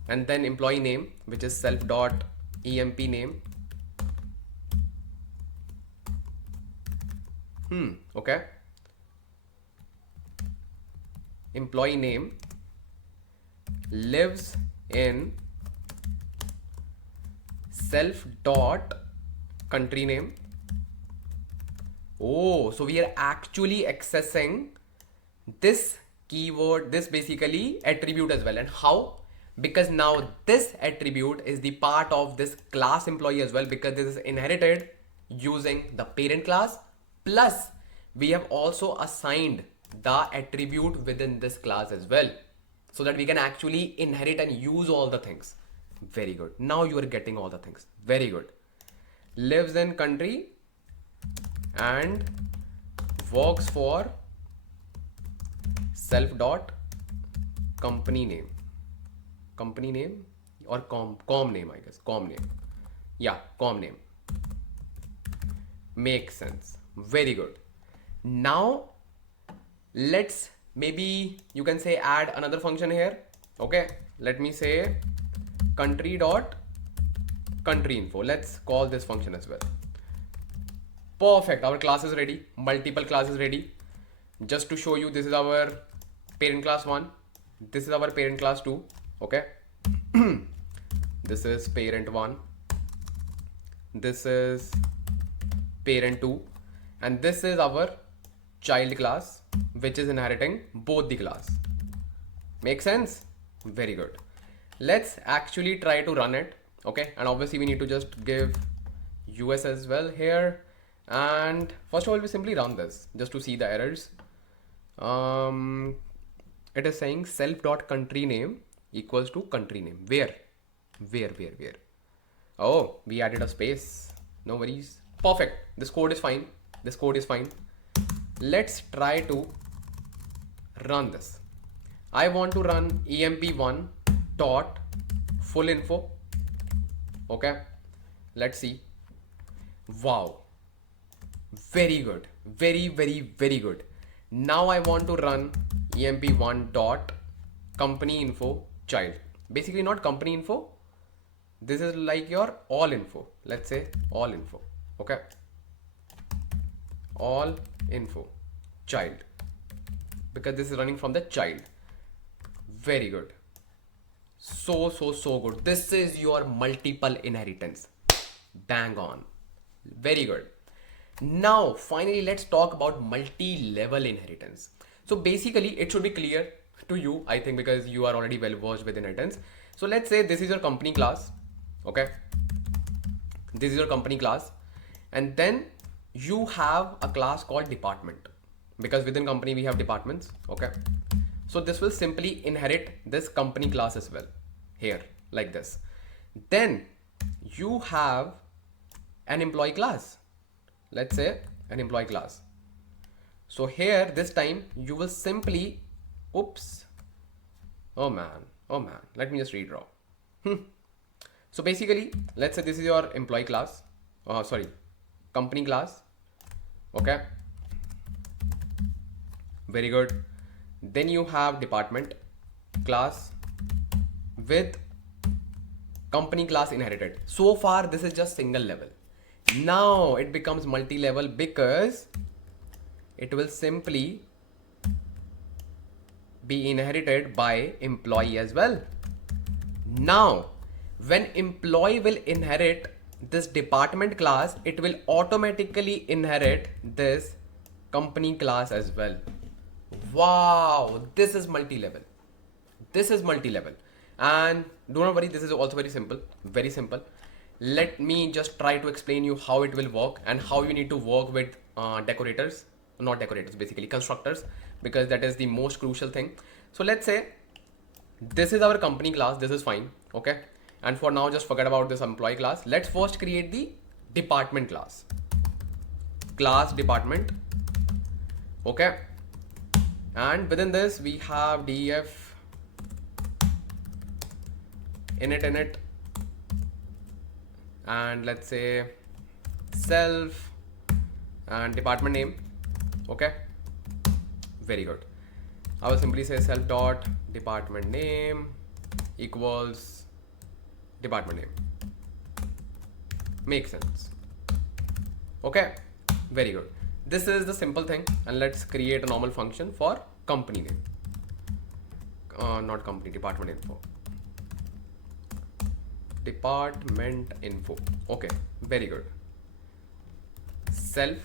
and then employee name, which is self dot emp name. Okay. Employee name lives in self dot country name. Oh, so we are actually accessing this keyword, this basically attribute as well. And how? Because now this attribute is the part of this class employee as well, because this is inherited using the parent class, plus we have also assigned the attribute within this class as well, so that we can actually inherit and use all the things. Very good. Now you are getting all the things. Very good. Lives in country and works for self dot company name. Company name or com name, I guess. Com name. Yeah, com name. Makes sense. Very good. Now let's, maybe you can say, add another function here. Okay, let me say country dot country info. Let's call this function as well. Perfect. Our class is ready. Multiple classes ready. Just to show you, this is our parent class 1. This is our parent class 2. Okay. This is parent 1. This is parent 2. And this is our child class, which is inheriting both the class. Make sense? Very good. Let's actually try to run it. Okay. And obviously we need to just give US as well here. And first of all, we simply run this just to see the errors. It is saying self.country name equals to country name. Where? Oh, we added a space. No worries. Perfect. This code is fine. This code is fine. Let's try to run this. I want to run emp1 dot full info. Okay. Let's see. Wow. Very good. Very good. Now I want to run emp1 dot company info child. Basically not company info. This is like your all info. Let's say all info. Okay. All info child, because this is running from the child. Very good. So good. This is your multiple inheritance. Bang on. Very good. Now finally let's talk about multi-level inheritance. So basically it should be clear to you, I think, because you are already well versed with inheritance. So let's say this is your company class. Okay, this is your company class, and then you have a class called department, because within company we have departments. Okay, so this will simply inherit this company class as well here, like this. Then you have an employee class. Let's say an employee class. So here this time you will simply, oops, oh man, let me just redraw. So basically, let's say this is your employee class, sorry, company class. Okay, very good. Then you have department class with company class inherited. So far this is just single level. Now it becomes multi-level because it will simply be inherited by employee as well. Now when employee will inherit this department class, it will automatically inherit this company class as well. Wow, this is multi-level. This is multi-level. And do not worry, this is also very simple. Very simple. Let me just try to explain you how it will work and how you need to work with decorators, not decorators, basically constructors, because that is the most crucial thing. So let's say this is our company class. This is fine. Okay. And for now, just forget about this employee class. Let's first create the department class. Class department. Okay. And within this, we have def init, and let's say self and department name. Okay, very good. I will simply say self dot department name equals department name. Makes sense. Okay, very good. This is the simple thing, and let's create a normal function for company name. Not company, department info. Department info. Okay, very good. Self,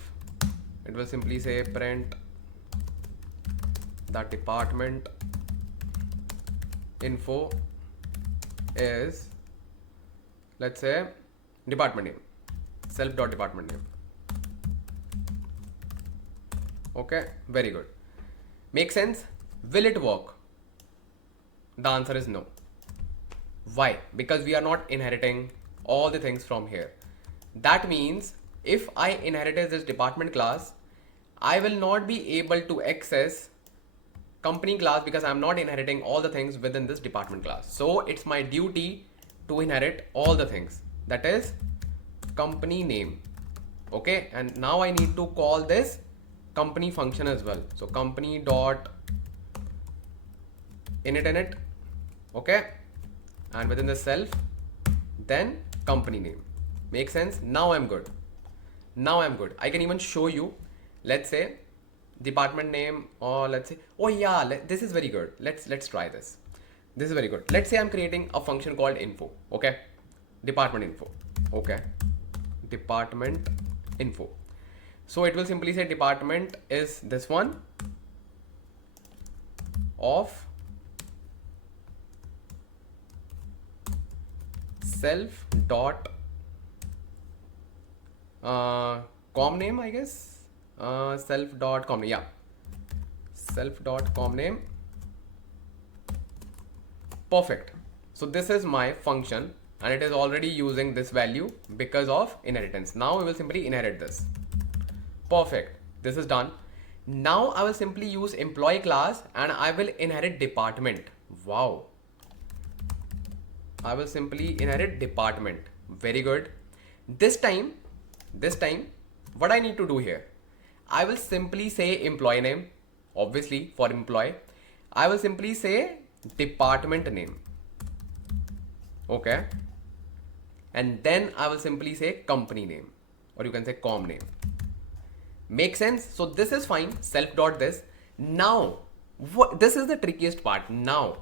it will simply say print the department info is, let's say, department name. Self dot department name. Okay, very good. Make sense? Will it work? The answer is no. Why? Because we are not inheriting all the things from here. That means if I inherited this department class, I will not be able to access company class because I'm not inheriting all the things within this department class. So it's my duty to inherit all the things. That is company name. Okay, and now I need to call this company function as well. So company dot init. Okay, and within the self, then company name. Make sense? Now I'm good. Now I'm good. I can even show you, let's say department name, or let's say, oh yeah, this is very good. Let's try this. This is very good. Let's say I'm creating a function called info. Okay, department info. Okay, department info. So it will simply say department is this one of self dot com name, I guess. Self dot com name. Yeah, self dot com name. Perfect. So this is my function, and it is already using this value because of inheritance. Now we will simply inherit this. Perfect. This is done. Now I will simply use employee class and I will inherit department. Wow. I will simply inherit department. Very good. This time, what I need to do here, I will simply say employee name. Obviously for employee, I will simply say department name. Okay. And then I will simply say company name, or you can say com name. Make sense? So this is fine. Self dot this. Now, this is the trickiest part. Now,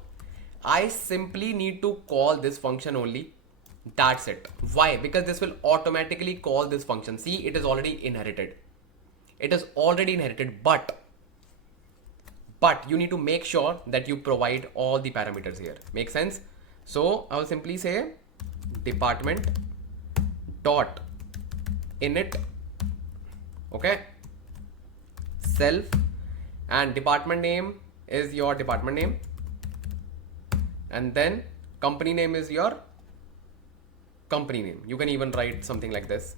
I simply need to call this function only. That's it. Why? Because this will automatically call this function. See, it is already inherited. It is already inherited, but you need to make sure that you provide all the parameters here. Make sense? So I will simply say department dot init. Okay. Self, and department name is your department name, and then company name is your company name. You can even write something like this.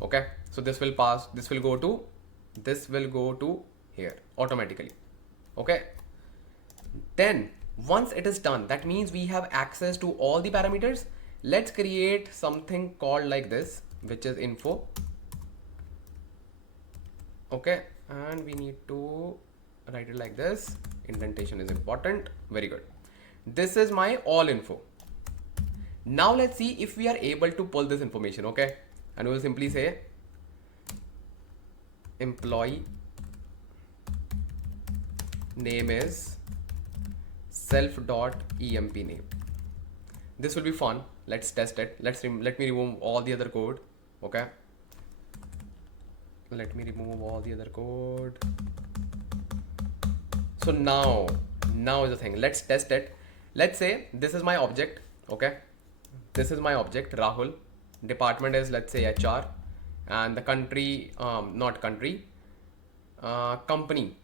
Okay, so this will pass, this will go to this will go to here automatically. Okay. Then once it is done, that means we have access to all the parameters. Let's create something called like this, which is info. Okay, and we need to write it like this. Indentation is important. Very good. This is my all info. Now let's see if we are able to pull this information. Okay, and we will simply say employee name is self.emp name. This will be fun. Let's test it. Let me remove all the other code. Okay, let me remove all the other code. So now is the thing. Let's test it. Let's say this is my object. Okay, this is my object Rahul. Department is, let's say, HR, and the country, not country, company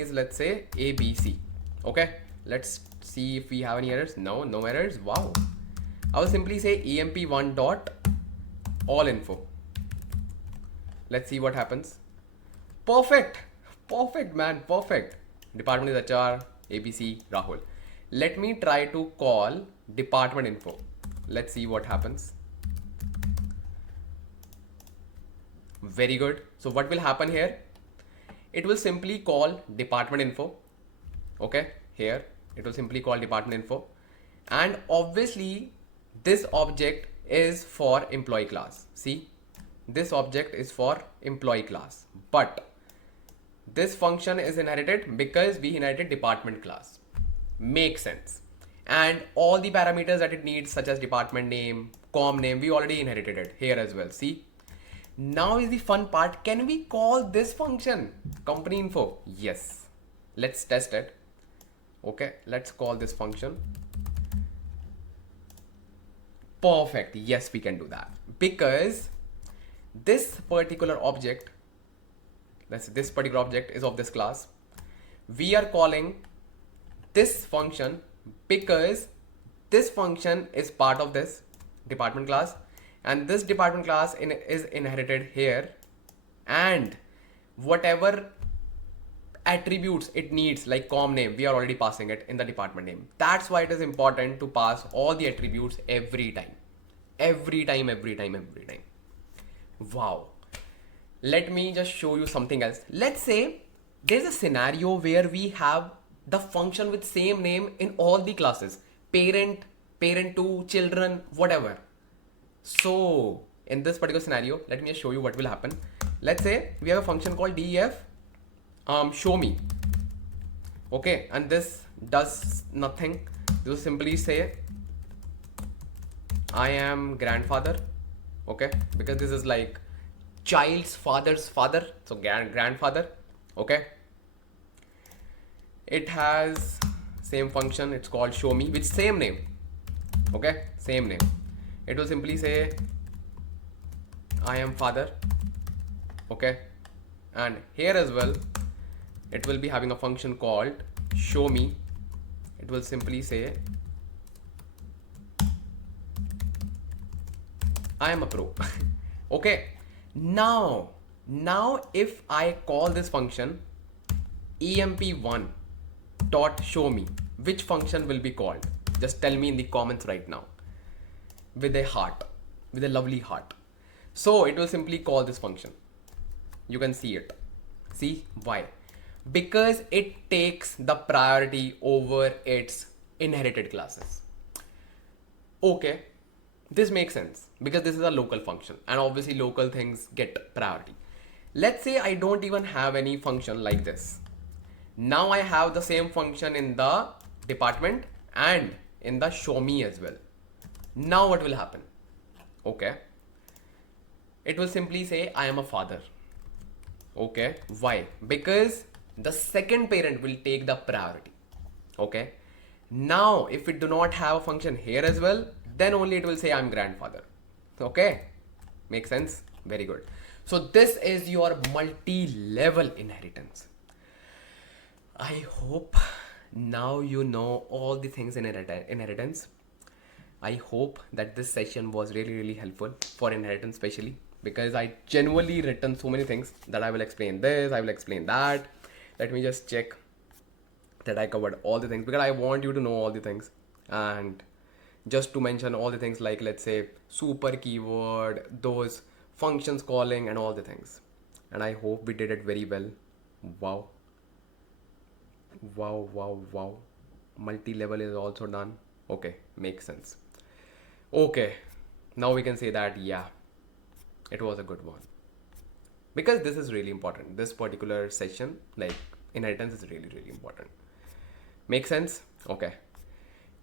is, let's say, ABC. Okay, let's see if we have any errors. No errors. Wow. I will simply say emp1 dot all info. Let's see what happens. Perfect man, perfect. Department is HR, ABC, Rahul. Let me try to call department info. Let's see what happens. Very good. So what will happen here? It will simply call department info. Okay, here it will simply call department info, and obviously this object is for employee class. See, this object is for employee class, but this function is inherited because we inherited department class. Makes sense. And all the parameters that it needs, such as department name, com name, we already inherited it here as well. See, now is the fun part. Can we call this function company info? Yes. Let's test it. Okay, let's call this function. Perfect. Yes, we can do that because this particular object, this particular object is of this class. We are calling this function because this function is part of this department class, and this department class is inherited here, and whatever attributes it needs, like com name, we are already passing it in the department name. That's why it is important to pass all the attributes every time. Wow. Let me just show you something else. Let's say there's a scenario where we have the function with same name in all the classes, parent, parent to, children, whatever. So in this particular scenario, let me just show you what will happen. Let's say we have a function called def show me. Okay, and this does nothing. This will simply say I am grandfather. Okay, because this is like child's father's father, so grandfather. Okay, it has same function, it's called show me with same name. Okay, same name. It will simply say I am father. Okay, and here as well it will be having a function called show me. It will simply say I am a pro. Okay, now if I call this function emp1 dot show me, which function will be called? Just tell me in the comments right now, with a heart, with a lovely heart. So it will simply call this function. You can see it. See why? Because it takes the priority over its inherited classes. Okay, this makes sense because this is a local function, and obviously local things get priority. Let's say I don't even have any function like this. Now I have the same function in the department and in the show me as well. Now what will happen? Okay, it will simply say I am a father. Okay, why? Because the second parent will take the priority. Okay, now if it do not have a function here as well, then only it will say I'm grandfather. Okay, makes sense. Very good. So this is your multi-level inheritance. I hope now you know all the things in inheritance. I hope that this session was really helpful for inheritance especially. because I genuinely written so many things that I will explain this, I will explain that. Let me just check that I covered all the things, because I want you to know all the things. And just to mention all the things, like let's say super keyword, those functions calling and all the things. And I hope we did it very well. Wow. Wow, wow, wow. Multi-level is also done. Okay, makes sense. Okay, now we can say that, yeah, it was a good one. Because this is really important. This particular session, like inheritance, is really, really important. Make sense? Okay.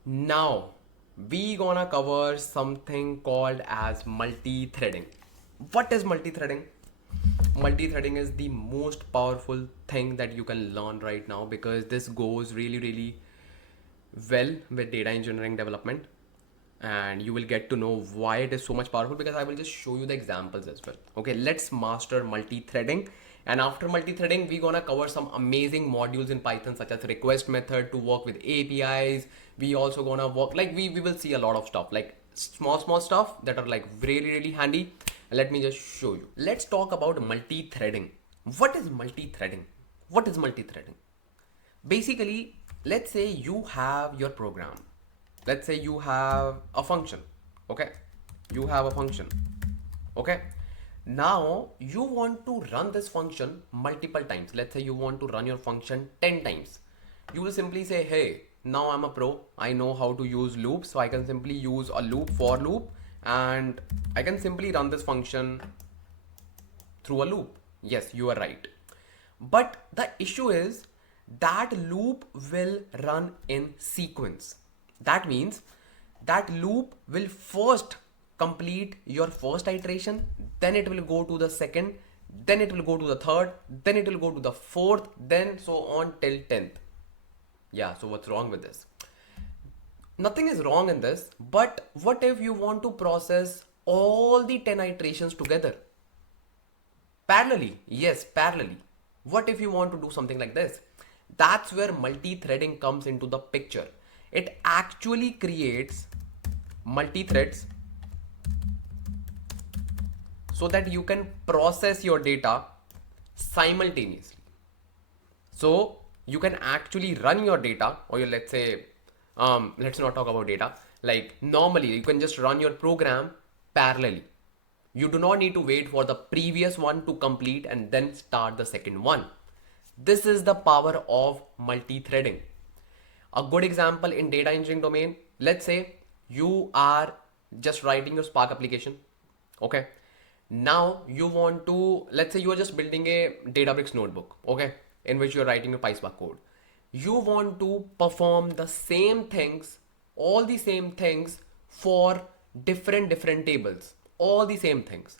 Now, we gonna cover something called as multi-threading. What is multi-threading? Multi-threading is the most powerful thing that you can learn right now, because this goes really, really well with data engineering development, and you will get to know why it is so much powerful, because I will just show you the examples as well. Okay, let's master multi-threading. And after multi-threading, we're gonna cover some amazing modules in Python, such as request method to work with APIs. We also gonna work, like we will see a lot of stuff, like small stuff that are like really, really handy. Let me just show you. Let's talk about multi-threading. What is multi-threading? What is multi-threading? Basically, let's say you have your program. Let's say you have a function. Okay, you have a function. Okay, now you want to run this function multiple times. Let's say you want to run your function 10 times. You will simply say, hey, now I'm a pro, I know how to use loops, so I can simply use a loop, for loop, and I can simply run this function through a loop. Yes, you are right. But the issue is that loop will run in sequence. That means that loop will first complete your first iteration, then it will go to the second, then it will go to the third, then it will go to the fourth, then so on till 10th. Yeah, so what's wrong with this? Nothing is wrong in this, but what if you want to process all the 10 iterations together? Parallelly, yes, parallelly. What if you want to do something like this? That's where multi-threading comes into the picture. It actually creates multi-threads so that you can process your data simultaneously. So you can actually run your data, or your, let's say, let's not talk about data. Like normally you can just run your program parallelly. You do not need to wait for the previous one to complete and then start the second one. This is the power of multi-threading. A good example in data engineering domain, let's say you are just writing your Spark application. Okay. Now you want to, let's say you are just building a Databricks notebook, okay, in which you're writing your PySpark code. You want to perform the same things, all the same things for different tables, all the same things.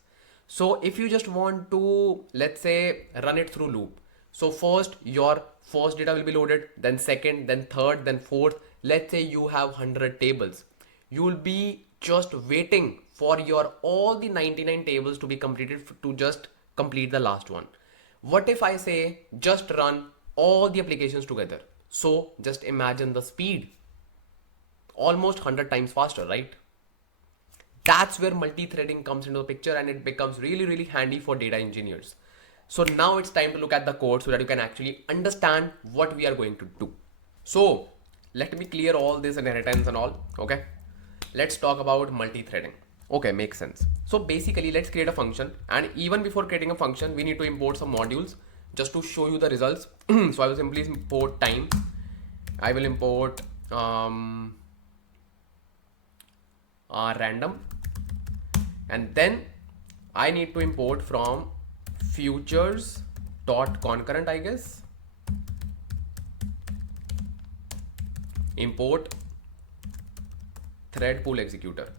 So if you just want to, let's say, run it through loop. So first your first data will be loaded, then second, then third, then fourth. Let's say you have 100 tables. You will be just waiting for your all the 99 tables to be completed to just complete the last one. What if I say just run all the applications together? So just imagine the speed, almost 100 times faster, right? That's where multi-threading comes into the picture, and it becomes really, really handy for data engineers. So now it's time to look at the code so that you can actually understand what we are going to do. So let me clear all this inheritance and all. Okay, let's talk about multi-threading. Okay, makes sense. So basically, let's create a function, and even before creating a function, we need to import some modules just to show you the results. So I will simply import time. I will import random, and then I need to import from futures dot concurrent, I guess. Import thread pool executor.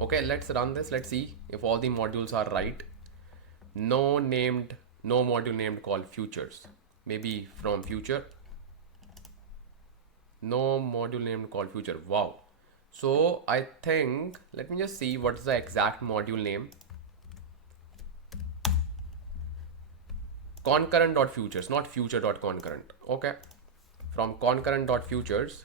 Okay, let's run this. Let's see if all the modules are right. No module named called futures. Maybe from future. No module named called future. Wow. So I think, let me just see what's the exact module name. Concurrent.futures, not future.concurrent. Okay. From concurrent.futures.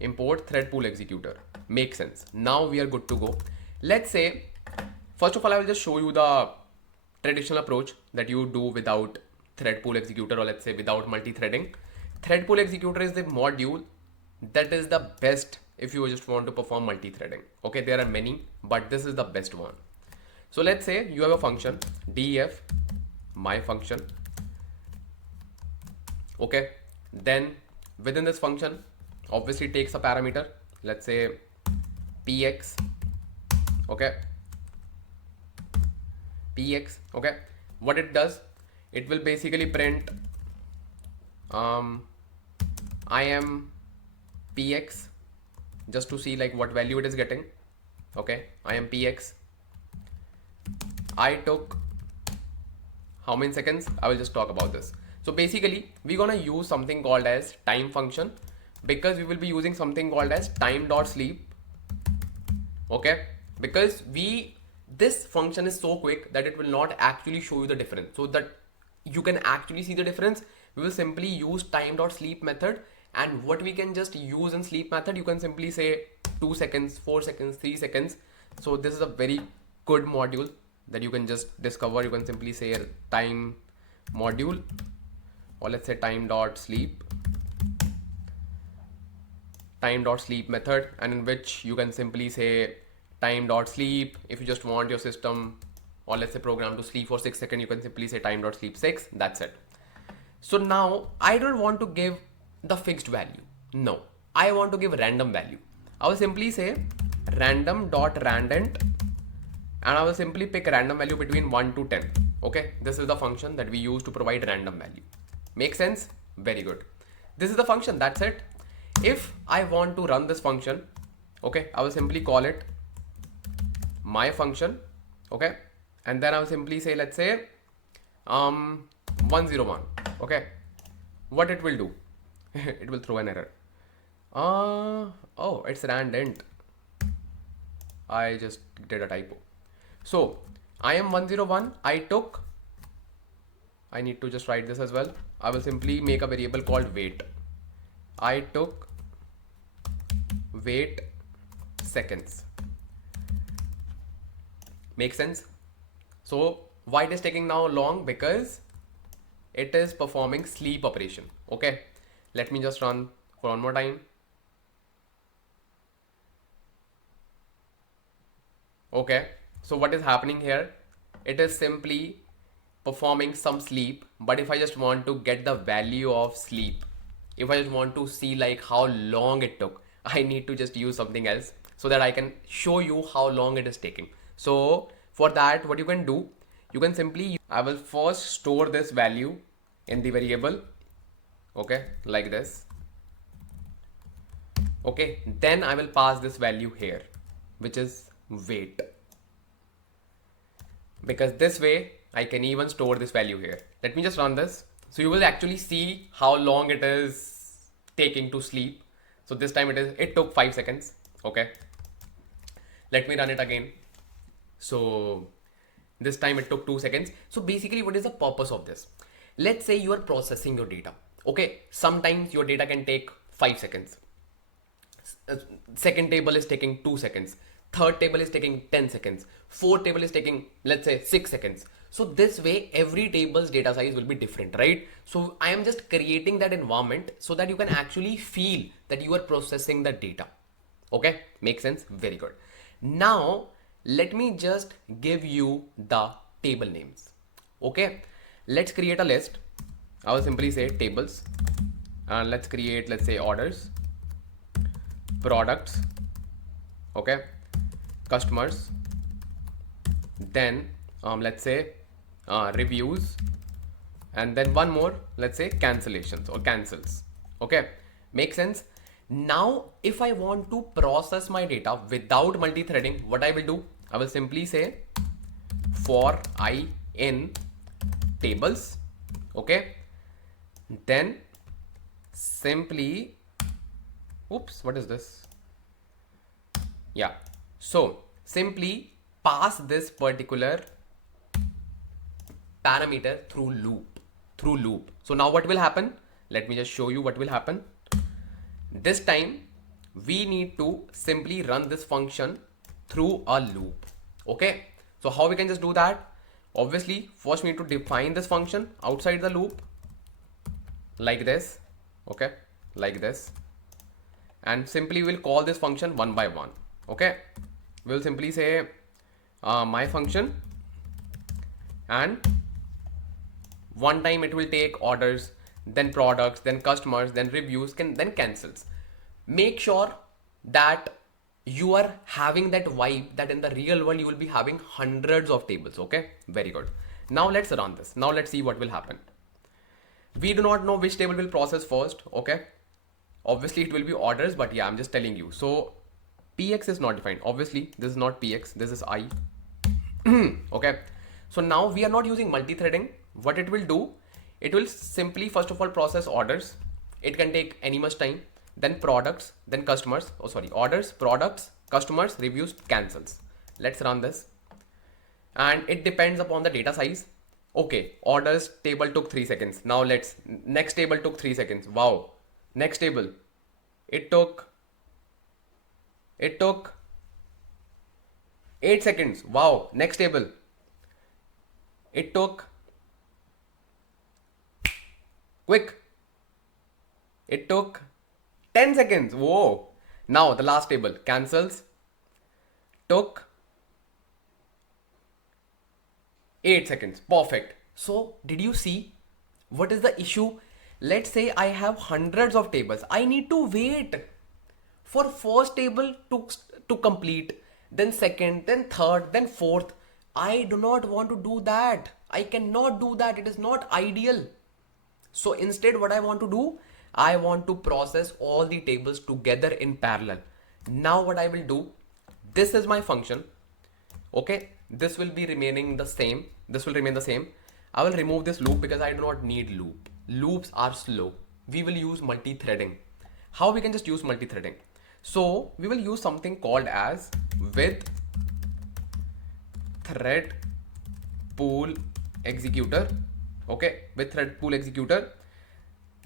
import thread pool executor. Makes sense. Now we are good to go. Let's say, first of all, I will just show you the traditional approach that you do without thread pool executor, or let's say without multi-threading. Thread pool executor is the module that is the best if you just want to perform multi-threading. Okay, there are many, but this is the best one. So let's say you have a function def my function. Okay, then within this function, obviously it takes a parameter, let's say px. Okay, px. Okay, what it does, it will basically print I am px, just to see like what value it is getting. Okay, I am px. I took how many seconds? I will just talk about this. So basically we're gonna use something called as time function, because we will be using something called as time.sleep. Okay, because this function is so quick that it will not actually show you the difference. So that you can actually see the difference, we will simply use time.sleep method. And what we can just use in sleep method, you can simply say 2 seconds, 4 seconds, 3 seconds. So this is a very good module that you can just discover. You can simply say time module, or let's say time.sleep method, and in which you can simply say time.sleep. If you just want your system, or let's say program, to sleep for 6 seconds, you can simply say time.sleep 6. That's it. So now I don't want to give the fixed value. No, I want to give random value. I will simply say random.randant, and I will simply pick a random value between 1 to 10. Okay, this is the function that we use to provide random value. Make sense? Very good. This is the function, that's it. If I want to run this function, okay, I will simply call it my function. Okay, and then I will simply say, let's say 101. Okay, what it will do, it will throw an error. Oh, it's randant. I just did a typo. So I am 101. I need to just write this as well. I will simply make a variable called wait. I took wait seconds. Make sense? So why it is taking now long? Because it is performing sleep operation. Okay, let me just run for one more time. Okay, so what is happening here? It is simply performing some sleep, but if I just want to get the value of sleep, if I just want to see like how long it took, I need to just use something else so that I can show you how long it is taking. So for that, what you can do, you can simply, I will first store this value in the variable. Okay, like this. Okay, then I will pass this value here, which is wait, because this way I can even store this value here. Let me just run this. So you will actually see how long it is taking to sleep. So this time it took 5 seconds. Okay, let me run it again. So this time it took 2 seconds. So basically, what is the purpose of this? Let's say you are processing your data. Okay, sometimes your data can take 5 seconds. Second table is taking 2 seconds. Third table is taking 10 seconds. Fourth table is taking, let's say, 6 seconds. So this way, every table's data size will be different, right? So I am just creating that environment so that you can actually feel that you are processing the data. Okay, makes sense? Very good. Now, let me just give you the table names. Okay, let's create a list. I will simply say tables, and let's create, let's say, orders, products, okay, customers, then let's say reviews, and then one more, let's say cancellations or cancels. Okay, make sense? Now if I want to process my data without multi-threading, what I will do, I will simply say for I in tables. Okay, then simply, oops, what is this? Yeah, so simply pass this particular parameter through loop. So now what will happen? Let me just show you what will happen. This time we need to simply run this function through a loop. Okay, so how we can just do that? Obviously, first we need to define this function outside the loop like this. Okay, like this, and simply we'll call this function one by one. Okay, we'll simply say my function, and one time it will take orders, then products, then customers, then reviews, then cancels. Make sure that you are having that vibe that in the real world you will be having hundreds of tables. Okay, very good. Now let's run this. Now let's see what will happen. We do not know which table will process first. Okay, obviously it will be orders, but yeah, I'm just telling you. So px is not defined. Obviously this is not px, this is I. Okay, so now we are not using multi-threading. What it will do, it will simply first of all process orders. It can take any much time, then products, then customers, orders, products, customers, reviews, cancels. Let's run this, and it depends upon the data size. Okay, orders table took 3 seconds. Now let's, next table took 3 seconds. Wow, next table, it took 8 seconds. Wow, next table, it took quick, it took 10 seconds. Whoa. Now the last table, cancels, took 8 seconds. Perfect. So did you see what is the issue? Let's say I have hundreds of tables. I need to wait for first table to complete, then second, then third, then fourth. I do not want to do that. I cannot do that. It is not ideal. So instead what I want to do, I want to process all the tables together in parallel. Now what I will do, this is my function. Okay, this will be remaining the same. This will remain the same. I will remove this loop because I do not need loop. Loops are slow. We will use multi-threading. How we can just use multi-threading? So we will use something called as with thread pool executor. Okay, with thread pool executor.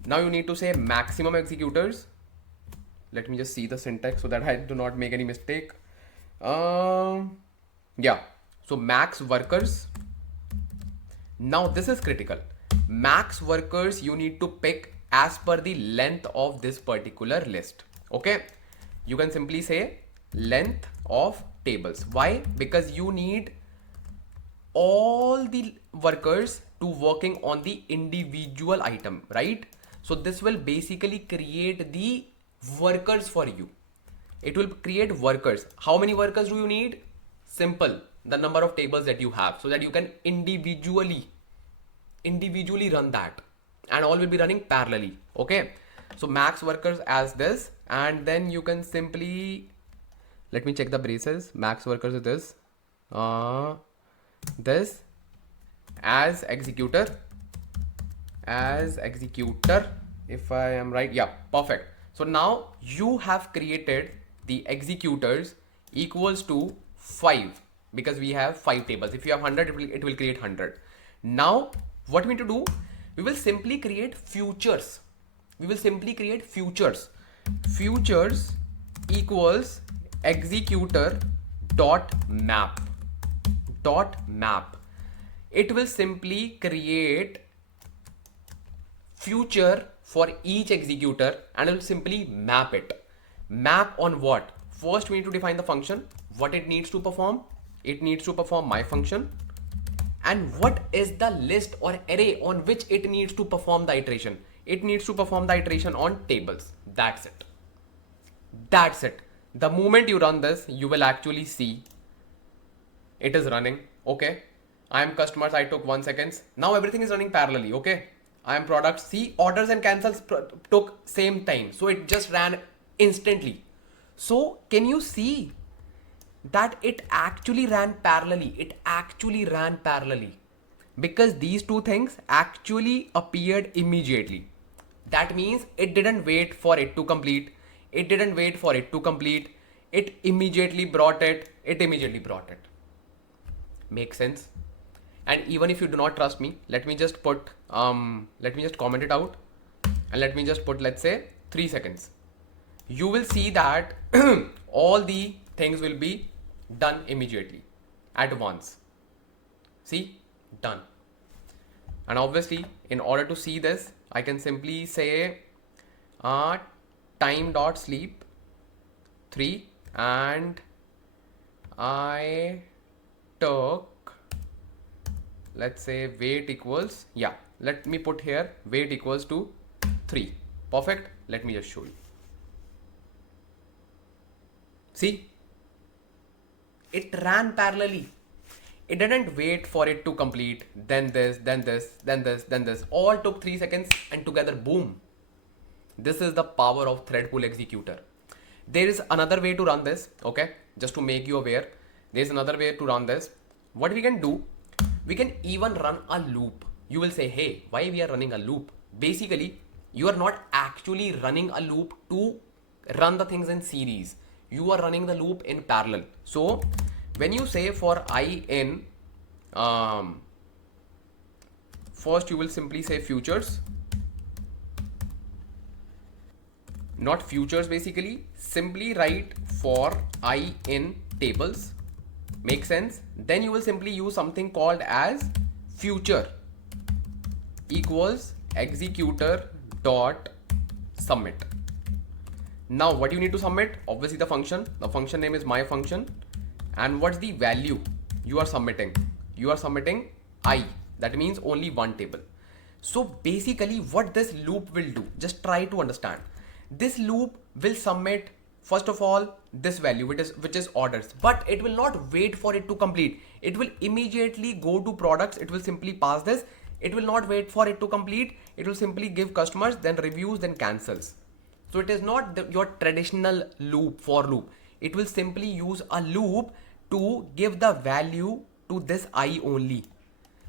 Now you need to say maximum executors. Let me just see the syntax so that I do not make any mistake. Yeah, so max workers. Now this is critical. Max workers you need to pick as per the length of this particular list. Okay, you can simply say length of tables. Why? Because you need all the workers to working on the individual item, right? So this will basically create the workers for you. It will create workers. How many workers do you need? Simple, the number of tables that you have, so that you can individually run that, and all will be running parallelly. Okay, so max workers as this, and then you can simply, let me check the braces. Max workers is this, this as executor, if I am right. Yeah, perfect. So now you have created the executors equals to 5, because we have 5 tables. If you have 100, it will create 100. Now what we need to do, we will simply create futures. Futures equals executor dot map. It will simply create future for each executor, and it will simply map it. Map on what? First we need to define the function, what it needs to perform. It needs to perform my function, and what is the list or array on which it needs to perform the iteration. It needs to perform the iteration on tables. That's it. The moment you run this, you will actually see it is running. Okay, I am customers, I took 1 second. Now everything is running parallelly. Okay, I am products. See, orders and cancels took same time, so it just ran instantly. So can you see that it actually ran parallelly? Because these two things actually appeared immediately. That means it didn't wait for it to complete. It immediately brought it. Makes sense? And even if you do not trust me, let me just comment it out, and let me just put, let's say, 3 seconds. you will see that all the things will be done immediately at once. See, done. And obviously, in order to see this, I can simply say time dot sleep 3, and I took, let's say, weight equals, yeah, let me put here weight equals to 3. Perfect. Let me just show you. See, it ran parallelly. It didn't wait for it to complete, then this, then this, then this, then this. All took 3 seconds, and together, boom. This is the power of thread pool executor. There is another way to run this, okay? Just to make you aware, there's another way to run this. What we can do, we can even run a loop. You will say, hey, why we are running a loop? Basically, you are not actually running a loop to run the things in series. You are running the loop in parallel. So when you say for I in, first you will simply say futures, not futures basically, simply write for I in tables, make sense? Then you will simply use something called as future equals executor dot submit. Now what you need to submit, obviously the function name is my function, and what's the value you are submitting? You are submitting I, that means only one table. So basically what this loop will do, just try to understand. This loop will submit first of all this value, which is orders, but it will not wait for it to complete. It will immediately go to products. It will simply pass this. It will not wait for it to complete. It will simply give customers, then reviews, then cancels. So it is not your traditional loop, for loop. It will simply use a loop to give the value to this I only.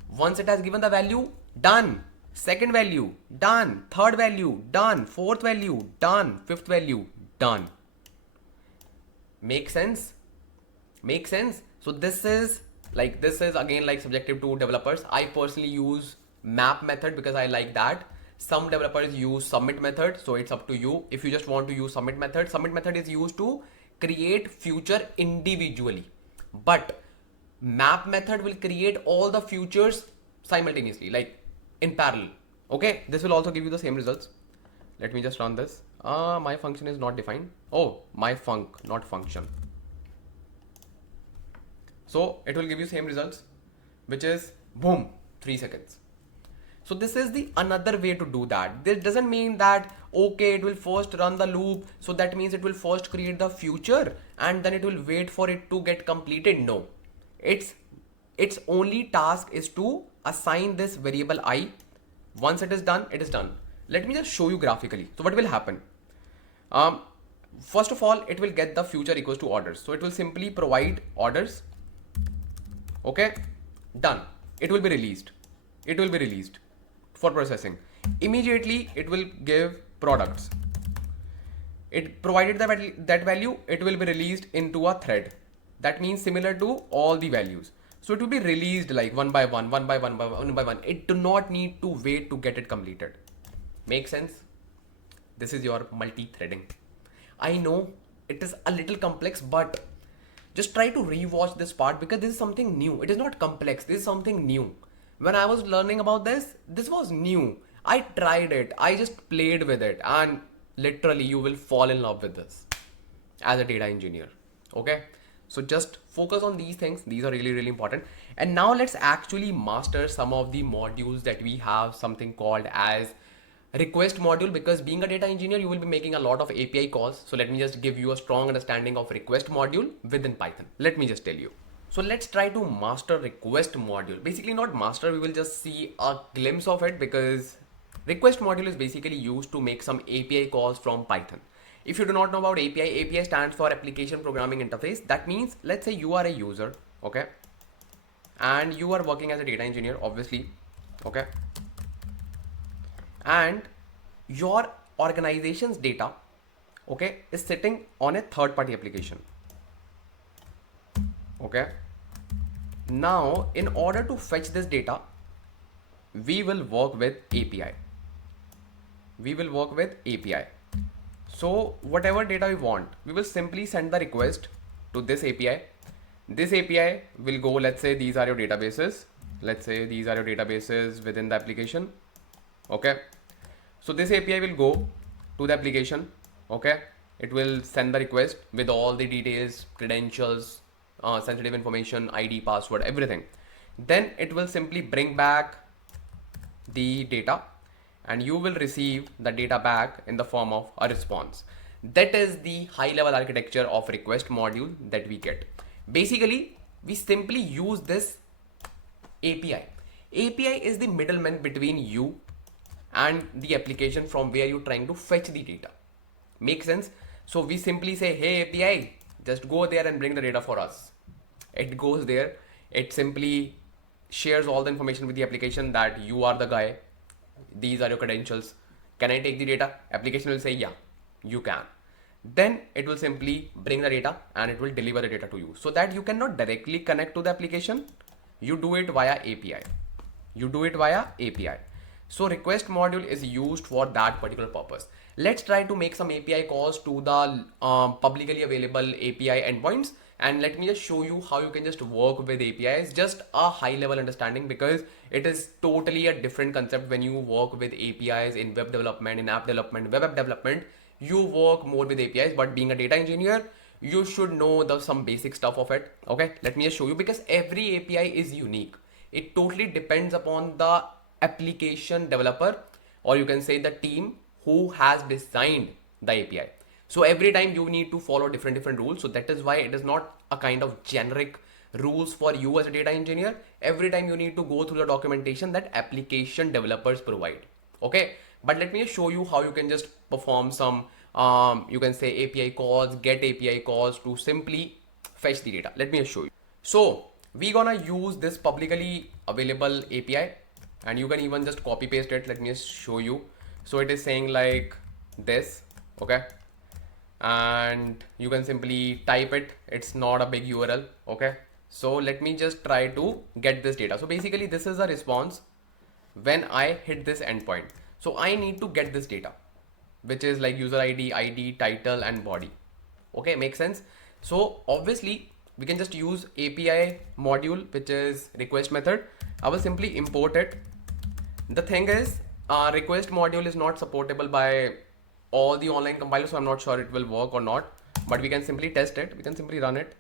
Once it has given the value, done. Second value, done. Third value, done. Fourth value, done. Fifth value, done. Make sense? Make sense? So this is again like subjective to developers. I personally use map method because I like that. Some developers use submit method, so it's up to you. If you just want to use submit method is used to create future individually, but map method will create all the futures simultaneously, like in parallel. Okay, this will also give you the same results. Let me just run this. My function is not defined. Oh, my func, not function. So it will give you same results, which is boom, 3 seconds. So this is the another way to do that. This doesn't mean that, okay, it will first run the loop. So that means it will first create the future and then it will wait for it to get completed. No, its only task is to assign this variable I. Once it is done, it is done. Let me just show you graphically. So what will happen? First of all, it will get the future equals to orders. So it will simply provide orders. Okay, done. It will be released. It will be released for processing. Immediately, it will give products. It provided that value, it will be released into a thread. That means similar to all the values. So it will be released like one by one, one by one, one by one. It do not need to wait to get it completed. Make sense? This is your multi-threading. I know it is a little complex, but just try to rewatch this part because this is something new. It is not complex. This is something new. When I was learning about this, this was new. I tried it. I just played with it, and literally you will fall in love with this as a data engineer. Okay. So just focus on these things. These are really, really important. And now let's actually master some of the modules that we have, something called as request module, because being a data engineer, you will be making a lot of API calls. So let me just give you a strong understanding of request module within Python. Let me just tell you. So let's try to master request module. Basically not master, we will just see a glimpse of it, because request module is basically used to make some API calls from Python. If you do not know about API, API stands for application programming interface. That means, let's say you are a user, okay, and you are working as a data engineer, obviously, okay, and your organization's data, okay, is sitting on a third-party application. Okay. Now, in order to fetch this data, we will work with API. We will work with API. So whatever data we want, we will simply send the request to this API. This API will go, let's say these are your databases. Let's say these are your databases within the application. Okay. So this API will go to the application. Okay. It will send the request with all the details, credentials, sensitive information, ID, password, everything. Then it will simply bring back the data and you will receive the data back in the form of a response. That is the high level architecture of request module that we get. Basically, we simply use this API. API is the middleman between you and the application from where you're trying to fetch the data. Make sense? So we simply say, hey API, just go there and bring the data for us. It goes there. It simply shares all the information with the application that you are the guy. These are your credentials. Can I take the data? Application will say, yeah, you can. Then it will simply bring the data and it will deliver the data to you, so that you cannot directly connect to the application. You do it via API. You do it via API. So request module is used for that particular purpose. Let's try to make some API calls to the publicly available API endpoints. And let me just show you how you can just work with APIs, just a high level understanding, because it is totally a different concept when you work with APIs in web development, in app development, web app development. You work more with APIs, but being a data engineer, you should know some basic stuff of it. Okay, let me just show you, because every API is unique. It totally depends upon the application developer, or you can say the team who has designed the API. So every time you need to follow different rules. So that is why it is not a kind of generic rules for you as a data engineer. Every time you need to go through the documentation that application developers provide. Okay, but let me just show you how you can just perform some you can say API calls, get API calls to simply fetch the data. Let me just show you. So we're gonna use this publicly available API, and you can even just copy paste it. Let me just show you. So it is saying like this. Okay, and you can simply type it. It's not a big URL. Okay, so let me just try to get this data. So basically this is a response when I hit this endpoint. So I need to get this data, which is like user ID, title and body. Okay, makes sense. So obviously we can just use API module, which is request method. I will simply import it. The thing is, request module is not supportable by all the online compilers, so I'm not sure it will work or not, but we can simply test it. We can simply run it.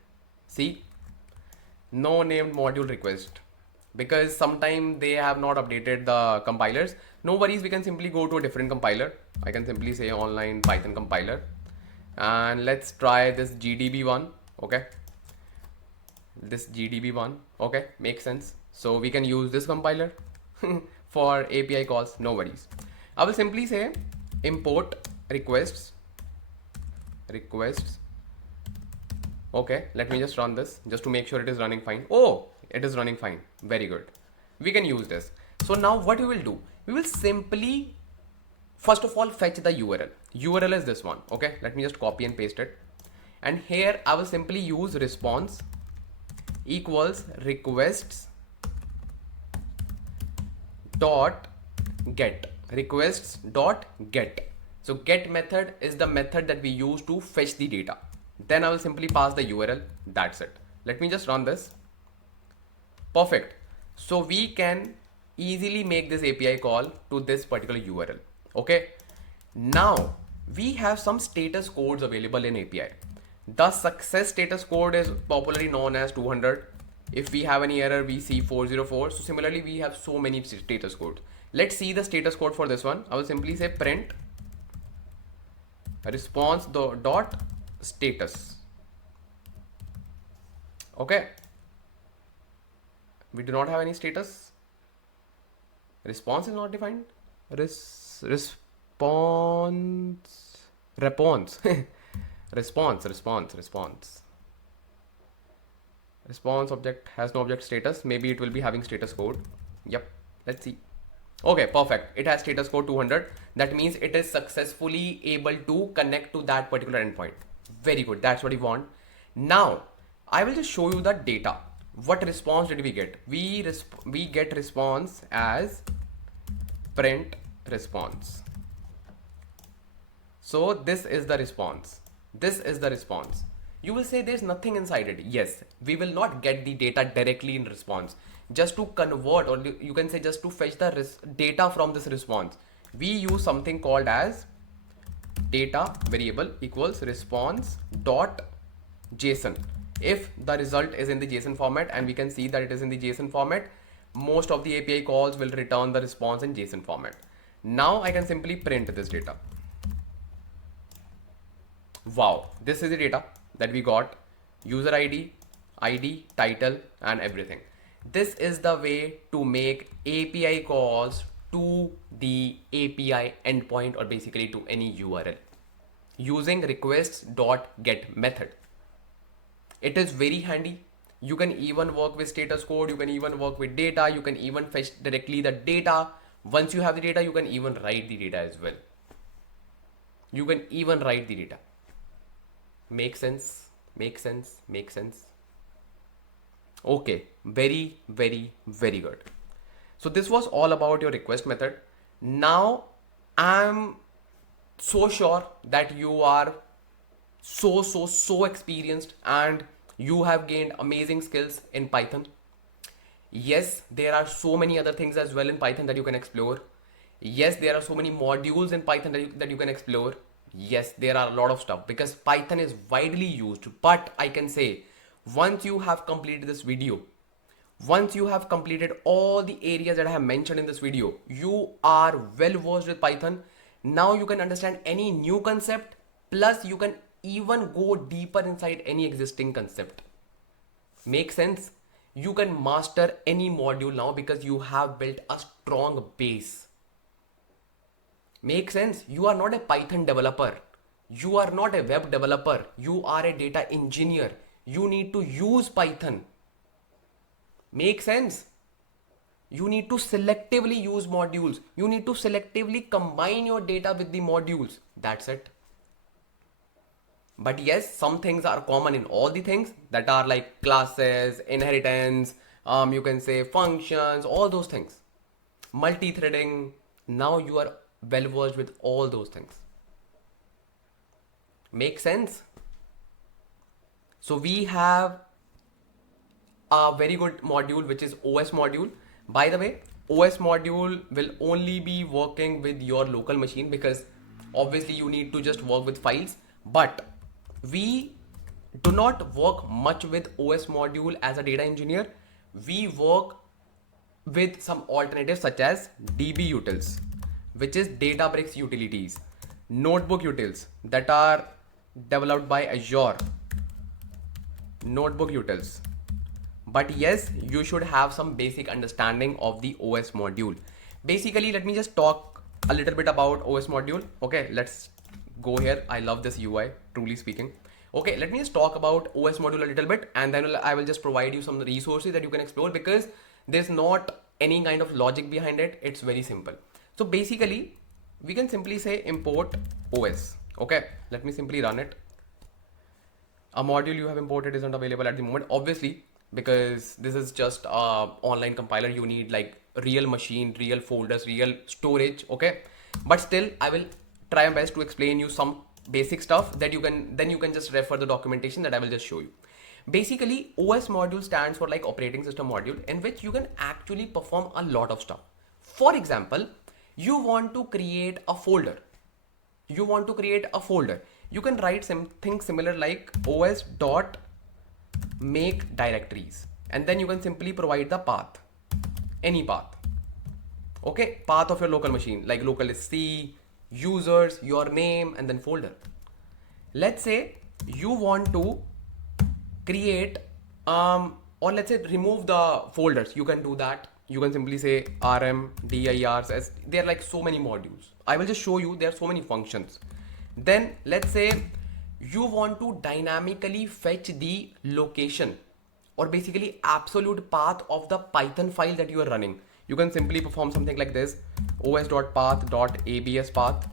See, no named module request, because sometime they have not updated the compilers. No worries, we can simply go to a different compiler. I can simply say online Python compiler, and let's try this GDB one. Okay, this GDB one. Okay, makes sense. So we can use this compiler for API calls. No worries. I will simply say import requests. Okay, let me just run this just to make sure it is running fine. Oh, it is running fine. Very good. We can use this. So now what we will do, we will simply first of all fetch the URL. URL is this one. Okay, let me just copy and paste it. And here I will simply use response equals requests dot get. Requests dot get. So get method is the method that we use to fetch the data. Then I will simply pass the URL. That's it. Let me just run this. Perfect. So we can easily make this API call to this particular URL. Okay. Now we have some status codes available in API. The success status code is popularly known as 200. If we have any error, we see 404. So similarly, we have so many status codes. Let's see the status code for this one. I will simply say print response dot status. Okay, we do not have any status. Response is not defined. Response response object has no object status. Maybe it will be having status code. Yep, let's see. Okay, perfect. It has status code 200. That means it is successfully able to connect to that particular endpoint. Very good. That's what we want. Now, I will just show you the data. What response did we get? We get response as print response. So this is the response. This is the response. You will say there's nothing inside it. Yes, we will not get the data directly in response. Just to convert, or you can say just to fetch the data from this response, we use something called as data variable equals response dot JSON. If the result is in the JSON format, and we can see that it is in the JSON format, most of the API calls will return the response in JSON format. Now I can simply print this data. Wow, this is the data that we got: user ID, title, and everything. This is the way to make API calls to the API endpoint, or basically to any URL, using requests.get method. It is very handy. You can even work with status code, you can even work with data, you can even fetch directly the data. Once you have the data, you can even write the data as well. You can even write the data. Make sense? Make sense? Make sense? Okay, very, very, very good. So this was all about your request method. Now I'm so sure that you are so experienced and you have gained amazing skills in Python. Yes, there are so many other things as well in Python that you can explore. Yes, there are so many modules in Python that you can explore. Yes, there are a lot of stuff because Python is widely used. But I can say, once you have completed this video, once you have completed all the areas that I have mentioned in this video, you are well versed with Python. Now you can understand any new concept, plus you can even go deeper inside any existing concept. Make sense? You can master any module now because you have built a strong base. Make sense? You are not a Python developer. You are not a web developer. You are a data engineer. You need to use Python. Make sense? You need to selectively use modules. You need to selectively combine your data with the modules. That's it. But yes, some things are common in all the things that are like classes, inheritance, you can say functions, all those things. Multi-threading. Now you are well versed with all those things. Make sense? So we have a very good module, which is OS module. By the way, OS module will only be working with your local machine because obviously you need to just work with files. But we do not work much with OS module as a data engineer. We work with some alternatives such as DB utils, which is Databricks utilities, notebook utils that are developed by Azure, notebook utils. But yes, you should have some basic understanding of the OS module. Basically, let me just talk a little bit about OS module. Okay, let's go here. I love this UI, truly speaking. Okay, let me just talk about OS module a little bit, and then I will just provide you some resources that you can explore because there's not any kind of logic behind it. It's very simple. So basically, we can simply say import OS. Okay, let me simply run it. A module you have imported isn't available at the moment, obviously, because this is just a online compiler. You need like real machine, real folders, real storage. Okay, but still I will try my best to explain you some basic stuff that you can just refer the documentation that I will just show you. Basically, OS module stands for like operating system module, in which you can actually perform a lot of stuff. For example, you want to create a folder. You want to create a folder. You can write something similar like os dot make directories, and then you can simply provide the path, any path. Okay, path of your local machine, like local is C, users, your name, and then folder. Let's say you want to create or let's say remove the folders. You can do that. You can simply say rm dirs, as there are like so many modules. I will just show you there are so many functions. Then let's say you want to dynamically fetch the location, or basically absolute path of the Python file that you are running. You can simply perform something like this: os.path.abs path,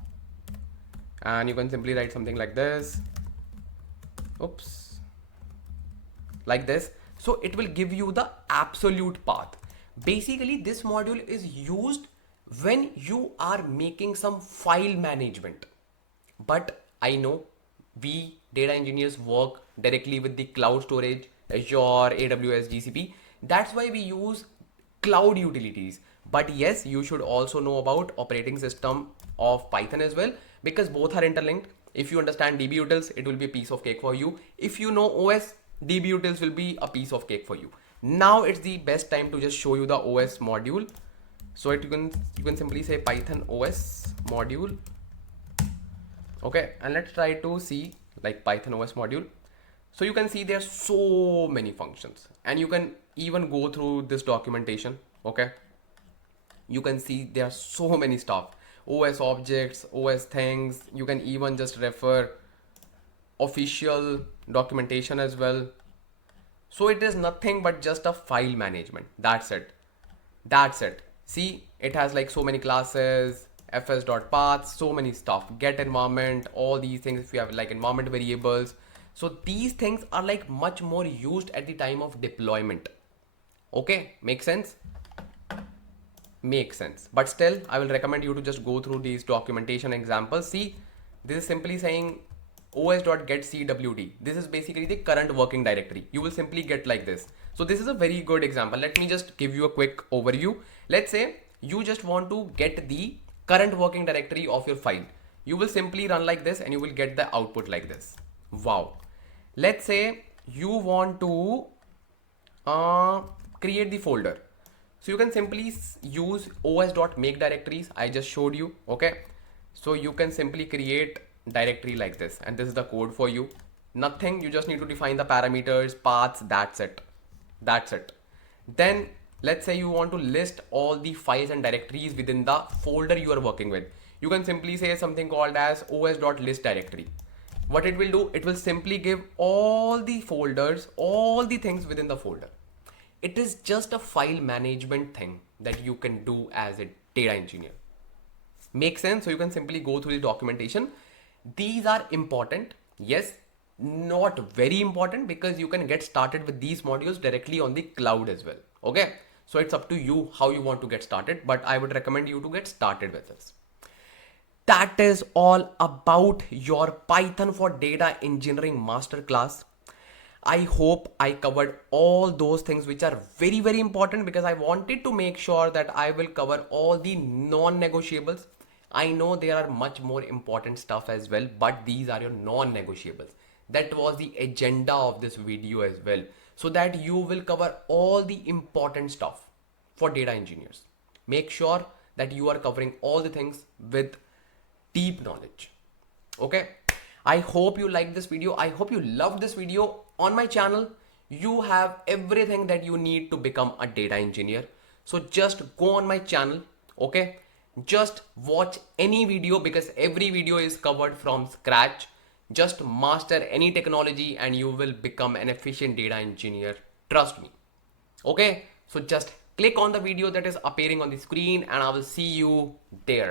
and you can simply write something like this. Oops, like this. So it will give you the absolute path. Basically, this module is used when you are making some file management. but I know we data engineers work directly with the cloud storage, Azure, AWS, GCP. That's why we use cloud utilities. But yes, you should also know about operating system of Python as well, because both are interlinked. If you understand dbutils, it will be a piece of cake for you. If you know OS, dbutils will be a piece of cake for you. Now it's the best time to just show you the OS module. So you can simply say Python OS module. Okay, and let's try to see like Python OS module. So you can see there's so many functions, and you can even go through this documentation. Okay, you can see there are so many stuff, OS objects, OS things. You can even just refer official documentation as well. So it is nothing but just a file management. That's it. That's it. See, it has like so many classes, fs.paths, so many stuff, get environment, all these things. If you have like environment variables, so these things are like much more used at the time of deployment. Okay, make sense? Makes sense. But still, I will recommend you to just go through these documentation examples. See, this is simply saying os.getcwd. This is basically the current working directory. You will simply get like this. So this is a very good example. Let me just give you a quick overview. Let's say you just want to get the current working directory of your file. You will simply run like this and you will get the output like this. Wow. Let's say you want to create the folder. So you can simply use os.make directories. I just showed you. Okay. So you can simply create directory like this, and this is the code for you. Nothing, you just need to define the parameters, paths, that's it. That's it. Then let's say you want to list all the files and directories within the folder you are working with. You can simply say something called as os.list directory. What it will do, it will simply give all the folders, all the things within the folder. It is just a file management thing that you can do as a data engineer. Make sense? So you can simply go through the documentation. These are important. Yes, not very important, because you can get started with these modules directly on the cloud as well. Okay. So it's up to you how you want to get started, but I would recommend you to get started with this. That is all about your Python for data engineering masterclass. I hope I covered all those things which are very, very important, because I wanted to make sure that I will cover all the non-negotiables. I know there are much more important stuff as well, but these are your non-negotiables. That was the agenda of this video as well, so that you will cover all the important stuff for data engineers. Make sure that you are covering all the things with deep knowledge. Okay. I hope you liked this video. I hope you loved this video. On my channel, you have everything that you need to become a data engineer. So just go on my channel. Okay. Just watch any video, because every video is covered from scratch. Just master any technology and you will become an efficient data engineer. Trust me. Okay. So just click on the video that is appearing on the screen and I will see you there.